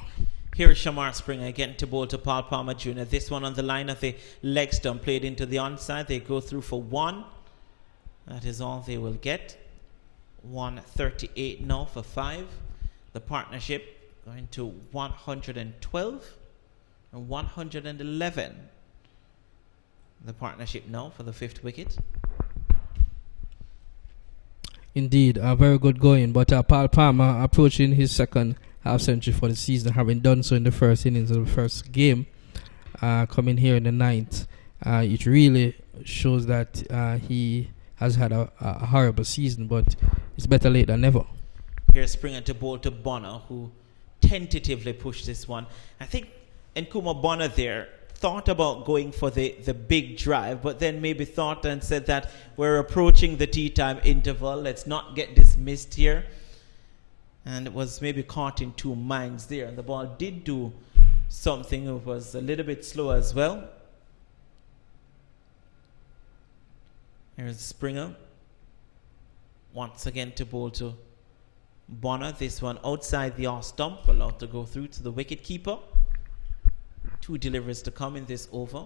Here is Shamar Springer again to bowl to Paul Palmer Jr. This one on the line of the leg stump, played into the onside. They go through for 1. That is all they will get. 138 now for 5. The partnership going to 112 and 111. The partnership now for the 5th wicket. Indeed, a very good going. But Paul Palmer approaching his second half century for the season, having done so in the first innings of the first game, coming here in the 9th. It really shows that he has had a horrible season, but it's better late than never. Here's Springer to bowl to Bonner, who tentatively pushed this one. I think Nkuma Bonner there thought about going for the big drive, but then maybe thought and said that we're approaching the tea time interval. Let's not get dismissed here. And it was maybe caught in two minds there. And the ball did do something. It was a little bit slow as well. Here's Springer. Once again to bowl to Bonner. This one outside the off stump. Allowed to go through to the wicket keeper. 2 deliveries to come in this over.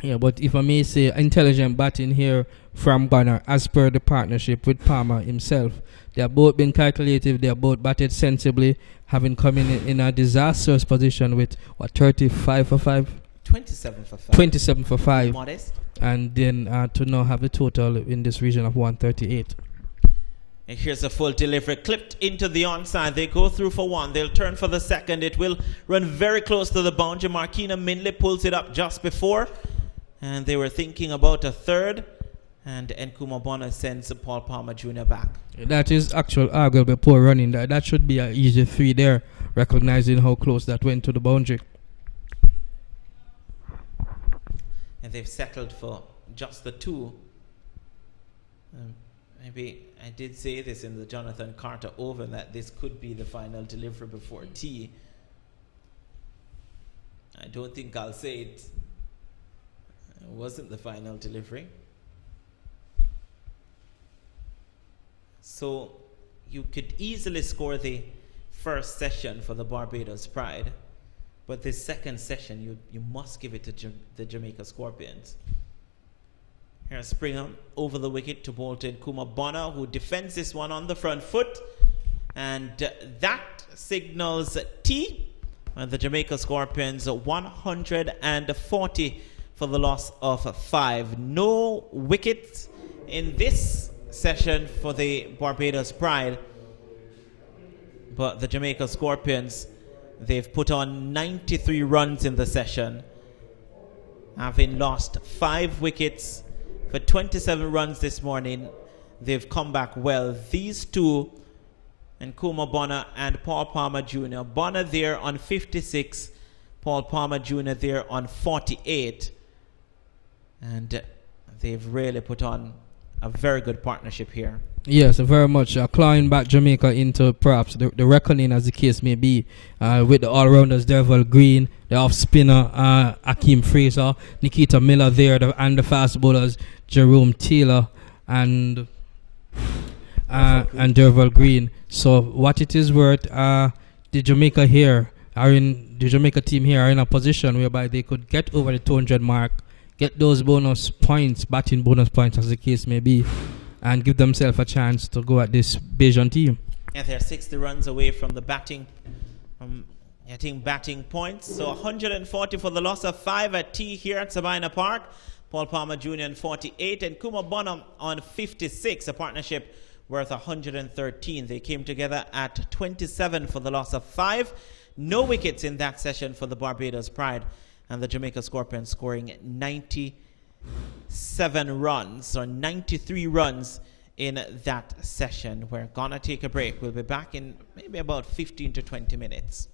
Yeah, but if I may say, intelligent batting here from Bonner as per the partnership with Palmer himself. They have both been calculative. They have both batted sensibly, having come in a disastrous position with, 35 for 5? 27 for 5. 27 for 5. Modest. And then to now have the total in this region of 138. And here's a full delivery clipped into the onside. They go through for 1. They'll turn for the second. It will run very close to the boundary. Markina Mindley pulls it up just before. And they were thinking about a third. And Nkuma Bonner sends Paul Palmer Jr. back. That is actual arguably poor running. That should be an easy 3 there, recognizing how close that went to the boundary. And they've settled for just the 2. Maybe I did say this in the Jonathan Carter Oval that this could be the final delivery before tea. I don't think I'll say it wasn't the final delivery. So you could easily score the first session for the Barbados Pride, but this second session you must give it to the Jamaica Scorpions. Here's Springer over the wicket to Bolton Kuma Bonner, who defends this one on the front foot, and that signals T. And the Jamaica Scorpions 140 for the loss of 5. No wickets in this session for the Barbados Pride, but the Jamaica Scorpions, they've put on 93 runs in the session, having lost 5 wickets for 27 runs this morning. They've come back well. These two, Nkuma Bonner and Paul Palmer Jr. Bonner there on 56, Paul Palmer Jr. there on 48, and they've really put on a very good partnership here. Yes, very much. Clawing back Jamaica into perhaps the reckoning, as the case may be, with the all-rounders Derval Green, the off-spinner Akeem Fraser, Nikita Miller there, and the fast bowlers Jerome Taylor and Derval Green. So what it is worth, the Jamaica team here are in a position whereby they could get over the 200 mark, get those bonus points, batting bonus points as the case may be, and give themselves a chance to go at this Bajan team. Yeah, they're 60 runs away from the batting points. So 140 for the loss of 5 at T here at Sabina Park. Paul Palmer Jr. on 48 and Kuma Bonham on 56, a partnership worth 113. They came together at 27 for the loss of 5. No wickets in that session for the Barbados Pride, and the Jamaica Scorpions scoring 97 runs or 93 runs in that session. We're gonna take a break. We'll be back in maybe about 15 to 20 minutes.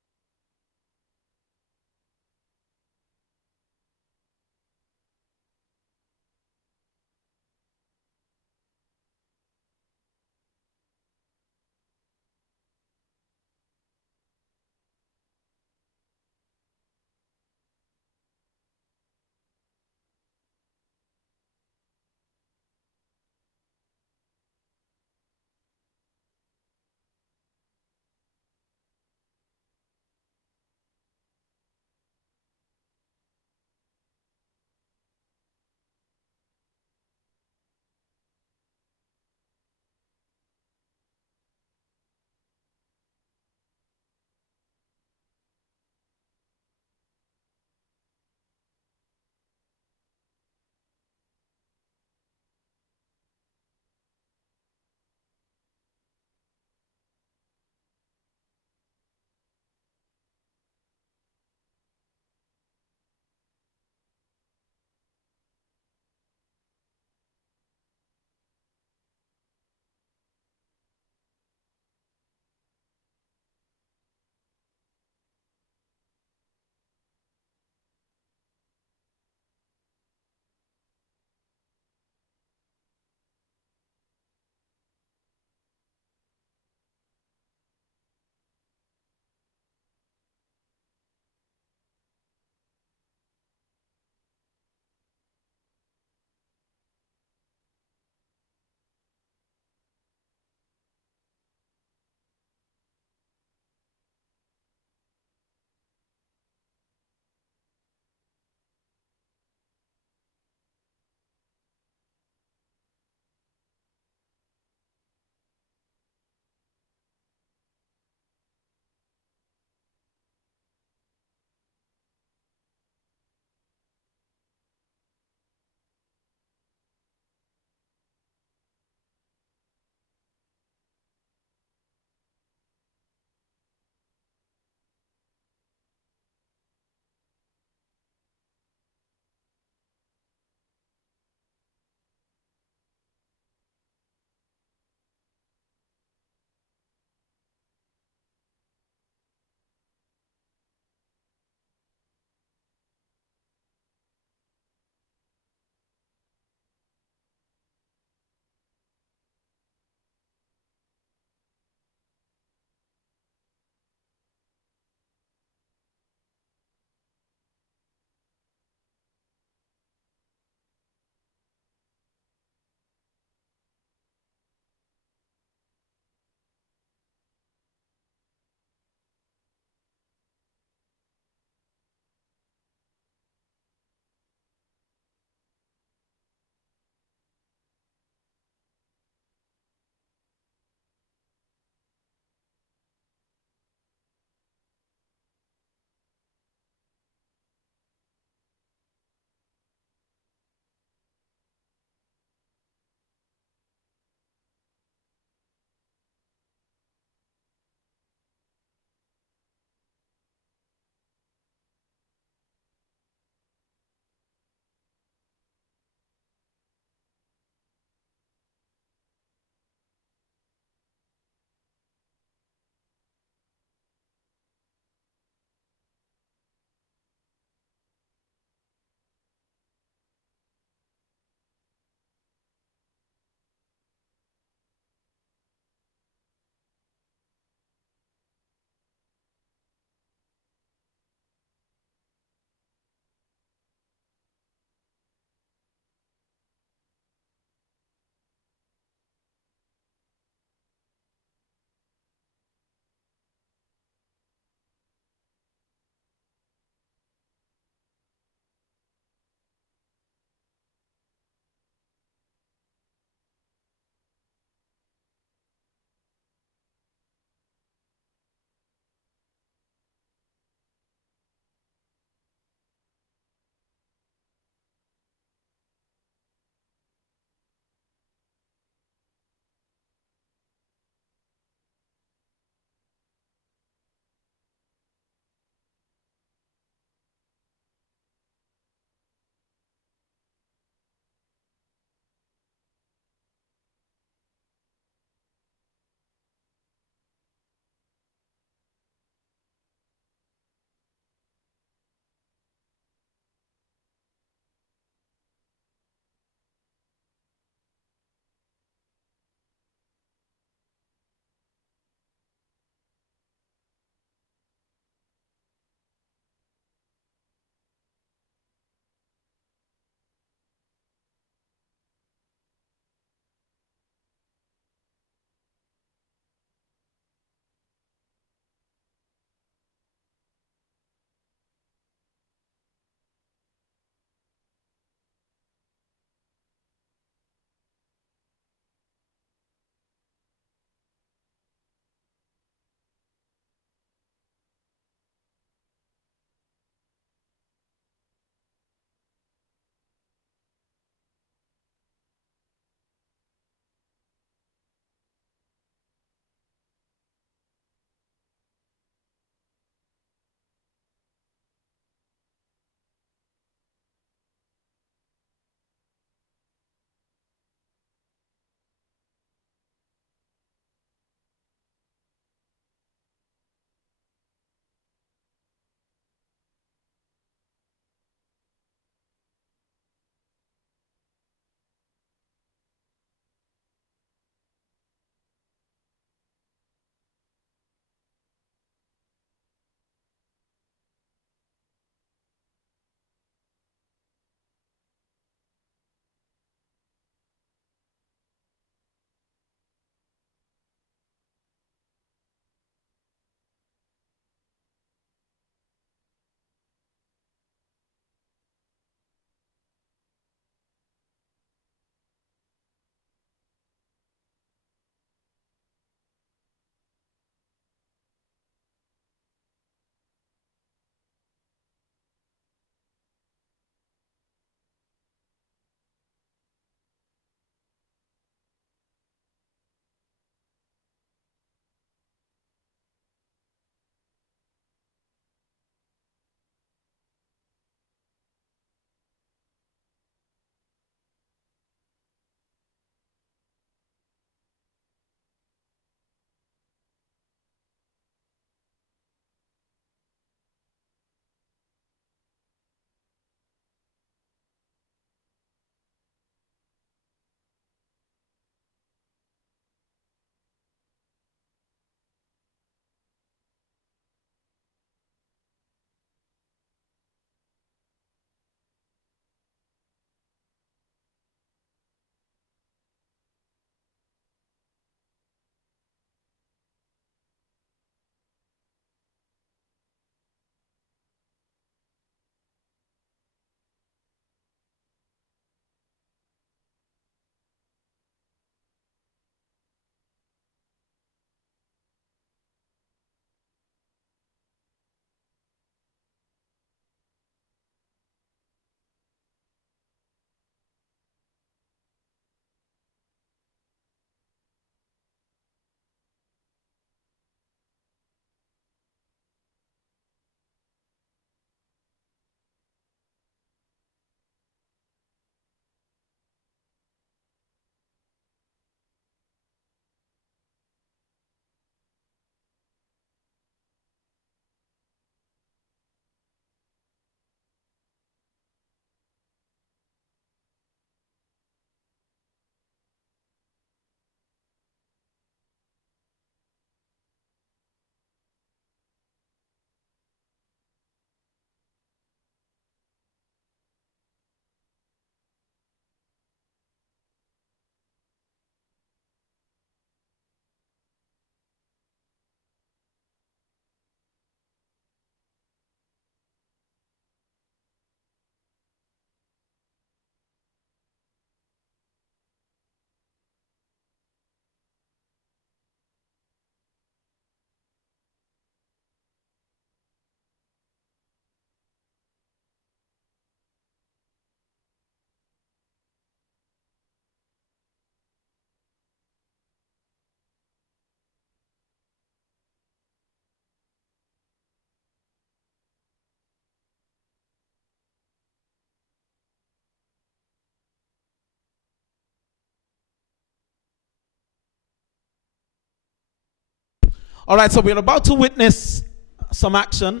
All right, so we're about to witness some action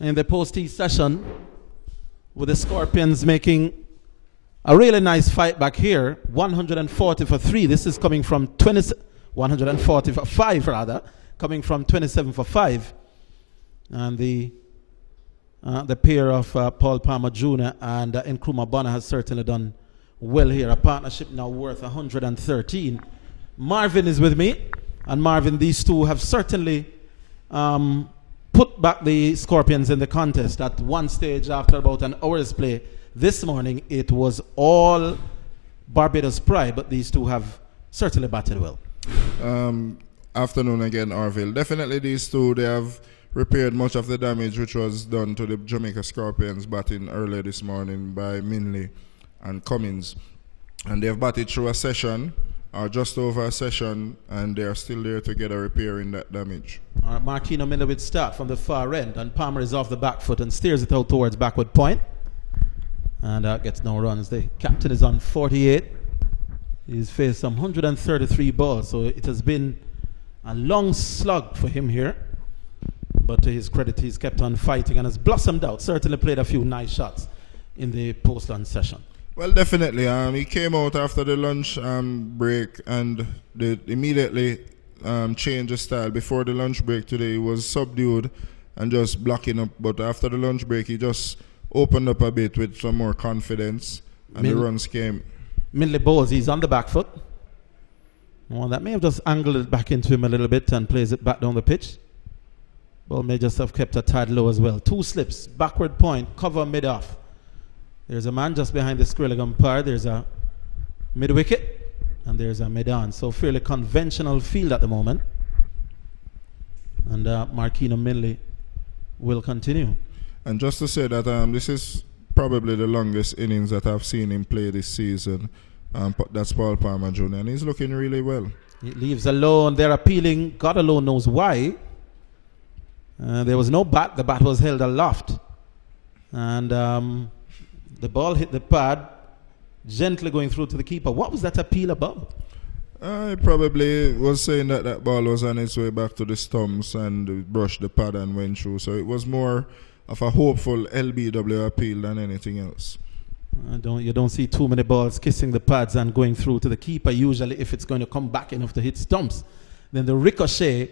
in the post-tee session with the Scorpions making a really nice fight back here. 140 for 3. This is coming from 140 for 5 rather, coming from 27 for 5. And the pair of Paul Palmer Jr. and Nkrumah Bonner has certainly done well here. A partnership now worth 113. Marvin is with me. And Marvin, these two have certainly put back the Scorpions in the contest. At one stage, after about an hour's play this morning, it was all Barbados pride, but these two have certainly batted well. Afternoon again, Orville. Definitely these two, they have repaired much of the damage which was done to the Jamaica Scorpions batting earlier this morning by Minley and Cummins. And they have batted through a session, or just over a session, and they are still there together repairing that damage. All right, Martino Miller would start from the far end, and Palmer is off the back foot and steers it out towards backward point. And gets no runs. The captain is on 48. He's faced some 133 balls, so it has been a long slug for him here. But to his credit, he's kept on fighting and has blossomed out. Certainly played a few nice shots in the post-lunch session. Well, definitely. He came out after the lunch break and they immediately changed his style. Before the lunch break today, he was subdued and just blocking up. But after the lunch break, he just opened up a bit with some more confidence, and the runs came. Minley Bowes, he's on the back foot. Well, that may have just angled it back into him a little bit and plays it back down the pitch. Ball may just have kept a tad low as well. 2 slips, backward point, cover mid-off. There's a man just behind the squirrel umpire. There's a mid-wicket, and there's a mid-on. So fairly conventional field at the moment. And Marquino Minley will continue. And just to say that this is probably the longest innings that I've seen him play this season. That's Paul Palmer Jr., and he's looking really well. He leaves alone. They're appealing. God alone knows why. There was no bat. The bat was held aloft. And the ball hit the pad, gently going through to the keeper. What was that appeal about? I probably was saying that that ball was on its way back to the stumps and brushed the pad and went through. So it was more of a hopeful LBW appeal than anything else. You don't see too many balls kissing the pads and going through to the keeper. Usually if it's going to come back enough to hit stumps, then the ricochet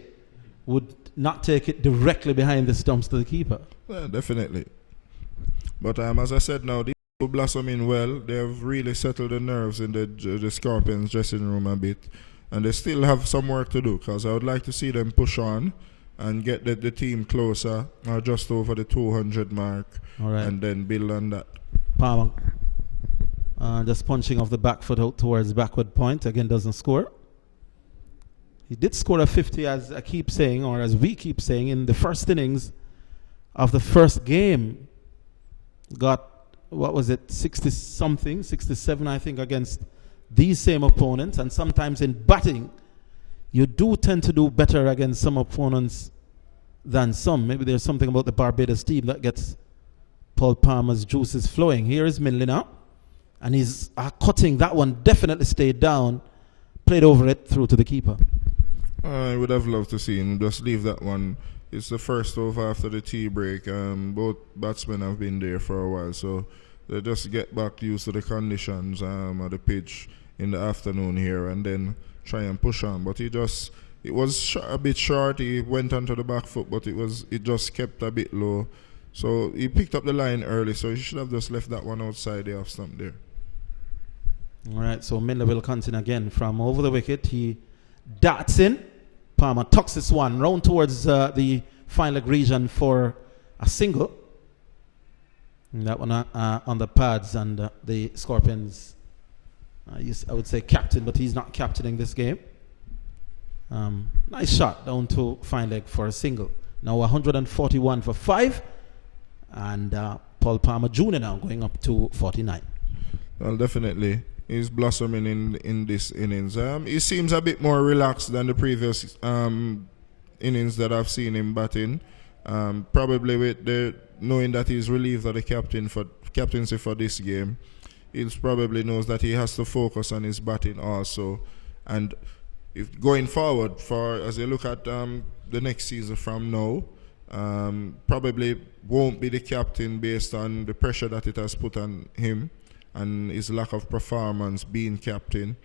would not take it directly behind the stumps to the keeper. Yeah, definitely. But as I said now, these people blossoming well. They have really settled the nerves in the Scorpions dressing room a bit. And they still have some work to do, because I would like to see them push on and get the team closer, or just over the 200 mark, and then build on that. Palmer just punching off the back foot out towards backward point. Again, doesn't score. He did score a 50, as I keep saying, or as we keep saying, in the first innings of the first game. Got, what was it, 60-something, 67, I think, against these same opponents. And sometimes in batting, you do tend to do better against some opponents than some. Maybe there's something about the Barbados team that gets Paul Palmer's juices flowing. Here is Minley now. And he's cutting. That one definitely stayed down. Played over it through to the keeper. I would have loved to see him just leave that one. It's the first over after the tea break. Both batsmen have been there for a while, so they just get back used to the conditions of the pitch in the afternoon here, and then try and push on. But it was a bit short. He went onto the back foot, but it just kept a bit low. So he picked up the line early, so he should have just left that one outside the off stump there. All right, so Miller will continue again from over the wicket. He darts in. Palmer tucks this one round towards the fine leg region for a single. And that one on the pads, and the Scorpions, I would say captain, but he's not captaining this game. Nice shot down to fine leg for a single. Now 141 for 5, and Paul Palmer Jr. now going up to 49. Well, definitely. He's blossoming in this innings. He seems a bit more relaxed than the previous innings that I've seen him batting. Probably with the knowing that he's relieved of the captaincy for this game, he probably knows that he has to focus on his batting also. And if going forward, for as you look at the next season from now, probably won't be the captain based on the pressure that it has put on him and his lack of performance being captain.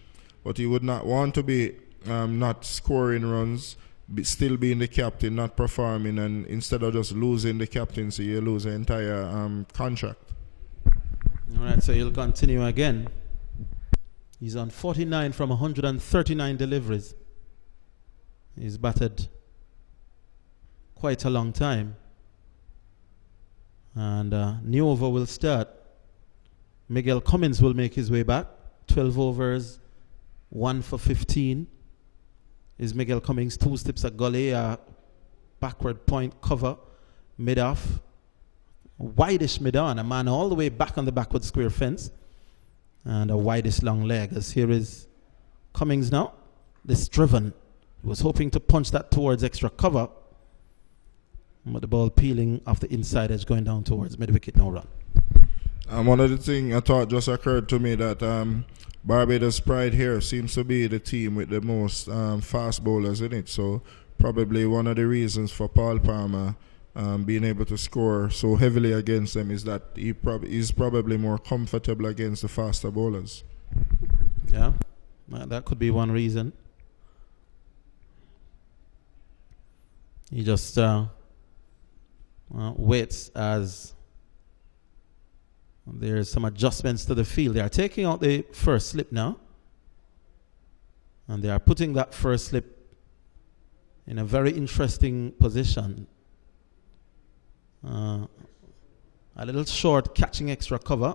But he would not want to be not scoring runs, still being the captain, not performing, and instead of just losing the captaincy, you lose the entire contract. All right, so he'll continue again. He's on 49 from 139 deliveries. He's batted quite a long time. And new over will start. Miguel Cummins will make his way back. 12 overs, 1 for 15. Is Miguel Cummins 2 steps at gully, backward point cover, mid-off. Wideish mid-on, a man all the way back on the backward square fence. And a wideish long leg. As here is Cummins now. This driven. He was hoping to punch that towards extra cover. But the ball peeling off the inside edge going down towards mid-wicket, no run. One of the things I thought just occurred to me that Barbados Pride here seems to be the team with the most fast bowlers in it. So probably one of the reasons for Paul Palmer being able to score so heavily against them is that he's probably more comfortable against the faster bowlers. Yeah, that could be one reason. He just waits as there's some adjustments to the field. They are taking out the first slip now. And they are putting that first slip in a very interesting position. A little short, catching extra cover.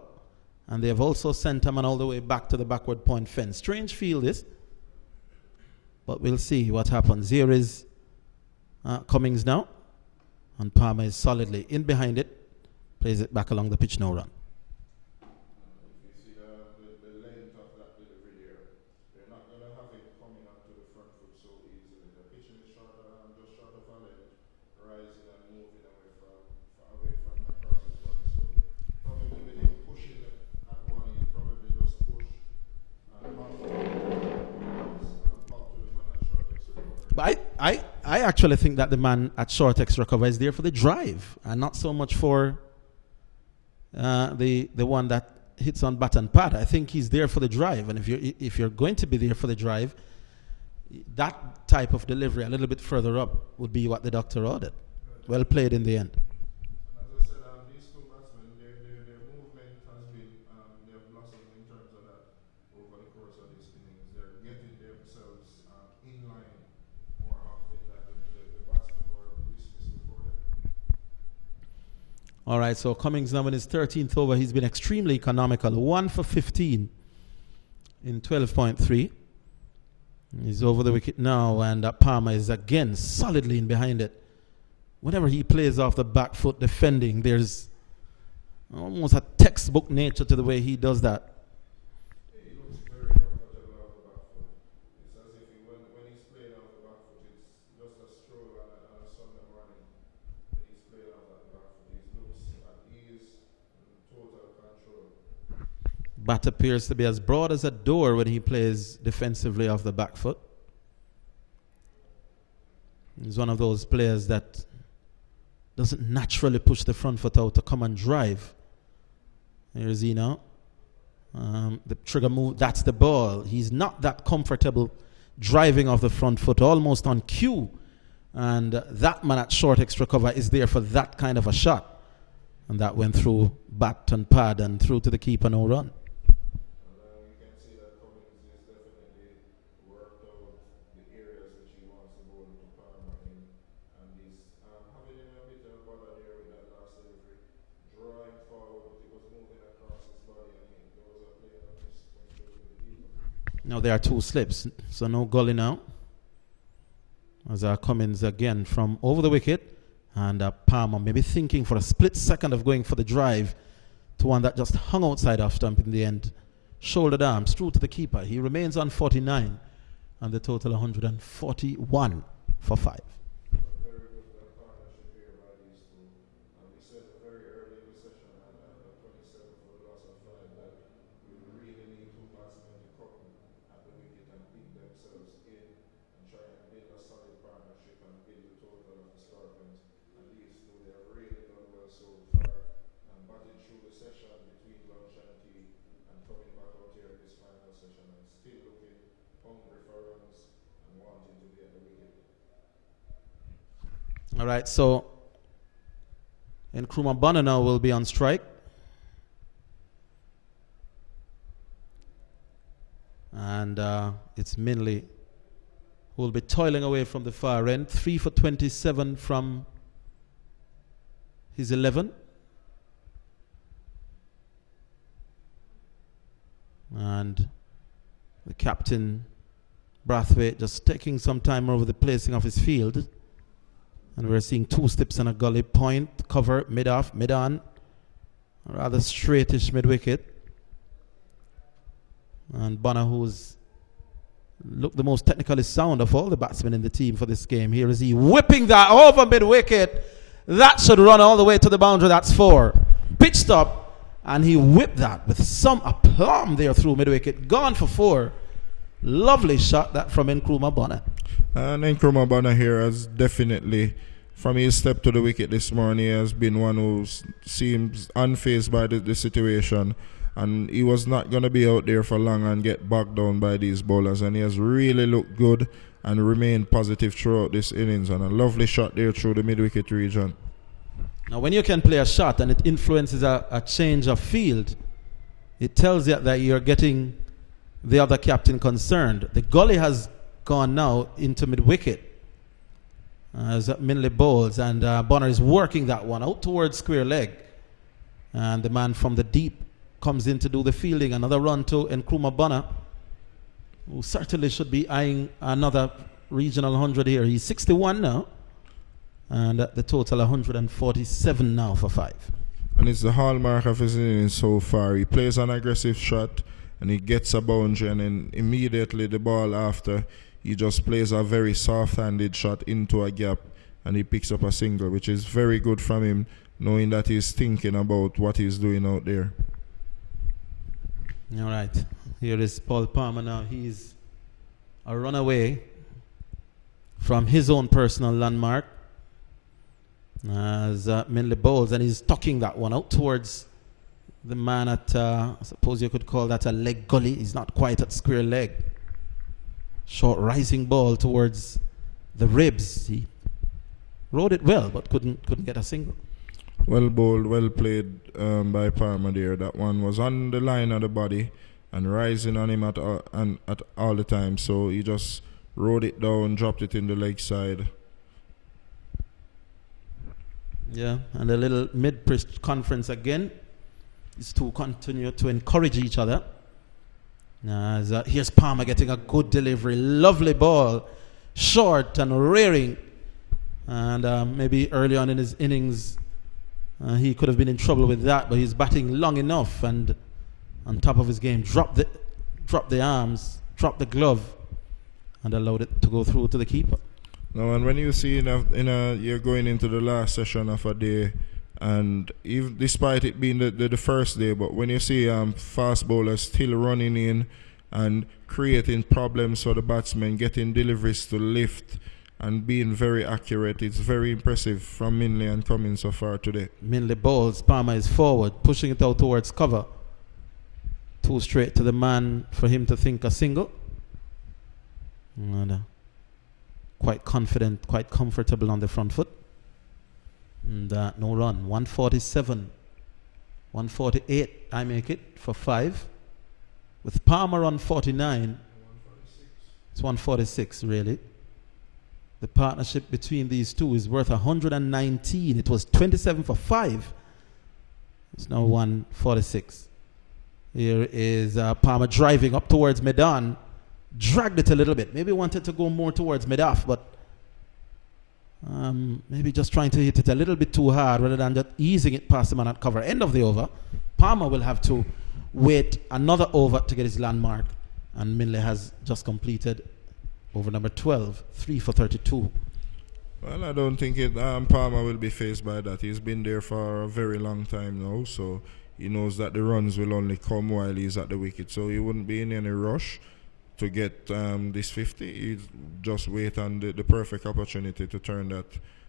And they have also sent a man all the way back to the backward point fence. Strange field this. But we'll see what happens. Here is Cummins now. And Palmer is solidly in behind it. Plays it back along the pitch, no run. I actually think that the man at short extra cover is there for the drive and not so much for the one that hits on bat and pad. I think he's there for the drive, and if you're going to be there for the drive, that type of delivery a little bit further up would be what the doctor ordered. Well played in the end. All right, so Cummins now in his 13th over. He's been extremely economical. 1 for 15 in 12.3. He's over the wicket now, and Palmer is again solidly in behind it. Whenever he plays off the back foot defending, there's almost a textbook nature to the way he does that. Bat appears to be as broad as a door when he plays defensively off the back foot. He's one of those players that doesn't naturally push the front foot out to come and drive. Here's he now. The trigger move, that's the ball. He's not that comfortable driving off the front foot, almost on cue. And that man at short extra cover is there for that kind of a shot. And that went through bat and pad and through to the keeper, no run. Now there are 2 slips, so no gully now. As Cummins again from over the wicket, and Palmer maybe thinking for a split second of going for the drive to one that just hung outside off stump in the end. Shouldered arms through to the keeper. He remains on 49, and the total 141 for 5. coming back out here in this final session and still looking hungry for runs and wanting to be at the wicket. All right, so Nkrumah Bonner now will be on strike. And it's Minley who will be toiling away from the far end. 3 for 27 from his 11. And the captain, Brathwaite, just taking some time over the placing of his field. And we're seeing 2 steps and a gully, point, cover, mid-off, mid-on. Rather straightish mid-wicket. And Bonner, who's looked the most technically sound of all the batsmen in the team for this game. Here is he whipping that over mid-wicket. That should run all the way to the boundary. That's 4. Pitch stop. And he whipped that with some aplomb there through mid-wicket. Gone for 4. Lovely shot that from Nkrumah Bonner. And Nkrumah Bonner here has definitely, from his step to the wicket this morning, has been one who seems unfazed by the situation. And he was not going to be out there for long and get bogged down by these bowlers. And he has really looked good and remained positive throughout this innings. And a lovely shot there through the mid-wicket region. Now, when you can play a shot and it influences a change of field, it tells you that you're getting the other captain concerned. The gully has gone now into mid-wicket as Minley bowls. And Bonner is working that one out towards square leg. And the man from the deep comes in to do the fielding. Another run to Nkrumah Bonner, who certainly should be eyeing another regional 100 here. He's 61 now, and the total 147 now for 5. And it's the hallmark of his innings so far. He plays an aggressive shot, and he gets a boundary, and then immediately the ball after, he just plays a very soft-handed shot into a gap, and he picks up a single, which is very good from him, knowing that he's thinking about what he's doing out there. All right, here is Paul Palmer now. He's a runaway from his own personal landmark as Minley bowls, and he's tucking that one out towards the man at, I suppose you could call that a leg gully. He's not quite at square leg. Short rising ball towards the ribs. He rode it well, but couldn't get a single. Well bowled, well played by Palmer there. That one was on the line of the body and rising on him at all the time. So he just rode it down, dropped it in the leg side. Yeah, and a little mid-pitch conference again. These two continue to encourage each other. Here's Palmer getting a good delivery. Lovely ball. Short and rearing. And maybe early on in his innings, he could have been in trouble with that, but he's batting long enough and on top of his game, dropped the arms, dropped the glove, and allowed it to go through to the keeper. Now, and when you see you're going into the last session of a day, and even despite it being the first day, but when you see fast bowlers still running in and creating problems for the batsmen, getting deliveries to lift, and being very accurate, it's very impressive from Minley and Cummins so far today. Minley bowls, Palmer is forward, pushing it out towards cover. 2 straight to the man for him to think a single. And, quite confident, quite comfortable on the front foot. And no run. 147. 148, I make it for 5. With Palmer on 49. It's 146, really. The partnership between these two is worth 119. It was 27 for 5. It's now 146. Here is Palmer driving up towards mid-on. Dragged it a little bit. Maybe wanted to go more towards mid-off, but maybe just trying to hit it a little bit too hard rather than just easing it past the man at cover. End of the over. Palmer will have to wait another over to get his landmark. And Minley has just completed over number 12, 3 for 32. Well, I don't think Palmer will be faced by that. He's been there for a very long time now, so he knows that the runs will only come while he's at the wicket. So he wouldn't be in any rush to get this 50. He'd just wait on the perfect opportunity to turn that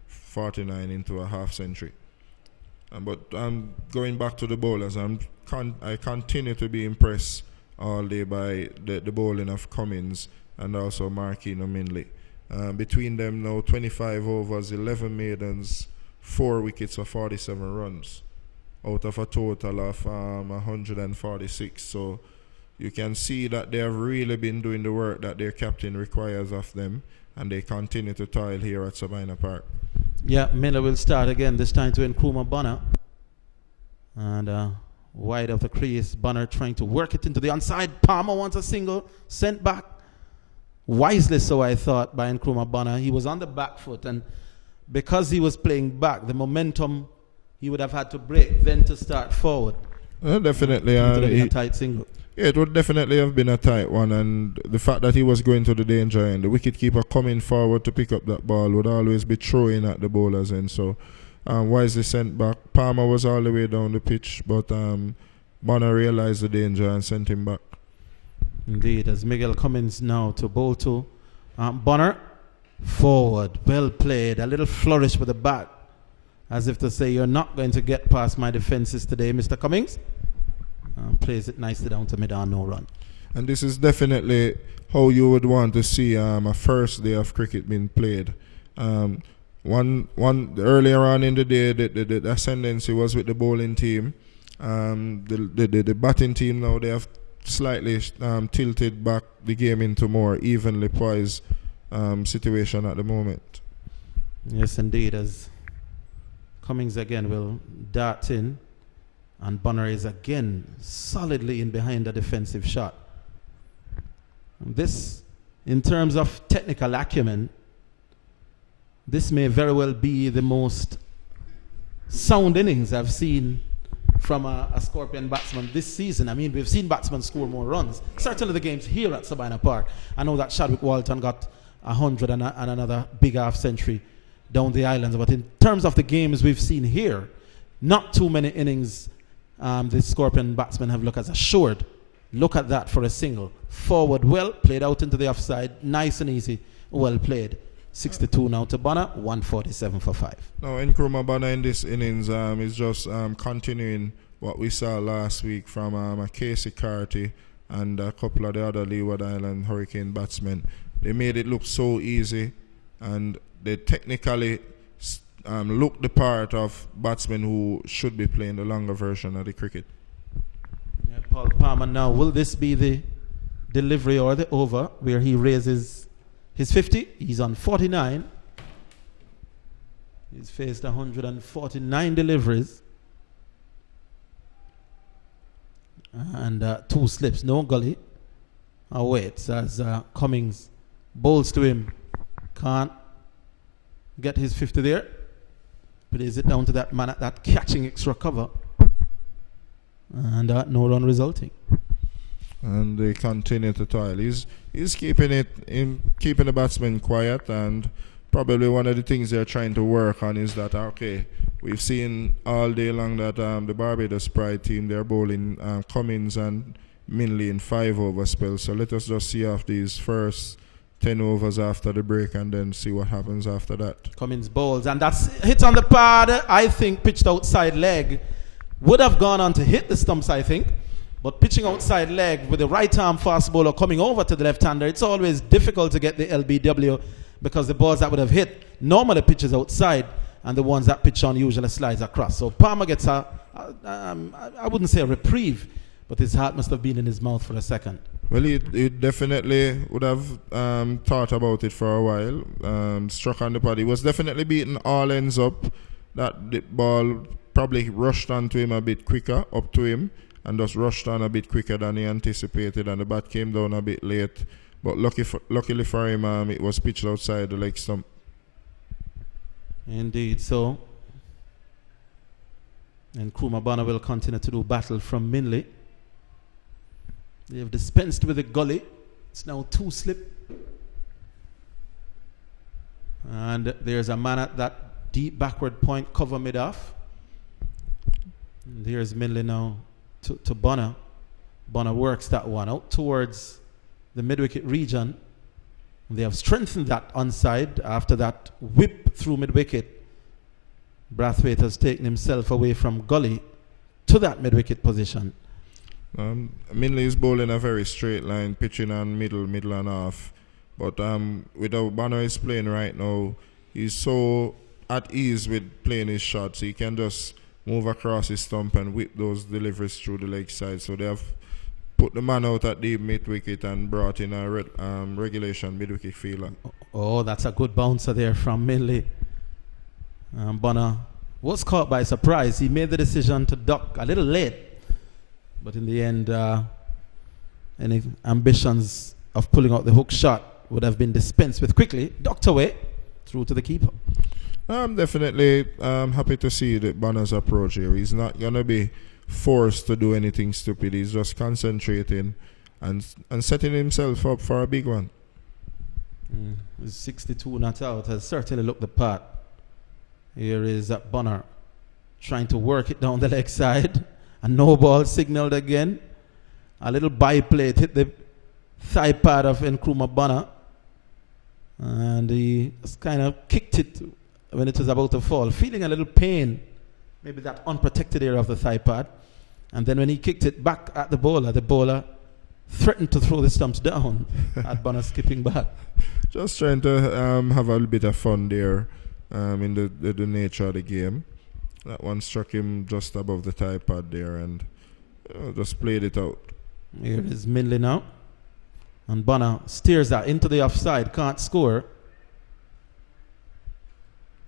49 into a half century. But going back to the bowlers, I continue to be impressed all day by the bowling of Cummins and also Marquino Minley. Between them now, 25 overs, 11 maidens, 4 wickets for 47 runs out of a total of 146. So you can see that they have really been doing the work that their captain requires of them, and they continue to toil here at Sabina Park. Yeah, Miller will start again, this time to Nkrumah Bonner. And wide of the crease, Bonner trying to work it into the onside. Palmer wants a single, sent back. Wisely so, I thought, by Nkrumah Bonner. He was on the back foot, and because he was playing back, the momentum he would have had to break, then to start forward. Definitely. A tight single. Yeah, it would definitely have been a tight one, and the fact that he was going to the danger end, the wicketkeeper coming forward to pick up that ball would always be throwing at the bowlers end. So wisely sent back. Palmer was all the way down the pitch, but Bonner realized the danger and sent him back. Indeed, as Miguel Cummins now to bowl to Bonner. Forward, well played, a little flourish with the bat, as if to say, you're not going to get past my defenses today, Mr. Cummings. Plays it nicely down to mid-on, no run. And this is definitely how you would want to see a first day of cricket being played. One earlier on in the day, the ascendancy was with the bowling team. The batting team now, they have slightly tilted back the game into more evenly poised situation at the moment. Yes, indeed, as Cummings again will dart in, and Bonner is again solidly in behind the defensive shot. And this, in terms of technical acumen, this may very well be the most sound innings I've seen from a Scorpion batsman this season. I mean, we've seen batsmen score more runs. Certainly the games here at Sabina Park. I know that Chadwick Walton got 100 and another big half century down the islands. But in terms of the games we've seen here, not too many innings the Scorpion batsmen have looked as assured. Look at that for a single. Forward well, played out into the offside. Nice and easy, well played. 62 now to Bonner, 147 for 5. Now, Nkrumah Bonner in this innings is just continuing what we saw last week from Casey Carty and a couple of the other Leeward Island Hurricane batsmen. They made it look so easy, and they technically look the part of batsmen who should be playing the longer version of the cricket. Yeah, Paul Palmer now, will this be the delivery or the over where he raises his 50? He's on 49. He's faced 149 deliveries. And 2 slips, no gully. Waits as Cummings bowls to him. Can't get his 50 there. Plays it down to that man at that catching extra cover. And no run resulting. And they continue to toil. He's keeping the batsmen quiet, and probably one of the things they're trying to work on is that, okay, we've seen all day long that the Barbados Pride team, they're bowling Cummins and Minley in 5-over spells. So let us just see off these first 10 overs after the break and then see what happens after that. Cummins bowls, and that's hit on the pad. I think pitched outside leg. Would have gone on to hit the stumps, I think. But pitching outside leg with the right arm fast bowler coming over to the left-hander, it's always difficult to get the LBW because the balls that would have hit normally pitches outside, and the ones that pitch on usually slides across. So Palmer gets I wouldn't say a reprieve, but his heart must have been in his mouth for a second. Well, he definitely would have thought about it for a while. Struck on the pad. He was definitely beating all ends up. That the ball probably rushed onto him a bit quicker, up to him, and just rushed on a bit quicker than he anticipated, and the bat came down a bit late. But luckily for him, it was pitched outside the leg stump. Indeed, so. And Nkrumah Bonner will continue to do battle from Minley. They have dispensed with the gully. It's now 2 slip. And there's a man at that deep backward point, cover mid-off. And there's Minley now to Bonner. Bonner works that one out towards the mid-wicket region. They have strengthened that onside after that whip through mid-wicket. Brathwaite has taken himself away from Gully to that mid-wicket position. Minley is bowling a very straight line, pitching on middle and off. But with how Bonner is playing right now, he's so at ease with playing his shots. He can just move across his stump and whip those deliveries through the leg side. So they have put the man out at the mid-wicket and brought in a regulation mid-wicket fielder. Oh, that's a good bouncer there from Minley. Bonner was caught by surprise. He made the decision to duck a little late. But in the end, any ambitions of pulling out the hook shot would have been dispensed with quickly. Ducked away through to the keeper. I'm definitely happy to see that Bonner's approach here. He's not going to be forced to do anything stupid. He's just concentrating and setting himself up for a big one. 62 not out has certainly looked the part. Here is Bonner trying to work it down the leg side. A no ball signaled again. A little biplate hit the thigh pad of Nkrumah Bonner. And he kind of kicked it when it was about to fall, feeling a little pain, maybe that unprotected area of the thigh pad. And then when he kicked it back at the bowler threatened to throw the stumps down at Bonner skipping back. Just trying to have a little bit of fun there in the nature of the game. That one struck him just above the thigh pad there and just played it out. Here is Minley now. And Bonner steers that into the offside, can't score.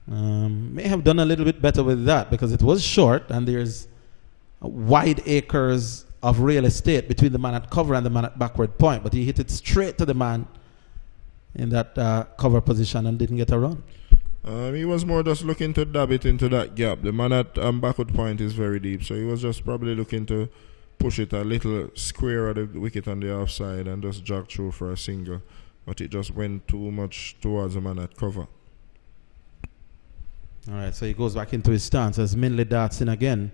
May have done a little bit better with that because it was short and there's wide acres of real estate between the man at cover and the man at backward point. But he hit it straight to the man in that cover position and didn't get a run. He was more just looking to dab it into that gap. The man at backward point is very deep, so he was just probably looking to push it a little square at the wicket on the offside and just jog through for a single. But it just went too much towards the man at cover. All right, so he goes back into his stance as Minley darts in again.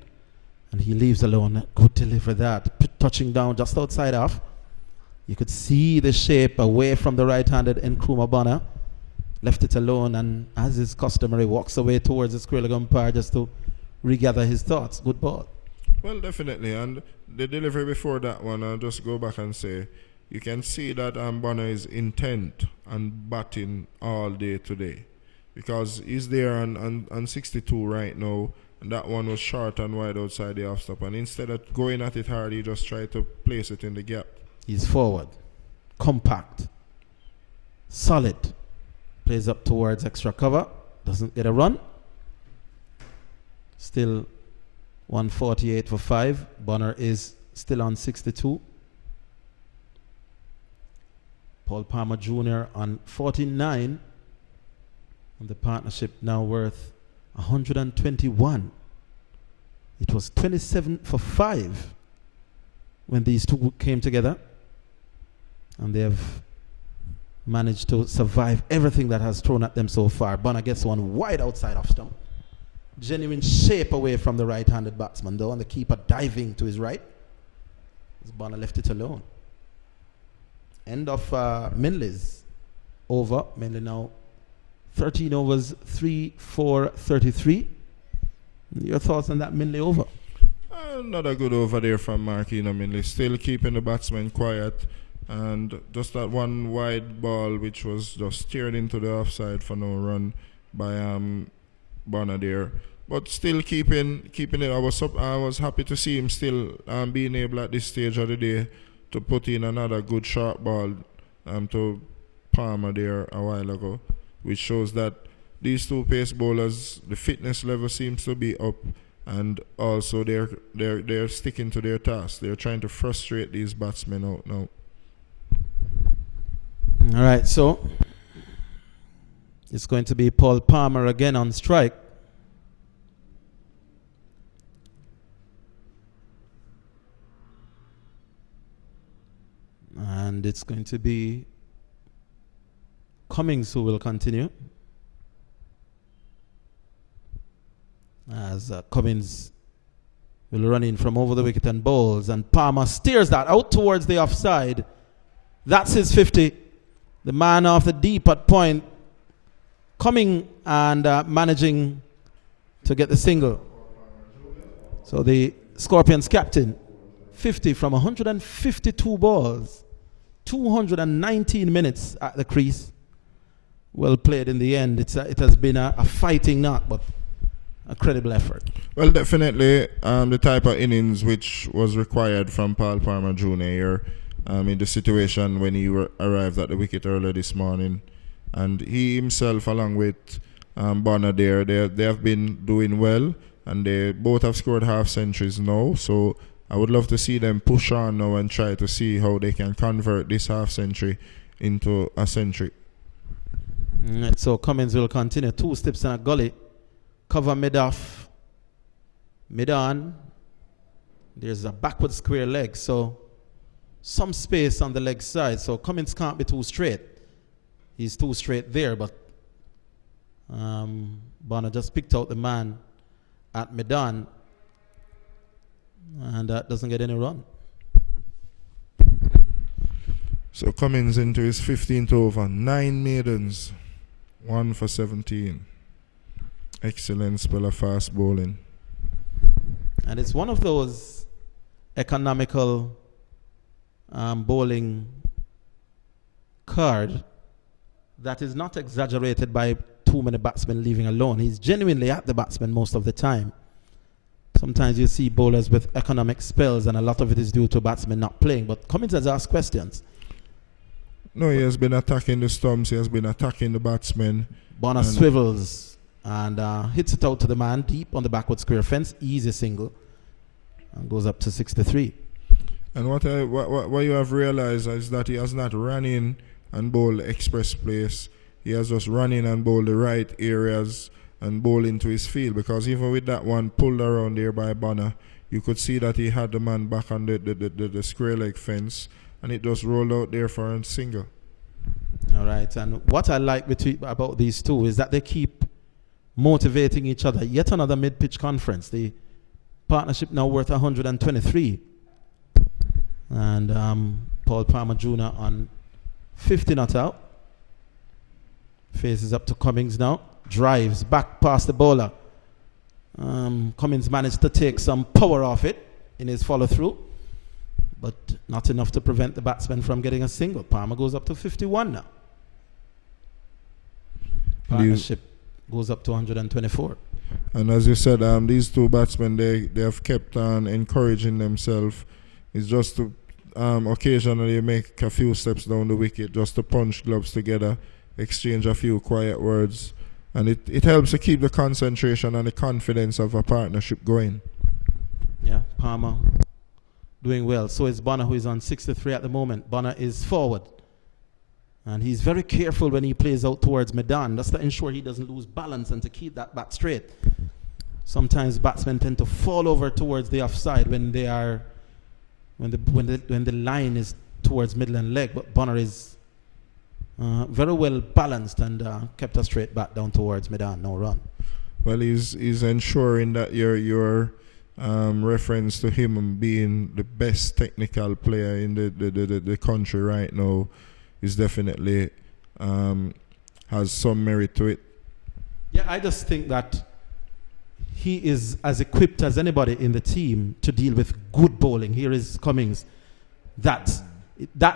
And he leaves alone. Good deliver that. Touching down just outside off. You could see the shape away from the right-handed Nkrumah Bonner. Left it alone and as is customary walks away towards the square leg umpire just to regather his thoughts. Good ball. Well, definitely. And the delivery before that one, I'll just go back and say, you can see that Bonner is intent on batting all day today. Because he's there on 62 right now. And that one was short and wide outside the off stop. And instead of going at it hard, he just tried to place it in the gap. He's forward, compact, solid. Plays up towards extra cover. Doesn't get a run. Still 148 for 5. Bonner is still on 62. Paul Palmer Jr. on 49. And the partnership now worth 121. It was 27 for 5 when these two came together. And they have managed to survive everything that has thrown at them so far. Bonner gets one wide outside off stump. Genuine shape away from the right-handed batsman though, and the keeper diving to his right. As Bonner left it alone. End of Minley's over. Minley now 13 overs, 3 for 33. Your thoughts on that Minley over? Not a good over there from Marquino Minley. Still keeping the batsman quiet. And just that one wide ball which was just steered into the offside for no run by Bonner there. But still keeping it. I was happy to see him still being able at this stage of the day to put in another good short ball to Palmer there a while ago, which shows that these two pace bowlers, the fitness level seems to be up, and also they're sticking to their task. They're trying to frustrate these batsmen out now. All right, so it's going to be Paul Palmer again on strike. And it's going to be Cummings who will continue. As Cummings will run in from over the wicket and bowls, and Palmer steers that out towards the offside. That's his 50. The man off the deep at point coming and managing to get the single. So the Scorpions captain, 50 from 152 balls, 219 minutes at the crease. Well played in the end. It has been a fighting knock, but a credible effort. Well, definitely the type of innings which was required from Paul Palmer Jr. here in the situation when he arrived at the wicket earlier this morning. And he himself, along with Bonner there, they have been doing well, and they both have scored half centuries now. So I would love to see them push on now and try to see how they can convert this half century into a century. So Cummins will continue. 2 steps and a gully. Cover mid-off. Mid-on. There's a backward square leg, so some space on the leg side. So Cummins can't be too straight. He's too straight there, but Bonner just picked out the man at mid-on, and that doesn't get any run. So Cummins into his 15th over. 9 maidens. 1 for 17. Excellent spell of fast bowling. And it's one of those economical bowling card that is not exaggerated by too many batsmen leaving alone. He's genuinely at the batsman most of the time. Sometimes you see bowlers with economic spells, and a lot of it is due to batsmen not playing. But Cummins has asked questions. No, he has been attacking the stumps. He has been attacking the batsmen. Bonner swivels and hits it out to the man deep on the backward square fence. Easy single. And goes up to 63. And what you have realized is that he has not run in and bowled express place. He has just run in and bowled the right areas and bowled into his field. Because even with that one pulled around there by Bonner, you could see that he had the man back on the square leg fence, and it just rolled out there for a single. All right. And what I like about these two is that they keep motivating each other. Yet another mid-pitch conference. The partnership now worth 123. And Paul Palmer Jr. on 50 not out. Faces up to Cummins now. Drives back past the bowler. Cummins managed to take some power off it in his follow-through, but not enough to prevent the batsman from getting a single. Palmer goes up to 51 now. Partnership goes up to 124. And as you said, these two batsmen, they have kept on encouraging themselves. It's just to occasionally make a few steps down the wicket, just to punch gloves together, exchange a few quiet words. And it helps to keep the concentration and the confidence of a partnership going. Yeah, Palmer doing well. So is Bonner, who is on 63 at the moment. Bonner is forward. And he's very careful when he plays out towards Medan. That's to ensure he doesn't lose balance and to keep that bat straight. Sometimes batsmen tend to fall over towards the offside when they are when the line is towards middle and leg. But Bonner is very well balanced and kept a straight bat down towards Medan. No run. Well, he's ensuring that your reference to him being the best technical player in the country right now is definitely has some merit to it. Yeah, I just think that he is as equipped as anybody in the team to deal with good bowling. Here is Cummins. That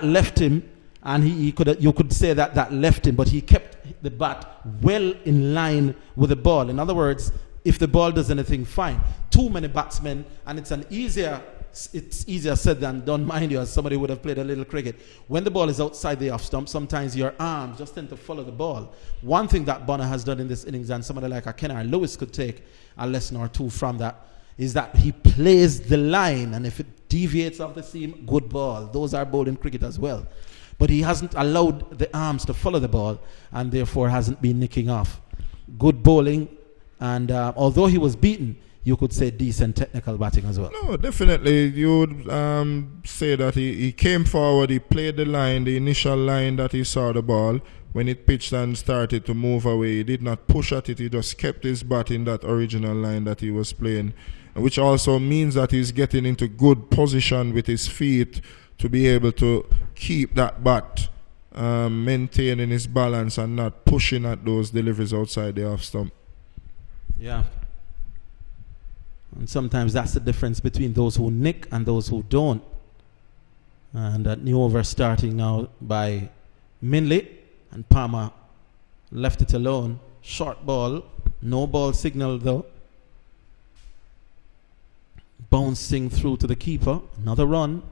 left him, and you could say that left him, but he kept the bat well in line with the ball. In other words, if the ball does anything, fine. Too many batsmen, and it's easier said than done, mind you, as somebody would have played a little cricket. When the ball is outside the off stump, sometimes your arms just tend to follow the ball. One thing that Bonner has done in this innings, and somebody like a Kenner Lewis could take a lesson or two from that, is that he plays the line, and if it deviates off the seam, good ball. Those are bowled in cricket as well. But he hasn't allowed the arms to follow the ball, and therefore hasn't been nicking off. Good bowling, and although he was beaten, you could say decent technical batting as well. No, definitely. You would say that he came forward, he played the line, the initial line that he saw the ball. When it pitched and started to move away, he did not push at it, he just kept his bat in that original line that he was playing, which also means that he's getting into good position with his feet to be able to keep that bat maintaining his balance and not pushing at those deliveries outside the off stump. Yeah. And sometimes that's the difference between those who nick and those who don't. And that new over starting now by Minley, and Palmer left it alone. Short ball, no ball signal though. Bouncing through to the keeper, another run.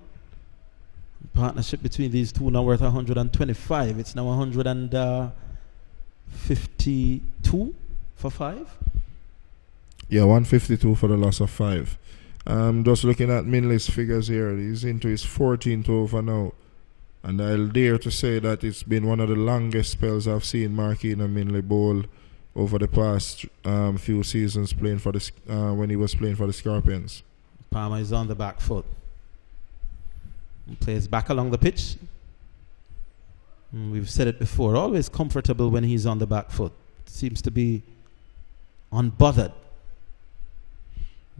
Partnership between these two now worth 125. It's now 152 for 5. Yeah, 152 for the loss of 5. Just looking at Minley's figures here, he's into his 14th over now. And I'll dare to say that it's been one of the longest spells I've seen Marquina Minley bowl over the past few seasons playing for the when he was playing for the Scorpions. Palmer is on the back foot. He plays back along the pitch. We've said it before, always comfortable when he's on the back foot. Seems to be unbothered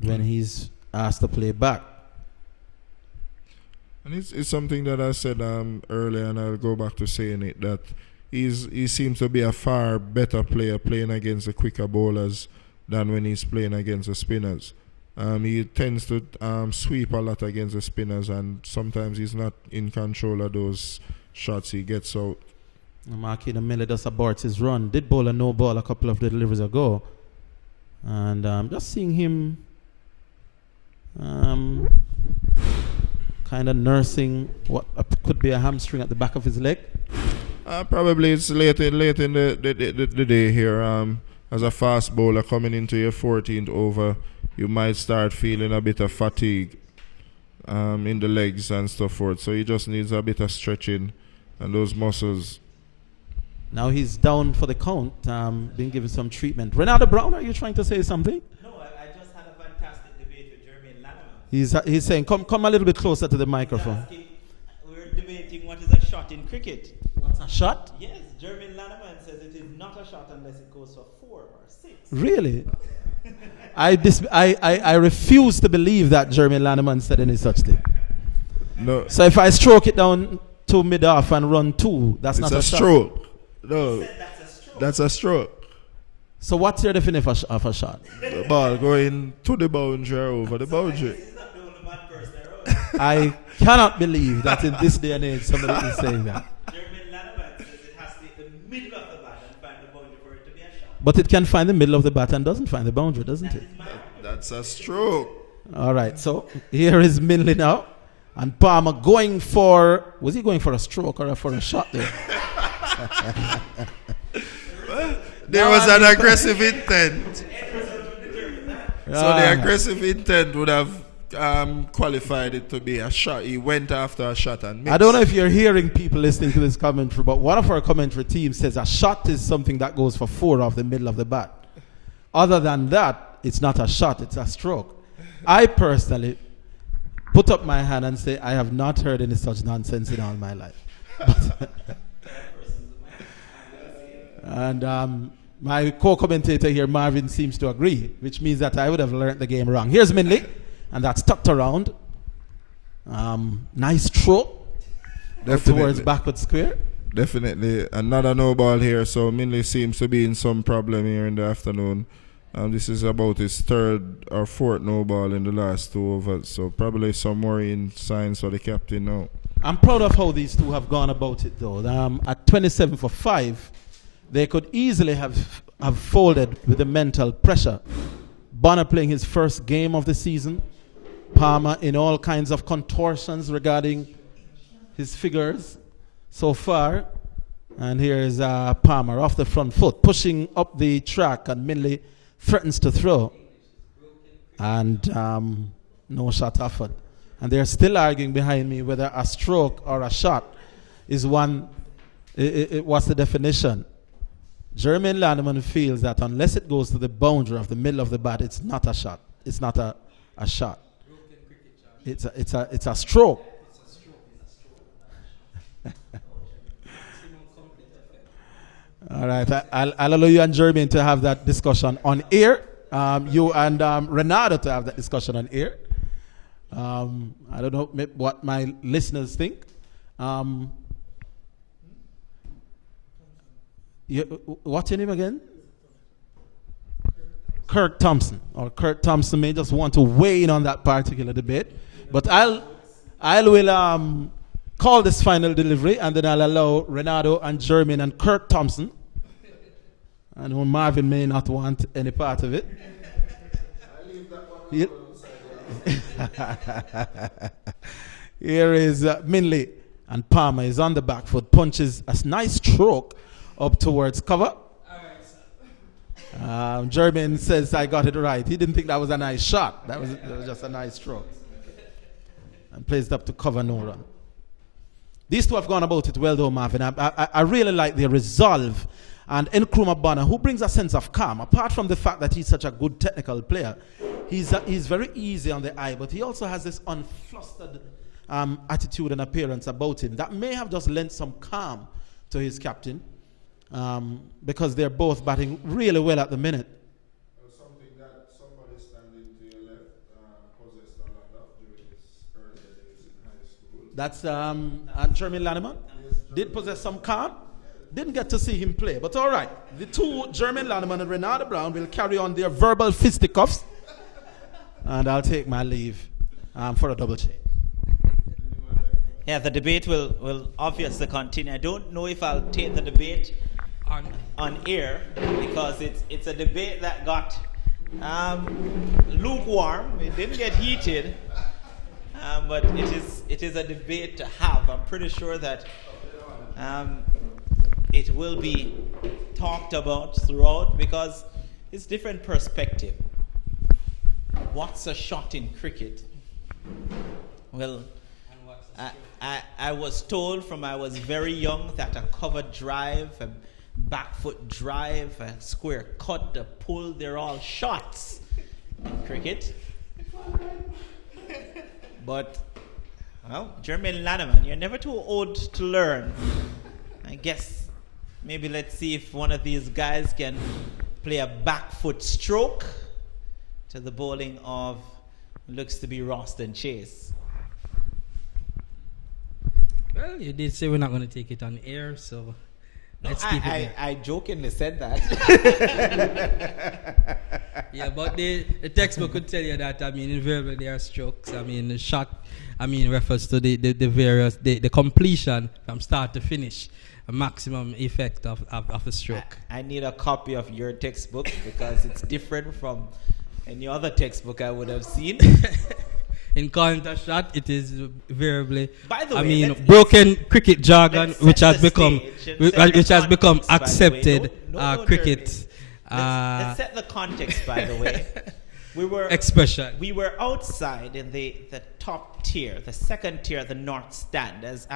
when he's asked to play back. And it's something that I said earlier, and I'll go back to saying it, that he seems to be a far better player playing against the quicker bowlers than when he's playing against the spinners. He tends to sweep a lot against the spinners, and sometimes he's not in control of those shots he gets out. Marquina Miller just aborts his run. Did bowl a no ball a couple of deliveries ago. And just seeing him kind of nursing what could be a hamstring at the back of his leg. Probably it's late in the day here. As a fast bowler coming into your 14th over, you might start feeling a bit of fatigue in the legs and so forth. So he just needs a bit of stretching and those muscles. Now he's down for the count, being given some treatment. Ronaldo Brown, are you trying to say something? No, I just had a fantastic debate with Jermaine Lanneman. He's saying, come a little bit closer to the microphone. We're debating what is a shot in cricket. What's a shot? Yes, Jermaine Lanneman says it is not a shot unless it goes for 4 or 6. Really? I refuse to believe that Jermaine Lanneman said any such thing. No. So if I stroke it down to mid-off and run 2, that's not a shot. Stroke. No, That's a stroke. that's a stroke. So what's your definition of a shot? The ball going to the boundary or over the boundary. He's not the only one person around. I cannot believe that in this day and age somebody is saying that. Jermaine Lanneman says it has to be the middle of the bat and find the boundary for it to be a shot. But it can find the middle of the bat and doesn't find the boundary, doesn't it? That's a stroke. All right, so here is Minley now. And Palmer going for, was he going for a stroke or for a shot there? There was an aggressive intent. So the aggressive intent would have qualified it to be a shot. He went after a shot and missed. I don't know if you're hearing people listening to this commentary, but one of our commentary teams says a shot is something that goes for 4 off the middle of the bat. Other than that, it's not a shot, it's a stroke. I personally put up my hand and say I have not heard any such nonsense in all my life. And my co-commentator here, Marvin, seems to agree, which means that I would have learned the game wrong. Here's Minley, and that's tucked around. Nice throw towards backward square. Definitely. Another no ball here, so Minley seems to be in some problem here in the afternoon. This is about his 3rd or 4th no ball in the last 2 overs, so probably some worrying signs for the captain now. I'm proud of how these two have gone about it, though. At 27 for 5, they could easily have folded with the mental pressure. Bonner playing his first game of the season. Palmer in all kinds of contortions regarding his figures so far. And here is Palmer off the front foot, pushing up the track, and Minley threatens to throw. And no shot offered. And they're still arguing behind me whether a stroke or a shot is one. What's the definition? Jermaine Lanneman feels that unless it goes to the boundary of the middle of the bat, it's not a shot. It's not a shot. It's a stroke. All right, I'll allow you and Jermaine to have that discussion on air. You and Renato to have that discussion on air. I don't know what my listeners think. What's your name again? Kirk Thompson. Or Kirk Thompson may just want to weigh in on that particular debate. But I will call this final delivery, and then I'll allow Renato and Jermaine and Kirk Thompson. I know Marvin may not want any part of it. Here is Minley, and Palmer is on the back foot, punches a nice stroke up towards cover. Jermaine says I got it right. He didn't think that was a nice shot. That was just a nice stroke. And plays it up to cover, no run. These two have gone about it well though, Marvin. I really like their resolve. And Nkrumah Bonner, who brings a sense of calm, apart from the fact that he's such a good technical player, he's very easy on the eye, but he also has this unflustered attitude and appearance about him that may have just lent some calm to his captain, because they're both batting really well at the minute. Something that somebody standing to your left possessed a lot of during his earlier days in high school. That's Jermaine Lanneman. Did possess some calm. Didn't get to see him play, but all right. The two, Jermaine Lanneman and Renata Brown, will carry on their verbal fisticuffs, and I'll take my leave for a double check. Yeah, the debate will obviously continue. I don't know if I'll take the debate on air, because it's a debate that got lukewarm. It didn't get heated, but it is a debate to have. I'm pretty sure that it will be talked about throughout, because it's different perspective. What's a shot in cricket? Well, I was told from I was very young that a cover drive, a back foot drive, a square cut, a pull, they're all shots in cricket. But, well, Jermaine Lanneman, you're never too old to learn. I guess maybe let's see if one of these guys can play a back foot stroke to the bowling of, looks to be Roston Chase. Well, you did say we're not going to take it on air, so let's keep it there. I jokingly said that. Yeah, but the textbook could tell you that, I mean, invariably there are strokes. I mean, the shot, I mean, refers to the various, the completion from start to finish, a maximum effect of a stroke. I need a copy of your textbook, because it's different from any other textbook I would have seen. In calling it a shot, it is variably, By the way, I mean, broken cricket jargon, which has become accepted cricket. Let's set the context, by the way. Expression. We were outside in the top tier, the second tier, the north stand, as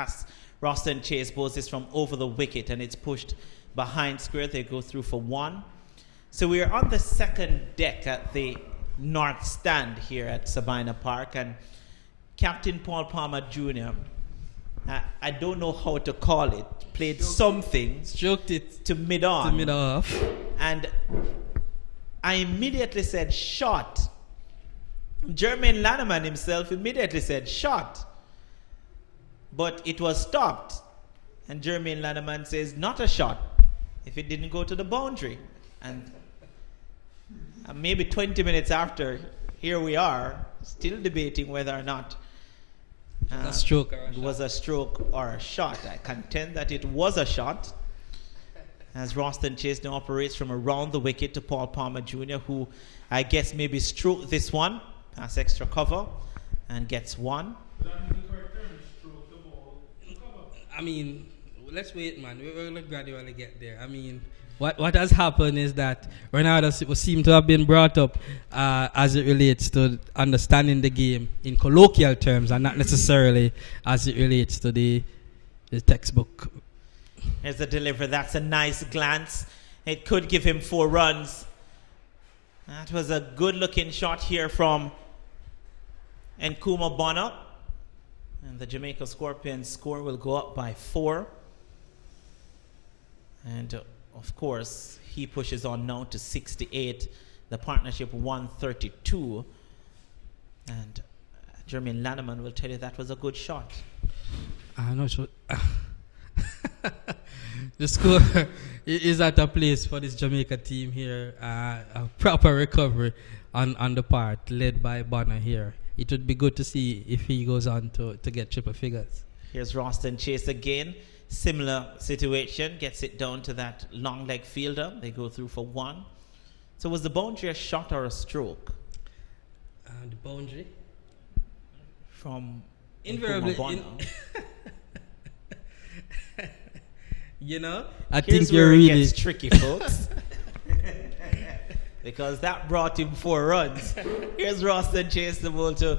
Roston Chase bowls this from over the wicket, and it's pushed behind square. They go through for one. So we are on the second deck at the north stand here at Sabina Park, and Captain Paul Palmer Jr., I don't know how to call it, played something, Stroked it to mid-on. to mid-off. And I immediately said shot. Jermaine Lanneman himself immediately said shot. But it was stopped. And Jermaine Lanneman says not a shot if it didn't go to the boundary. And maybe 20 minutes after, here we are, still debating whether or not A stroke or a it shot. was a stroke or a shot. I contend that it was a shot, as Roston Chase now operates from around the wicket to Paul Palmer Jr., who I guess maybe stroked this one, pass extra cover, and gets one. I mean, let's wait, man. We're going to gradually get there. I mean, what has happened is that Ronaldo seemed to have been brought up as it relates to understanding the game in colloquial terms, and not necessarily as it relates to the textbook. Here's the delivery. That's a nice glance. It could give him 4 runs. That was a good-looking shot here from Nkrumah Bonner. And the Jamaica Scorpions score will go up by 4. And, of course, he pushes on now to 68. The partnership 132. And Jermaine Lanneman will tell you that was a good shot. I'm not sure. The score is at a place for this Jamaica team here. A proper recovery on the part, led by Bonner here. It would be good to see if he goes on to get triple figures. Here's Roston Chase again. Similar situation. Gets it down to that long leg fielder. They go through for one. So was the boundary a shot or a stroke? The boundary? From Invariably. Bonner. You know, I Here's think you're where it really gets tricky, folks. Because that brought him 4 runs. Here's Roston Chase the ball to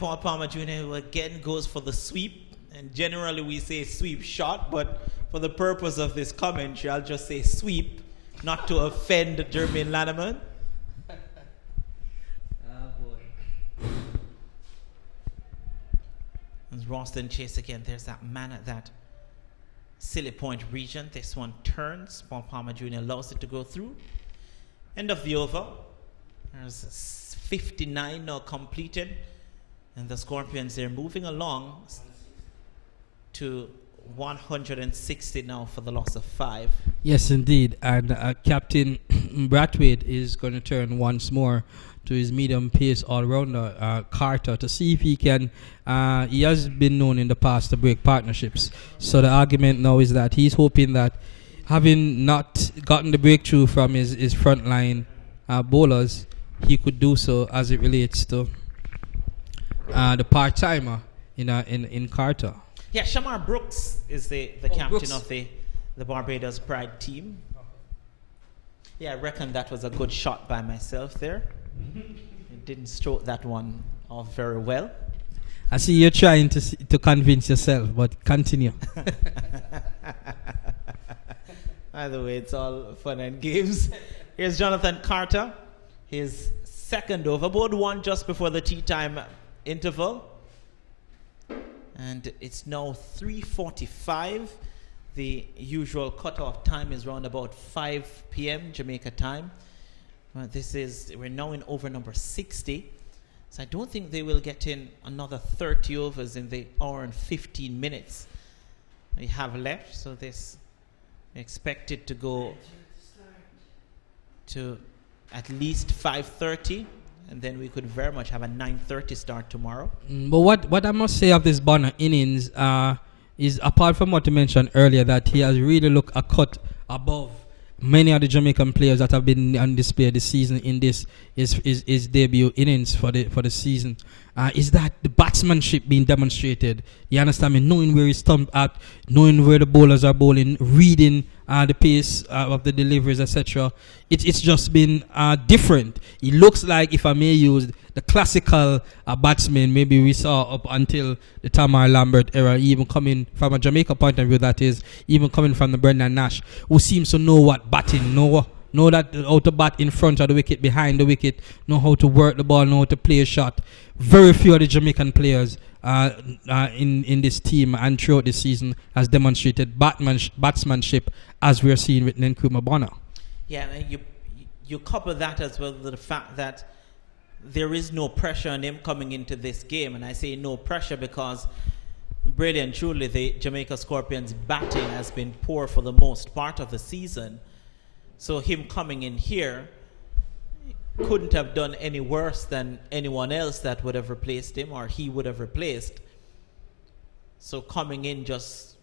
Paul Palmer Jr., who again goes for the sweep. And generally we say sweep shot, but for the purpose of this commentary, I'll just say sweep, not to offend Jermaine Lanneman. There's Roston Chase again. There's that man at that Silly Point region. This one turns. Paul Palmer Jr. allows it to go through. End of the over. There's 59 now completed. And the Scorpions, they're moving along to 160 now for the loss of 5. Yes, indeed. And Captain Brathwaite is going to turn once more to his medium pace all-rounder, Carter, to see if he can. He has been known in the past to break partnerships. So the argument now is that he's hoping that, having not gotten the breakthrough from his frontline bowlers, he could do so as it relates to the part-timer in Carter. Yeah, Shamar Brooks is the captain Brooks. of the Barbados Pride team. Yeah, I reckon that was a good shot by myself there. Didn't stroke that one off very well. I see you're trying to convince yourself, but continue. Either way, it's all fun and games. Here's Jonathan Carter. His second over. Board one just before the tea time interval. And it's now 3:45. The usual cutoff time is around about 5 p.m. Jamaica time. We're now in over number 60. So I don't think they will get in another 30 overs in the hour and 15 minutes we have left. So this expected to go to at least 5:30, and then we could very much have a 9:30 start tomorrow. But what I must say of this Bonner innings is, apart from what you mentioned earlier, that he has really looked a cut above many of the Jamaican players that have been on display this season in this his debut innings for the season. Is that the batsmanship being demonstrated? You understand me? Knowing where he's stumped at, knowing where the bowlers are bowling, reading the pace of the deliveries, etc. It's just been different. It looks like, if I may use the classical batsman maybe we saw up until the Tamar Lambert era, even coming from a Jamaica point of view, that is, even coming from the Brendan Nash, who seems to know what batting, know that how to bat in front of the wicket, behind the wicket, know how to work the ball, know how to play a shot. Very few of the Jamaican players in this team and throughout this season has demonstrated batsmanship as we are seeing with Nkrumah Bonner. Yeah, and you couple that as well with the fact that there is no pressure on him coming into this game, and I say no pressure because really and truly the Jamaica Scorpions batting has been poor for the most part of the season. So him coming in here couldn't have done any worse than anyone else that would have replaced him or he would have replaced. So coming in, just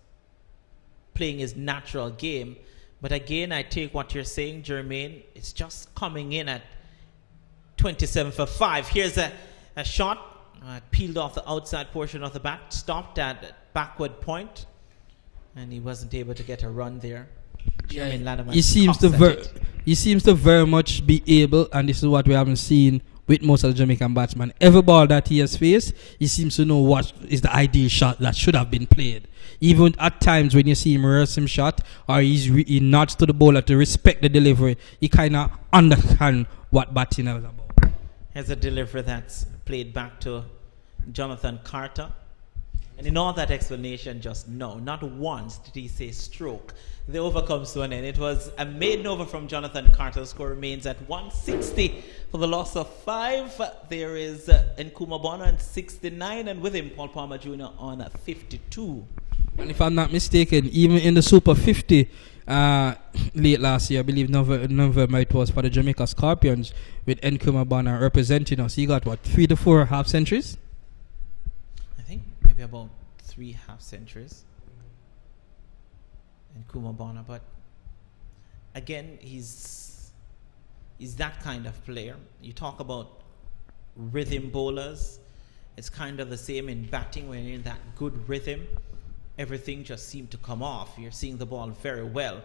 playing his natural game. But again, I take what you're saying, Jermaine. It's just coming in at 27 for 5. Here's a shot. Peeled off the outside portion of the bat. Stopped at backward point. And he wasn't able to get a run there. Jermaine Lanneman He seems to very much be able, and this is what we haven't seen with most of the Jamaican batsmen. Every ball that he has faced, he seems to know what is the ideal shot that should have been played. Even at times when you see him rehearse him shot, or he nods to the bowler to respect the delivery, he kind of understands what batting is about. Here's a delivery that's played back to Jonathan Carter. And in all that explanation, just no, not once did he say stroke. The over comes to an end. It was a maiden over from Jonathan Carter. The score remains at 160 for the loss of 5. There is Nkrumah Bonner on 69, and with him Paul Palmer Jr. on 52. And if I'm not mistaken, even in the Super 50 late last year, I believe November it was for the Jamaica Scorpions with Nkrumah Bonner representing us. He got what, 3 to 4 half centuries? I think maybe about 3 half centuries. And Kuma Bonner, but again, he's that kind of player. You talk about rhythm bowlers. It's kind of the same in batting. When you're in that good rhythm, everything just seemed to come off. You're seeing the ball very well.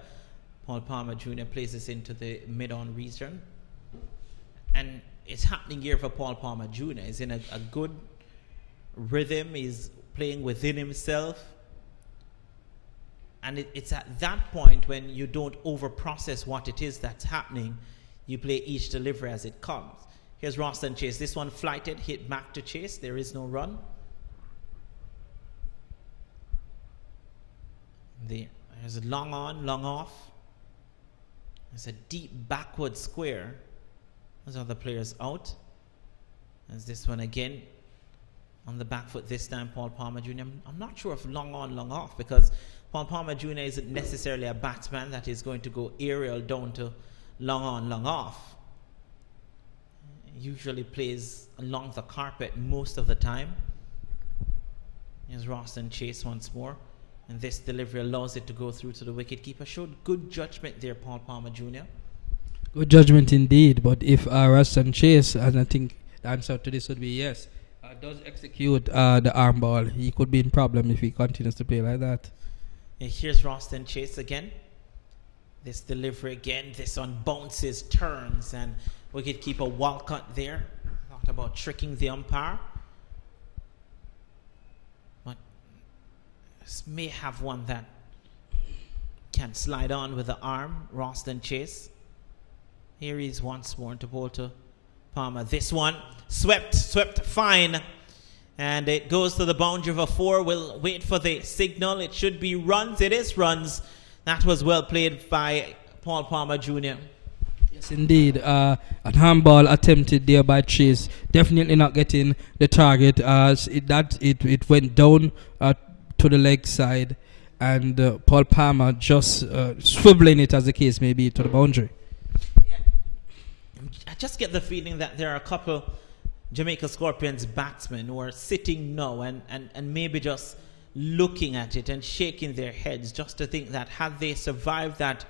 Paul Palmer Jr. plays this into the mid-on region. And it's happening here for Paul Palmer Jr. He's in a good rhythm. He's playing within himself. And it's at that point when you don't over-process what it is that's happening. You play each delivery as it comes. Here's Roston Chase. This one flighted, hit back to Chase. There is no run. There's a long on, long off. There's a deep backward square. Those are the players out. There's this one again. On the back foot this time, Paul Palmer Jr. I'm not sure if long on, long off, because Paul Palmer Jr. isn't necessarily a batsman that is going to go aerial down to long on, long off. Usually plays along the carpet most of the time. Here's Roston Chase once more. And this delivery allows it to go through to the wicketkeeper. Showed good judgment there, Paul Palmer Jr. Good judgment indeed. But if Roston Chase, and I think the answer to this would be yes, does execute the arm ball, he could be in problem if he continues to play like that. And here's Roston Chase again. This delivery again. This one bounces, turns, and wicketkeeper Walcott there. Thought about tricking the umpire. But this may have one that can slide on with the arm. Roston Chase. Here he is once more to bowl to Palmer. This one swept fine. And it goes to the boundary of a 4. We'll wait for the signal. It should be runs. It is runs. That was well played by Paul Palmer Jr. Yes, indeed. A handball attempted there by Chase. Definitely not getting the target. It went down to the leg side. And Paul Palmer just swiveling it, as the case may be, to the boundary. I just get the feeling that there are a couple Jamaica Scorpions batsmen who are sitting now and maybe just looking at it and shaking their heads just to think that had they survived that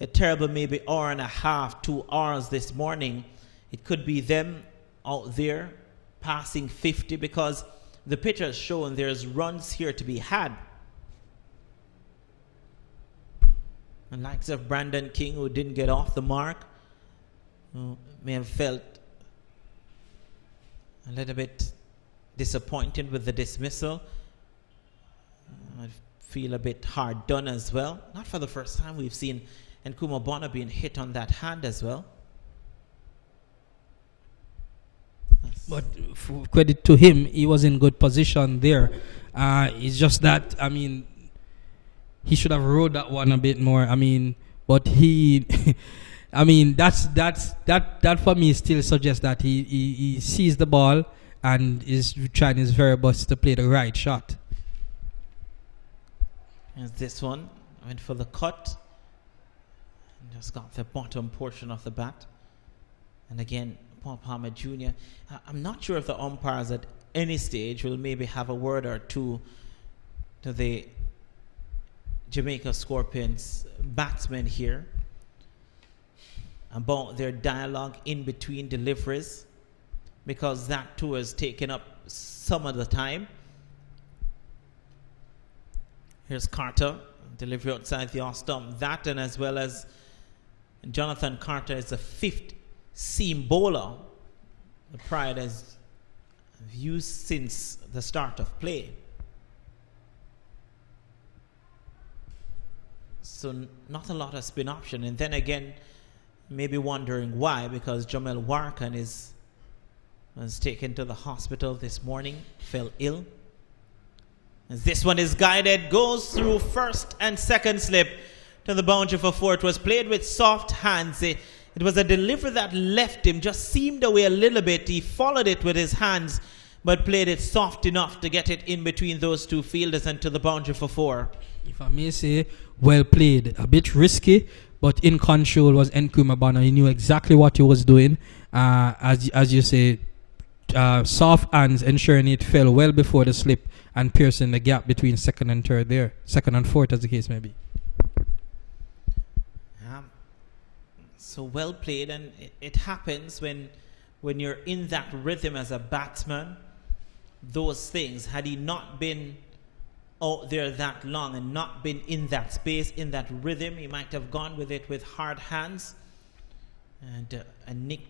a terrible maybe hour and a half, 2 hours this morning, it could be them out there passing 50, because the pitch has shown there's runs here to be had. The likes of Brandon King, who didn't get off the mark, who may have felt a little bit disappointed with the dismissal. I feel a bit hard done as well. Not for the first time we've seen Nkrumah Bonner being hit on that hand as well. But for credit to him, he was in good position there. It's just that, I mean, he should have rode that one a bit more. I mean, but he... I mean, that for me still suggests that he sees the ball and is trying his very best to play the right shot. As this one went for the cut, and just got the bottom portion of the bat. And again, Paul Palmer Jr. I'm not sure if the umpires at any stage will maybe have a word or two to the Jamaica Scorpions batsmen here about their dialogue in between deliveries, because that too has taken up some of the time. Here's Carter, delivery outside the off stump. That, and as well as Jonathan Carter is the 5th seam bowler the Pride has used since the start of play. So not a lot of spin option. And then again, maybe wondering why, because Jamel Warkan was taken to the hospital this morning, fell ill. As this one is guided, goes through first and second slip to the boundary for 4. It was played with soft hands. It was a delivery that left him, just seemed away a little bit. He followed it with his hands, but played it soft enough to get it in between those two fielders and to the boundary for 4. If I may say, well played. A bit risky, but in control was Nkrumah Bonner. He knew exactly what he was doing. As you say, soft hands, ensuring it fell well before the slip and piercing the gap between second and third there. Second and fourth, as the case may be. So well played, and it happens when you're in that rhythm as a batsman. Those things, had he not been out there that long and not been in that space, in that rhythm, he might have gone with it with hard hands, and Nick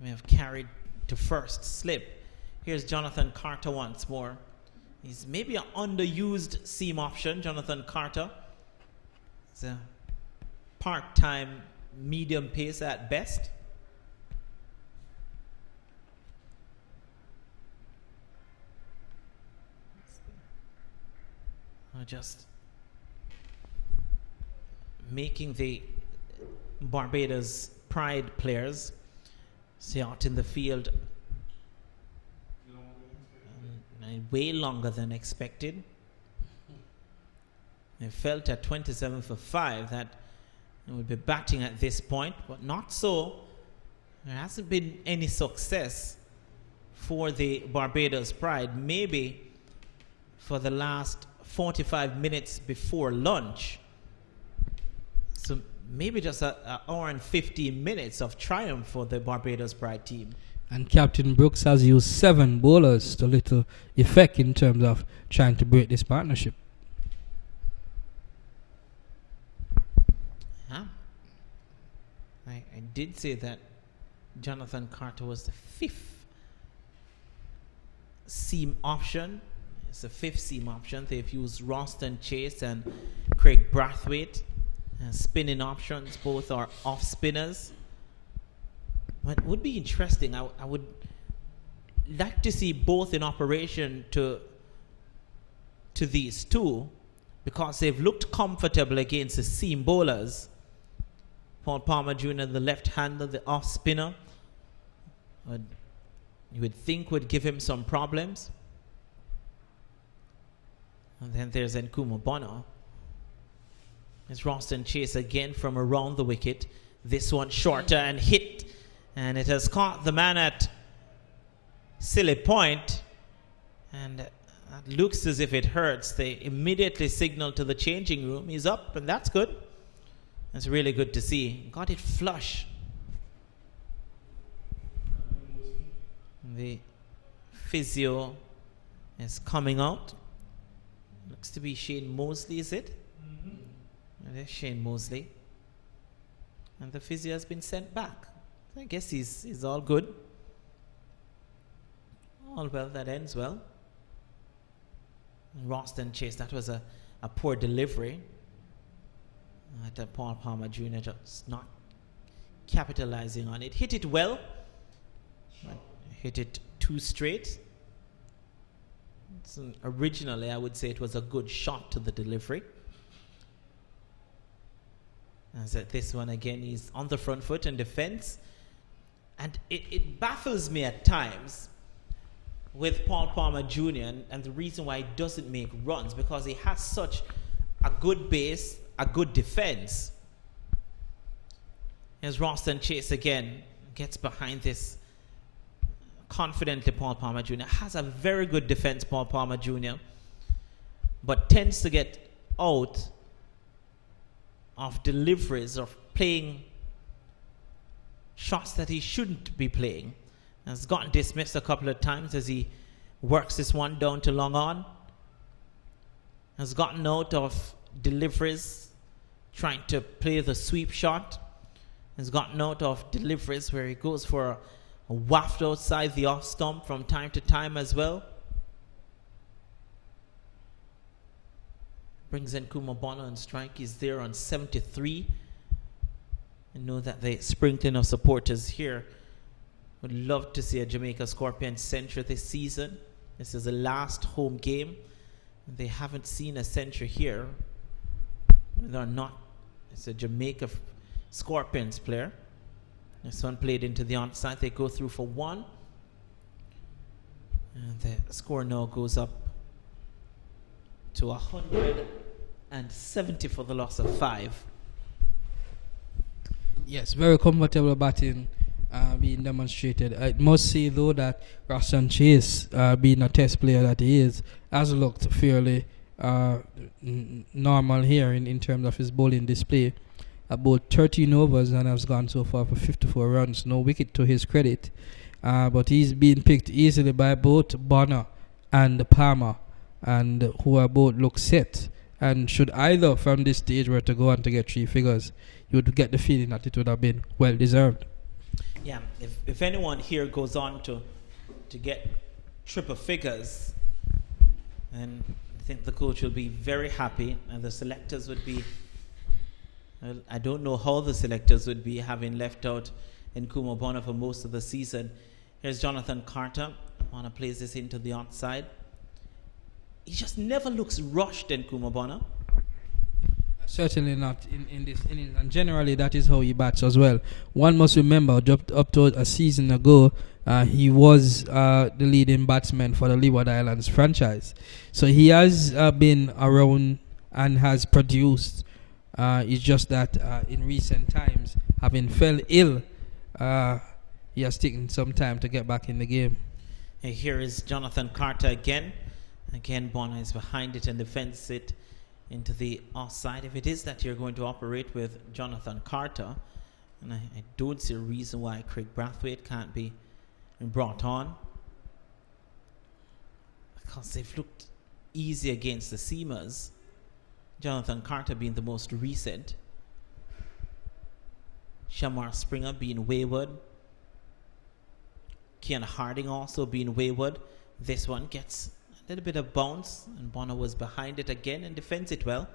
may have carried to first slip. Here's Jonathan Carter once more. He's maybe an underused seam option, Jonathan Carter. He's a part-time medium pace at best. Just making the Barbados Pride players stay out in the field way longer than expected. They felt at 27 for 5 that they would be batting at this point, but not so. There hasn't been any success for the Barbados Pride. Maybe for the last 45 minutes before lunch. So maybe just an hour and 15 minutes of triumph for the Barbados Pride team. And Captain Brooks has used 7 bowlers to little effect in terms of trying to break this partnership. I did say that Jonathan Carter was the 5th seam option. It's the 5th seam option. They've used Roston Chase and Craig Brathwaite as spinning options. Both are off spinners. But it would be interesting. I would like to see both in operation to these two, because they've looked comfortable against the seam bowlers. Paul Palmer Jr., the left-hander, the off spinner, you would think would give him some problems. And then there's Nkrumah Bonner. It's Roston Chase again from around the wicket. This one shorter and hit. And it has caught the man at silly point. And that looks as if it hurts. They immediately signal to the changing room. He's up, and that's good. That's really good to see. Got it flush. The physio is coming out. Looks to be Shane Mosley, is it? Mm-hmm. It is Shane Mosley. And the physio has been sent back. I guess he's all good. All well, that ends well. Roston Chase, that was a poor delivery. Paul Palmer Jr. just not capitalizing on it. Hit it well. Hit it too straight. Originally, I would say it was a good shot to the delivery. As this one again, he's on the front foot in defense. And it baffles me at times with Paul Palmer Jr. and the reason why he doesn't make runs, because he has such a good base, a good defense. Here's Roston Chase again, gets behind this confidently. Paul Palmer Jr. has a very good defense, Paul Palmer Jr., but tends to get out of deliveries, of playing shots that he shouldn't be playing. Has gotten dismissed a couple of times as he works this one down to long on. Has gotten out of deliveries trying to play the sweep shot. Has gotten out of deliveries where he goes for a waft outside the off stump from time to time as well. Brings in Nkrumah Bonner on strike. He's there on 73. I know that the sprinkling of supporters here would love to see a Jamaica Scorpions century this season. This is the last home game. They haven't seen a century here. Whether or not it's a Jamaica Scorpions player. This one played into the onside. They go through for 1. The score now goes up to 170 for the loss of 5. Yes, very comfortable batting being demonstrated. I must say, though, that Roshan Chase, being a test player that he is, has looked fairly normal here in terms of his bowling display. About 13 overs and has gone so far for 54 runs. No wicket to his credit. But he's been picked easily by both Bonner and Palmer, and who are both look set. And should either from this stage were to go on to get 3 figures, you would get the feeling that it would have been well deserved. Yeah, if anyone here goes on to get triple figures, then I think the coach will be very happy, and the selectors would be. Well, I don't know how the selectors would be, having left out Nkrumah Bonner for most of the season. Here's Jonathan Carter. I want to place this into the outside. He just never looks rushed, Nkrumah Bonner. Certainly not in this innings, and generally that is how he bats as well. One must remember, up to a season ago, he was the leading batsman for the Leeward Islands franchise. So he has been around and has produced. It's just that in recent times, having fell ill, he has taken some time to get back in the game. And here is Jonathan Carter again. Again, Bonner is behind it and defends it into the offside. If it is that you're going to operate with Jonathan Carter, and I don't see a reason why Craig Brathwaite can't be brought on, because they've looked easy against the Seamers. Jonathan Carter being the most recent. Shamar Springer being wayward. Kian Harding also being wayward. This one gets a little bit of bounce, and Bonner was behind it again and defends it well.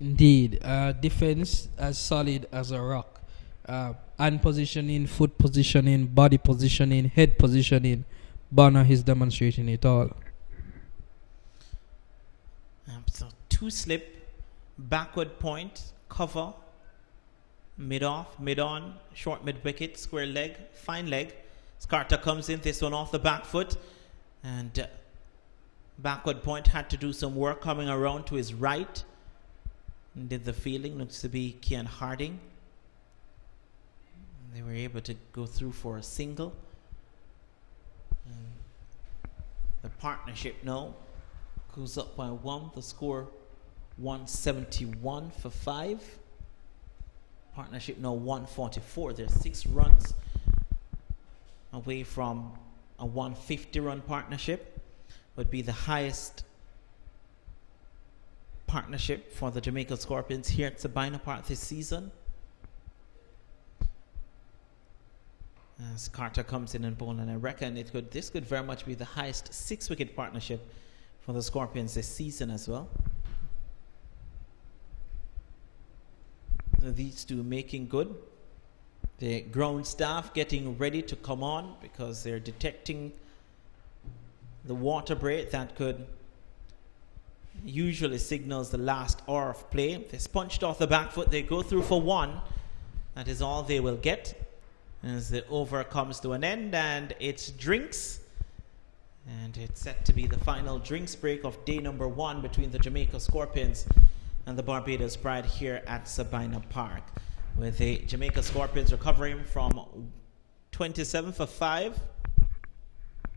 Indeed, defense as solid as a rock. Hand positioning, foot positioning, body positioning, head positioning. Bonner is demonstrating it all. So 2 slip, backward point, cover, mid off, mid on, short mid wicket, square leg, fine leg. Carter comes in, this one off the back foot, and backward point had to do some work coming around to his right. And did the fielding, looks to be Kian Harding. And they were able to go through for a single. And the partnership now goes up by 1. The score 171 for 5. Partnership now 144. There's 6 runs away from a 150-run partnership. Would be the highest partnership for the Jamaica Scorpions here at Sabina Park this season. As Carter comes in and bowl, and I reckon this could very much be the highest 6-wicket partnership for the Scorpions this season as well. So these two making good. The ground staff getting ready to come on because they're detecting the water break that could usually signals the last hour of play. They sponged off the back foot. They go through for 1. That is all they will get as the over comes to an end, and it's drinks. And it's set to be the final drinks break of day number 1 between the Jamaica Scorpions and the Barbados Pride here at Sabina Park, with the Jamaica Scorpions recovering from 27 for 5,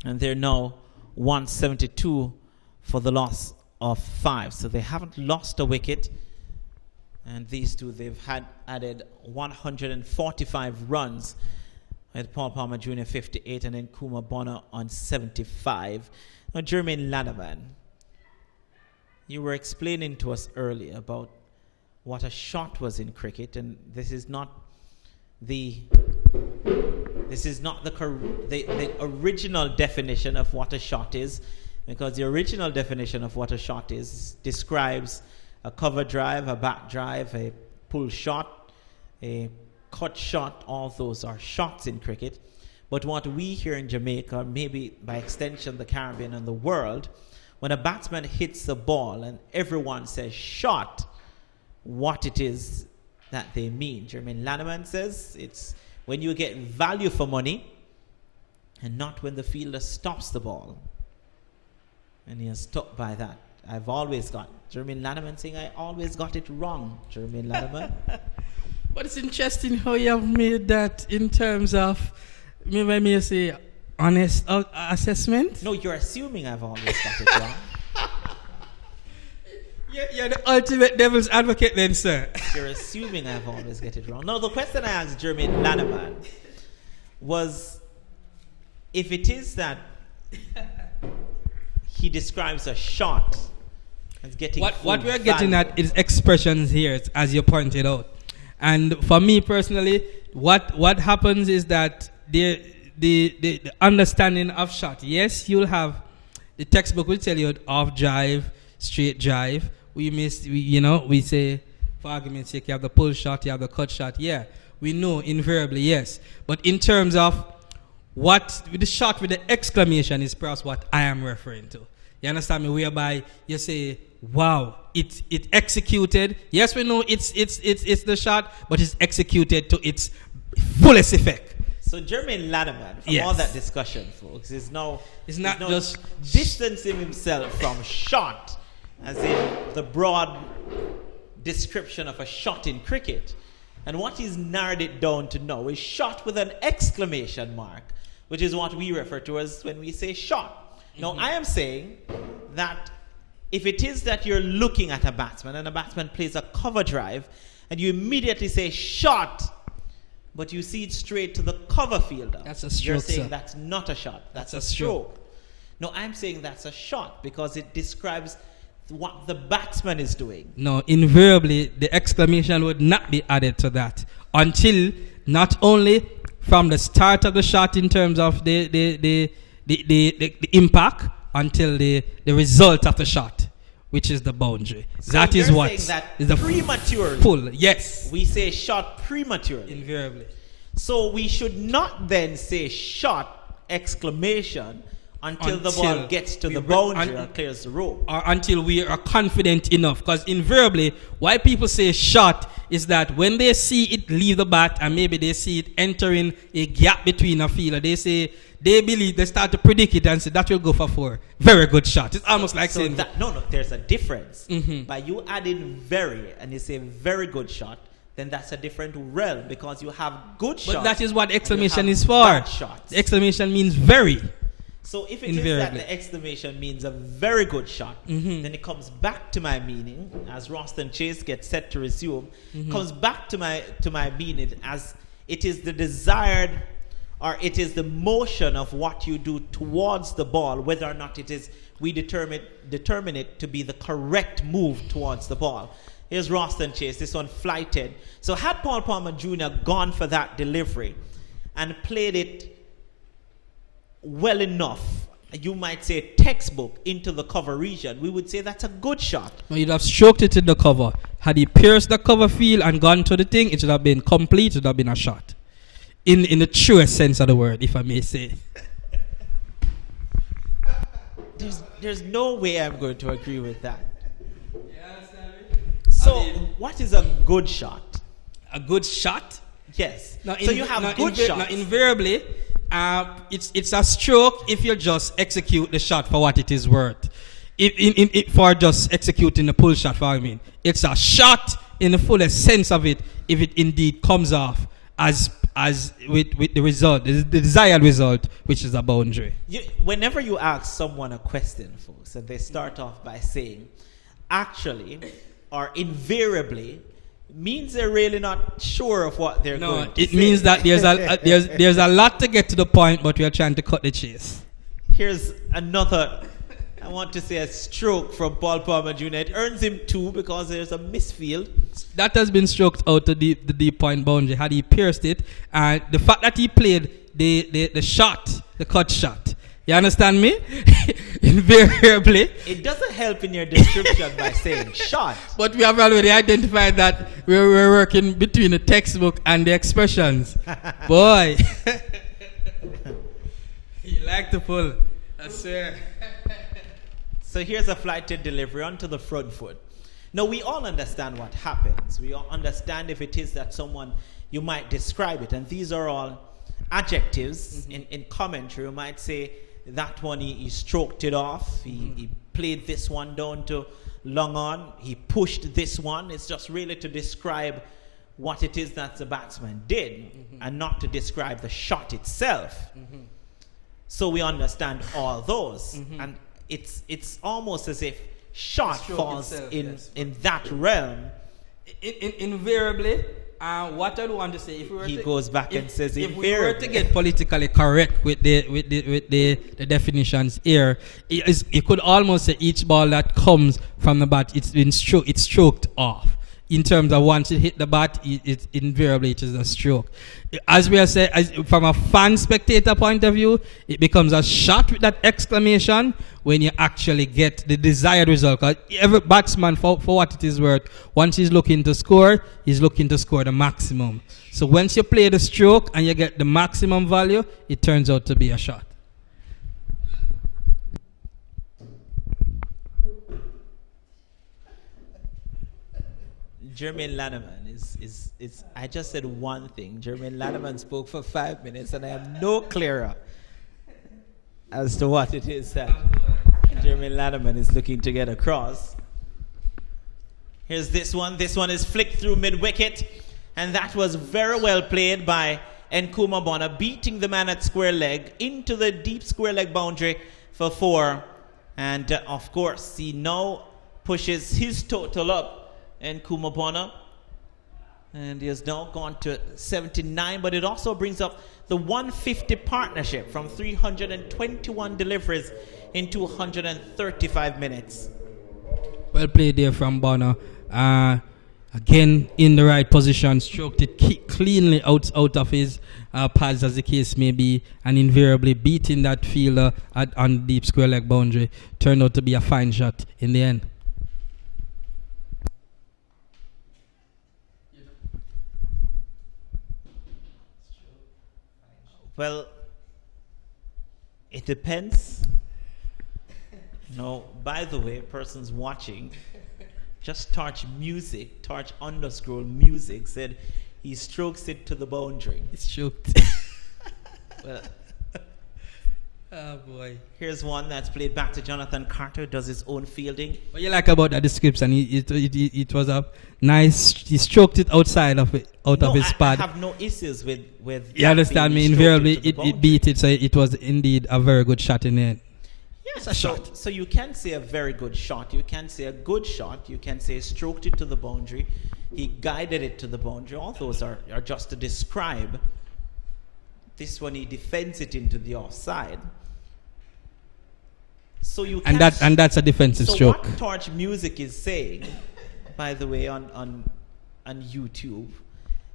and they're now 172 for the loss of 5. So they haven't lost a wicket, and these two, they've added 145 runs, with Paul Palmer Jr. 58 and then Nkrumah Bonner on 75. Now, Jermaine Lanaman, you were explaining to us earlier about what a shot was in cricket, and this is not the original definition of what a shot is, because the original definition of what a shot is describes a cover drive, a back drive, a pull shot, a cut shot. All those are shots in cricket. But what we here in Jamaica, maybe by extension the Caribbean and the world, when a batsman hits the ball and everyone says shot, what it is that they mean. Jermaine Lanaman says it's when you get value for money, and not when the fielder stops the ball. And he is stuck by that. I've always got Jermaine Lanneman saying I always got it wrong, Jermaine Lanneman. But it's interesting how you have made that in terms of, may I say, honest assessment. No, you're assuming I've always got it wrong. You're the ultimate devil's advocate then, sir. You're assuming I've always get it wrong. No, the question I asked Jermaine Lanneman was if it is that he describes a shot as getting what we're getting at is expressions here, as you pointed out. And for me personally, what happens is that the understanding of shot, yes, you'll have, the textbook will tell you off jive, straight jive. We say, for argument's sake, you have the pull shot, you have the cut shot. Yeah, we know invariably, yes. But in terms of what, with the shot with the exclamation is perhaps what I am referring to. You understand me? Whereby you say, wow, it executed. Yes, we know it's the shot, but it's executed to its fullest effect. So Jermaine Lanneman, from all that discussion, folks, is not just distancing himself from shot, as in the broad description of a shot in cricket. And what he's narrowed it down to now is shot with an exclamation mark, which is what we refer to as when we say shot. Now, I am saying that if it is that you're looking at a batsman and a batsman plays a cover drive and you immediately say shot, but you see it straight to the cover fielder, that's a stroke, you're saying sir. That's not a shot. That's a stroke. No, I'm saying that's a shot because it describes what the batsman is doing. No, invariably, the exclamation would not be added to that until not only from the start of the shot in terms of the impact until the result of the shot, which is the boundary. So that is what is the prematurely pull. Yes, we say shot prematurely. Invariably. So we should not then say shot exclamation until the ball gets to the boundary or clears the rope, or until we are confident enough. Because invariably, why people say shot is that when they see it leave the bat and maybe they see it entering a gap between a fielder, they believe, they start to predict it and say that will go for 4. Very good shot. It's almost like saying that. No, there's a difference. By you adding very and you say very good shot, then that's a different realm because you have good shots. But that is what exclamation is for. The exclamation means very. So if it is that the exclamation means a very good shot, then it comes back to my meaning, as Roston Chase gets set to resume, comes back to my meaning as it is the desired, or it is the motion of what you do towards the ball, whether or not it is, we determine it to be the correct move towards the ball. Here's Roston Chase, this one flighted. So had Paul Palmer Jr. gone for that delivery and played it well enough, you might say textbook, into the cover region, we would say that's a good shot. No, you'd have stroked it in the cover. Had he pierced the cover field and gone to the thing, it would have been complete, it would have been a shot. In the truest sense of the word, if I may say. There's no way I'm going to agree with that. So, what is a good shot? A good shot? Yes. So you have good shots. Now, invariably, it's a stroke if you just execute the shot for what it is worth. For just executing the pull shot, for it's a shot in the fullest sense of it if it indeed comes off as with the result, the desired result, which is a boundary. Whenever you ask someone a question, folks, and they start off by saying, actually, or invariably, means they're really not sure of what they're going to say. It means that there's a lot to get to the point, but we are trying to cut the chase. Here's another, I want to say, a stroke from Paul Palmer Jr. It earns him 2 because there's a misfield. That has been stroked out to the deep point boundary. Had he pierced it, and the fact that he played the shot, the cut shot, you understand me? Invariably. It doesn't help in your description by saying shot. But we have already identified that we're working between the textbook and the expressions. Boy. You like to pull. I swear. So here's a flighted delivery onto the front foot. Now, we all understand what happens. We all understand if it is that someone, you might describe it. And these are all adjectives in commentary, you might say that one he stroked it off. He played this one down to long on. He pushed this one. It's just really to describe what it is that the batsman did and not to describe the shot itself. So we understand all those. And it's almost as if shot falls itself, in that realm. Invariably, what I want to say, if we were he goes back and says if we were to get politically correct with the definitions here, it could almost say each ball that comes from the bat, it's stroked off. In terms of once it hit the bat, it invariably it is a stroke. As we are saying, from a fan spectator point of view, it becomes a shot with that exclamation when you actually get the desired result. 'Cause every batsman, for what it is worth, once he's looking to score, he's looking to score the maximum. So once you play the stroke and you get the maximum value, it turns out to be a shot. Jermaine Lanneman is I just said one thing. Jermaine Lanneman spoke for 5 minutes and I am no clearer as to what it is that Jermaine Lanneman is looking to get across. Here's this one. This one is flicked through mid-wicket, and that was very well played by Nkrumah Bonner, beating the man at square leg into the deep square leg boundary for 4. And of course, he now pushes his total up, Nkrumah Bonner, and he has now gone to 79, but it also brings up the 150 partnership from 321 deliveries in 235 minutes. Well played there from Bonner. Again, in the right position, stroked it cleanly out of his pads, as the case may be, and invariably beating that fielder on deep square leg boundary. Turned out to be a fine shot in the end. Well, it depends. No, by the way, persons watching, just touch underscore music said he strokes it to the boundary. It's stroked. Well, oh boy. Here's one that's played back to Jonathan Carter, does his own fielding. What you like about that description? It was a nice. He stroked it outside of it, of his pad. I have no issues with. You understand me? Invariably, it beat it, so it was indeed a very good shot in the end. Yes, a shot. So you can say a very good shot. You can say a good shot. You can say stroked it to the boundary. He guided it to the boundary. All those are just to describe. This one, he defends it into the offside. So you can and that's a defensive stroke. So what Torch Music is saying, by the way, on YouTube,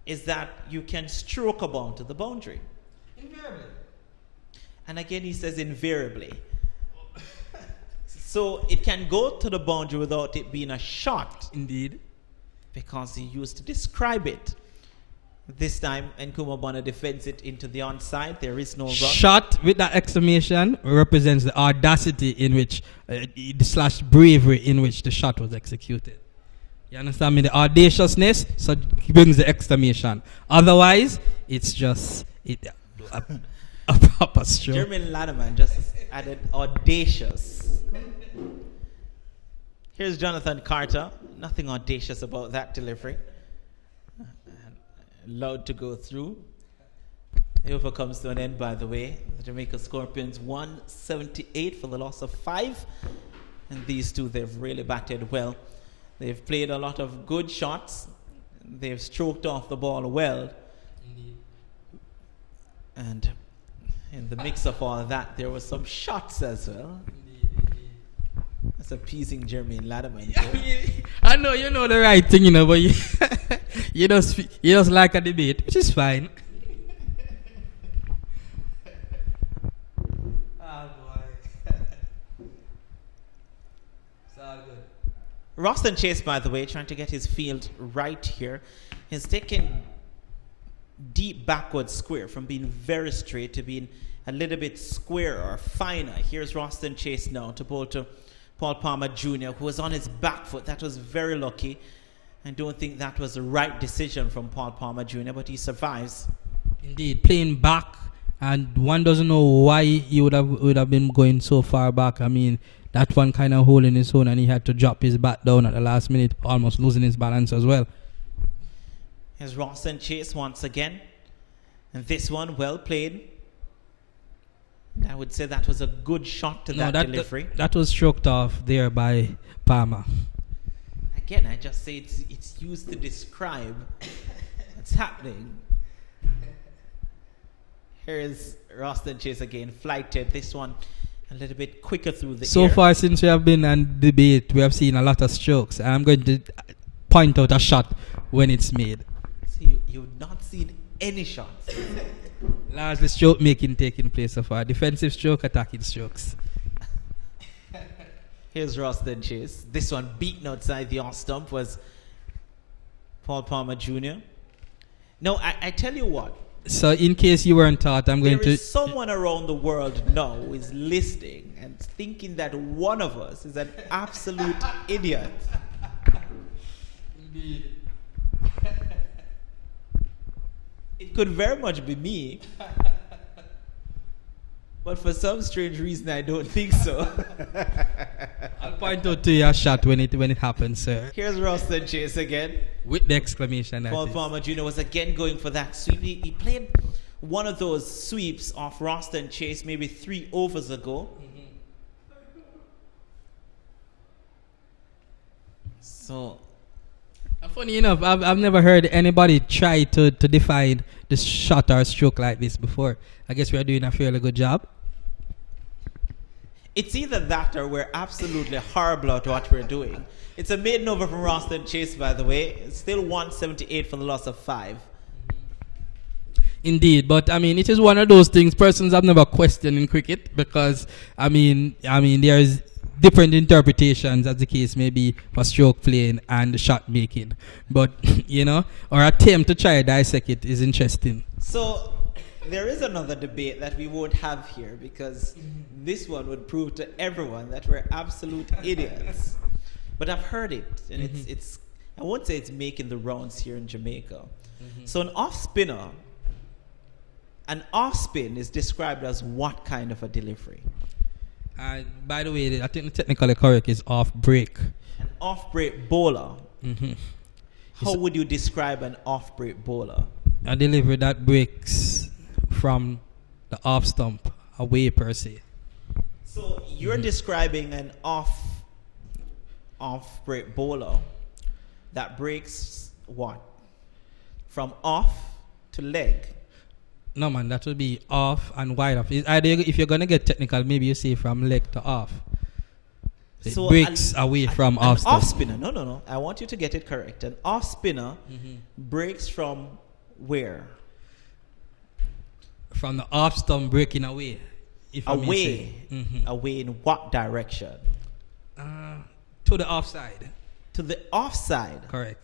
is that you can stroke a ball to the boundary. Invariably. And again, he says invariably. So it can go to the boundary without it being a shot. Indeed. Because he used to describe it. This time, Nkrumah Bonner defends it into the onside. There is no run. Shot with that exclamation represents the audacity in which, / bravery in which the shot was executed. You understand me? The audaciousness, so he brings the exclamation. Otherwise, it's just a proper stroke. Jermaine Lanneman just added audacious. Here's Jonathan Carter. Nothing audacious about that delivery. Allowed to go through. The over comes to an end, by the way. The Jamaica Scorpions 178 for the loss of 5. And these two, they've really batted well. They've played a lot of good shots. They've stroked off the ball well. Indeed. And in the mix of all that, there were some shots as well. That's appeasing Jermaine Lanneman. I know you know the right thing, but you just like a debate, which is fine. Oh boy. It's all good. Roston Chase, by the way, trying to get his field right here, has taken deep backward square from being very straight to being a little bit square or finer. Here's Roston Chase now to bowl to Paul Palmer Jr., who was on his back foot. That was very lucky. I don't think that was the right decision from Paul Palmer Jr., but he survives. Indeed, playing back And one doesn't know why he would have been going so far back. I mean, that one kind of holding his own, and he had to drop his bat down at the last minute, almost losing his balance as well. Here's Roston Chase once again. And this one, well played. I would say that was a good shot to that delivery. That was stroked off there by Palmer. Again, I just say it's used to describe what's happening. Here's Roston Chase again, flighted. This one a little bit quicker through the air. So far since we have been on debate, we have seen a lot of strokes. I'm going to point out a shot when it's made. So you've not seen any shots. Largely stroke making taking place so far. Defensive stroke, attacking strokes. Here's Roston Chase. This one beaten outside the off stump was Paul Palmer Jr. No, I tell you what. So in case you weren't taught, I'm going to... There is someone around the world now who is listening and thinking that one of us is an absolute idiot. Indeed. It could very much be me. But for some strange reason, I don't think so. I'll point out to your shot when it happens, sir. Here's Roston Chase again. With the exclamation. Paul Palmer Jr. was again going for that sweep. He played one of those sweeps off Roston Chase maybe 3 overs ago. So, funny enough, I've never heard anybody try to define the shot or stroke like this before. I guess we are doing a fairly good job. It's either that or we're absolutely horrible at what we're doing. It's a maiden over from Roston Chase, by the way. It's still 178 for the loss of 5. Indeed, but I mean, it is one of those things persons have never questioned in cricket because I mean, there's different interpretations as the case may be for stroke playing and shot making. But our attempt to try to dissect it is interesting. So there is another debate that we won't have here because this one would prove to everyone that we're absolute idiots. But I've heard it, and it's I won't say it's making the rounds here in Jamaica. So an off spin is described as what kind of a delivery? By the way, I think the technically correct is off break. An off break bowler. How would you describe an off break bowler? A delivery that breaks from the off stump away per se. So you're describing an off break bowler that breaks what? From off to leg. No man, that would be off and wide off. Either if you're gonna get technical, maybe you say from leg to off. It breaks away from off stump. Off spinner. No. I want you to get it correct. An off spinner breaks from where? From the off stump breaking away. Away. Away in what direction? To the offside. To the offside. Correct.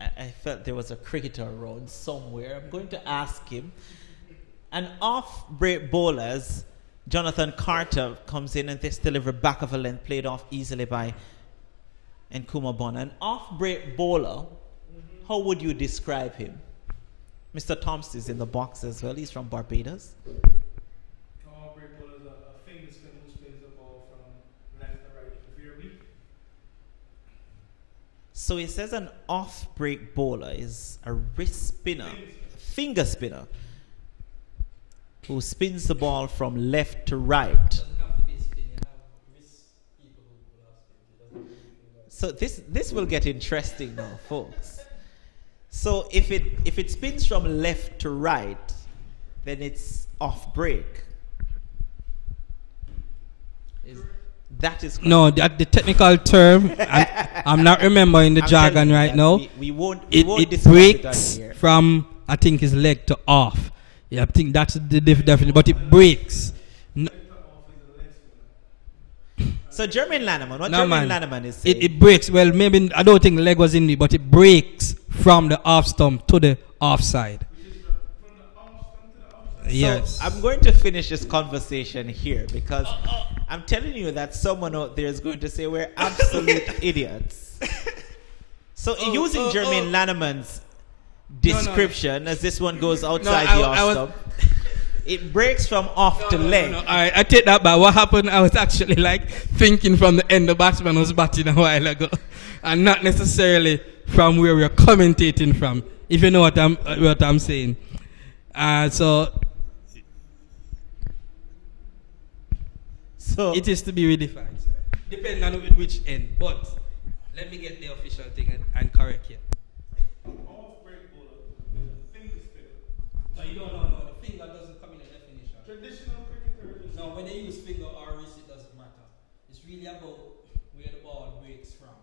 I felt there was a cricketer around somewhere. I'm going to ask him. An off-break bowler, as Jonathan Carter comes in and this delivery back of a length, played off easily by Nkrumah Bonner. An off-break bowler, how would you describe him? Mr. Thompson is in the box as well. He's from Barbados. Off-break bowler is a finger spin who spins the ball from left to right very weak. So he says an off-break bowler is a wrist spinner, finger spinner, who spins the ball from left to right. So this will get interesting now, folks. So if it spins from left to right, then it's off-break. That is correct. No, the technical term, I'm not remembering the jargon right now. We won't it breaks from, I think, his leg to off. Yeah, I think that's the definition, but it breaks. No. So Jermaine Lanneman, what Jermaine Lanneman is saying? It breaks. Well, maybe, I don't think the leg was in it, but it breaks from the off stump to the offside. Yes. So I'm going to finish this conversation here because I'm telling you that someone out there is going to say we're absolute idiots. So using Jermaine Lanneman's description as this one goes outside I the off was- stump. It breaks from off the leg. All right, I take that back. What happened? I was actually like thinking from the end the batsman was batting a while ago, and not necessarily from where we are commentating from. If you know what I'm saying. So it is to be redefined, sir. Depending on which end. But let me get the official thing and correct you. Off break bowler with a finger spinner. No, you don't know. No, the finger doesn't come in the definition. Traditional cricketers. No, when they use finger or wrist, it doesn't matter. It's really about where the ball breaks from.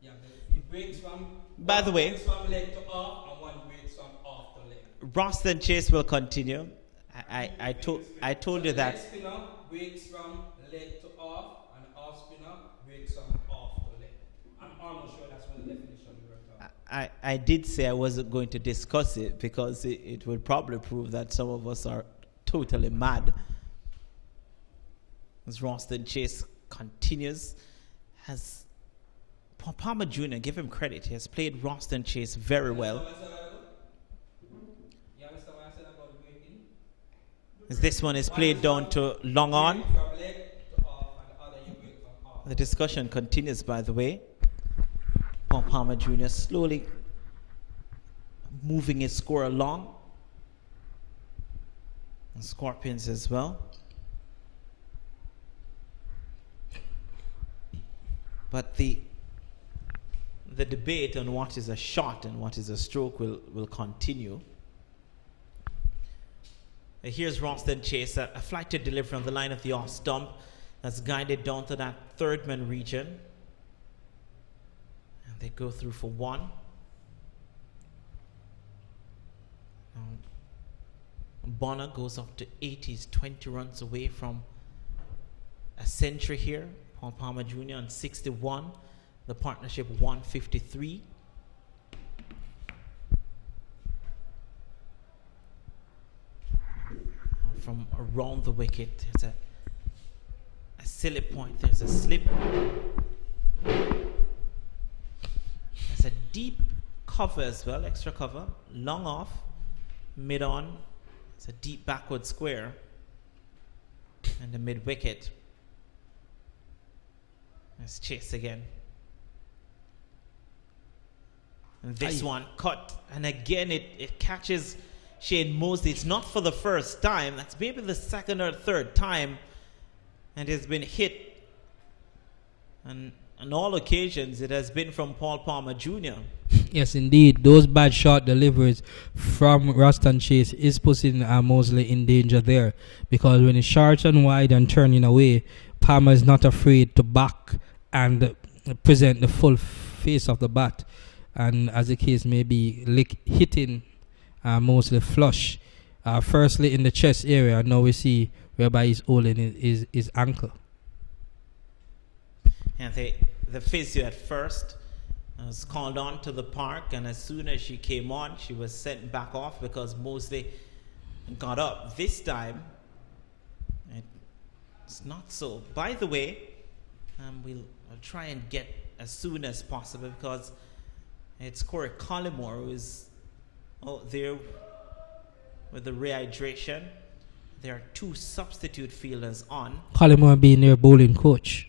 Yeah, it breaks from. By the way, breaks from leg to off, and one breaks from off to leg. Roston Chase will continue. I told you Leg that. spinner breaks from leg to off, and off spinner breaks from off to leg. I'm almost sure that's what the definition we were talking. I did say I wasn't going to discuss it because it would probably prove that some of us are totally mad. As Roston Chase continues, has Palmer Jr., give him credit, he has played Roston Chase very well. You understand what I said about breaking? As this one is played down to long on. From leg to off, and the other you break from off. The discussion continues, by the way. Paul Palmer Jr. slowly moving his score along. And Scorpions as well. But the debate on what is a shot and what is a stroke will continue. Here's Roston Chase, a flighted delivery on the line of the off stump that's guided down to that third man region. And they go through for one. Bonner goes up to 80, he's 20 runs away from a century here. Paul Palmer Jr. on 61, the partnership 153. From around the wicket, there's a silly point, there's a slip. There's a deep cover as well, extra cover, long off, mid on. It's a deep backward square, and the mid wicket. Let's chase again. And this one cut, and again it catches Shane Mosley. It's not for the first time. That's maybe the second or third time, and it's been hit. And on all occasions, it has been from Paul Palmer Jr. Yes, indeed. Those bad shot deliveries from Roston Chase is putting Mosley in danger there, because when it's short and wide and turning away, Palmer is not afraid to back and present the full face of the bat. And as the case may be, hitting Mosley flush. Firstly in the chest area, now we see whereby he's holding his ankle. And the physio at first was called on to the park, and as soon as she came on, she was sent back off because Mosley got up. This time, it's not so. By the way, we'll try and get as soon as possible because it's Corey Collymore who is out there with the rehydration. There are two substitute fielders on. Collymore being their bowling coach.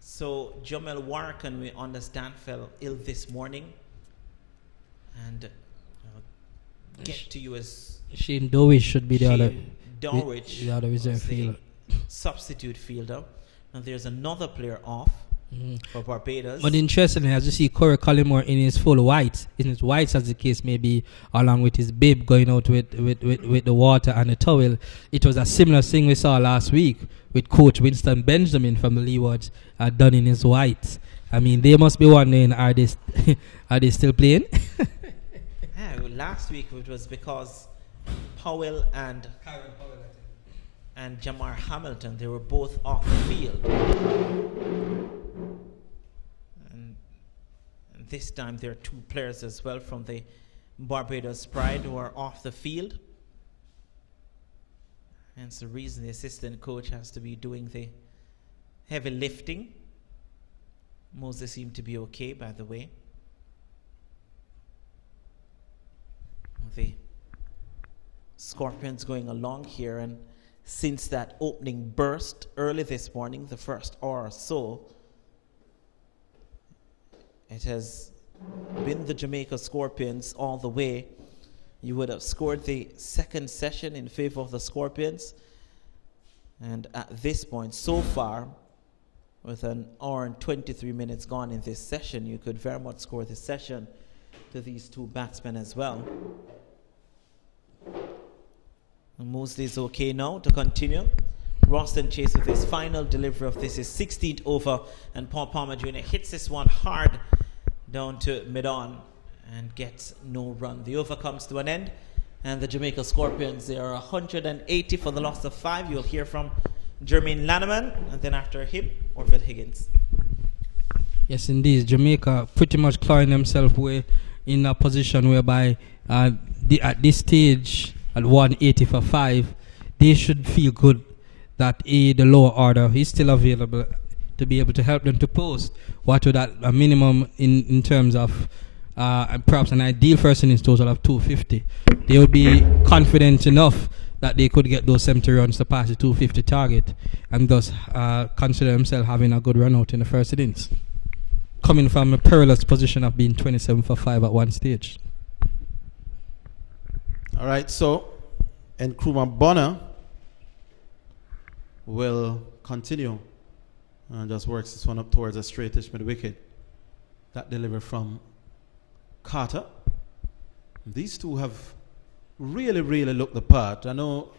So Jamel Warkan, we understand, fell ill this morning, and get to you as Shane Dowich should be the other reserve was the fielder. substitute fielder. And there's another player off for Barbados. But interestingly, as you see Corey Collymore in his full whites, as the case may be, along with his bib going out with the water and the towel, it was a similar thing we saw last week with Coach Winston Benjamin from the Leewards done in his whites. I mean, they must be wondering, are they still playing? Well, last week it was because Powell and Jamar Hamilton, they were both off the field. And this time there are two players as well from the Barbados Pride who are off the field. Hence the reason the assistant coach has to be doing the heavy lifting. Moses seemed to be okay, by the way. the Scorpions going along here, and since that opening burst early this morning, the first hour or so, it has been the Jamaica Scorpions all the way. You would have scored the second session in favor of the Scorpions. And at this point, so far, with an hour and 23 minutes gone in this session, you could very much score the session to these two batsmen as well. And Mosley is okay now to continue. Roston Chase with his final delivery of this is 16th over, and Paul Palmer Jr. hits this one hard down to mid-on and gets no run. The over comes to an end, and the Jamaica Scorpions, they are 180 for the loss of 5. You'll hear from Jermaine Lanneman, and then after him, Orville Higgins. Yes, indeed. Jamaica pretty much clawing themselves away in a position whereby at this stage, at 180 for 5, they should feel good that the lower order is still available to be able to help them to post what would that a minimum in terms of perhaps an ideal first innings total of 250. They would be confident enough that they could get those 70 runs to pass the 250 target, and thus consider themselves having a good run out in the first innings, coming from a perilous position of being 27 for 5 at one stage. All right, so Nkrumah Bonner will continue and just works this one up towards a straightish mid wicket. That delivery from Carter. These two have really looked the part. I know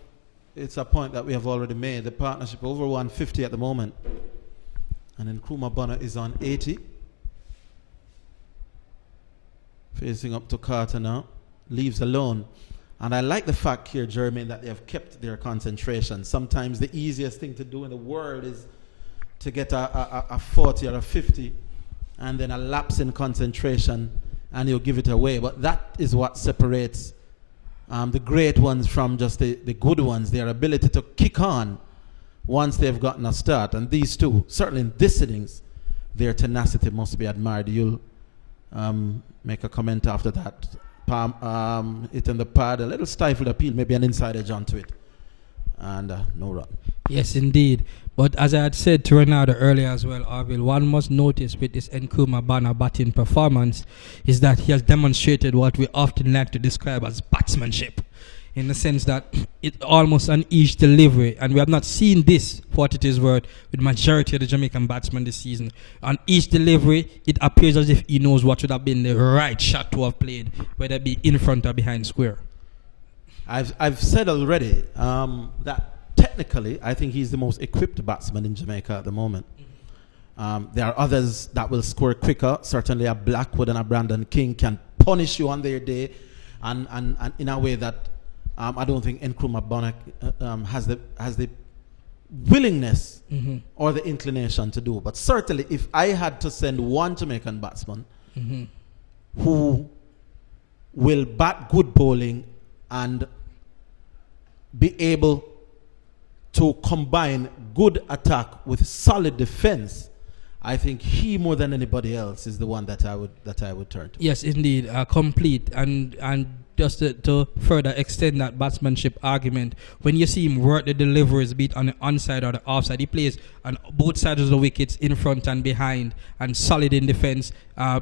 it's a point that we have already made. The partnership over 150 at the moment. And then Nkrumah Bonner is on 80. Facing up to Carter now. Leaves alone. And I like the fact here, Jermaine, that they have kept their concentration. Sometimes the easiest thing to do in the world is to get a 40 or a 50 and then a lapse in concentration and you'll give it away. But that is what separates the great ones from just the good ones, their ability to kick on once they've gotten a start. And these two, certainly in this innings, their tenacity must be admired. You'll make a comment after that. Hitting the pad, a little stifled appeal, maybe an inside edge onto it. And no run. Yes, indeed. But as I had said to Ronaldo earlier as well, Arville, one must notice with this Nkrumah Bonner batting performance is that he has demonstrated what we often like to describe as batsmanship, in the sense that it's almost an each delivery, and we have not seen this for what it is worth with majority of the Jamaican batsmen this season. On each delivery, it appears as if he knows what should have been the right shot to have played, whether it be in front or behind square. I've said already that technically, I think he's the most equipped batsman in Jamaica at the moment. There are others that will score quicker. Certainly a Blackwood and a Brandon King can punish you on their day, and in a way that I don't think Nkrumah Bonner has the willingness or the inclination to do. But certainly, if I had to send one Jamaican batsman who will bat good bowling and be able to combine good attack with solid defense, I think he more than anybody else is the one that I would turn to. Yes, indeed, complete and just to further extend that batsmanship argument, when you see him work the deliveries, be it on the onside or the offside, he plays on both sides of the wickets, in front and behind, and solid in defense,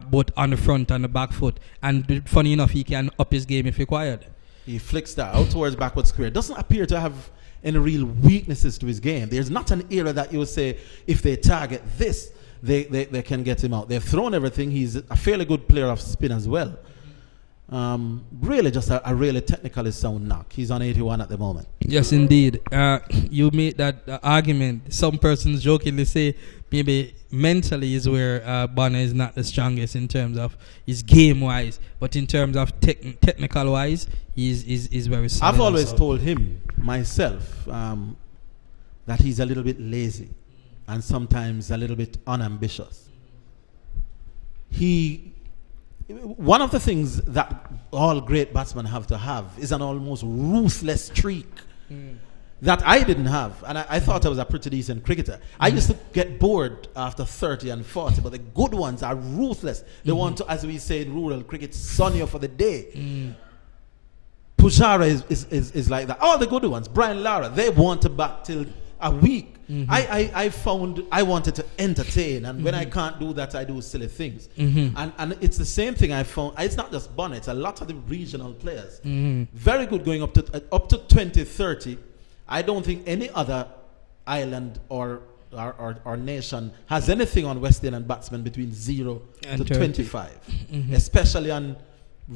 both on the front and the back foot. And funny enough, he can up his game if required. He flicks that out towards backward square. Doesn't appear to have any real weaknesses to his game. There's not an area that you would say if they target this, they can get him out. They've thrown everything. He's a fairly good player of spin as well. Really just a really technically sound knock. He's on 81 at the moment. Yes, indeed. You made that argument. Some persons jokingly say maybe mentally is where Bonner is not the strongest in terms of his game-wise, but in terms of technical-wise, he's very solid. I've always told him, myself, that he's a little bit lazy and sometimes a little bit unambitious. One of the things that all great batsmen have to have is an almost ruthless streak that I didn't have. And I thought I was a pretty decent cricketer. I used to get bored after 30 and 40, but the good ones are ruthless. They want to, as we say in rural cricket, sun you for the day. Pujara is like that. All the good ones, Brian Lara, they want to back till a week. I found I wanted to entertain, and when I can't do that, I do silly things. And it's the same thing I found. It's not just Bonner, it's a lot of the regional players. Very good going up to 2030. I don't think any other island or nation has anything on West Indian batsmen between 0 to 25, especially on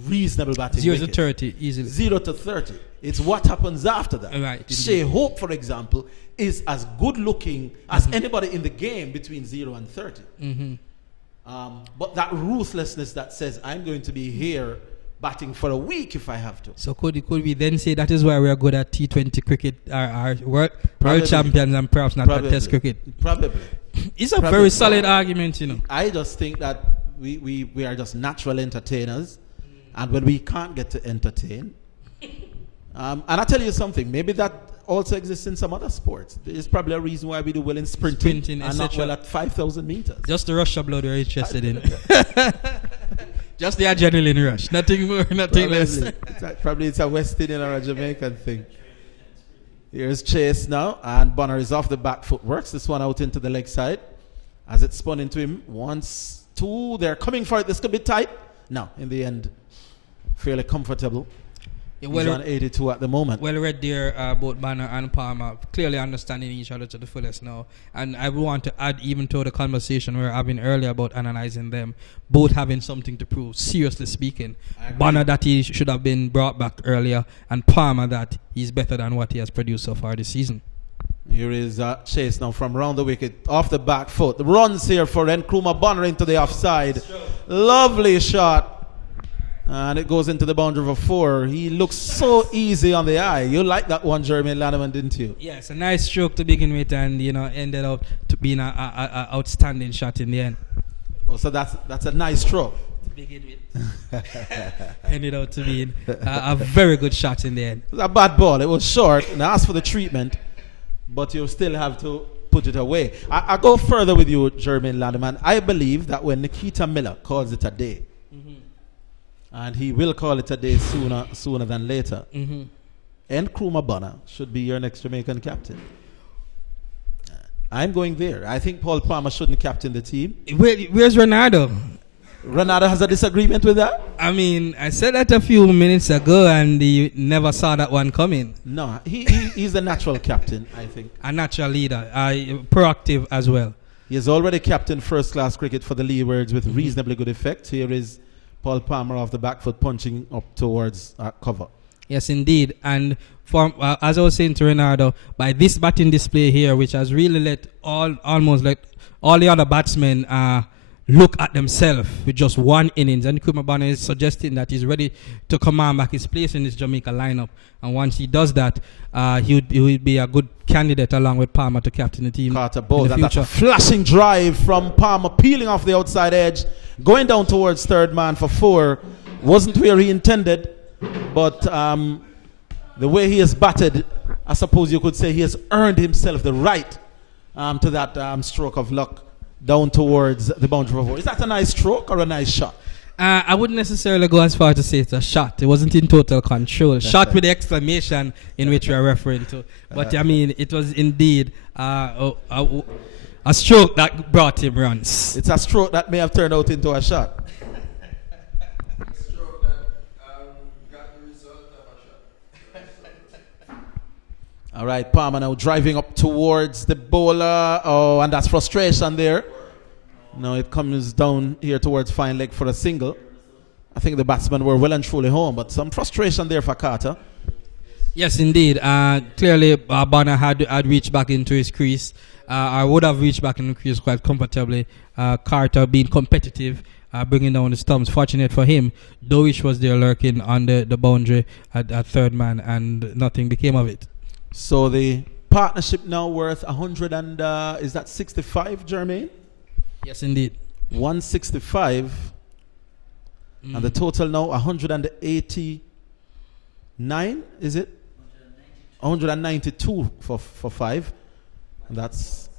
reasonable batting. 0 wickets. to 30 easily. 0 to 30. It's what happens after that. Right. Shea Hope, for example, is as good looking as anybody in the game between 0 and 30. But that ruthlessness that says, I'm going to be here batting for a week if I have to. So could we then say that is why we are good at T20 cricket, our world Probably. champions, and perhaps not at Test cricket? Probably. It's a very solid argument, you know. I just think that we are just natural entertainers, and when we can't get to entertain, and I tell you something, maybe that also exists in some other sports. There's probably a reason why we do well in sprinting and not well at 5,000 meters. Just the rush of blood we're interested in. Just the adrenaline rush. Nothing more, nothing less. Probably it's a West Indian or a Jamaican thing. Here's Chase now, and Bonner is off the back foot. Works this one out into the leg side. As it spun into him. 1, 2, they're coming for it. This could be tight. No, in the end, fairly comfortable. He's on 82 at the moment. Well read there, both Banner and Palmer, clearly understanding each other to the fullest now. And I want to add even to the conversation we were having earlier about analysing them, both having something to prove, seriously speaking. Banner that he should have been brought back earlier, and Palmer that he's better than what he has produced so far this season. Here is Chase now from round the wicket, off the back foot. The runs here for Nkrumah Bonner into the offside. Lovely shot. And it goes into the boundary of a 4. He looks so easy on the eye. You like that one, Jeremy Lanneman, didn't you? Yes, a nice stroke to begin with, and ended up to being an outstanding shot in the end. Oh, so that's a nice stroke. To begin with, ended up to being a very good shot in the end. It was a bad ball. It was short, and I asked for the treatment, but you still have to put it away. I go further with you, Jeremy Lanneman. I believe that when Nikita Miller calls it a day, and he will call it a day sooner than later, Nkrumah Bonner should be your next Jamaican captain. I'm going there. I think Paul Palmer shouldn't captain the team. Where's Ronaldo? Ronaldo has a disagreement with that? I mean, I said that a few minutes ago, and he never saw that one coming. No, he's the natural captain, I think. A natural leader, proactive as well. He has already captained first-class cricket for the Leewards with reasonably good effect. Here is Paul Palmer off the back foot punching up towards cover. Yes, indeed. And as I was saying to Ronaldo, by this batting display here, which has really let almost let all the other batsmen look at themselves with just one innings. And Nkrumah Bonner is suggesting that he's ready to command back his place in this Jamaica lineup. And once he does that, he would be a good candidate along with Palmer to captain the team. Carter bowls, and that's a flashing drive from Palmer, peeling off the outside edge, going down towards third man for 4. Wasn't where he intended, but the way he has batted, I suppose you could say he has earned himself the right to that stroke of luck down towards the boundary for 4. Is that a nice stroke or a nice shot? I wouldn't necessarily go as far to say it's a shot. It wasn't in total control. That's shot right. With the exclamation in which we are referring to. But I mean, it was indeed a stroke that brought him runs. It's a stroke that may have turned out into a shot. A stroke that got the result of a shot. All right, Palmer now driving up towards the bowler. Oh, and that's frustration there. Now it comes down here towards fine leg for a single. I think the batsmen were well and truly home, but some frustration there for Carter. Yes, indeed. Clearly, Bonner had reached back into his crease. I would have reached back into the crease quite comfortably. Carter being competitive, bringing down the stumps. Fortunate for him, Dowich was there lurking on the boundary at third man, and nothing became of it. So the partnership now worth 100 and is that 65, Jermaine? Yes, indeed. 165, and the total now 189. Is it? 192 for 5. And that's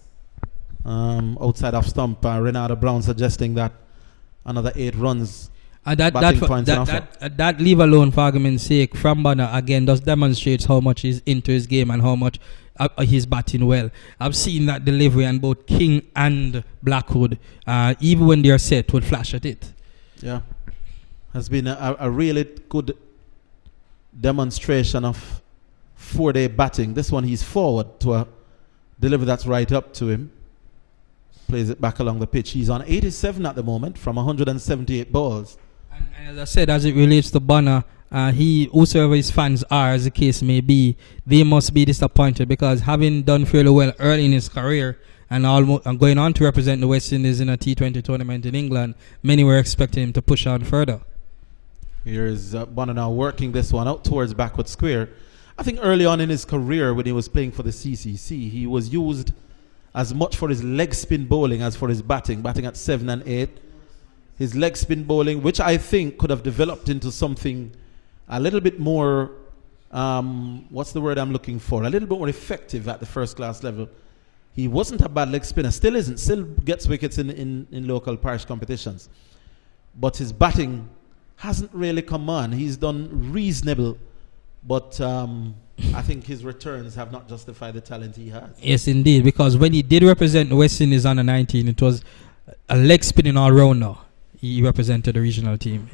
outside of stump. Renata Brown suggesting that another 8 runs batting points and offer. That leave alone for argument's sake from Bonner again just demonstrates how much he's into his game and how much he's batting well. I've seen that delivery and both King and Blackwood, even when they're set, would flash at it. Yeah, has been a really good demonstration of 4-day batting. This one he's forward to a delivery that's right up to him. Plays it back along the pitch. He's on 87 at the moment from 178 balls. And as I said, as it relates to Bonner, whosoever his fans are, as the case may be, they must be disappointed because having done fairly well early in his career and going on to represent the West Indies in a T20 tournament in England, many were expecting him to push on further. Here's Bonner now working this one out towards backward square. I think early on in his career when he was playing for the CCC, he was used as much for his leg spin bowling as for his batting at 7 and 8. His leg spin bowling, which I think could have developed into something a little bit more, what's the word I'm looking for? A little bit more effective at the first class level. He wasn't a bad leg spinner, still isn't, still gets wickets in local parish competitions. But his batting hasn't really come on. He's done reasonable, but I think his returns have not justified the talent he has. Yes, indeed, because when he did represent the West Indies under 19, it was a leg spinning all round now. He represented the regional team.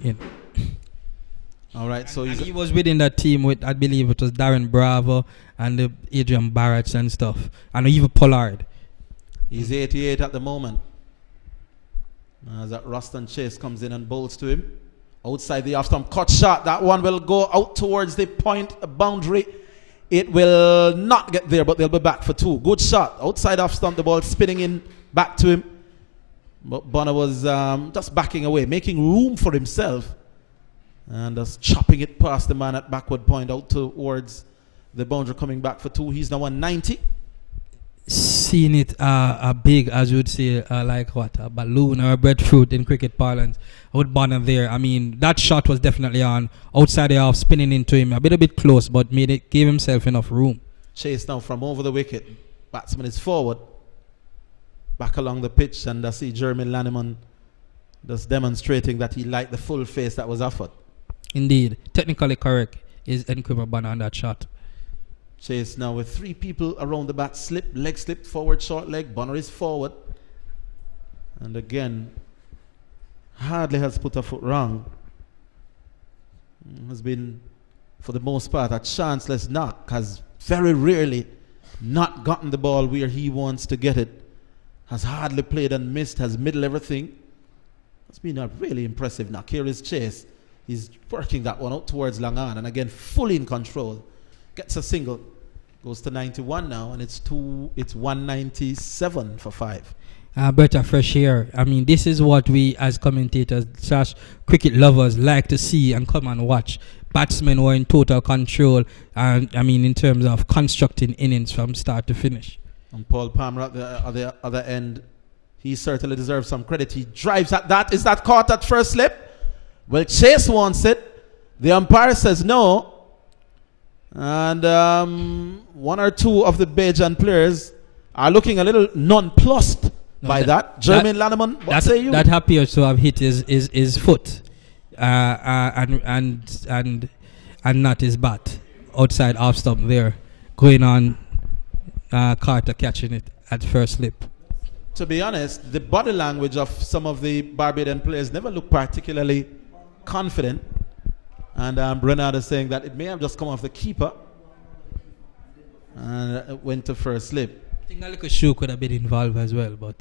All right, so he was within that team with, I believe it was Darren Bravo and Adrian Barrett and stuff, and even Pollard. He's 88 at the moment. As that Ruston Chase comes in and bowls to him. Outside the off-stump, cut shot. That one will go out towards the point boundary. It will not get there, but they'll be back for 2. Good shot. Outside off-stump, the ball spinning in back to him. But Bonner was just backing away, making room for himself. And just chopping it past the man at backward point out towards the boundary, coming back for 2. He's now on 90. Seeing it a big, as you would say, like what, a balloon or a breadfruit in cricket parlance with Bonner there. I mean, that shot was definitely on. Outside the off, spinning into him. A bit close, but gave himself enough room. Chase now from over the wicket. Batsman is forward. Back along the pitch, and I see Jeremy Lanneman just demonstrating that he liked the full face that was offered. Indeed. Technically correct is Nkrumah Bonner on that shot. Chase now with 3 people around the bat. Leg slip, forward, short leg. Bonner is forward. And again, hardly has put a foot wrong. Has been, for the most part, a chanceless knock. Has very rarely not gotten the ball where he wants to get it. Has hardly played and missed. Has middle everything. It's been a really impressive knock. Here is Chase. He's working that one out towards long on. And again, fully in control. Gets a single, goes to 91 now, and it's 197 for 5. Breath of fresh air. I mean, this is what we as commentators / cricket lovers like to see and come and watch. Batsmen were in total control, and I mean, in terms of constructing innings from start to finish. And Paul Palmer at the other end, he certainly deserves some credit. He drives at that. Is that caught at first slip? Well, Chase wants it. The umpire says no. And 1 or 2 of the Bajan players are looking a little nonplussed by that. Jermaine Lanneman, what say you? That appears to have hit his foot and not his bat. Outside off stump there. Going on, Carter catching it at first slip. To be honest, the body language of some of the Barbadian players never looked particularly confident. And Bernard is saying that it may have just come off the keeper and it went to first slip. I think a little shoe could have been involved as well, but...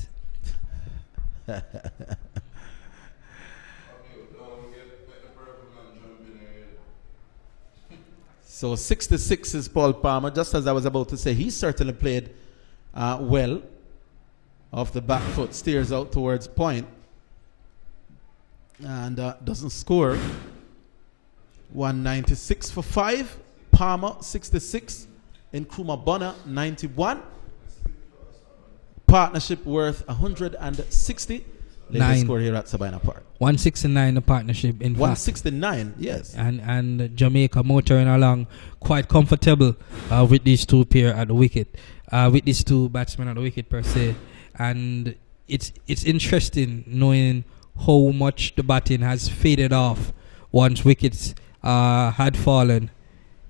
So 66 is Paul Palmer. Just as I was about to say, he certainly played well off the back foot, steers out towards point and doesn't score. 196 for 5. Palmer 66. Nkrumah Bonner 91. Partnership worth 160. Latest score here at Sabina Park. 169 the partnership in 169, yes. And Jamaica motoring along quite comfortable with these 2 pair at the wicket, with these 2 batsmen at the wicket per se. And it's interesting knowing how much the batting has faded off once wickets had fallen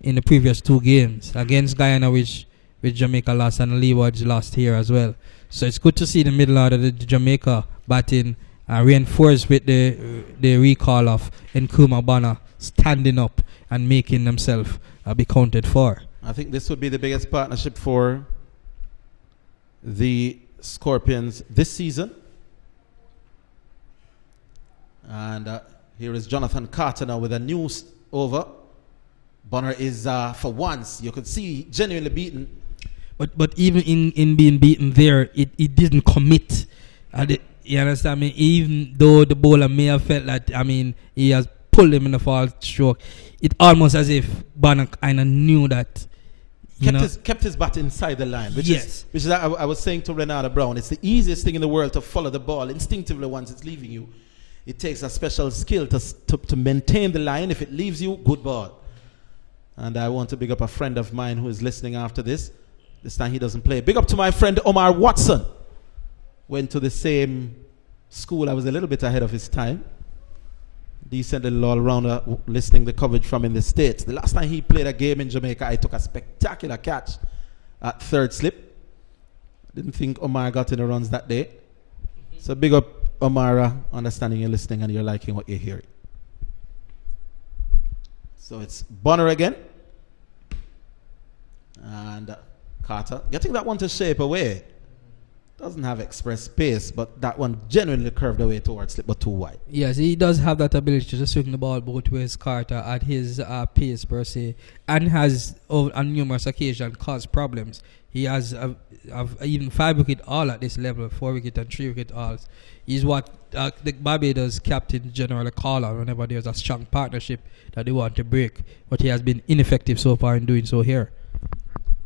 in the previous 2 games against Guyana, which Jamaica lost, and Leewards lost here as well. So it's good to see the middle order, the Jamaica batting reinforced with the recall of Nkrumah Bonner standing up and making themselves be counted for. I think this would be the biggest partnership for the Scorpions this season. And here is Jonathan Carter now with a new over. Bonner is, for once, you could see genuinely beaten. But even in being beaten there, it didn't commit. You understand me? Even though the bowler may have felt that, he has pulled him in the fall stroke, it almost as if Bonner kind of knew that. Kept his bat inside the line, which is I was saying to Renata Brown, it's the easiest thing in the world to follow the ball instinctively once it's leaving you. It takes a special skill to maintain the line. If it leaves you, good ball. And I want to big up a friend of mine who is listening after this. This time he doesn't play. Big up to my friend Omar Watson. Went to the same school. I was a little bit ahead of his time. Decent little all-rounder, listening the coverage from in the States. The last time he played a game in Jamaica, I took a spectacular catch at third slip. Didn't think Omar got any runs that day. So big up Omar, understanding you're listening and you're liking what you're hearing. So it's Bonner again. And Carter getting that one to shape away. Doesn't have express pace, but that one genuinely curved away towards slip, but too wide. Yes, he does have that ability to swing the ball both ways, Carter, at his pace per se, and has on numerous occasions caused problems. He has even 5 wicket all at this level, 4 wicket and 3 wicket alls. He's what the Barbados captain generally call on whenever there's a strong partnership that they want to break, but he has been ineffective so far in doing so here.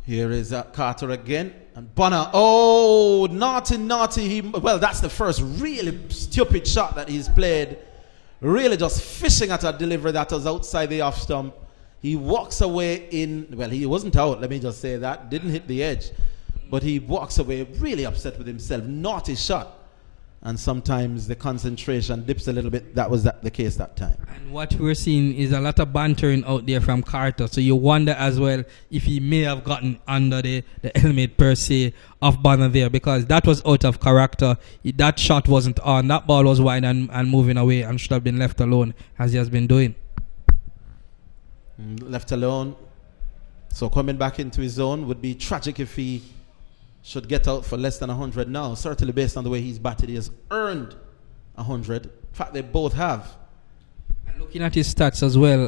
Here is Carter again. And Bonner, oh, naughty. Well, that's the first really stupid shot that he's played. Really just fishing at a delivery that was outside the off stump. He walks away he wasn't out, let me just say that. Didn't hit the edge. But he walks away really upset with himself. Naughty shot. And sometimes the concentration dips a little bit. That was the case that time. And what we're seeing is a lot of bantering out there from Carter. So you wonder as well if he may have gotten under the helmet per se of Bonner there, because that was out of character. That shot wasn't on. That ball was wide and moving away and should have been left alone as he has been doing. Left alone. So coming back into his zone would be tragic if he should get out for less than 100 now. Certainly based on the way he's batted, he has earned 100. In fact, they both have. And looking at his stats as well,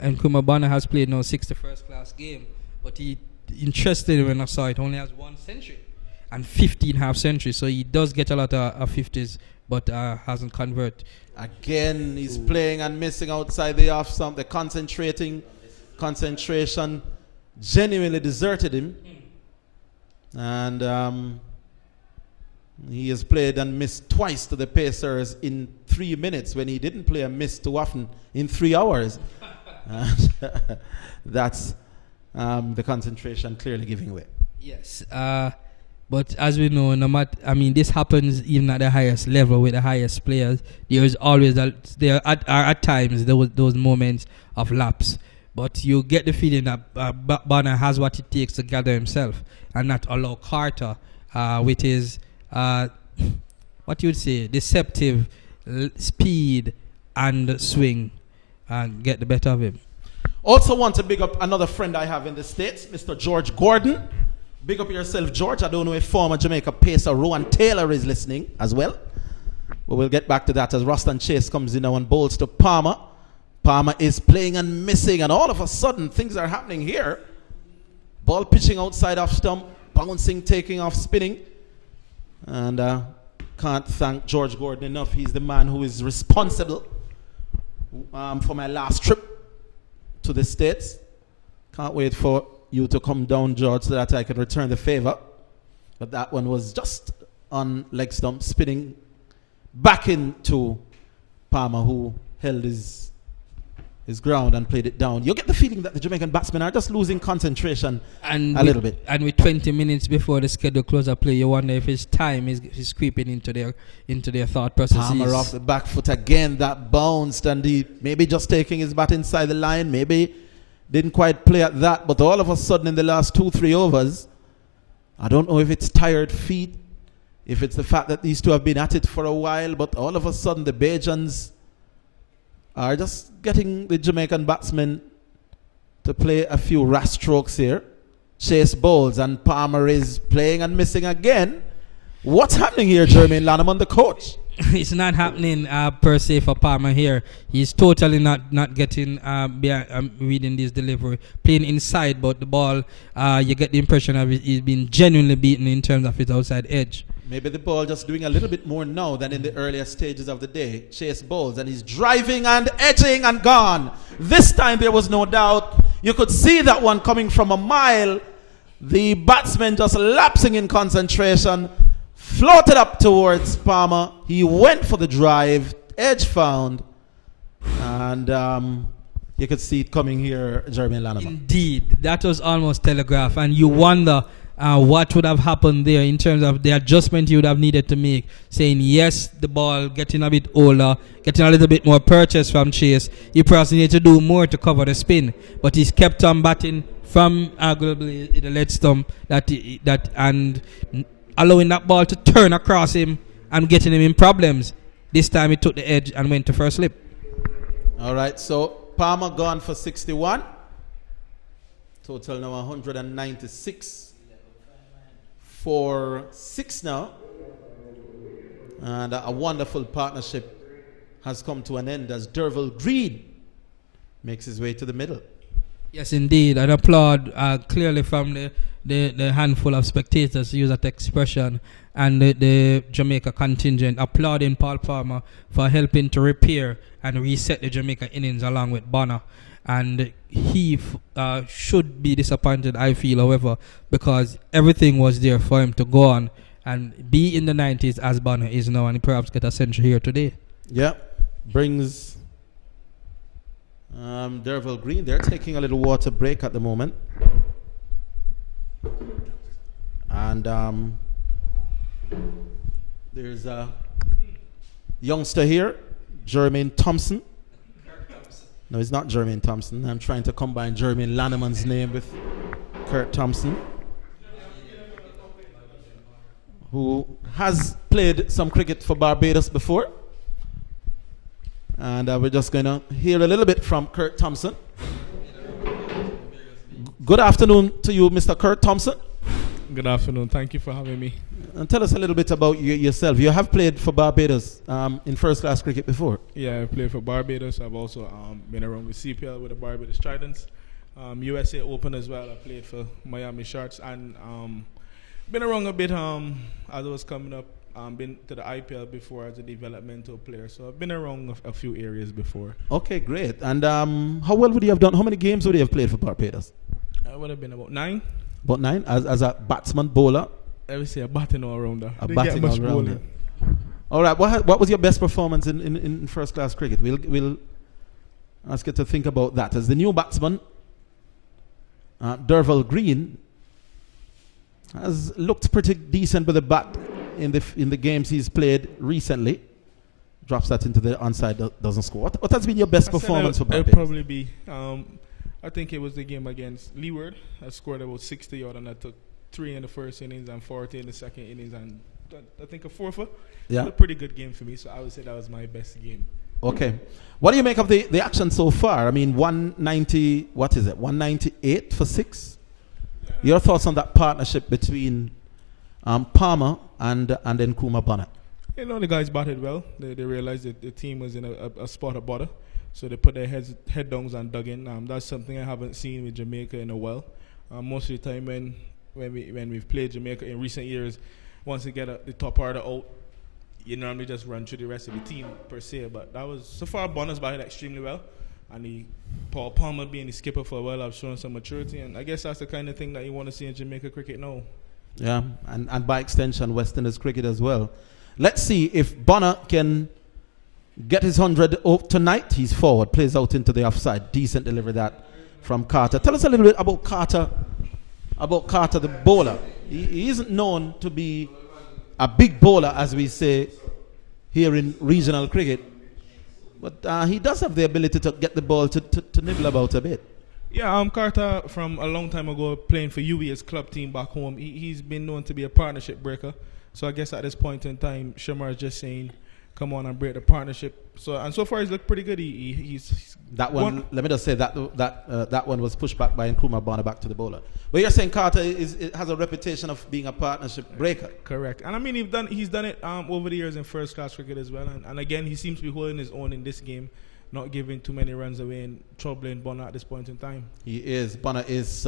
Nkrumah Bonner has played now 61st class game, but he, interestingly when I saw it, only has 1 century and 15 half centuries. So he does get a lot of 50s, but hasn't converted. Again, he's playing and missing outside the off stump. The concentration genuinely deserted him. And he has played and missed twice to the Pacers in 3 minutes when he didn't play and miss too often in 3 hours. That's the concentration clearly giving way. Yes, but as we know, this happens even at the highest level with the highest players. There is always there are at times those moments of lapse. But you get the feeling that Bonner has what it takes to gather himself and not allow Carter with his, what you would say, deceptive speed and swing and get the better of him. Also want to big up another friend I have in the States, Mr. George Gordon. Big up yourself, George. I don't know if former Jamaica pacer Rowan Taylor is listening as well. But we'll get back to that as Ruston Chase comes in now and bowls to Palmer. Palmer is playing and missing, and all of a sudden things are happening here. Ball pitching outside off stump, bouncing, taking off, spinning. And can't thank George Gordon enough. He's the man who is responsible for my last trip to the States. Can't wait for you to come down, George, so that I can return the favor. But that one was just on leg stump, spinning back into Palmer, who held his his ground and played it down. You get the feeling that the Jamaican batsmen are just losing concentration a little bit. And with 20 minutes before the scheduled close of play, you wonder if his time is creeping into their thought processes. Palmer off the back foot again, that bounced, and he maybe just taking his bat inside the line, maybe didn't quite play at that, but all of a sudden in the last 2-3 overs, I don't know if it's tired feet, if it's the fact that these two have been at it for a while, but all of a sudden the Bajans are just getting the Jamaican batsmen to play a few rash strokes here. Chase bowls, and Palmer is playing and missing again. What's happening here, Jermaine Lanham, the coach? It's not happening per se for Palmer here. He's totally not getting reading this delivery, playing inside, but the ball, you get the impression of he's been genuinely beaten in terms of his outside edge. Maybe the ball just doing a little bit more now than in the earlier stages of the day. Chase balls, and he's driving and edging and gone. This time there was no doubt. You could see that one coming from a mile. The batsman just lapsing in concentration, floated up towards Palmer. He went for the drive, edge found, and you could see it coming here, Jermaine Lanham. Indeed, that was almost telegraphed, and you wonder what would have happened there in terms of the adjustment you would have needed to make, saying yes, the ball getting a bit older, getting a little bit more purchase from Chase. He perhaps needed to do more to cover the spin, but he's kept on batting from arguably the lead stump and allowing that ball to turn across him and getting him in problems. This time he took the edge and went to first slip. All right, so Palmer gone for 61. Total now 196 for 6 now. And a wonderful partnership has come to an end as Derval Green makes his way to the middle. Yes, indeed. An applaud clearly from the handful of spectators, to use that expression, and the Jamaica contingent applauding Paul Palmer for helping to repair and reset the Jamaica innings along with Bonner. And he should be disappointed, I feel, however, because everything was there for him to go on and be in the 90s as Bonner is now, and perhaps get a century here today. Yeah, brings Derval Green. They're taking a little water break at the moment. And there's a youngster here, Jermaine Thompson. No, it's not Jermaine Thompson. I'm trying to combine Jermaine Lanneman's name with Kurt Thompson, who has played some cricket for Barbados before. And we're just going to hear a little bit from Kurt Thompson. Good afternoon to you, Mr. Kurt Thompson. Good afternoon. Thank you for having me. And tell us a little bit about yourself. You have played for Barbados in first-class cricket before. Yeah, I played for Barbados. I've also been around with CPL with the Barbados Tridents. USA Open as well. I played for Miami Sharks, and been around a bit as I was coming up. Been to the IPL before as a developmental player, so I've been around a few areas before. Okay, great. And how well would you have done? How many games would you have played for Barbados? I would have been about 9. About 9? As a batsman, bowler? I would say a batting all-rounder. A batting all-rounder. All right, what was your best performance in first-class cricket? We'll ask you to think about that. As the new batsman, Derval Green has looked pretty decent with the bat in the games he's played recently. Drops that into the onside, doesn't score. What has been your best performance for Barbados? It'll probably be, I think it was the game against Leeward. I scored about 60 odd, and I took 3 in the first innings and 40 in the second innings, and I think a 4-for. Yeah. It was a pretty good game for me, so I would say that was my best game. Okay. What do you make of the action so far? I mean, 190, what is it, 198 for 6? Yeah. Your thoughts on that partnership between Palmer and then Nkrumah Bonner? You know, the guys batted well. They realized that the team was in a spot of bother, so they put their head downs and dug in. That's something I haven't seen with Jamaica in a while. Most of the time when we've played Jamaica in recent years, once they get the top order out, you normally just run through the rest of the team per se. But that was, so far, Bonner's batted extremely well, and Paul Palmer being the skipper for a while, I've shown some maturity, and I guess that's the kind of thing that you want to see in Jamaica cricket now. Yeah, and by extension, West Indies cricket as well. Let's see if Bonner can get his 100 tonight. He's forward, plays out into the offside. Decent delivery that from Carter. Tell us a little bit about Carter, the bowler. He isn't known to be a big bowler, as we say here in regional cricket, but he does have the ability to get the ball to nibble about a bit. Yeah, Carter from a long time ago playing for UWE's club team back home. He's been known to be a partnership breaker. So I guess at this point in time, Shamar is just saying, come on and break the partnership. So far he's looked pretty good. He's that one. Let me just say that one was pushed back by Nkrumah Bonner back to the bowler. But you're saying Carter has a reputation of being a partnership breaker. Correct. And I mean he's done it over the years in first class cricket as well. And again, he seems to be holding his own in this game, not giving too many runs away and troubling Bonner at this point in time. He is. Bonner is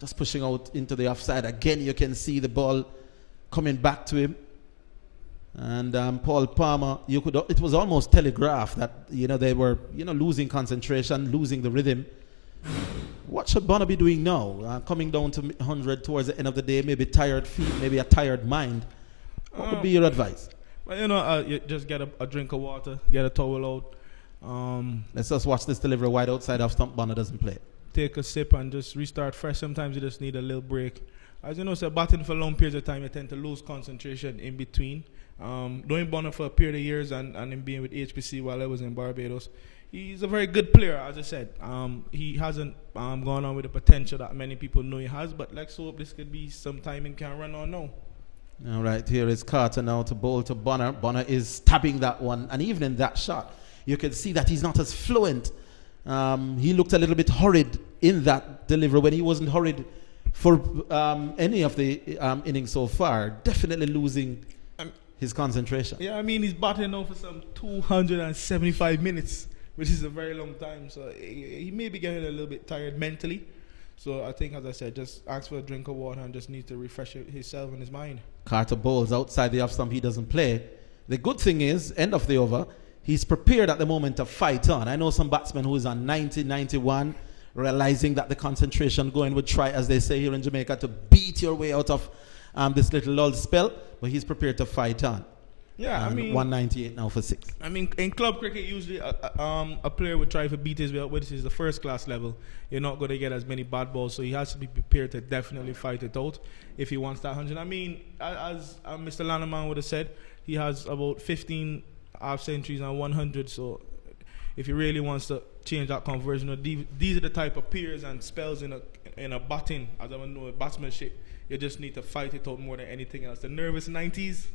just pushing out into the offside. Again, you can see the ball coming back to him. And Paul Palmer, it was almost telegraphed that they were losing concentration, losing the rhythm. What should Bonner be doing now? Coming down to 100 towards the end of the day, maybe tired feet, maybe a tired mind. What would be your advice? Well, you just get a drink of water, get a towel out. Let's just watch this delivery wide outside off stump. Bonner doesn't play. Take a sip and just restart fresh. Sometimes you just need a little break. As you know, batting for long periods of time, you tend to lose concentration in between. Knowing Bonner for a period of years and him being with HPC while I was in Barbados, he's a very good player, as I said. He hasn't gone on with the potential that many people know he has, but let's hope this could be some time and can run on now. All right, here is Carter now to bowl to Bonner. Bonner is stabbing that one, and even in that shot, you can see that he's not as fluent. He looked a little bit hurried in that delivery when he wasn't hurried for any of the innings so far. Definitely losing his concentration. Yeah, I mean, he's batting now for some 275 minutes, which is a very long time. So he may be getting a little bit tired mentally. So I think, as I said, just ask for a drink of water and just need to refresh himself and his mind. Carter bowls outside the off stump. He doesn't play. The good thing is, end of the over, he's prepared at the moment to fight on. I know some batsmen who is on 90, 91, realizing that the concentration going would try, as they say here in Jamaica, to beat your way out of this little lull spell, but he's prepared to fight on. Yeah, and I mean, 198 now for 6. I mean, in club cricket, usually a player would try to beat his way up, which is the first class level. You're not going to get as many bad balls, so he has to be prepared to definitely fight it out if he wants that 100. I mean, as Mr. Lanneman would have said, he has about 15 half centuries and 100, so if he really wants to change that conversion, these are the type of periods and spells in a batting, as I know, batsmanship. You just need to fight it out more than anything else. The nervous 90s,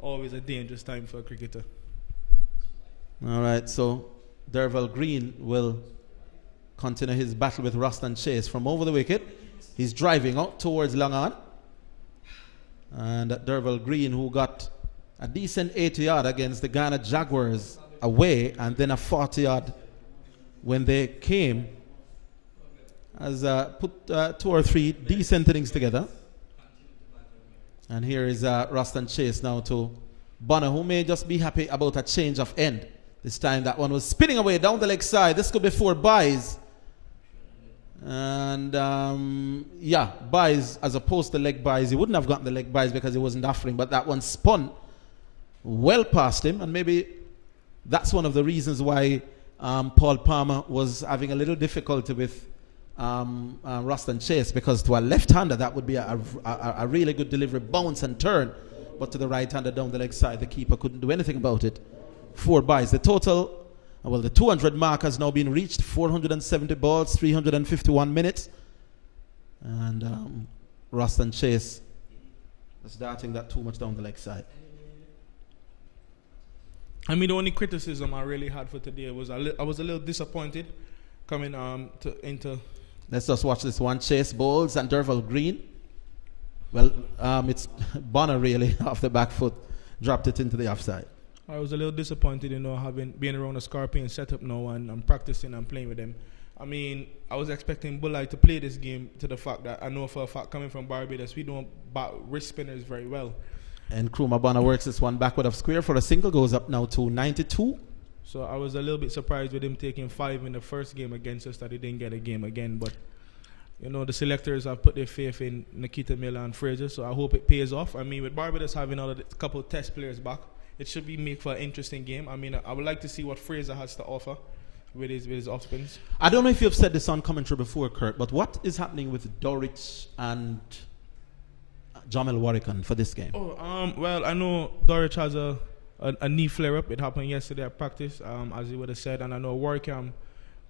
always a dangerous time for a cricketer. All right, so Derval Green will continue his battle with Ruston Chase from over the wicket. He's driving out towards long on. And Derval Green, who got a decent 80-yard against the Ghana Jaguars away, and then a 40-yard when they came, has put 2 or 3 decent innings together. And here is Ruston Chase now to Bonner, who may just be happy about a change of end. This time that one was spinning away down the leg side. This could be 4 byes. And byes as opposed to leg byes. He wouldn't have gotten the leg byes because he wasn't offering, but that one spun well past him. And maybe that's one of the reasons why Paul Palmer was having a little difficulty with Ruston Chase, because to a left-hander that would be a really good delivery, bounce and turn, but to the right-hander down the leg side, the keeper couldn't do anything about it. 4 byes. The total, the 200 mark has now been reached. 470 balls, 351 minutes, and Ruston Chase is darting that too much down the leg side. I mean, the only criticism I really had for today was I was a little disappointed coming into. Let's just watch this one. Chase bowls and Derval Green. Well, it's Bonner really off the back foot, dropped it into the offside. I was a little disappointed, being around a Scorpion setup now and I'm practicing and playing with them. I mean, I was expecting Bullite to play this game to the fact that I know for a fact coming from Barbados, we don't bat wrist spinners very well. And Nkrumah Bonner works this one backward of square for a single, goes up now to 92. So I was a little bit surprised with him taking 5 in the first game against us that he didn't get a game again. But, the selectors have put their faith in Nikita Miller and Fraser, so I hope it pays off. I mean, with Barbados having a couple of test players back, it should be make for an interesting game. I mean, I would like to see what Fraser has to offer with his off spins. I don't know if you've said this on commentary before, Kurt, but what is happening with Dorich and Jamel Warrican for this game? Well, I know Dorich has a knee flare-up. It happened yesterday at practice, as he would have said, and I know Warrican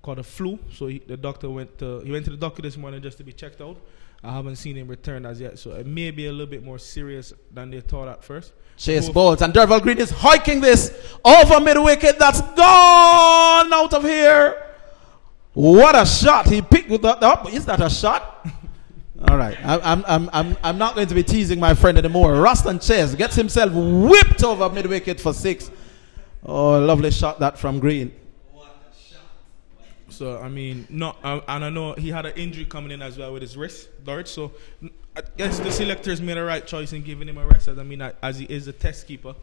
caught a flu, so the doctor went to the doctor this morning just to be checked out. I haven't seen him return as yet, so it may be a little bit more serious than they thought at first. Chase balls, and Derval Green is hiking this over mid-wicket. That's gone out of here. What a shot. He picked with that up. Is that a shot? All right. I'm not going to be teasing my friend anymore. Ruston Chase gets himself whipped over mid-wicket for 6. Oh, lovely shot that from Green. So, I mean, and I know he had an injury coming in as well with his wrist, Dorich. So, I guess the selectors made a right choice in giving him a rest. As he is a test keeper,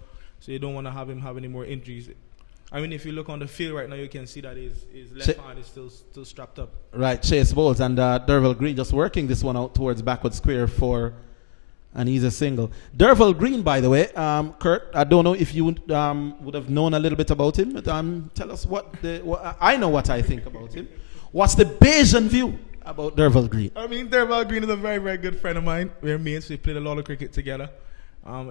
so you don't want to have him have any more injuries. I mean, if you look on the field right now, you can see that his left hand is still strapped up. Right, Chase balls, and Derval Green just working this one out towards backward square for an easy single. Derval Green, by the way, Kurt, I don't know if you would have known a little bit about him, but tell us what I know what I think about him. What's the Bayesian view about Derval Green? I mean, Derval Green is a very, very good friend of mine. We're mates. We played a lot of cricket together.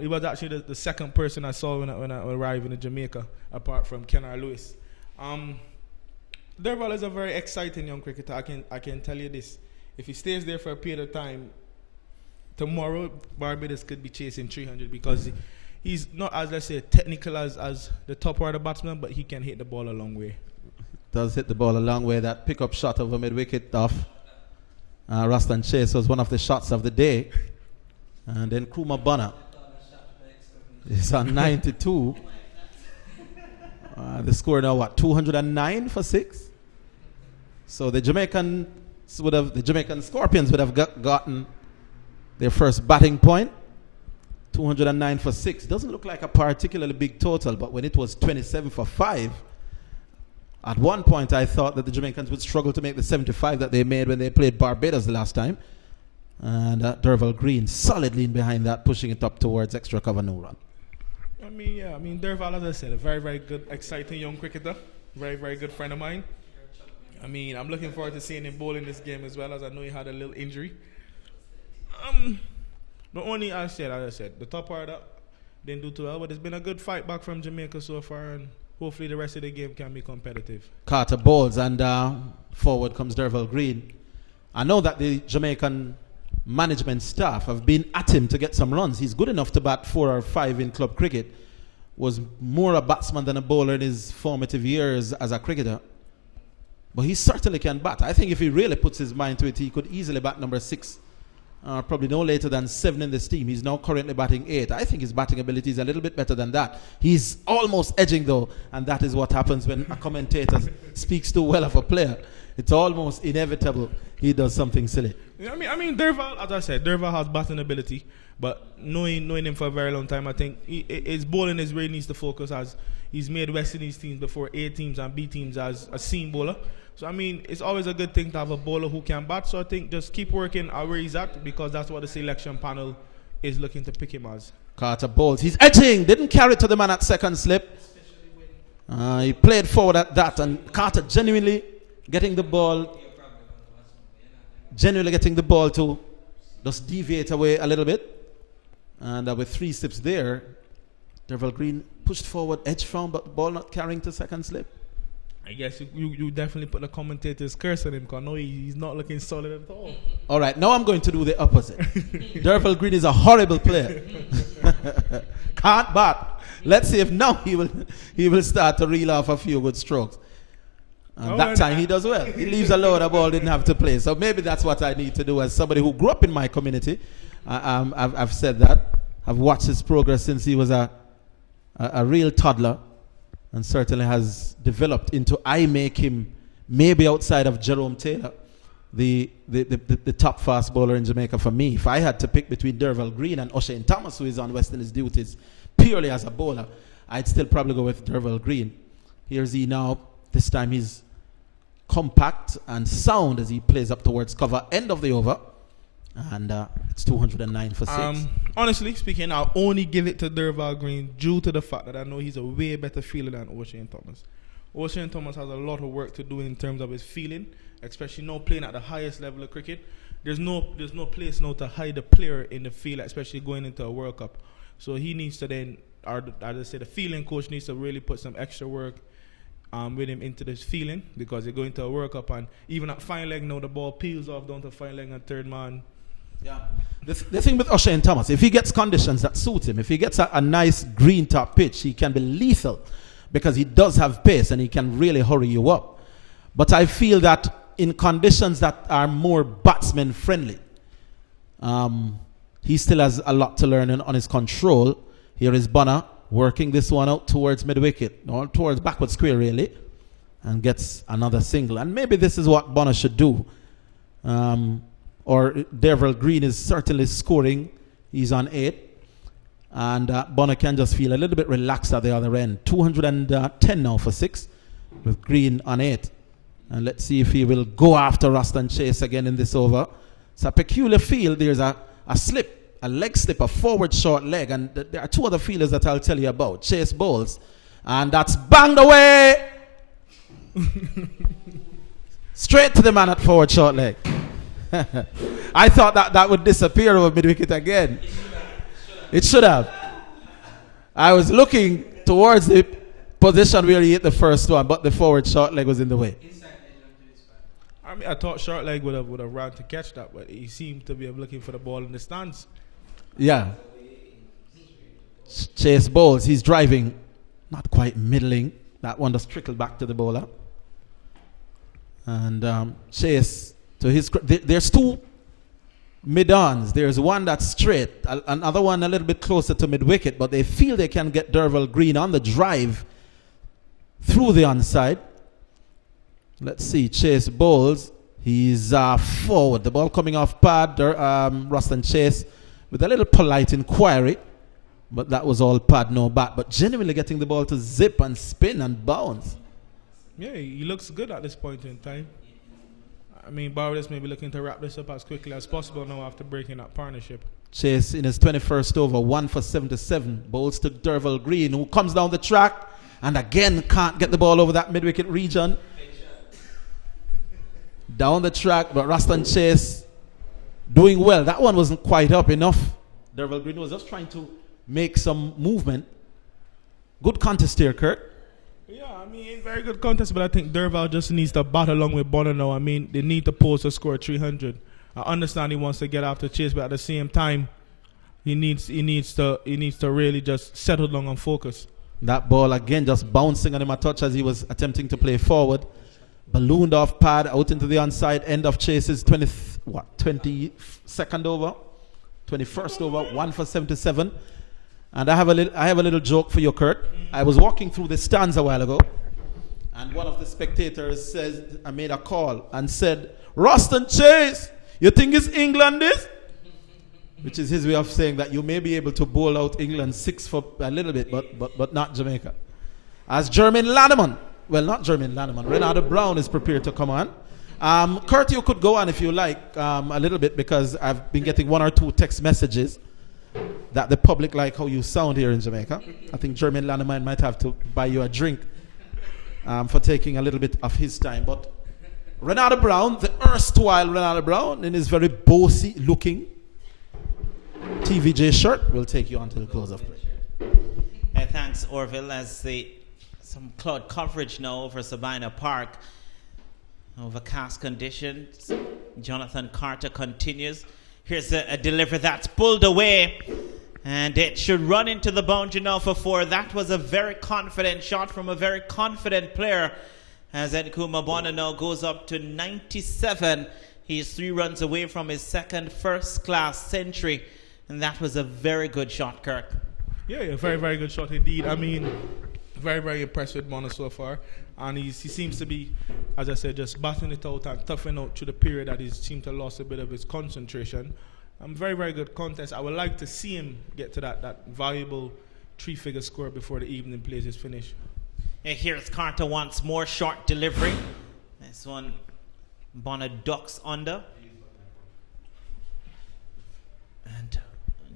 He was actually the second person I saw when I arrived in Jamaica, apart from Kenner Lewis. Derval is a very exciting young cricketer. I can tell you this. If he stays there for a period of time, tomorrow Barbados could be chasing 300 because he's not as, let's say, technical as the top order batsman, but he can hit the ball a long way. Does hit the ball a long way. That pickup shot over mid-wicket off Ruston Chase was one of the shots of the day. And then Kruma Bonner is on 92. The score now, 209 for 6? So the Jamaican Scorpions would have gotten their first batting point. 209 for 6. Doesn't look like a particularly big total, but when it was 27 for 5, at one point I thought that the Jamaicans would struggle to make the 75 that they made when they played Barbados the last time. And Derval Green solidly in behind that, pushing it up towards extra cover, no run. I mean, Derval, as I said, a very, very good, exciting young cricketer. Very, very good friend of mine. I mean, I'm looking forward to seeing him bowl in this game as well, as I know he had a little injury. The only, as I said, the top order didn't do too well, but it's been a good fight back from Jamaica so far, and hopefully the rest of the game can be competitive. Carter balls, and forward comes Derval Green. I know that the Jamaican management staff have been at him to get some runs. He's good enough to bat 4 or 5 in club cricket. Was more a batsman than a bowler in his formative years as a cricketer. But he certainly can bat. I think if he really puts his mind to it, he could easily bat number 6. Probably no later than 7 in this team. He's now currently batting 8. I think his batting ability is a little bit better than that. He's almost edging though, and that is what happens when a commentator speaks too well of a player. It's almost inevitable he does something silly. I mean, Derval, as I said, Derval has batting ability, but knowing him for a very long time, I think his bowling is where he needs to focus, as he's made West Indies teams before, A teams and B teams as a seam bowler. So, I mean, it's always a good thing to have a bowler who can bat. So, I think just keep working where he's at, because that's what the selection panel is looking to pick him as. Carter balls. He's edging. Didn't carry it to the man at second slip. He played forward at that, and Carter genuinely getting the ball to just deviate away a little bit. And with 3 slips there, Derval Green pushed forward, edge found, but the ball not carrying to second slip. I guess you definitely put the commentator's curse on him, because no, he's not looking solid at all. All right, now I'm going to do the opposite. Derval Green is a horrible player. Can't bat. Let's see if now he will start to reel off a few good strokes. And that time he does well. He leaves alone, the ball didn't have to play. So maybe that's what I need to do as somebody who grew up in my community. I've said that. I've watched his progress since he was a real toddler, and certainly has developed into, I make him, maybe outside of Jerome Taylor, the top fast bowler in Jamaica for me. If I had to pick between Derval Green and O'Shane Thomas, who is on West Indies duties purely as a bowler, I'd still probably go with Derval Green. Here's he now. This time he's compact and sound as he plays up towards cover, end of the over. And it's 209 for 6. Honestly speaking, I'll only give it to Derval Green due to the fact that I know he's a way better fielder than O'Shane Thomas. O'Shane Thomas has a lot of work to do in terms of his fielding, especially now playing at the highest level of cricket. There's no place now to hide a player in the field, especially going into a World Cup. So he needs to then, or as I say, the fielding coach needs to really put some extra work with him into this feeling, because they're going to a World Cup, and even at fine leg now the ball peels off down to fine leg and third man. Yeah. The thing with O'Shane Thomas, if he gets conditions that suit him, if he gets a nice green top pitch, he can be lethal, because he does have pace and he can really hurry you up. But I feel that in conditions that are more batsman friendly, he still has a lot to learn on his control. Here is Bonner working this one out towards mid-wicket, or towards backward square really, and gets another single. And maybe this is what Bonner should do. Or Derval Green is certainly scoring. He's on 8. And Bonner can just feel a little bit relaxed at the other end. 210 now for 6, with Green on 8. And let's see if he will go after Ruston Chase again in this over. It's a peculiar field. There's a slip. A leg slip, a forward short leg, and there are 2 other fielders that I'll tell you about. Chase bowls, and that's banged away straight to the man at forward short leg. I thought that would disappear over mid-wicket again. It should have. I was looking towards the position where he hit the first one, but the forward short leg was in the way. I mean, I thought short leg would have run to catch that, but he seemed to be looking for the ball in the stands. Yeah. Chase bowls. He's driving, not quite middling. That one just trickled back to the bowler. And Chase, to his there's 2 mid-ons. There's one that's straight, another one a little bit closer to mid-wicket, but they feel they can get Derval Green on the drive through the onside. Let's see, Chase bowls. He's forward. The ball coming off pad. Ruston Chase with a little polite inquiry, but that was all pad, no bat. But genuinely getting the ball to zip and spin and bounce. Yeah, he looks good at this point in time. I mean, Barbados may be looking to wrap this up as quickly as possible now after breaking that partnership. Chase in his 21st over, 1 for 77. Bowls to Derval Green, who comes down the track and again can't get the ball over that mid-wicket region. Down the track, but Ruston Chase doing well. That one wasn't quite up enough. Derval Green was just trying to make some movement. Good contest here, Kurt. Yeah, I mean, very good contest, but I think Derval just needs to bat along with Bonner now. I mean, they need to post a score 300. I understand he wants to get after Chase, but at the same time, he needs to really just settle down and focus. That ball again just bouncing on him a touch as he was attempting to play forward. Ballooned off pad out into the onside end of Chase's 22nd over, 21st over, 1 for 77. And I have a little joke for you, Kurt. I was walking through the stands a while ago, and one of the spectators said, I made a call and said, "Ruston Chase, you think it's England this?" Which is his way of saying that you may be able to bowl out England 6 for a little bit, but not Jamaica. As Jermaine Lanneman, well, not Jermaine Lanneman, Renata Brown is prepared to come on. Kurt, you could go on if you like a little bit, because I've been getting 1 or 2 text messages that the public like how you sound here in Jamaica. I think Jermaine Lanneman might have to buy you a drink for taking a little bit of his time. But Renata Brown, the erstwhile Renata Brown, in his very bossy looking TVJ shirt, will take you on to the close of play. Thanks, Orville, as some cloud coverage now over Sabina Park. Overcast conditions. Jonathan Carter continues. Here's a delivery that's pulled away, and it should run into the boundary now for 4. That was a very confident shot from a very confident player, as Nkuma Bonner now goes up to 97. He's 3 runs away from his second first-class century, and that was a very good shot, Kirk. Yeah, very, very good shot indeed. I mean, very, very impressed with Bonner so far. And he seems to be, as I said, just battling it out and toughing out through the period that he seemed to have lost a bit of his concentration. Very, very good contest. I would like to see him get to that valuable 3-figure score before the evening plays is finished. And here's Carter once more, short delivery. This one, Bonner ducks under.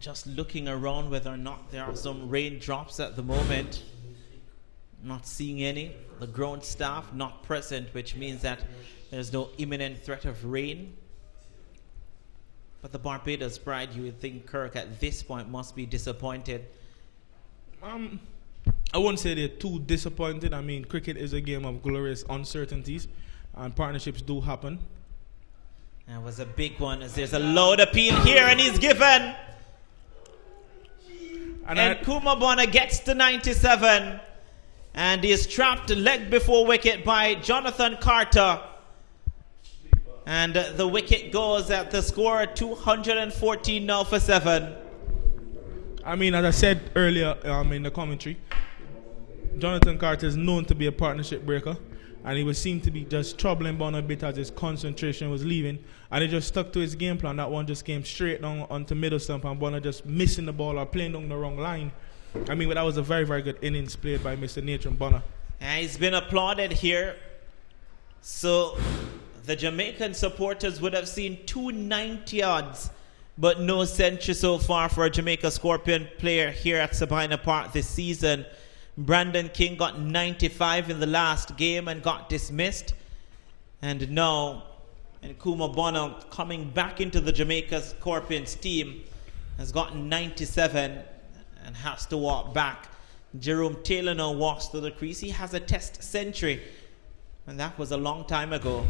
just looking around whether or not there are some raindrops at the moment. Not seeing any. The ground staff not present, which means that there's no imminent threat of rain. But the Barbados bride, you would think, Kirk, at this point must be disappointed. I wouldn't say they're too disappointed. I mean, cricket is a game of glorious uncertainties, and partnerships do happen. That was a big one, as there's a loud appeal here, and he's given. And Kumabona gets to 97, and he is trapped leg before wicket by Jonathan Carter. And the wicket goes at the score 214 now for 7. I mean, as I said earlier in the commentary, Jonathan Carter is known to be a partnership breaker, and he would seem to be just troubling Bonner a bit as his concentration was leaving, and he just stuck to his game plan. That one just came straight down onto middle stump, and Bonner just missing the ball or playing down the wrong line. I mean, that was a very, very good innings played by Mr. Nathan Bonner. And he's been applauded here. So the Jamaican supporters would have seen 290 odds, but no century so far for a Jamaica Scorpion player here at Sabina Park this season. Brandon King got 95 in the last game and got dismissed. And now, Nkuma Bono coming back into the Jamaica Scorpions team has gotten 97 and has to walk back. Jerome Taylor now walks to the crease. He has a test century, and that was a long time ago.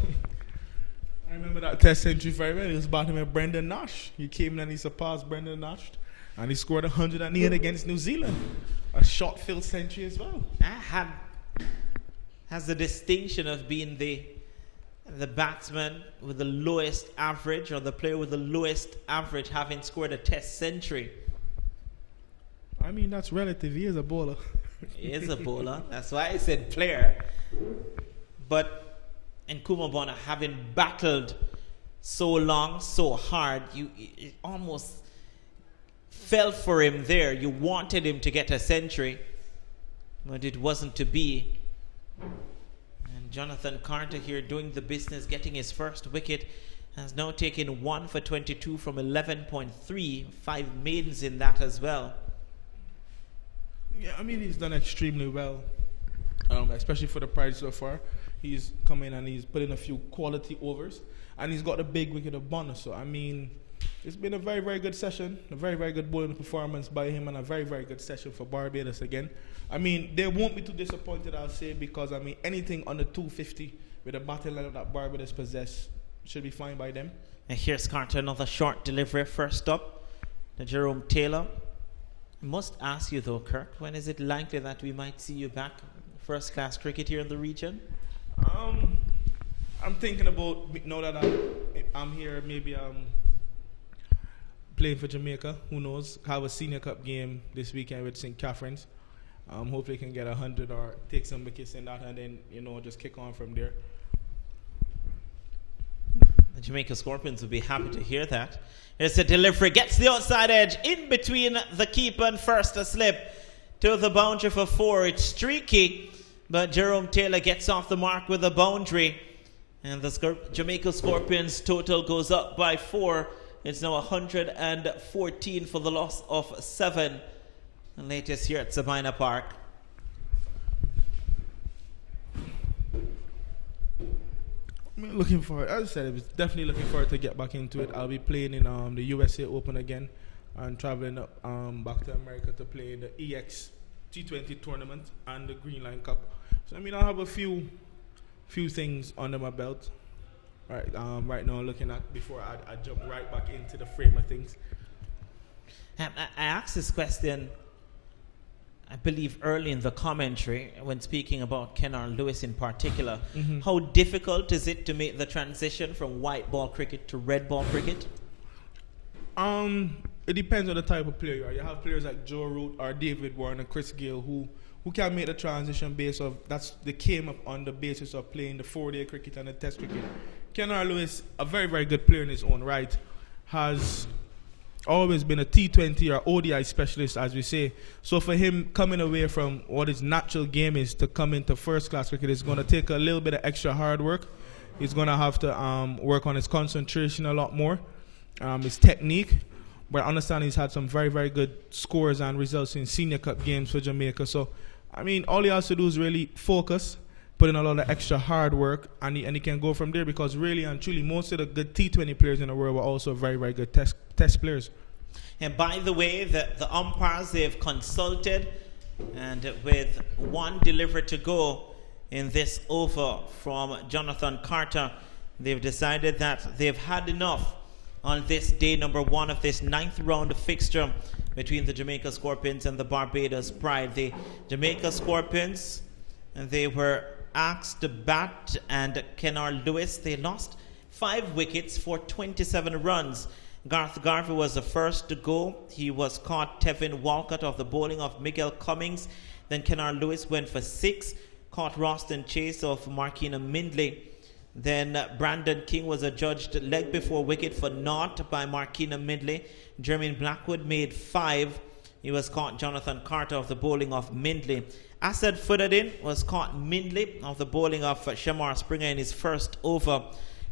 I remember that test century very well. It was batting with Brendan Nash. He came in and he surpassed Brendan Nash, and he scored 108 against New Zealand. A short-field century as well. Has the distinction of being the batsman with the lowest average, or the player with the lowest average having scored a test century. I mean, that's relative. He is a bowler. He is a bowler. That's why I said player. But Nkuma Bona, having battled so long, so hard, it almost fell for him there. You wanted him to get a century, but it wasn't to be. And Jonathan Carter here doing the business, getting his first wicket, has now taken 1 for 22 from 11.3, 5 maidens in that as well. Yeah, I mean, he's done extremely well, especially for the prize so far. He's come in and he's put in a few quality overs, and he's got a big wicket of bonus. So, I mean, it's been a very, very good session, a very, very good bowling performance by him, and a very, very good session for Barbados again. I mean, they won't be too disappointed, I'll say, because, I mean, anything under 250 with a batting lineup that Barbados possess should be fine by them. And here's Carter, another short delivery. First up, the Jerome Taylor. I must ask you, though, Kirk, when is it likely that we might see you back first-class cricket here in the region? I'm thinking about, now that I'm here, maybe playing for Jamaica. Who knows? Have a senior cup game this weekend with St. Catherine's. Hopefully can get 100 or take some wickets in that, and then, just kick on from there. The Jamaica Scorpions will be happy to hear that. Here's the delivery. Gets the outside edge in between the keeper and first a slip to the boundary for 4. It's streaky, but Jerome Taylor gets off the mark with a boundary. And the Jamaica Scorpions total goes up by 4. It's now 114 for the loss of 7. The latest here at Sabina Park. I'm looking forward. As I said, I was definitely looking forward to get back into it. I'll be playing in the USA Open again, and traveling up, back to America to play in the EX T20 tournament and the Green Line Cup. So I mean, I have a few things under my belt. Right now, looking at before I jump right back into the frame of things. I asked this question, I believe, early in the commentary when speaking about Kennard Lewis in particular. Mm-hmm. How difficult is it to make the transition from white ball cricket to red ball cricket? It depends on the type of player you are. You have players like Joe Root or David Warren and Chris Gale who can make the transition based of they came up on the basis of playing the 4-day cricket and the test cricket. Kennard Lewis, a very, very good player in his own right, has always been a T20 or ODI specialist, as we say. So for him coming away from what his natural game is to come into first class cricket is going to take a little bit of extra hard work. He's going to have to work on his concentration a lot more, his technique. But I understand he's had some very, very good scores and results in Senior Cup games for Jamaica. So, I mean, all he has to do is really focus, put in a lot of extra hard work, and he can go from there, because really and truly, most of the good T20 players in the world were also very, very good test players. And by the way, the umpires, they've consulted, and with one delivery to go in this over from Jonathan Carter, they've decided that they've had enough on this day number 1 of this 9th round fixture between the Jamaica Scorpions and the Barbados Pride. The Jamaica Scorpions, and they were asked to bat, and Kennard Lewis, they lost 5 wickets for 27 runs. Garth Garvey was the first to go. He was caught. Tevin Walcott of the bowling of Miguel Cummings. Then Kennard Lewis went for 6. Caught Roston Chase of Markina Mindley. Then Brandon King was adjudged leg before wicket for naught by Markina Mindley. Jermaine Blackwood made 5. He was caught Jonathan Carter of the bowling of Mindley. Asad Fuddadin was caught Mindley of the bowling of Shamar Springer in his first over.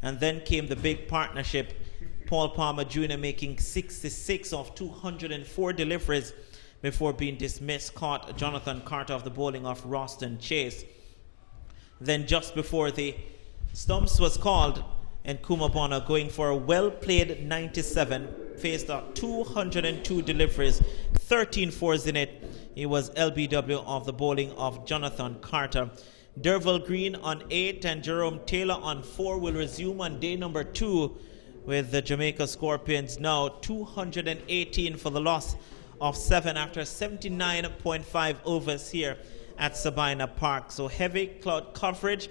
And then came the big partnership. Paul Palmer Jr. making 66 of 204 deliveries before being dismissed, caught Jonathan Carter of the bowling of Roston Chase. Then just before the stumps was called, and Kumabona going for a well-played 97, faced up 202 deliveries, 13 fours in it. He was LBW of the bowling of Jonathan Carter. Derval Green on 8 and Jerome Taylor on 4 will resume on day number 2 with the Jamaica Scorpions now 218 for the loss of 7 after 79.5 overs here at Sabina Park. So heavy cloud coverage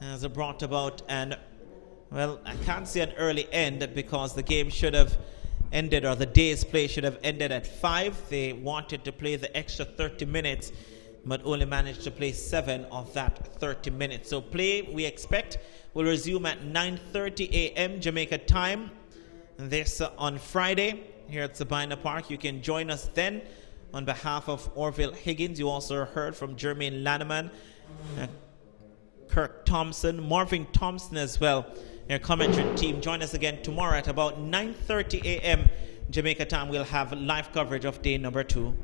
has brought about an, well, I can't say an early end, because the game should have ended, or the day's play should have ended at 5. They wanted to play the extra 30 minutes, but only managed to play 7 of that 30 minutes. So play, we expect, will resume at 9:30 a.m. Jamaica time. This on Friday here at Sabina Park. You can join us then. On behalf of Orville Higgins, you also heard from Jermaine Lanneman, Kirk Thompson, Marvin Thompson as well. Your commentary team, join us again tomorrow at about 9:30 a.m. Jamaica time. We'll have live coverage of day number 2.